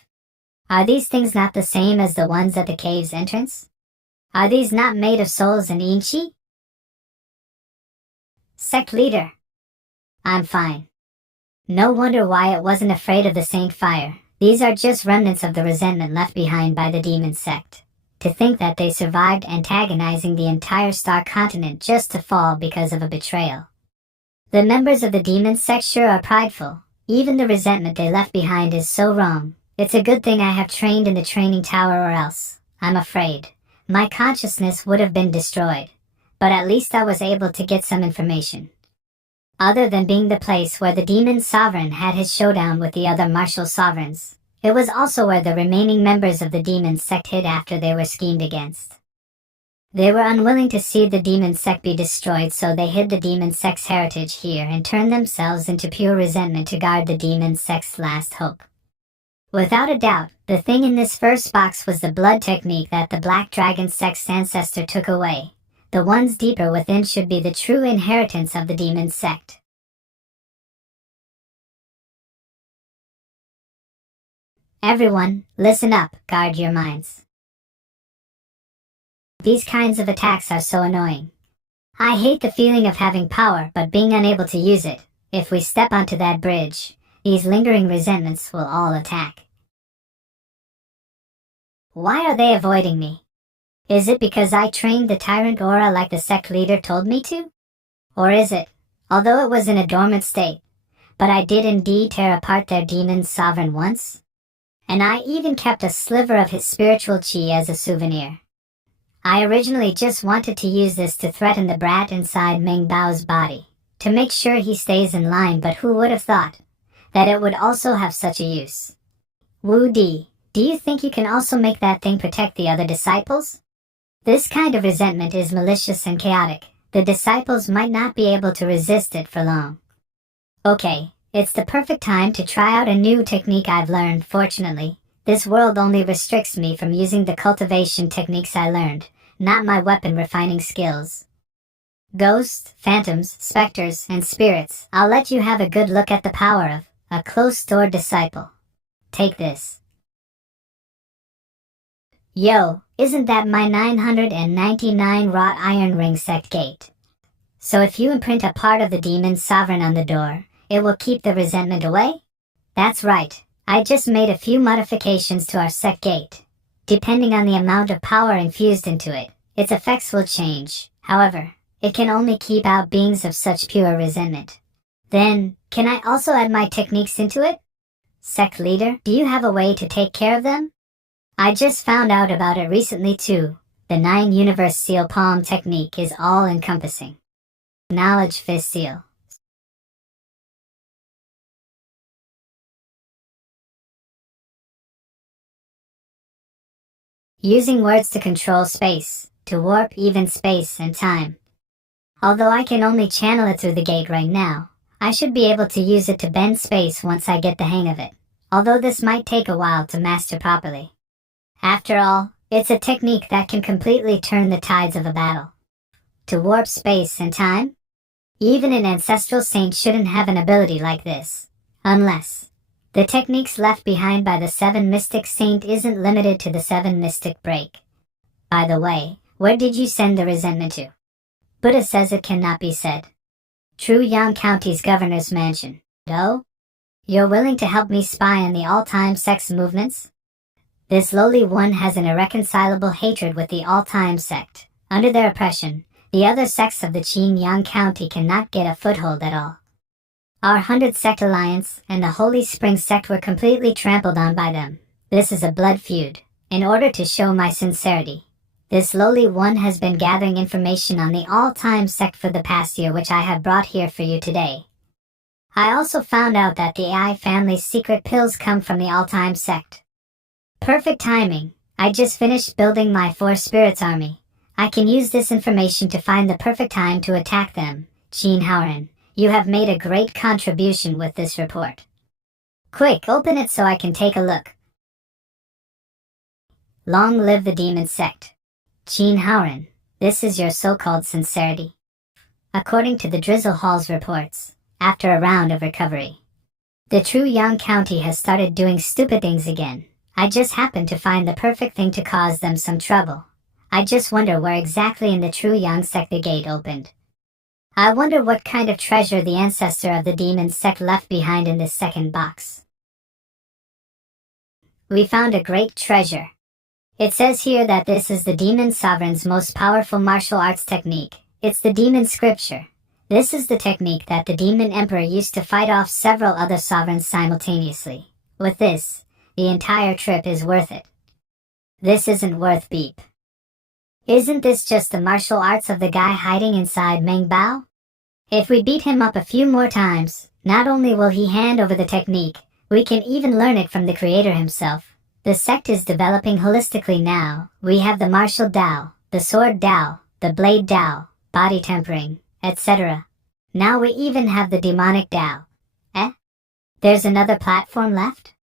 Are these things not the same as the ones at the cave's entrance? Are these not made of souls and Yin-Chi? Sect leader. I'm fine. No wonder why it wasn't afraid of the Saint Fire. These are just remnants of the resentment left behind by the demon sect. To think that they survived antagonizing the entire star continent just to fall because of a betrayal. The members of the demon sect sure are prideful. Even the resentment they left behind is so wrong. It's a good thing I have trained in the training tower, or else, I'm afraid, my consciousness would have been destroyed. But at least I was able to get some information. Other than being the place where the demon sovereign had his showdown with the other martial sovereigns, it was also where the remaining members of the demon sect hid after they were schemed against. They were unwilling to see the demon sect be destroyed, so they hid the demon sect's heritage here and turned themselves into pure resentment to guard the demon sect's last hope. Without a doubt, the thing in this first box was the blood technique that the Black Dragon sect's ancestor took away. The ones deeper within should be the true inheritance of the demon sect. Everyone, listen up, guard your minds. These kinds of attacks are so annoying. I hate the feeling of having power but being unable to use it. If we step onto that bridge, these lingering resentments will all attack. Why are they avoiding me? Is it because I trained the tyrant aura like the sect leader told me to? Or is it, although it was in a dormant state, but I did indeed tear apart their demon sovereign once? And I even kept a sliver of his spiritual chi as a souvenir. I originally just wanted to use this to threaten the brat inside Ming Bao's body, to make sure he stays in line, but who would have thought that it would also have such a use? Wu Di, do you think you can also make that thing protect the other disciples? This kind of resentment is malicious and chaotic. The disciples might not be able to resist it for long. Okay, it's the perfect time to try out a new technique I've learned. Fortunately, this world only restricts me from using the cultivation techniques I learned, not my weapon refining skills. Ghosts, phantoms, specters, and spirits, I'll let you have a good look at the power of a closed-door disciple. Take this. Yo, isn't that my 999 wrought iron ring sect gate? So if you imprint a part of the demon sovereign on the door, it will keep the resentment away? That's right, I just made a few modifications to our sect gate. Depending on the amount of power infused into it, its effects will change. However, it can only keep out beings of such pure resentment. Then, can I also add my techniques into it? Sect leader, do you have a way to take care of them? I just found out about it recently too. The 9 universe seal palm technique is all-encompassing. Knowledge fist seal. Using words to control space, to warp even space and time. Although I can only channel it through the gate right now, I should be able to use it to bend space once I get the hang of it, although this might take a while to master properly. After all, it's a technique that can completely turn the tides of a battle. To warp space and time? Even an ancestral saint shouldn't have an ability like this, unless the techniques left behind by the 7 mystic saint isn't limited to the 7 mystic break. By the way, where did you send the resentment to? Buddha says it cannot be said. True Yang County's governor's mansion. Oh? You're willing to help me spy on the all-time sex movements? This lowly one has an irreconcilable hatred with the all-time sect. Under their oppression, the other sects of the Qin Yang County cannot get a foothold at all. Our 100 Sect Alliance and the Holy Spring Sect were completely trampled on by them. This is a blood feud. In order to show my sincerity, this lowly one has been gathering information on the all-time sect for the past year, which I have brought here for you today. I also found out that the AI family's secret pills come from the all-time sect. Perfect timing. I just finished building my 4 spirits army. I can use this information to find the perfect time to attack them. Qin Haoren, you have made a great contribution with this report. Quick, open it so I can take a look. Long live the demon sect. Qin Haoren, this is your so-called sincerity. According to the Drizzle Hall's reports, after a round of recovery, the true Yang County has started doing stupid things again. I just happened to find the perfect thing to cause them some trouble. I just wonder where exactly in the true Yang sect the gate opened. I wonder what kind of treasure the ancestor of the demon sect left behind in this second box. We found a great treasure. It says here that this is the demon sovereign's most powerful martial arts technique. It's the demon scripture. This is the technique that the demon emperor used to fight off several other sovereigns simultaneously. With this, the entire trip is worth it. This isn't worth beep. Isn't this just the martial arts of the guy hiding inside Meng Bao? If we beat him up a few more times, not only will he hand over the technique, we can even learn it from the creator himself. The sect is developing holistically now. We have the martial Dao, the sword Dao, the blade Dao, body tempering, etc. Now we even have the demonic Dao. There's another platform left?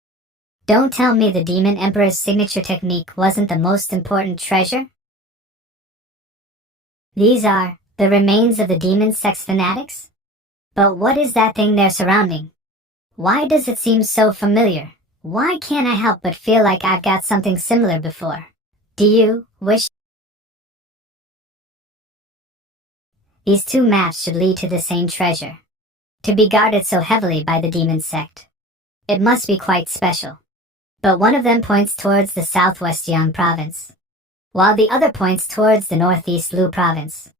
Don't tell me the demon emperor's signature technique wasn't the most important treasure? These are the remains of the demon sect's fanatics? But what is that thing they're surrounding? Why does it seem so familiar? Why can't I help but feel like I've got something similar before? Do you wish? These 2 maps should lead to the same treasure. To be guarded so heavily by the demon sect, it must be quite special. But one of them points towards the southwest Yang province, while the other points towards the northeast Lu province.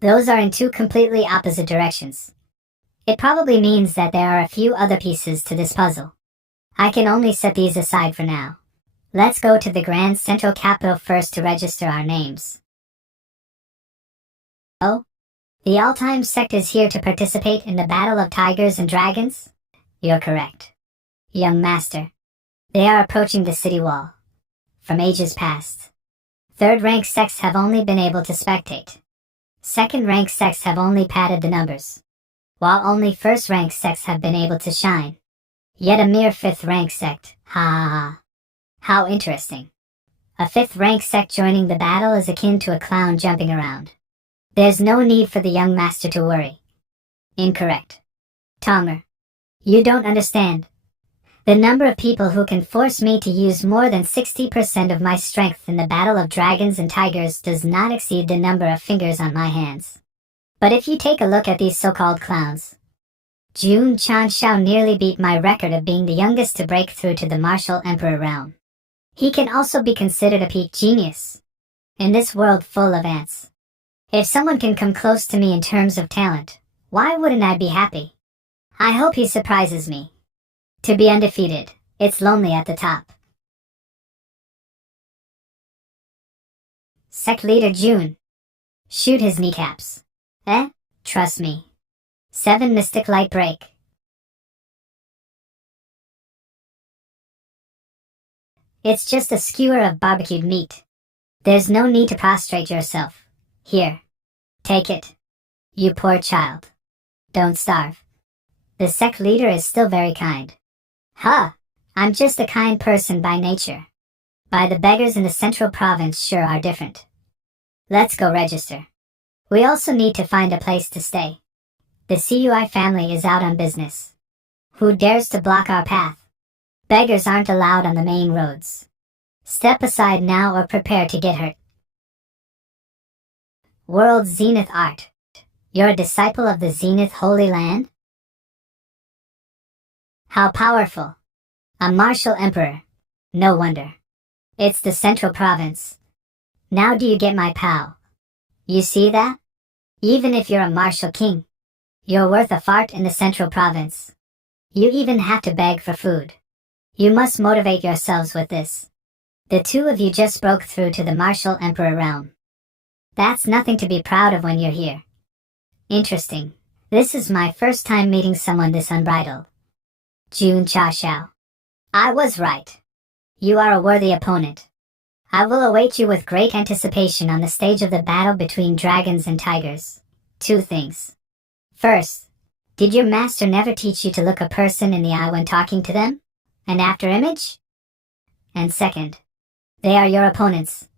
Those are in 2 completely opposite directions. It probably means that there are a few other pieces to this puzzle. I can only set these aside for now. Let's go to the Grand Central Capital first to register our names. Oh? The all-time sect is here to participate in the battle of tigers and dragons? You're correct. Young master. They are approaching the city wall. From ages past, third-rank sects have only been able to spectate. Second-rank sects have only padded the numbers, while only first-rank sects have been able to shine. Yet a mere fifth-rank sect, ha ha ha. How interesting. A fifth-rank sect joining the battle is akin to a clown jumping around. There's no need for the young master to worry. Incorrect. Tomer, you don't understand. The number of people who can force me to use more than 60% of my strength in the battle of dragons and tigers does not exceed the number of fingers on my hands. But if you take a look at these so-called clowns, Jun Chanshao nearly beat my record of being the youngest to break through to the martial emperor realm. He can also be considered a peak genius in this world full of ants. If someone can come close to me in terms of talent, why wouldn't I be happy? I hope he surprises me. To be undefeated, it's lonely at the top. Sect leader Jun. Shoot his kneecaps. Trust me. 7 Mystic Light Break. It's just a skewer of barbecued meat. There's no need to prostrate yourself. Here. Take it. You poor child. Don't starve. The sect leader is still very kind. Huh, I'm just a kind person by nature. By the beggars in the central province sure are different. Let's go register. We also need to find a place to stay. The CUI family is out on business. Who dares to block our path? Beggars aren't allowed on the main roads. Step aside now or prepare to get hurt. World Zenith Art. You're a disciple of the Zenith Holy Land? How powerful. A martial emperor. No wonder. It's the central province. Now do you get my pal? You see that? Even if you're a martial king, you're worth a fart in the central province. You even have to beg for food. You must motivate yourselves with this. The two of you just broke through to the martial emperor realm. That's nothing to be proud of when you're here. Interesting. This is my first time meeting someone this unbridled. Jun Cha-Xiao. I was right. You are a worthy opponent. I will await you with great anticipation on the stage of the battle between dragons and tigers. 2 things. First, did your master never teach you to look a person in the eye when talking to them? An after image? And second, they are your opponents.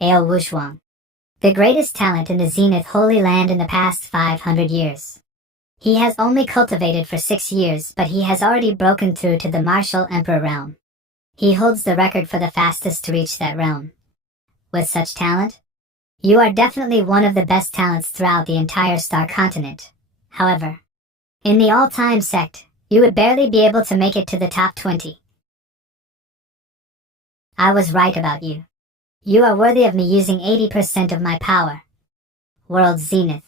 Ale Wushuang. The greatest talent in the Zenith Holy Land in the past 500 years. He has only cultivated for 6 years, but he has already broken through to the martial emperor realm. He holds the record for the fastest to reach that realm. With such talent, you are definitely one of the best talents throughout the entire star continent. However, in the all-time sect, you would barely be able to make it to the top 20. I was right about you. You are worthy of me using 80% of my power. World Zenith.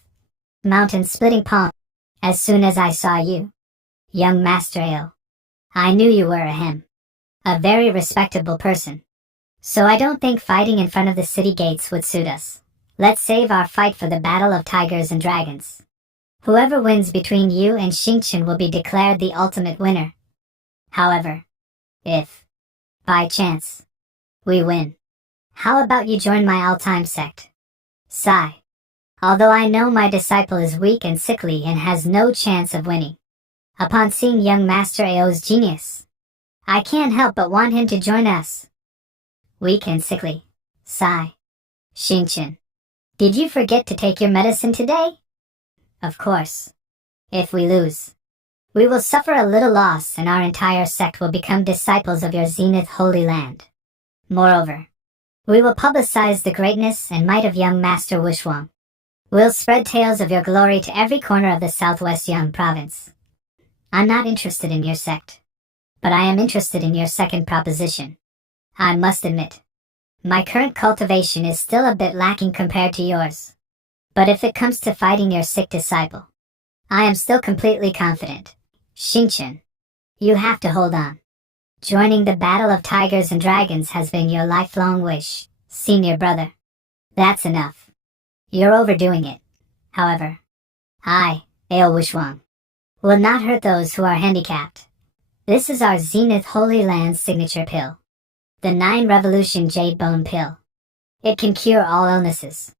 Mountain splitting palm. As soon as I saw you, young Master Ale, I knew you were a him. A very respectable person. So I don't think fighting in front of the city gates would suit us. Let's save our fight for the battle of tigers and dragons. Whoever wins between you and Xingqian will be declared the ultimate winner. However, if, by chance, we win, how about you join my all-time sect? Sigh. Although I know my disciple is weak and sickly and has no chance of winning. Upon seeing young Master Ao's genius, I can't help but want him to join us. Weak and sickly. Sigh. Xingqian, did you forget to take your medicine today? Of course. If we lose, we will suffer a little loss and our entire sect will become disciples of your Zenith Holy Land. Moreover, we will publicize the greatness and might of young Master Wushuang. We'll spread tales of your glory to every corner of the Southwest Yang province. I'm not interested in your sect, but I am interested in your second proposition. I must admit, my current cultivation is still a bit lacking compared to yours. But if it comes to fighting your sick disciple, I am still completely confident. Xingqian, you have to hold on. Joining the battle of tigers and dragons has been your lifelong wish. Senior brother. That's enough. You're overdoing it. However, I, Aowishuang, will not hurt those who are handicapped. This is our Zenith Holy Land signature pill. The 9 Revolution Jade Bone Pill. It can cure all illnesses.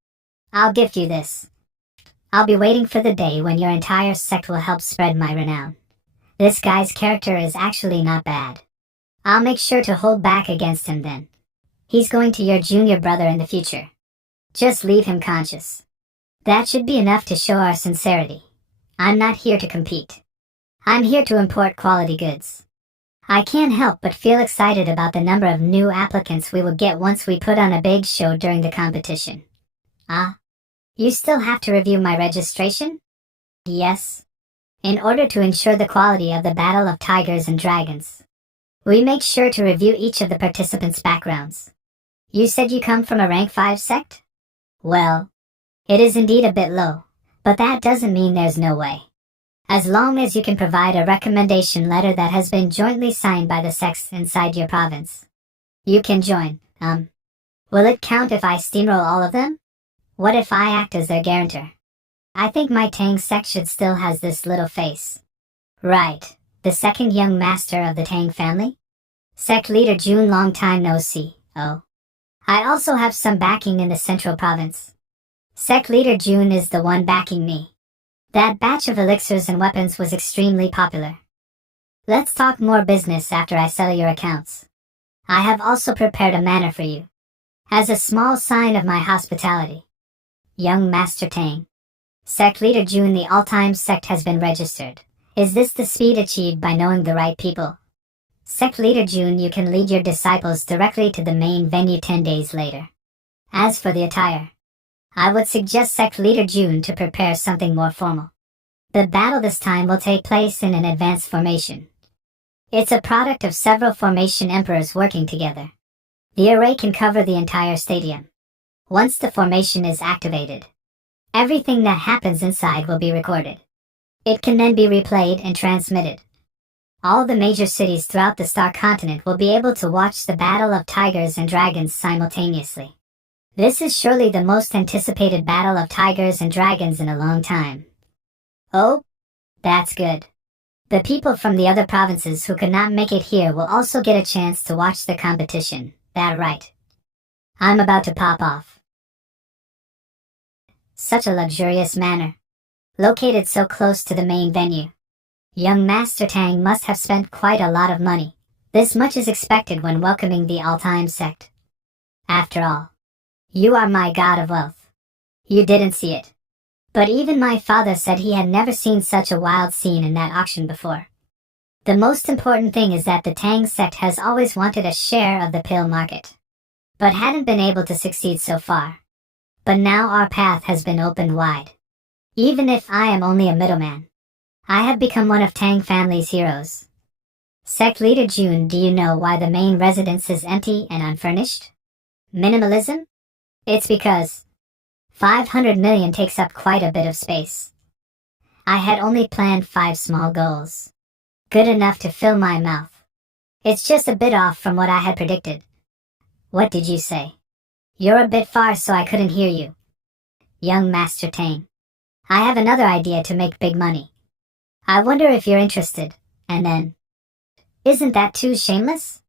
I'll gift you this. I'll be waiting for the day when your entire sect will help spread my renown. This guy's character is actually not bad. I'll make sure to hold back against him then. He's going to your junior brother in the future. Just leave him conscious. That should be enough to show our sincerity. I'm not here to compete. I'm here to import quality goods. I can't help but feel excited about the number of new applicants we will get once we put on a big show during the competition. Ah, you still have to review my registration? Yes. In order to ensure the quality of the Battle of Tigers and Dragons, we make sure to review each of the participants' backgrounds. You said you come from a rank 5 sect? Well, it is indeed a bit low, but that doesn't mean there's no way. As long as you can provide a recommendation letter that has been jointly signed by the sects inside your province, you can join. Will it count if I steamroll all of them? What if I act as their guarantor? I think my Tang sect should still has this little face. Right, the second young master of the Tang family? Sect leader June, long time no see. Oh. I also have some backing in the central province. Sect leader June is the one backing me. That batch of elixirs and weapons was extremely popular. Let's talk more business after I settle your accounts. I have also prepared a manor for you, as a small sign of my hospitality. Young Master Tang. Sect leader June, the all-time sect has been registered. Is this the speed achieved by knowing the right people? Sect leader June, you can lead your disciples directly to the main venue 10 days later. As for the attire, I would suggest Sect leader June to prepare something more formal. The battle this time will take place in an advanced formation. It's a product of several formation emperors working together. The array can cover the entire stadium. Once the formation is activated, everything that happens inside will be recorded. It can then be replayed and transmitted. All the major cities throughout the Star Continent will be able to watch the Battle of Tigers and Dragons simultaneously. This is surely the most anticipated Battle of Tigers and Dragons in a long time. Oh, that's good. The people from the other provinces who could not make it here will also get a chance to watch the competition. That right. I'm about to pop off. Such a luxurious manor, located so close to the main venue. Young Master Tang must have spent quite a lot of money. This much is expected when welcoming the all-time sect. After all, you are my god of wealth. You didn't see it. But even my father said he had never seen such a wild scene in that auction before. The most important thing is that the Tang sect has always wanted a share of the pill market, but hadn't been able to succeed so far. But now our path has been opened wide. Even if I am only a middleman, I have become one of Tang family's heroes. Sect leader June, do you know why the main residence is empty and unfurnished? Minimalism? It's because 500 million takes up quite a bit of space. I had only planned 5 small goals. Good enough to fill my mouth. It's just a bit off from what I had predicted. What did you say? You're a bit far, so I couldn't hear you. Young Master Tang. I have another idea to make big money. I wonder if you're interested, and then... Isn't that too shameless?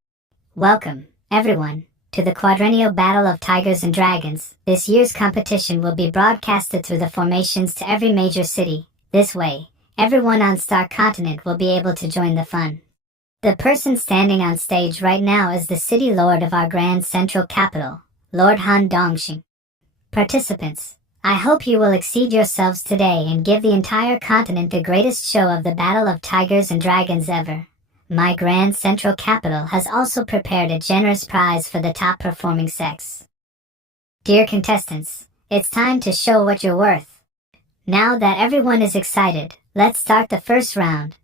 Welcome, everyone, to the Quadrennial Battle of Tigers and Dragons. This year's competition will be broadcasted through the formations to every major city. This way, everyone on Star Continent will be able to join the fun. The person standing on stage right now is the city lord of our grand central capital, Lord Han Dongxing. Participants, I hope you will exceed yourselves today and give the entire continent the greatest show of the Battle of Tigers and Dragons ever. My grand central capital has also prepared a generous prize for the top performing sects. Dear contestants, it's time to show what you're worth. Now that everyone is excited, let's start the first round.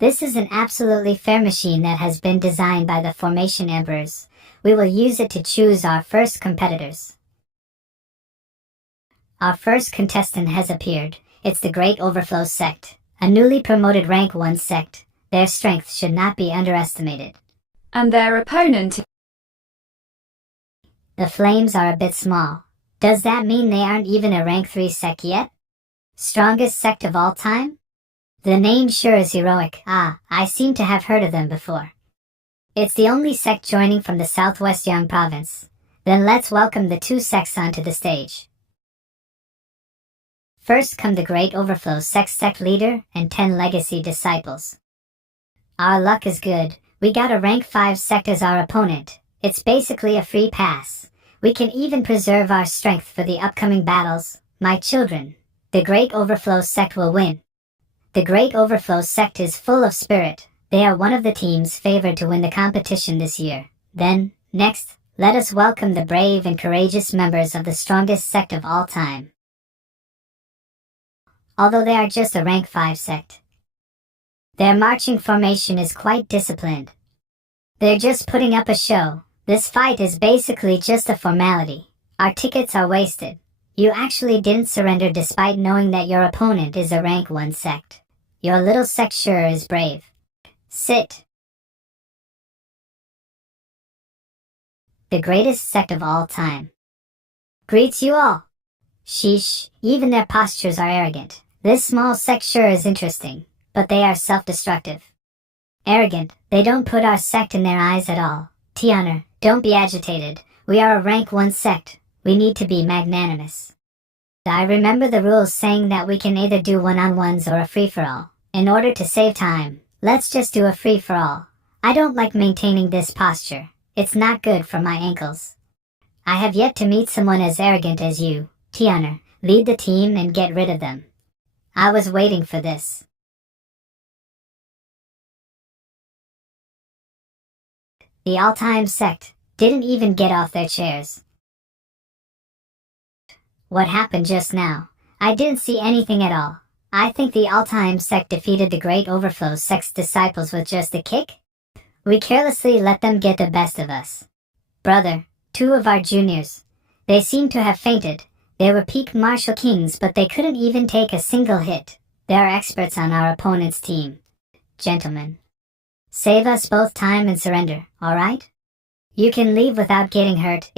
This is an absolutely fair machine that has been designed by the Formation Emperors. We will use it to choose our first competitors. Our first contestant has appeared. It's the Great Overflow Sect, a newly promoted rank 1 sect. Their strength should not be underestimated. And their opponent The flames are a bit small. Does that mean they aren't even a rank 3 sect yet? Strongest sect of all time? The name sure is heroic. Ah, I seem to have heard of them before. It's the only sect joining from the southwest Yang province. Then let's welcome the 2 sects onto the stage. First come the Great Overflow sect leader and 10 legacy disciples. Our luck is good. We got a rank 5 sect as our opponent. It's basically a free pass. We can even preserve our strength for the upcoming battles. My children, the Great Overflow sect will win. The Great Overflow sect is full of spirit. They are one of the teams favored to win the competition this year. Then, next, let us welcome the brave and courageous members of the strongest sect of all time. Although they are just a rank 5 sect, their marching formation is quite disciplined. They're just putting up a show. This fight is basically just a formality. Our tickets are wasted. You actually didn't surrender despite knowing that your opponent is a rank 1 sect. Your little sect sure is brave. Sit. The greatest sect of all time greets you all. Sheesh, even their postures are arrogant. This small sect sure is interesting, but they are self-destructive. Arrogant, they don't put our sect in their eyes at all. Tianer, don't be agitated. We are a rank 1 sect. We need to be magnanimous. I remember the rules saying that we can either do one-on-ones or a free-for-all. In order to save time, let's just do a free-for-all. I don't like maintaining this posture. It's not good for my ankles. I have yet to meet someone as arrogant as you. Tianer, lead the team and get rid of them. I was waiting for this. The all-time sect didn't even get off their chairs. What happened just now? I didn't see anything at all. I think the all-time sect defeated the Great Overflow sect's disciples with just a kick. We carelessly let them get the best of us. Brother, 2 of our juniors. They seem to have fainted. They were peak martial kings, but they couldn't even take a single hit. They are experts on our opponent's team. Gentlemen, save us both time and surrender, alright? You can leave without getting hurt.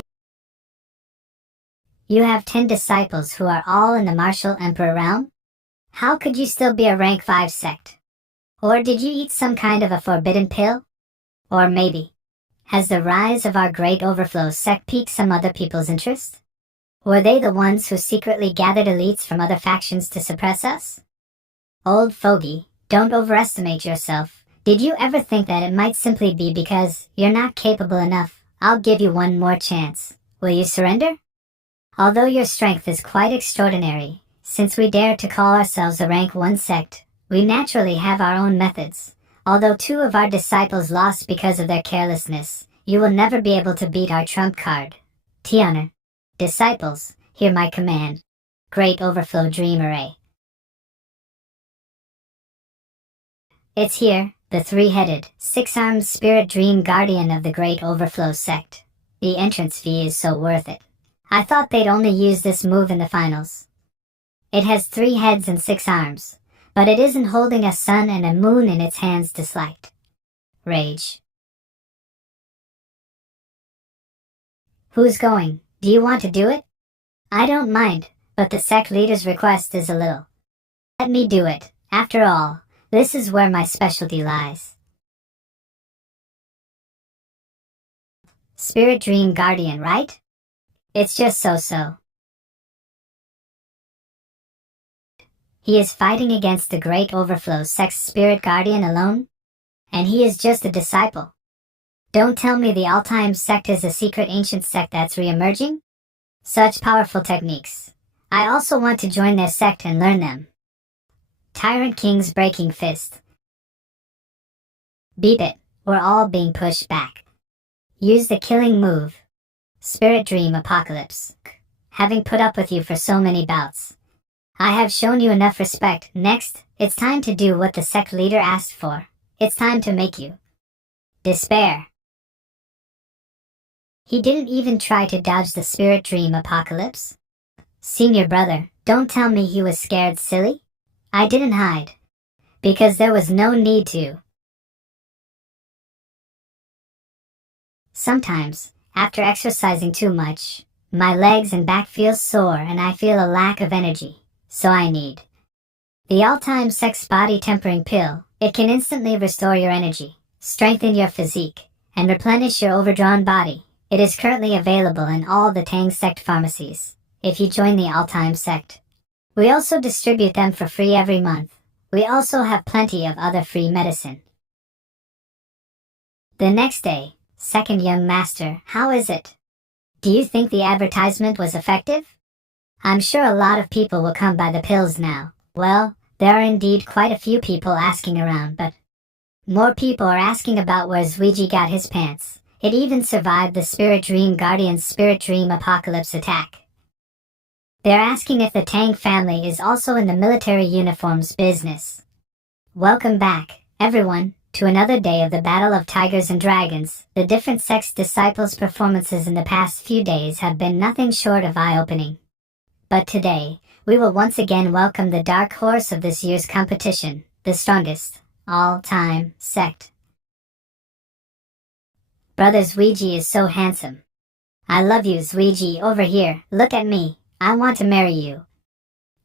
You have 10 disciples who are all in the martial emperor realm? How could you still be a rank 5 sect? Or did you eat some kind of a forbidden pill? Or maybe, has the rise of our Great Overflow sect piqued some other people's interest? Were they the ones who secretly gathered elites from other factions to suppress us? Old fogey, don't overestimate yourself. Did you ever think that it might simply be because you're not capable enough? I'll give you one more chance. Will you surrender? Although your strength is quite extraordinary, since we dare to call ourselves a rank 1 sect, we naturally have our own methods. Although 2 of our disciples lost because of their carelessness, you will never be able to beat our trump card. Tianer. Disciples, hear my command. Great Overflow Dream Array. It's here, the 3-headed, 6-armed spirit dream guardian of the Great Overflow sect. The entrance fee is so worth it. I thought they'd only use this move in the finals. It has 3 heads and 6 arms, but it isn't holding a sun and a moon in its hands to slight. Rage. Who's going? Do you want to do it? I don't mind, but the sect leader's request is a little. Let me do it. After all, this is where my specialty lies. Spirit Dream Guardian, right? It's just so-so. He is fighting against the Great Overflow sect's Spirit Guardian alone? And he is just a disciple. Don't tell me the all-time sect is a secret ancient sect that's re-emerging? Such powerful techniques. I also want to join their sect and learn them. Tyrant King's Breaking Fist. Beat it, we're all being pushed back. Use the killing move. Spirit Dream Apocalypse. Having put up with you for so many bouts, I have shown you enough respect. Next, it's time to do what the sect leader asked for. It's time to make you despair. He didn't even try to dodge the Spirit Dream Apocalypse. Senior brother, don't tell me he was scared silly. I didn't hide. Because there was no need to. Sometimes, After exercising too much, my legs and back feel sore and I feel a lack of energy, so I need the all-time Sect body tempering pill. It can instantly restore your energy, strengthen your physique, and replenish your overdrawn body. It is currently available in all the Tang Sect pharmacies, if you join the all-time Sect. We also distribute them for free every month. We also have plenty of other free medicine. The next day, second young master, how is it? Do you think the advertisement was effective? I'm sure a lot of people will come by the pills now. Well, there are indeed quite a few people asking around, but more people are asking about where Zuiji got his pants. It even survived the Spirit Dream Guardian's Spirit Dream Apocalypse attack. They're asking if the Tang family is also in the military uniforms business. Welcome back, everyone, to another day of the Battle of Tigers and Dragons. The different Sect disciples' performances in the past few days have been nothing short of eye-opening. But today, we will once again welcome the dark horse of this year's competition, the strongest all-time Sect. Brother Zuiji is so handsome. I love you, Zuiji. Over here, look at me. I want to marry you.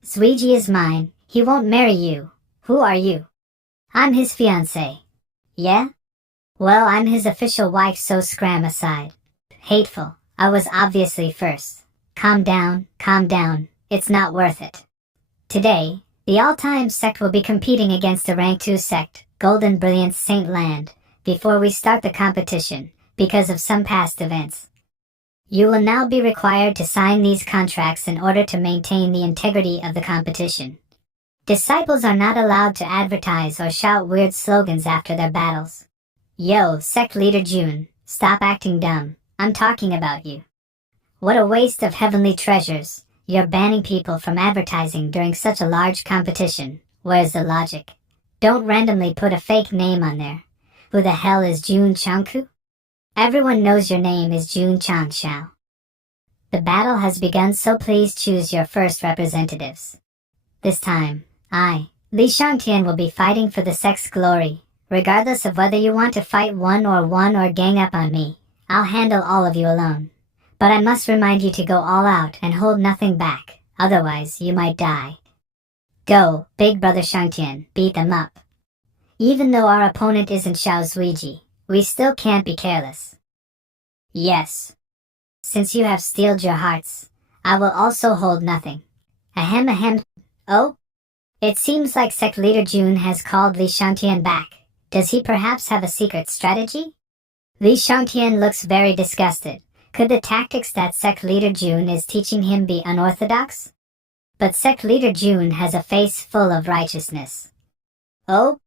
Zuiji is mine. He won't marry you. Who are you? I'm his fiancé. Yeah? Well, I'm his official wife, so scram aside. Hateful. I was obviously first. Calm down, it's not worth it. Today, the all-time Sect will be competing against the Rank 2 Sect, Golden Brilliance Saint Land, before we start the competition, because of some past events. You will now be required to sign these contracts in order to maintain the integrity of the competition. Disciples are not allowed to advertise or shout weird slogans after their battles. Yo, Sect Leader June, stop acting dumb. I'm talking about you. What a waste of heavenly treasures. You're banning people from advertising during such a large competition. Where's the logic? Don't randomly put a fake name on there. Who the hell is Jun Changku? Everyone knows your name is Jun Changxiao. The battle has begun, so please choose your first representatives. This time, I, Li Shangtian, will be fighting for the Sect's glory. Regardless of whether you want to fight one or gang up on me, I'll handle all of you alone. But I must remind you to go all out and hold nothing back, otherwise you might die. Go, big brother Shangtian, beat them up. Even though our opponent isn't Xiao Zuiji, we still can't be careless. Yes. Since you have steeled your hearts, I will also hold nothing. Ahem. Oh? It seems like Sect Leader Jun has called Li Shangtian back. Does he perhaps have a secret strategy? Li Shangtian looks very disgusted. Could the tactics that Sect Leader Jun is teaching him be unorthodox? But Sect Leader Jun has a face full of righteousness. Oh?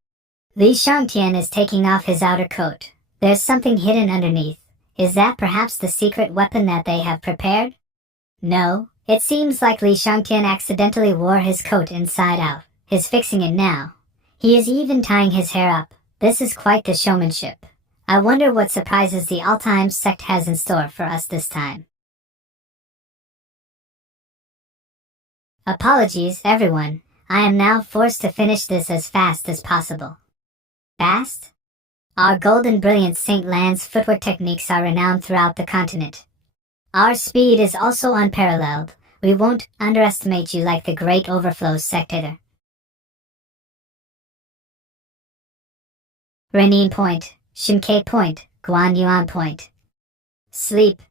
Li Shangtian is taking off his outer coat. There's something hidden underneath. Is that perhaps the secret weapon that they have prepared? No, it seems like Li Shangtian accidentally wore his coat inside out. He's fixing it now. He is even tying his hair up. This is quite the showmanship. I wonder what surprises the all-time Sect has in store for us this time. Apologies, everyone. I am now forced to finish this as fast as possible. Fast? Our Golden Brilliance Saint Land's footwork techniques are renowned throughout the continent. Our speed is also unparalleled. We won't underestimate you like the Great Overflow Sect either. Renin Point, Shinkei Point, Guanyuan Point. Sleep.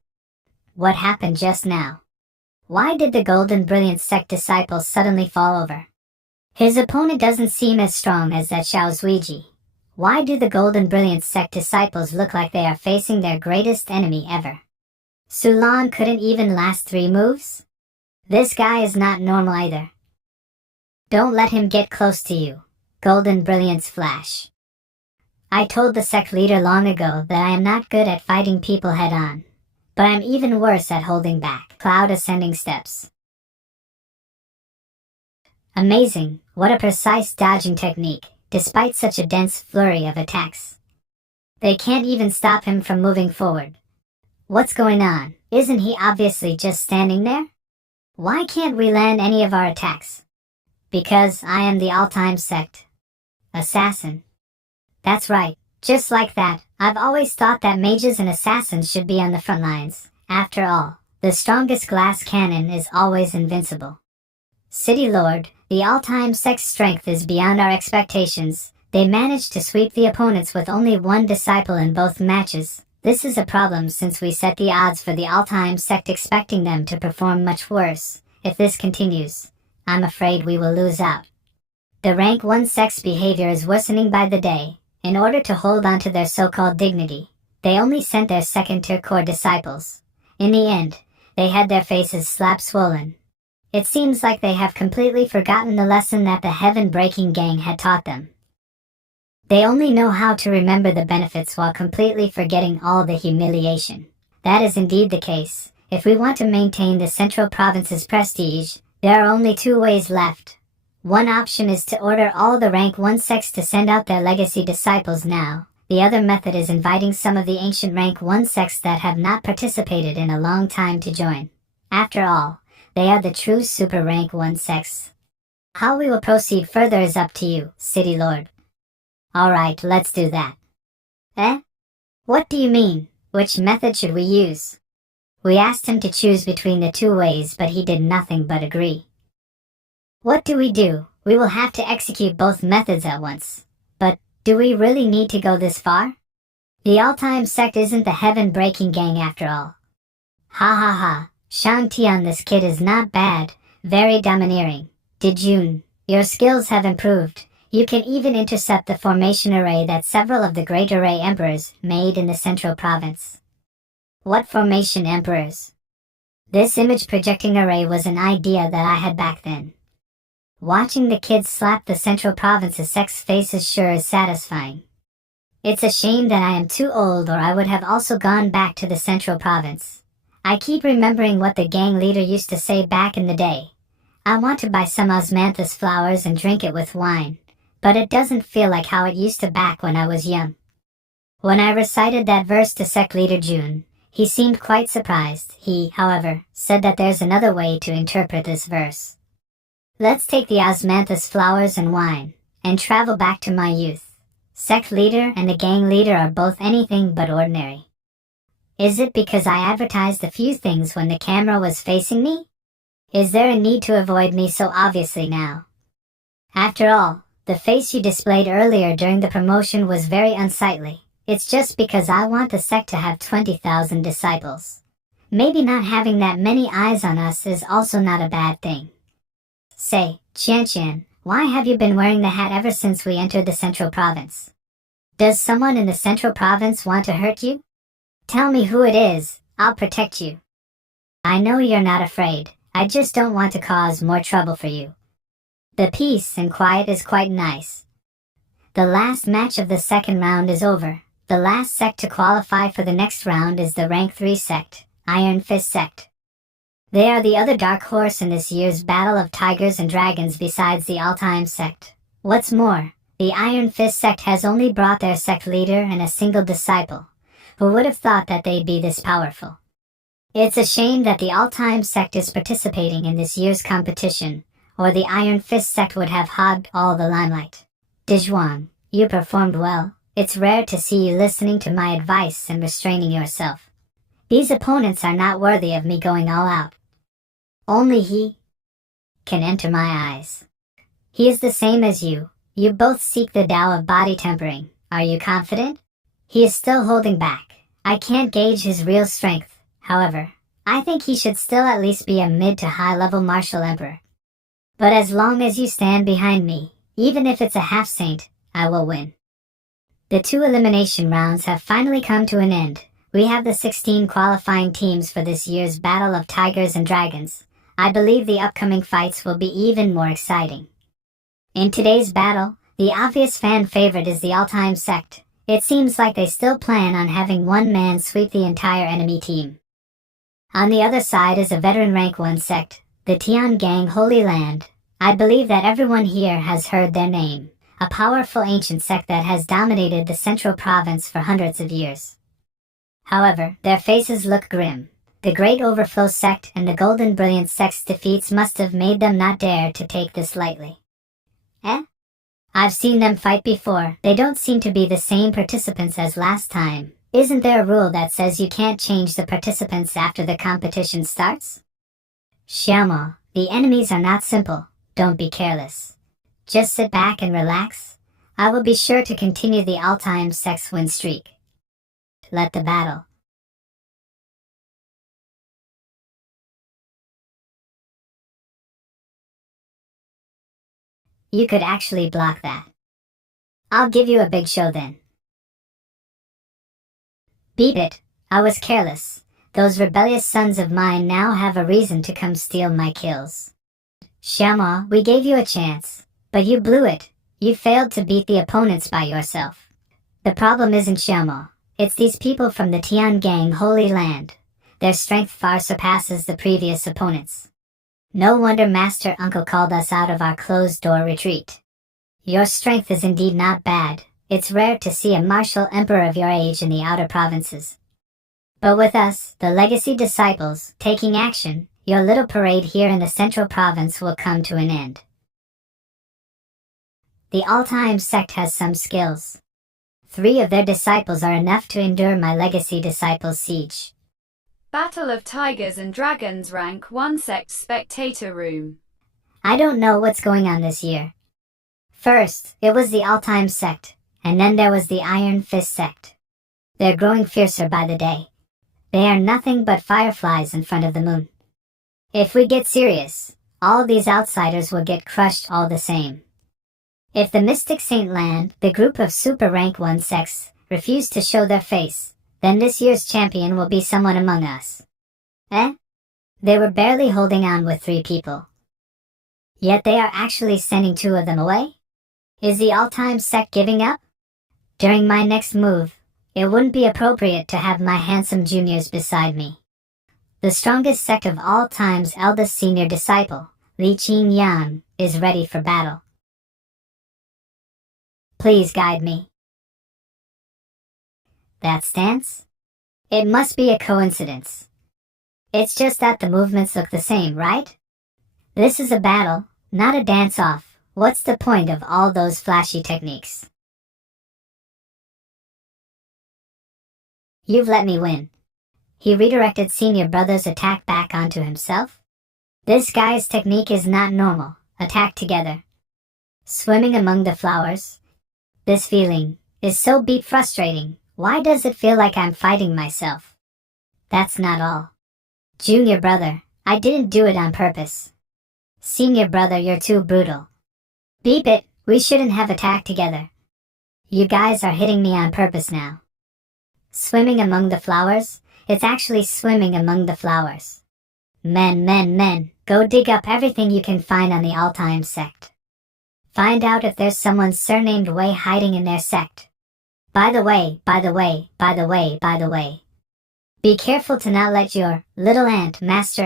What happened just now? Why did the Golden Brilliance Sect disciples suddenly fall over? His opponent doesn't seem as strong as that Xiao Zuiji. Why do the Golden Brilliance Sect disciples look like they are facing their greatest enemy ever? Sulan couldn't even last 3 moves? This guy is not normal either. Don't let him get close to you. Golden Brilliance Flash. I told the Sect leader long ago that I am not good at fighting people head-on. But I'm even worse at holding back. Cloud Ascending Steps. Amazing, what a precise dodging technique, despite such a dense flurry of attacks. They can't even stop him from moving forward. What's going on? Isn't he obviously just standing there? Why can't we land any of our attacks? Because I am the all-time Sect. Assassin. That's right, just like that, I've always thought that mages and assassins should be on the front lines. After all, the strongest glass cannon is always invincible. City Lord, the all-time Sect strength is beyond our expectations. They managed to sweep the opponents with only one disciple in both matches. This is a problem since we set the odds for the all-time Sect expecting them to perform much worse. If this continues, I'm afraid we will lose out. The rank 1 Sect's behavior is worsening by the day. In order to hold on to their so-called dignity, they only sent their second-tier core disciples. In the end, they had their faces slap-swollen. It seems like they have completely forgotten the lesson that the heaven-breaking gang had taught them. They only know how to remember the benefits while completely forgetting all the humiliation. That is indeed the case. If we want to maintain the Central Province's prestige, there are only two ways left. One option is to order all the rank 1 sects to send out their legacy disciples now. The other method is inviting some of the ancient rank 1 sects that have not participated in a long time to join. After all, they are the true super rank 1 sects. How we will proceed further is up to you, City Lord. Alright, let's do that. Eh? What do you mean? Which method should we use? We asked him to choose between the two ways, but he did nothing but agree. What do? We will have to execute both methods at once. But, do we really need to go this far? The all-time Sect isn't the heaven-breaking gang after all. Ha ha ha, Shang Tian, this kid is not bad, very domineering. Dijun, your skills have improved. You can even intercept the formation array that several of the Great Array Emperors made in the Central Province. What formation emperors? This image projecting array was an idea that I had back then. Watching the kids slap the Central Province's Sect's faces sure is satisfying. It's a shame that I am too old, or I would have also gone back to the Central Province. I keep remembering what the gang leader used to say back in the day. I want to buy some osmanthus flowers and drink it with wine, but it doesn't feel like how it used to back when I was young. When I recited that verse to Sect Leader June, he seemed quite surprised. He, however, said that there's another way to interpret this verse. Let's take the osmanthus flowers and wine, and travel back to my youth. Sect leader and the gang leader are both anything but ordinary. Is it because I advertised a few things when the camera was facing me? Is there a need to avoid me so obviously now? After all, the face you displayed earlier during the promotion was very unsightly. It's just because I want the Sect to have 20,000 disciples. Maybe not having that many eyes on us is also not a bad thing. Say, Qian, why have you been wearing the hat ever since we entered the Central Province? Does someone in the Central Province want to hurt you? Tell me who it is, I'll protect you. I know you're not afraid, I just don't want to cause more trouble for you. The peace and quiet is quite nice. The last match of the second round is over. The last sect to qualify for the next round is the rank 3 sect, Iron Fist Sect. They are the other dark horse in this year's Battle of Tigers and Dragons besides the all-time Sect. What's more, the Iron Fist Sect has only brought their sect leader and a single disciple. Who would have thought that they'd be this powerful? It's a shame that the all-time Sect is participating in this year's competition, or the Iron Fist Sect would have hogged all the limelight. Dijuan, you performed well. It's rare to see you listening to my advice and restraining yourself. These opponents are not worthy of me going all out. Only he can enter my eyes. He is the same as you. You both seek the Tao of body tempering. Are you confident? He is still holding back. I can't gauge his real strength. However, I think he should still at least be a mid to high level martial emperor. But as long as you stand behind me, even if it's a half saint, I will win. The 2 elimination rounds have finally come to an end. We have the 16 qualifying teams for this year's Battle of Tigers and Dragons. I believe the upcoming fights will be even more exciting. In today's battle, the obvious fan favorite is the all-time Sect. It seems like they still plan on having one man sweep the entire enemy team. On the other side is a veteran rank 1 Sect, the Tian Gang Holy Land. I believe that everyone here has heard their name, a powerful ancient sect that has dominated the Central Province for hundreds of years. However, their faces look grim. The Great Overflow Sect and the Golden Brilliance Sect's defeats must have made them not dare to take this lightly. Eh? I've seen them fight before. They don't seem to be the same participants as last time. Isn't there a rule that says you can't change the participants after the competition starts? Xiaomo, the enemies are not simple. Don't be careless. Just sit back and relax. I will be sure to continue the all-time Sect's win streak. Let the battle. You could actually block that. I'll give you a big show then. Beat it, I was careless. Those rebellious sons of mine now have a reason to come steal my kills. Xiaomo, we gave you a chance, but you blew it. You failed to beat the opponents by yourself. The problem isn't Xiaomo, it's these people from the Tiangang Holy Land. Their strength far surpasses the previous opponents. No wonder Master Uncle called us out of our closed-door retreat. Your strength is indeed not bad. It's rare to see a martial emperor of your age in the outer provinces. But with us, the legacy disciples, taking action, your little parade here in the central province will come to an end. The all-time sect has some skills. 3 of their disciples are enough to endure my legacy disciples' siege. Battle of Tigers and Dragons Rank 1 Sect Spectator Room. I don't know what's going on this year. First, it was the all-time sect, and then there was the Iron Fist sect. They're growing fiercer by the day. They are nothing but fireflies in front of the moon. If we get serious, all these outsiders will get crushed all the same. If the Mystic Saint Land, the group of Super Rank 1 sects, refuse to show their face, then this year's champion will be someone among us. They were barely holding on with 3 people. Yet they are actually sending 2 of them away? Is the all-time sect giving up? During my next move, it wouldn't be appropriate to have my handsome juniors beside me. The strongest sect of all time's eldest senior disciple, Li Qingyan, is ready for battle. Please guide me. That stance? It must be a coincidence. It's just that the movements look the same, right? This is a battle, not a dance-off. What's the point of all those flashy techniques? You've let me win. He redirected senior brother's attack back onto himself? This guy's technique is not normal. Attack together. Swimming among the flowers. This feeling is so beat frustrating. Why does it feel like I'm fighting myself? That's not all. Junior brother, I didn't do it on purpose. Senior brother, you're too brutal. Beep it, we shouldn't have attacked together. You guys are hitting me on purpose now. Swimming among the flowers? It's actually swimming among the flowers. Men, go dig up everything you can find on the all-time sect. Find out if there's someone surnamed Wei hiding in their sect. By the way, be careful to not let your little aunt, Master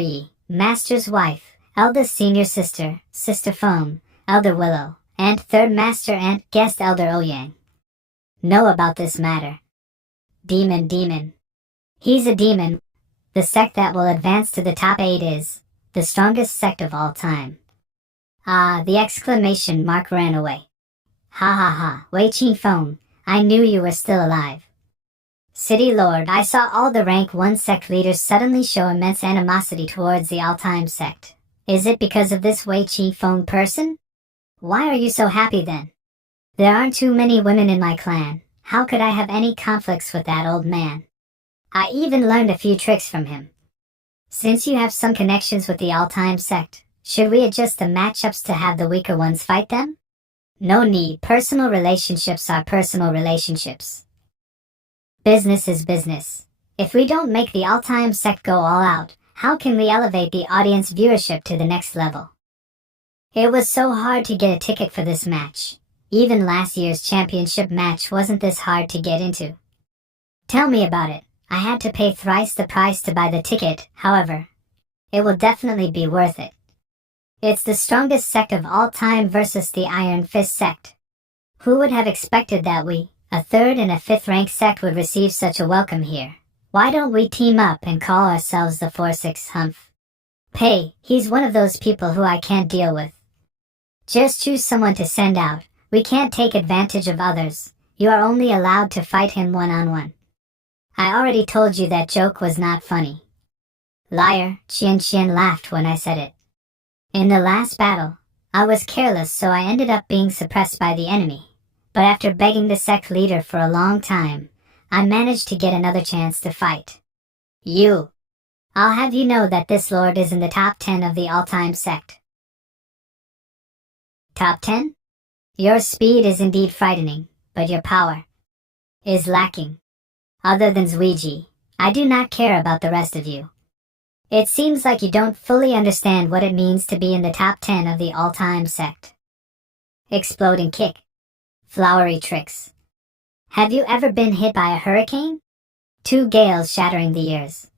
Yi, Master's wife, eldest senior sister, Sister Foam, Elder Willow, and third Master Aunt, guest Elder Ouyang, know about this matter. Demon. He's a demon. The sect that will advance to the top 8 is the strongest sect of all time. The exclamation mark ran away. Ha, Wei Qingfeng, I knew you were still alive. City Lord, I saw all the rank 1 sect leaders suddenly show immense animosity towards the all-time sect. Is it because of this Wei Qingfeng person? Why are you so happy then? There aren't too many women in my clan. How could I have any conflicts with that old man? I even learned a few tricks from him. Since you have some connections with the all-time sect, should we adjust the matchups to have the weaker ones fight them? No need. Personal relationships are personal relationships. Business is business. If we don't make the all-time sect go all out, how can we elevate the audience viewership to the next level? It was so hard to get a ticket for this match. Even last year's championship match wasn't this hard to get into. Tell me about it. I had to pay thrice the price to buy the ticket, however. It will definitely be worth it. It's the strongest sect of all time versus the Iron Fist sect. Who would have expected that we, a 3rd and a 5th rank sect, would receive such a welcome here? Why don't we team up and call ourselves the 4-6 Humph? He's one of those people who I can't deal with. Just choose someone to send out. We can't take advantage of others. You are only allowed to fight him one-on-one. I already told you that joke was not funny. Liar, Qian laughed when I said it. In the last battle, I was careless, so I ended up being suppressed by the enemy. But after begging the sect leader for a long time, I managed to get another chance to fight. You. I'll have you know that this lord is in the top 10 of the all-time sect. Top 10? Your speed is indeed frightening, but your power is lacking. Other than Zuiji, I do not care about the rest of you. It seems like you don't fully understand what it means to be in the top 10 of the all-time sect. Exploding kick. Flowery tricks. Have you ever been hit by a hurricane? 2 gales shattering the ears.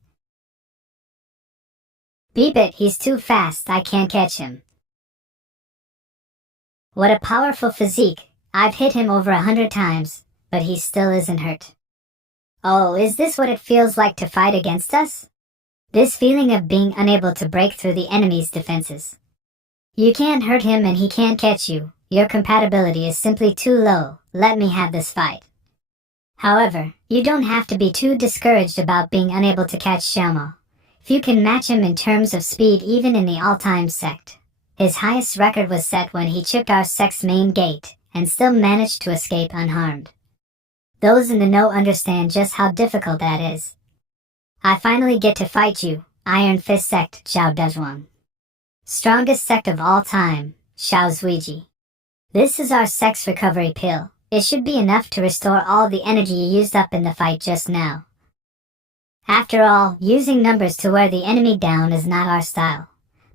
Beep it, he's too fast, I can't catch him. What a powerful physique. I've hit him over 100 times, but he still isn't hurt. Oh, is this what it feels like to fight against us? This feeling of being unable to break through the enemy's defenses. You can't hurt him and he can't catch you. Your compatibility is simply too low. Let me have this fight. However, you don't have to be too discouraged about being unable to catch Xiaomo. If you can match him in terms of speed even in the all-time sect. His highest record was set when he chipped our sect's main gate, and still managed to escape unharmed. Those in the know understand just how difficult that is. I finally get to fight you, Iron Fist Sect, Xiao Dezhuang. Strongest sect of all time, Xiao Zuiji. This is our sect's recovery pill. It should be enough to restore all the energy you used up in the fight just now. After all, using numbers to wear the enemy down is not our style.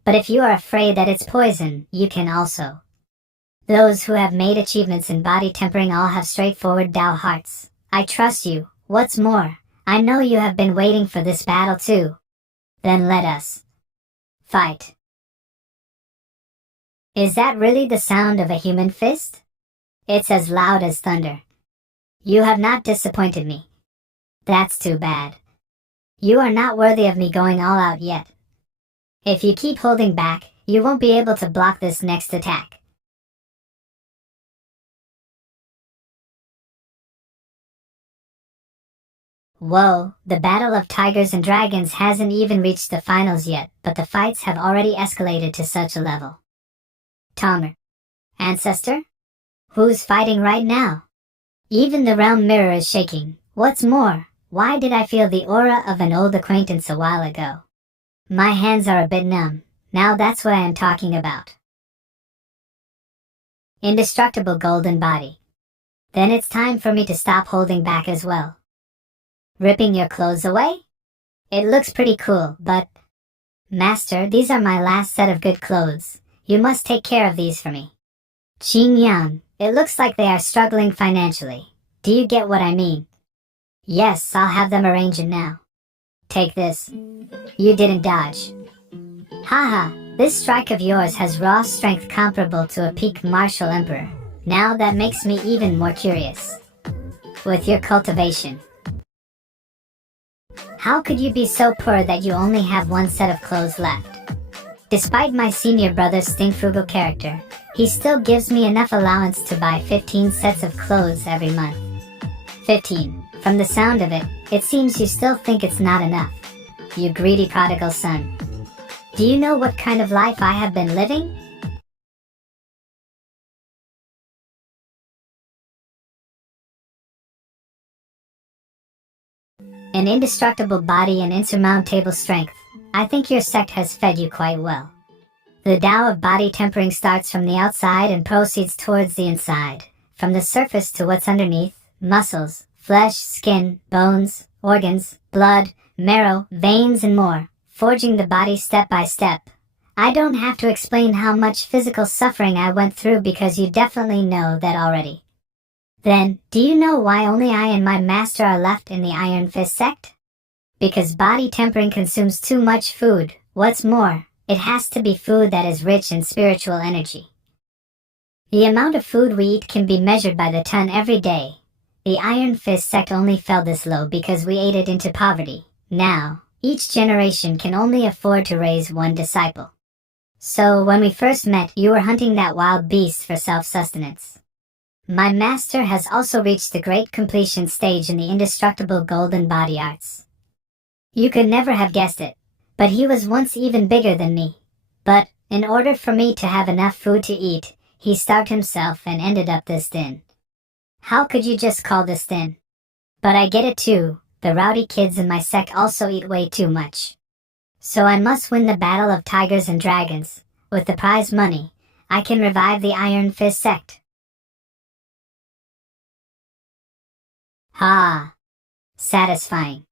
But if you are afraid that it's poison, you can also. Those who have made achievements in body tempering all have straightforward Dao hearts. I trust you. What's more, I know you have been waiting for this battle too. Then let us fight. Is that really the sound of a human fist? It's as loud as thunder. You have not disappointed me. That's too bad. You are not worthy of me going all out yet. If you keep holding back, you won't be able to block this next attack. Whoa, the Battle of Tigers and Dragons hasn't even reached the finals yet, but the fights have already escalated to such a level. Tomer. Ancestor? Who's fighting right now? Even the realm mirror is shaking. What's more, why did I feel the aura of an old acquaintance a while ago? My hands are a bit numb. Now that's what I am talking about. Indestructible golden body. Then it's time for me to stop holding back as well. Ripping your clothes away? It looks pretty cool, but... Master, these are my last set of good clothes. You must take care of these for me. Qing Yan, it looks like they are struggling financially. Do you get what I mean? Yes, I'll have them arrange it now. Take this. You didn't dodge. Haha, this strike of yours has raw strength comparable to a peak martial emperor. Now that makes me even more curious. With your cultivation. How could you be so poor that you only have one set of clothes left? Despite my senior brother's stinkfrugal character, he still gives me enough allowance to buy 15 sets of clothes every month. 15. From the sound of it, it seems you still think it's not enough. You greedy prodigal son. Do you know what kind of life I have been living? An indestructible body and insurmountable strength. I think your sect has fed you quite well. The Tao of body tempering starts from the outside and proceeds towards the inside, from the surface to what's underneath, muscles, flesh, skin, bones, organs, blood, marrow, veins and more, forging the body step by step. I don't have to explain how much physical suffering I went through because you definitely know that already. Then, do you know why only I and my master are left in the Iron Fist sect? Because body tempering consumes too much food. What's more, it has to be food that is rich in spiritual energy. The amount of food we eat can be measured by the ton every day. The Iron Fist sect only fell this low because we ate it into poverty. Now, each generation can only afford to raise one disciple. So when we first met, you were hunting that wild beast for self-sustenance. My master has also reached the great completion stage in the indestructible golden body arts. You could never have guessed it, but he was once even bigger than me. But, in order for me to have enough food to eat, he starved himself and ended up this thin. How could you just call this thin? But I get it too, the rowdy kids in my sect also eat way too much. So I must win the battle of tigers and dragons. With the prize money, I can revive the Iron Fist sect. Ha! Satisfying.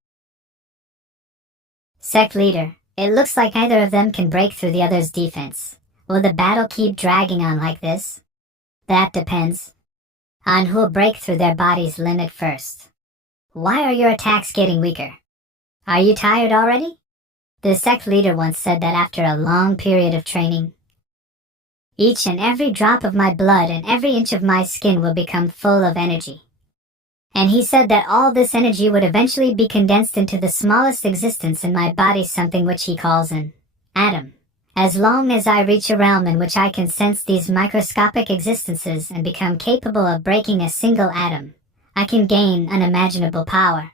Sect leader, it looks like neither of them can break through the other's defense. Will the battle keep dragging on like this? That depends on who'll break through their body's limit first. Why are your attacks getting weaker? Are you tired already? The sect leader once said that after a long period of training, each and every drop of my blood and every inch of my skin will become full of energy. And he said that all this energy would eventually be condensed into the smallest existence in my body, something which he calls an atom. As long as I reach a realm in which I can sense these microscopic existences and become capable of breaking a single atom, I can gain unimaginable power.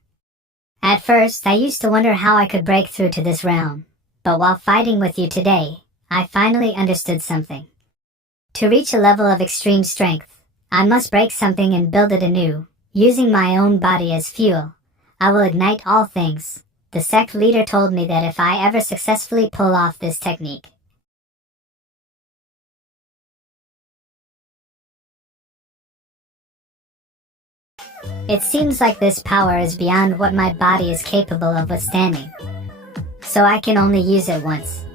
At first, I used to wonder how I could break through to this realm, but while fighting with you today, I finally understood something. To reach a level of extreme strength, I must break something and build it anew, using my own body as fuel. I will ignite all things. The sect leader told me that if I ever successfully pull off this technique, it seems like this power is beyond what my body is capable of withstanding. So I can only use it once.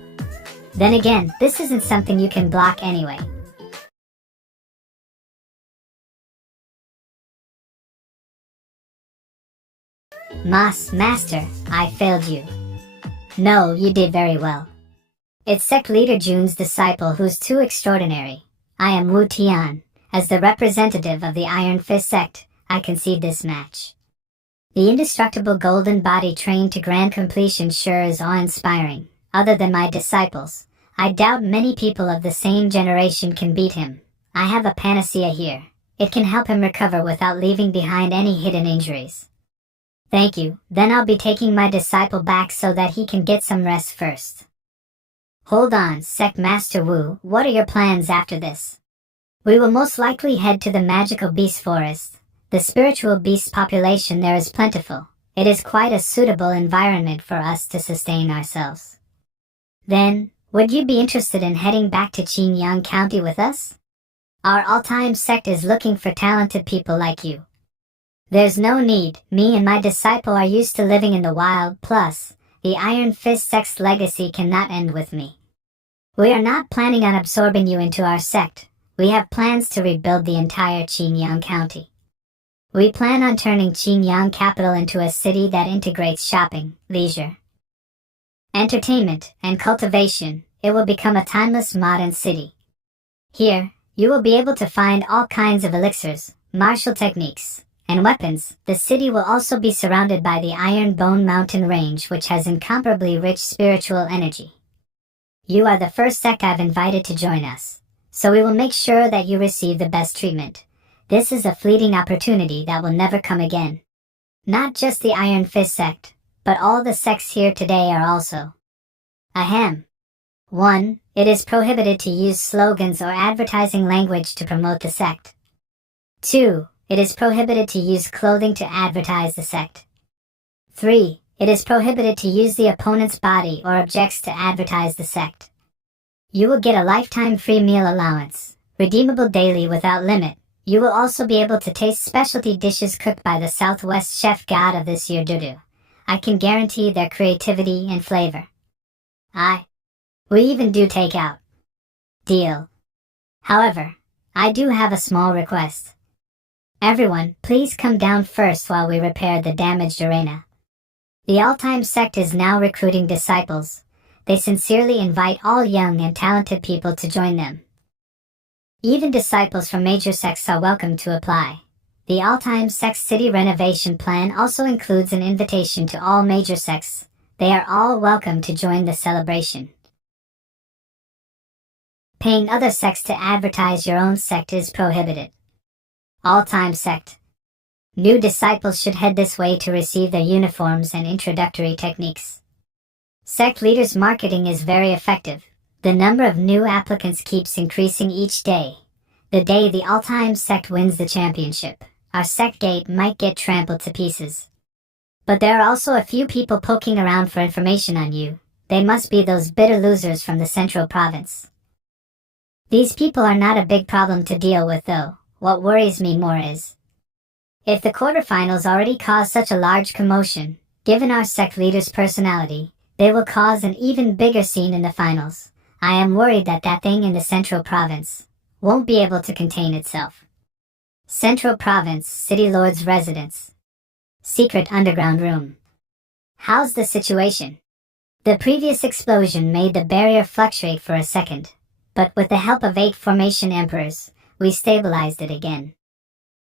Then again, this isn't something you can block anyway. Master, I failed you. No, you did very well. It's sect leader Jun's disciple who's too extraordinary. I am Wu Tian. As the representative of the Iron Fist sect, I concede this match. The indestructible golden body trained to grand completion sure is awe-inspiring. Other than my disciples, I doubt many people of the same generation can beat him. I have a panacea here. It can help him recover without leaving behind any hidden injuries. Thank you, then I'll be taking my disciple back so that he can get some rest first. Hold on, Sect Master Wu, what are your plans after this? We will most likely head to the magical beast forest. The spiritual beast population there is plentiful. It is quite a suitable environment for us to sustain ourselves. Then, would you be interested in heading back to Qinyang County with us? Our all-time sect is looking for talented people like you. There's no need, me and my disciple are used to living in the wild, plus, the Iron Fist sect's legacy cannot end with me. We are not planning on absorbing you into our sect. We have plans to rebuild the entire Qinyang County. We plan on turning Qinyang capital into a city that integrates shopping, leisure, entertainment, and cultivation. It will become a timeless modern city. Here, you will be able to find all kinds of elixirs, martial techniques, and weapons. The city will also be surrounded by the Iron Bone Mountain Range, which has incomparably rich spiritual energy. You are the first sect I've invited to join us, so we will make sure that you receive the best treatment. This is a fleeting opportunity that will never come again. Not just the Iron Fist sect, but all the sects here today are also. Ahem. 1. It is prohibited to use slogans or advertising language to promote the sect. 2. It is prohibited to use clothing to advertise the sect. 3. It is prohibited to use the opponent's body or objects to advertise the sect. You will get a lifetime free meal allowance, redeemable daily without limit. You will also be able to taste specialty dishes cooked by the Southwest chef god of this year, Dudu. I can guarantee their creativity and flavor. We even do takeout. Deal. However, I do have a small request. Everyone, please come down first while we repair the damaged arena. The all-time sect is now recruiting disciples. They sincerely invite all young and talented people to join them. Even disciples from major sects are welcome to apply. The all-time sect city renovation plan also includes an invitation to all major sects. They are all welcome to join the celebration. Paying other sects to advertise your own sect is prohibited. All-time sect. New disciples should head this way to receive their uniforms and introductory techniques. Sect leaders' marketing is very effective. The number of new applicants keeps increasing each day. The day the all-time sect wins the championship, our sect gate might get trampled to pieces. But there are also a few people poking around for information on you. They must be those bitter losers from the central province. These people are not a big problem to deal with though. What worries me more is, if the quarterfinals already caused such a large commotion, given our sect leader's personality, they will cause an even bigger scene in the finals. I am worried that that thing in the central province won't be able to contain itself. Central Province, City Lord's residence. Secret underground room. How's the situation? The previous explosion made the barrier fluctuate for a second, but with the help of 8 formation emperors, we stabilized it again.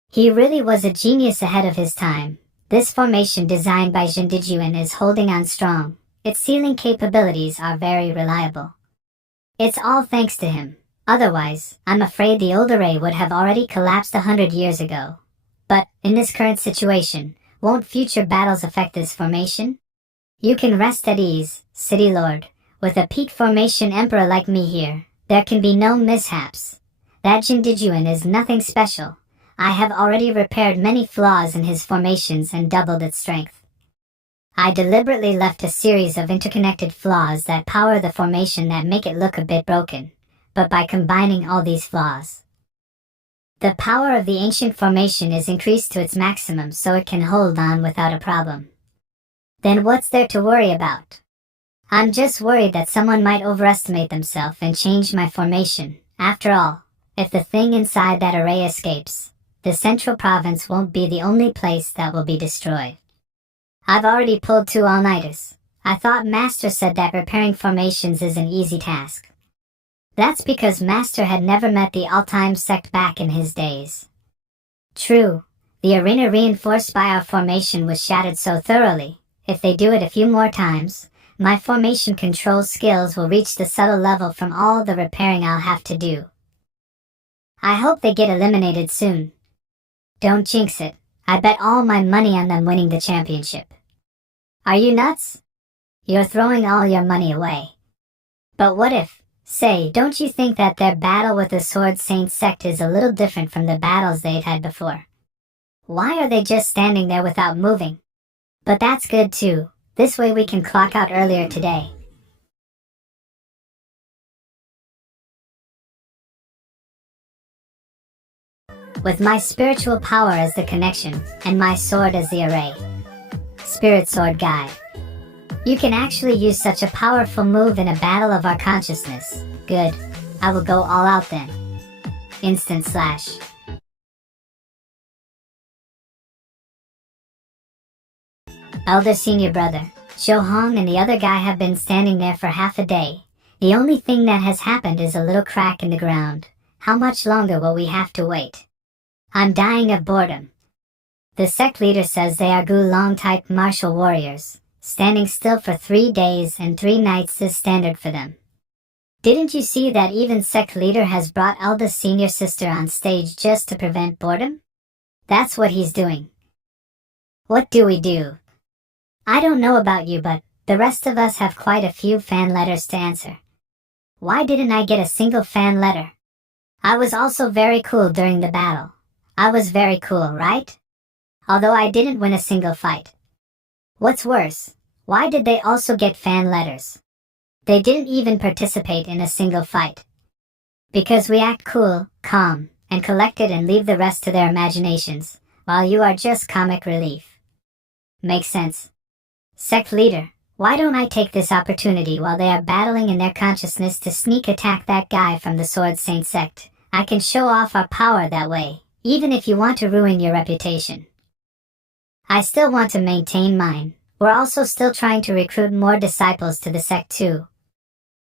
He really was a genius ahead of his time. This formation designed by Jindijuan is holding on strong. Its sealing capabilities are very reliable. It's all thanks to him. Otherwise, I'm afraid the old array would have already collapsed 100 years ago. But, in this current situation, won't future battles affect this formation? You can rest at ease, City Lord. With a peak formation emperor like me here, there can be no mishaps. That Jindijuan is nothing special. I have already repaired many flaws in his formations and doubled its strength. I deliberately left a series of interconnected flaws that power the formation that make it look a bit broken. But by combining all these flaws, the power of the ancient formation is increased to its maximum so it can hold on without a problem. Then what's there to worry about? I'm just worried that someone might overestimate themselves and change my formation. After all, if the thing inside that array escapes, the central province won't be the only place that will be destroyed. I've already pulled 2 all-nighters. I thought Master said that repairing formations is an easy task. That's because Master had never met the all-time sect back in his days. True, the arena reinforced by our formation was shattered so thoroughly. If they do it a few more times, my formation control skills will reach the subtle level from all the repairing I'll have to do. I hope they get eliminated soon. Don't jinx it. I bet all my money on them winning the championship. Are you nuts? You're throwing all your money away. But what if? Say, don't you think that their battle with the Sword Saint sect is a little different from the battles they've had before? Why are they just standing there without moving? But that's good too. This way we can clock out earlier today. With my spiritual power as the connection, and my sword as the array. Spirit Sword Guide. You can actually use such a powerful move in a battle of our consciousness. Good. I will go all out then. Instant slash. Elder Senior Brother, Shohong and the other guy have been standing there for half a day. The only thing that has happened is a little crack in the ground. How much longer will we have to wait? I'm dying of boredom. The sect leader says they are Gulong-type martial warriors. Standing still for 3 days and 3 nights is standard for them. Didn't you see that even sect leader has brought eldest senior sister on stage just to prevent boredom? That's what he's doing. What do we do? I don't know about you, but the rest of us have quite a few fan letters to answer. Why didn't I get a single fan letter? I was also very cool during the battle. I was very cool, right? Although I didn't win a single fight. What's worse, why did they also get fan letters? They didn't even participate in a single fight. Because we act cool, calm, and collected and leave the rest to their imaginations, while you are just comic relief. Makes sense. Sect leader, why don't I take this opportunity while they are battling in their consciousness to sneak attack that guy from the Sword Saint sect? I can show off our power that way, even if you want to ruin your reputation. I still want to maintain mine. We're also still trying to recruit more disciples to the sect too.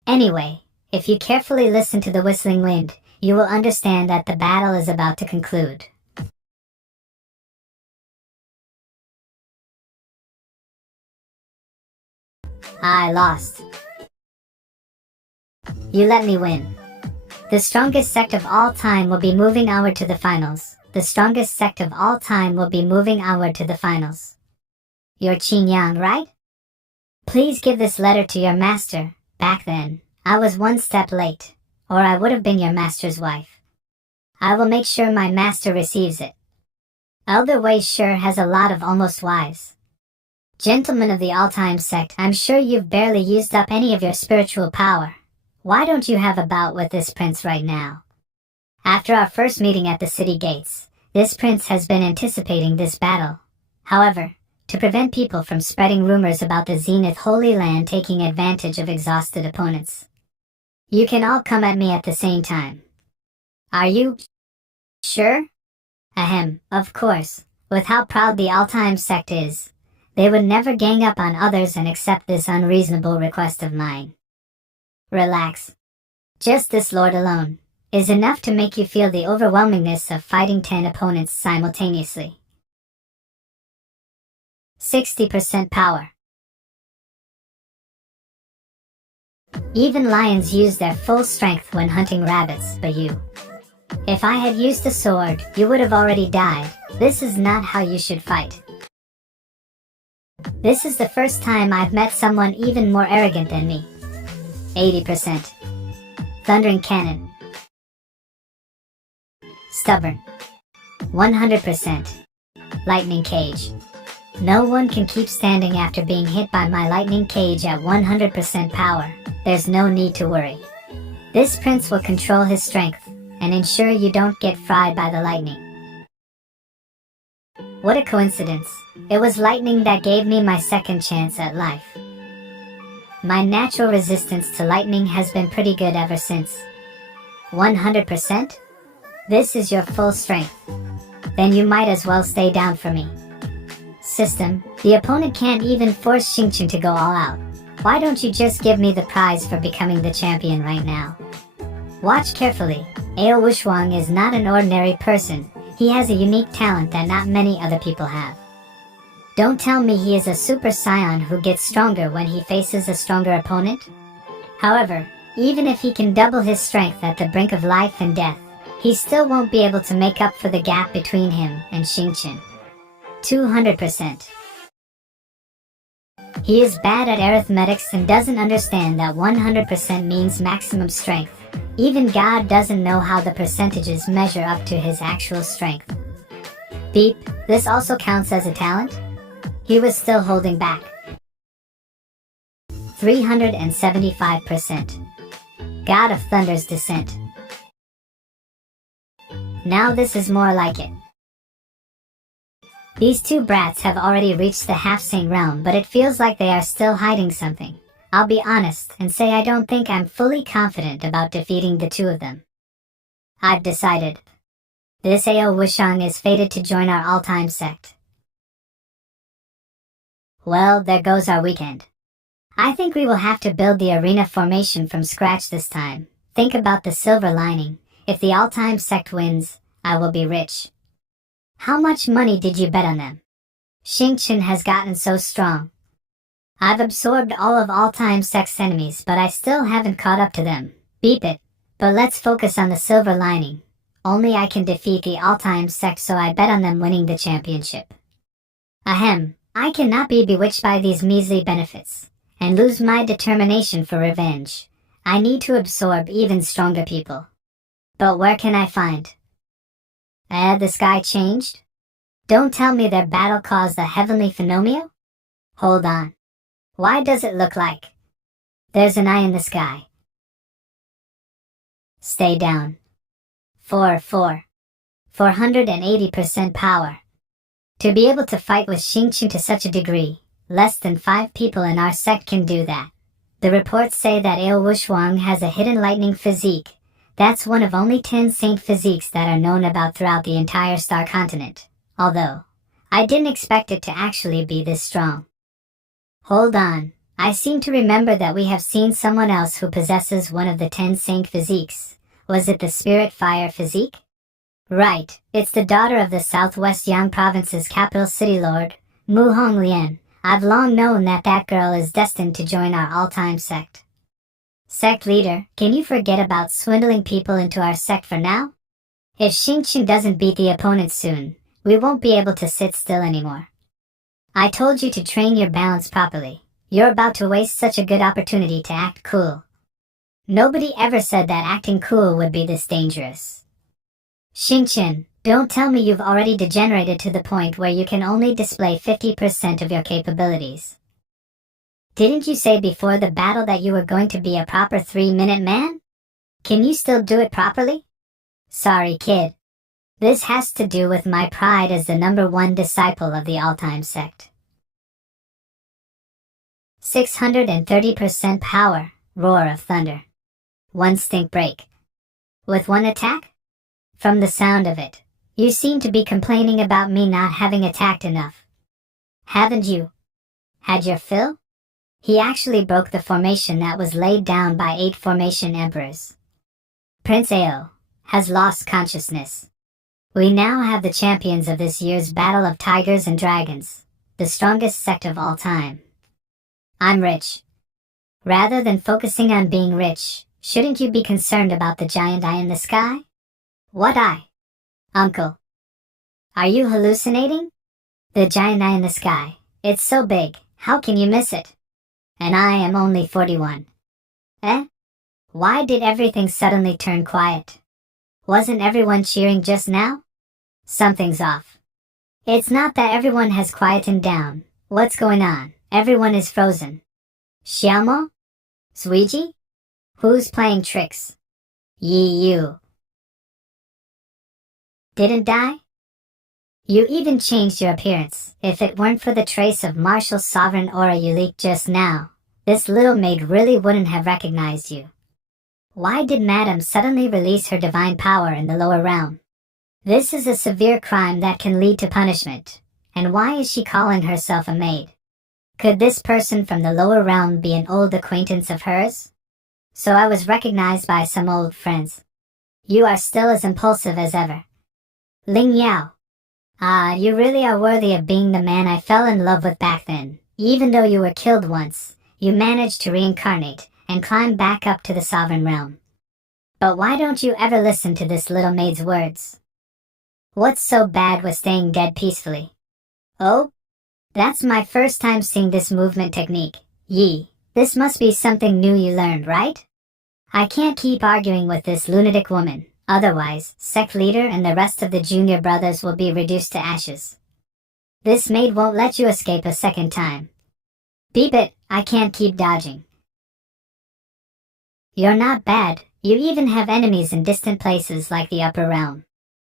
Anyway, if you carefully listen to the whistling wind, you will understand that the battle is about to conclude. I lost. You let me win. The strongest sect of all time will be moving onward to the finals. The strongest sect of all time will be moving onward to the finals. You're Qin Yang, right? Please give this letter to your master. Back then, I was one step late, or I would have been your master's wife. I will make sure my master receives it. Elder Wei sure has a lot of almost wives. Gentlemen of the all-time sect, I'm sure you've barely used up any of your spiritual power. Why don't you have a bout with this prince right now? After our first meeting at the city gates, this prince has been anticipating this battle. However, to prevent people from spreading rumors about the Zenith Holy Land taking advantage of exhausted opponents, you can all come at me at the same time. Are you sure? Ahem, of course. With how proud the all-time sect is, they would never gang up on others and accept this unreasonable request of mine. Relax. Just this lord alone is enough to make you feel the overwhelmingness of fighting 10 opponents simultaneously. 60% power. Even lions use their full strength when hunting rabbits, but you. If I had used a sword, you would have already died. This is not how you should fight. This is the first time I've met someone even more arrogant than me. 80%. Thundering cannon. Stubborn. 100%. Lightning cage. No one can keep standing after being hit by my lightning cage at 100% power. There's no need to worry. This prince will control his strength and ensure you don't get fried by the lightning. What a coincidence. It was lightning that gave me my second chance at life. My natural resistance to lightning has been pretty good ever since. 100%? This is your full strength. Then you might as well stay down for me. System, the opponent can't even force Xingqian to go all out. Why don't you just give me the prize for becoming the champion right now? Watch carefully. Ao Wushuang is not an ordinary person. He has a unique talent that not many other people have. Don't tell me he is a super scion who gets stronger when he faces a stronger opponent? However, even if he can double his strength at the brink of life and death, he still won't be able to make up for the gap between him and Xingqian. 200%. He is bad at arithmetics and doesn't understand that 100% means maximum strength. Even God doesn't know how the percentages measure up to his actual strength. Beep, this also counts as a talent? He was still holding back. 375%. God of Thunder's descent. Now this is more like it. These two brats have already reached the half-saint realm, but it feels like they are still hiding something. I'll be honest and say I don't think I'm fully confident about defeating the two of them. I've decided. This Ao Wushang is fated to join our all-time sect. Well, there goes our weekend. I think we will have to build the arena formation from scratch this time. Think about the silver lining. If the all-time sect wins, I will be rich. How much money did you bet on them? Xingqian has gotten so strong. I've absorbed all of all-time sect's enemies, but I still haven't caught up to them. Beep it. But let's focus on the silver lining. Only I can defeat the all-time sect, so I bet on them winning the championship. Ahem, I cannot be bewitched by these measly benefits, and lose my determination for revenge. I need to absorb even stronger people. But where can I find? The sky changed? Don't tell me their battle caused a heavenly phenomenon? Hold on. Why does it look like there's an eye in the sky? Stay down. 480% power. To be able to fight with Xingqian to such a degree, less than 5 people in our sect can do that. The reports say that Ao Wushuang has a hidden lightning physique. That's one of only 10 saint physiques that are known about throughout the entire star continent. Although, I didn't expect it to actually be this strong. Hold on, I seem to remember that we have seen someone else who possesses one of the 10 saint physiques. Was it the Spirit Fire physique? Right, it's the daughter of the Southwest Yang Province's capital city lord, Mu Honglian. I've long known that that girl is destined to join our all-time sect. Sect leader, can you forget about swindling people into our sect for now? If Xingqiang doesn't beat the opponent soon, we won't be able to sit still anymore. I told you to train your balance properly. You're about to waste such a good opportunity to act cool. Nobody ever said that acting cool would be this dangerous. Xingqiang, don't tell me you've already degenerated to the point where you can only display 50% of your capabilities. Didn't you say before the battle that you were going to be a proper 3-minute man? Can you still do it properly? Sorry, kid. This has to do with my pride as the #1 disciple of the all-time sect. 630% power, roar of thunder. 1 stink break. With 1 attack? From the sound of it, you seem to be complaining about me not having attacked enough. Haven't you had your fill? He actually broke the formation that was laid down by 8 formation emperors. Prince Ao has lost consciousness. We now have the champions of this year's Battle of Tigers and Dragons, the strongest sect of all time. I'm rich. Rather than focusing on being rich, shouldn't you be concerned about the giant eye in the sky? What eye? Uncle. Are you hallucinating? The giant eye in the sky. It's so big, how can you miss it? And I am only 41. Eh? Why did everything suddenly turn quiet? Wasn't everyone cheering just now? Something's off. It's not that everyone has quietened down. What's going on? Everyone is frozen. Xiaomo? Suiji? Who's playing tricks? You. Didn't die? You even changed your appearance. If it weren't for the trace of martial sovereign aura you leaked just now, this little maid really wouldn't have recognized you. Why did Madame suddenly release her divine power in the lower realm? This is a severe crime that can lead to punishment. And why is she calling herself a maid? Could this person from the lower realm be an old acquaintance of hers? So I was recognized by some old friends. You are still as impulsive as ever. Ling Yao. You really are worthy of being the man I fell in love with back then. Even though you were killed once, you managed to reincarnate and climb back up to the sovereign realm. But why don't you ever listen to this little maid's words? What's so bad with staying dead peacefully? Oh? That's my first time seeing this movement technique. Yi, this must be something new you learned, right? I can't keep arguing with this lunatic woman. Otherwise, sect leader and the rest of the junior brothers will be reduced to ashes. This maid won't let you escape a second time. Beep it, I can't keep dodging. You're not bad, you even have enemies in distant places like the upper realm.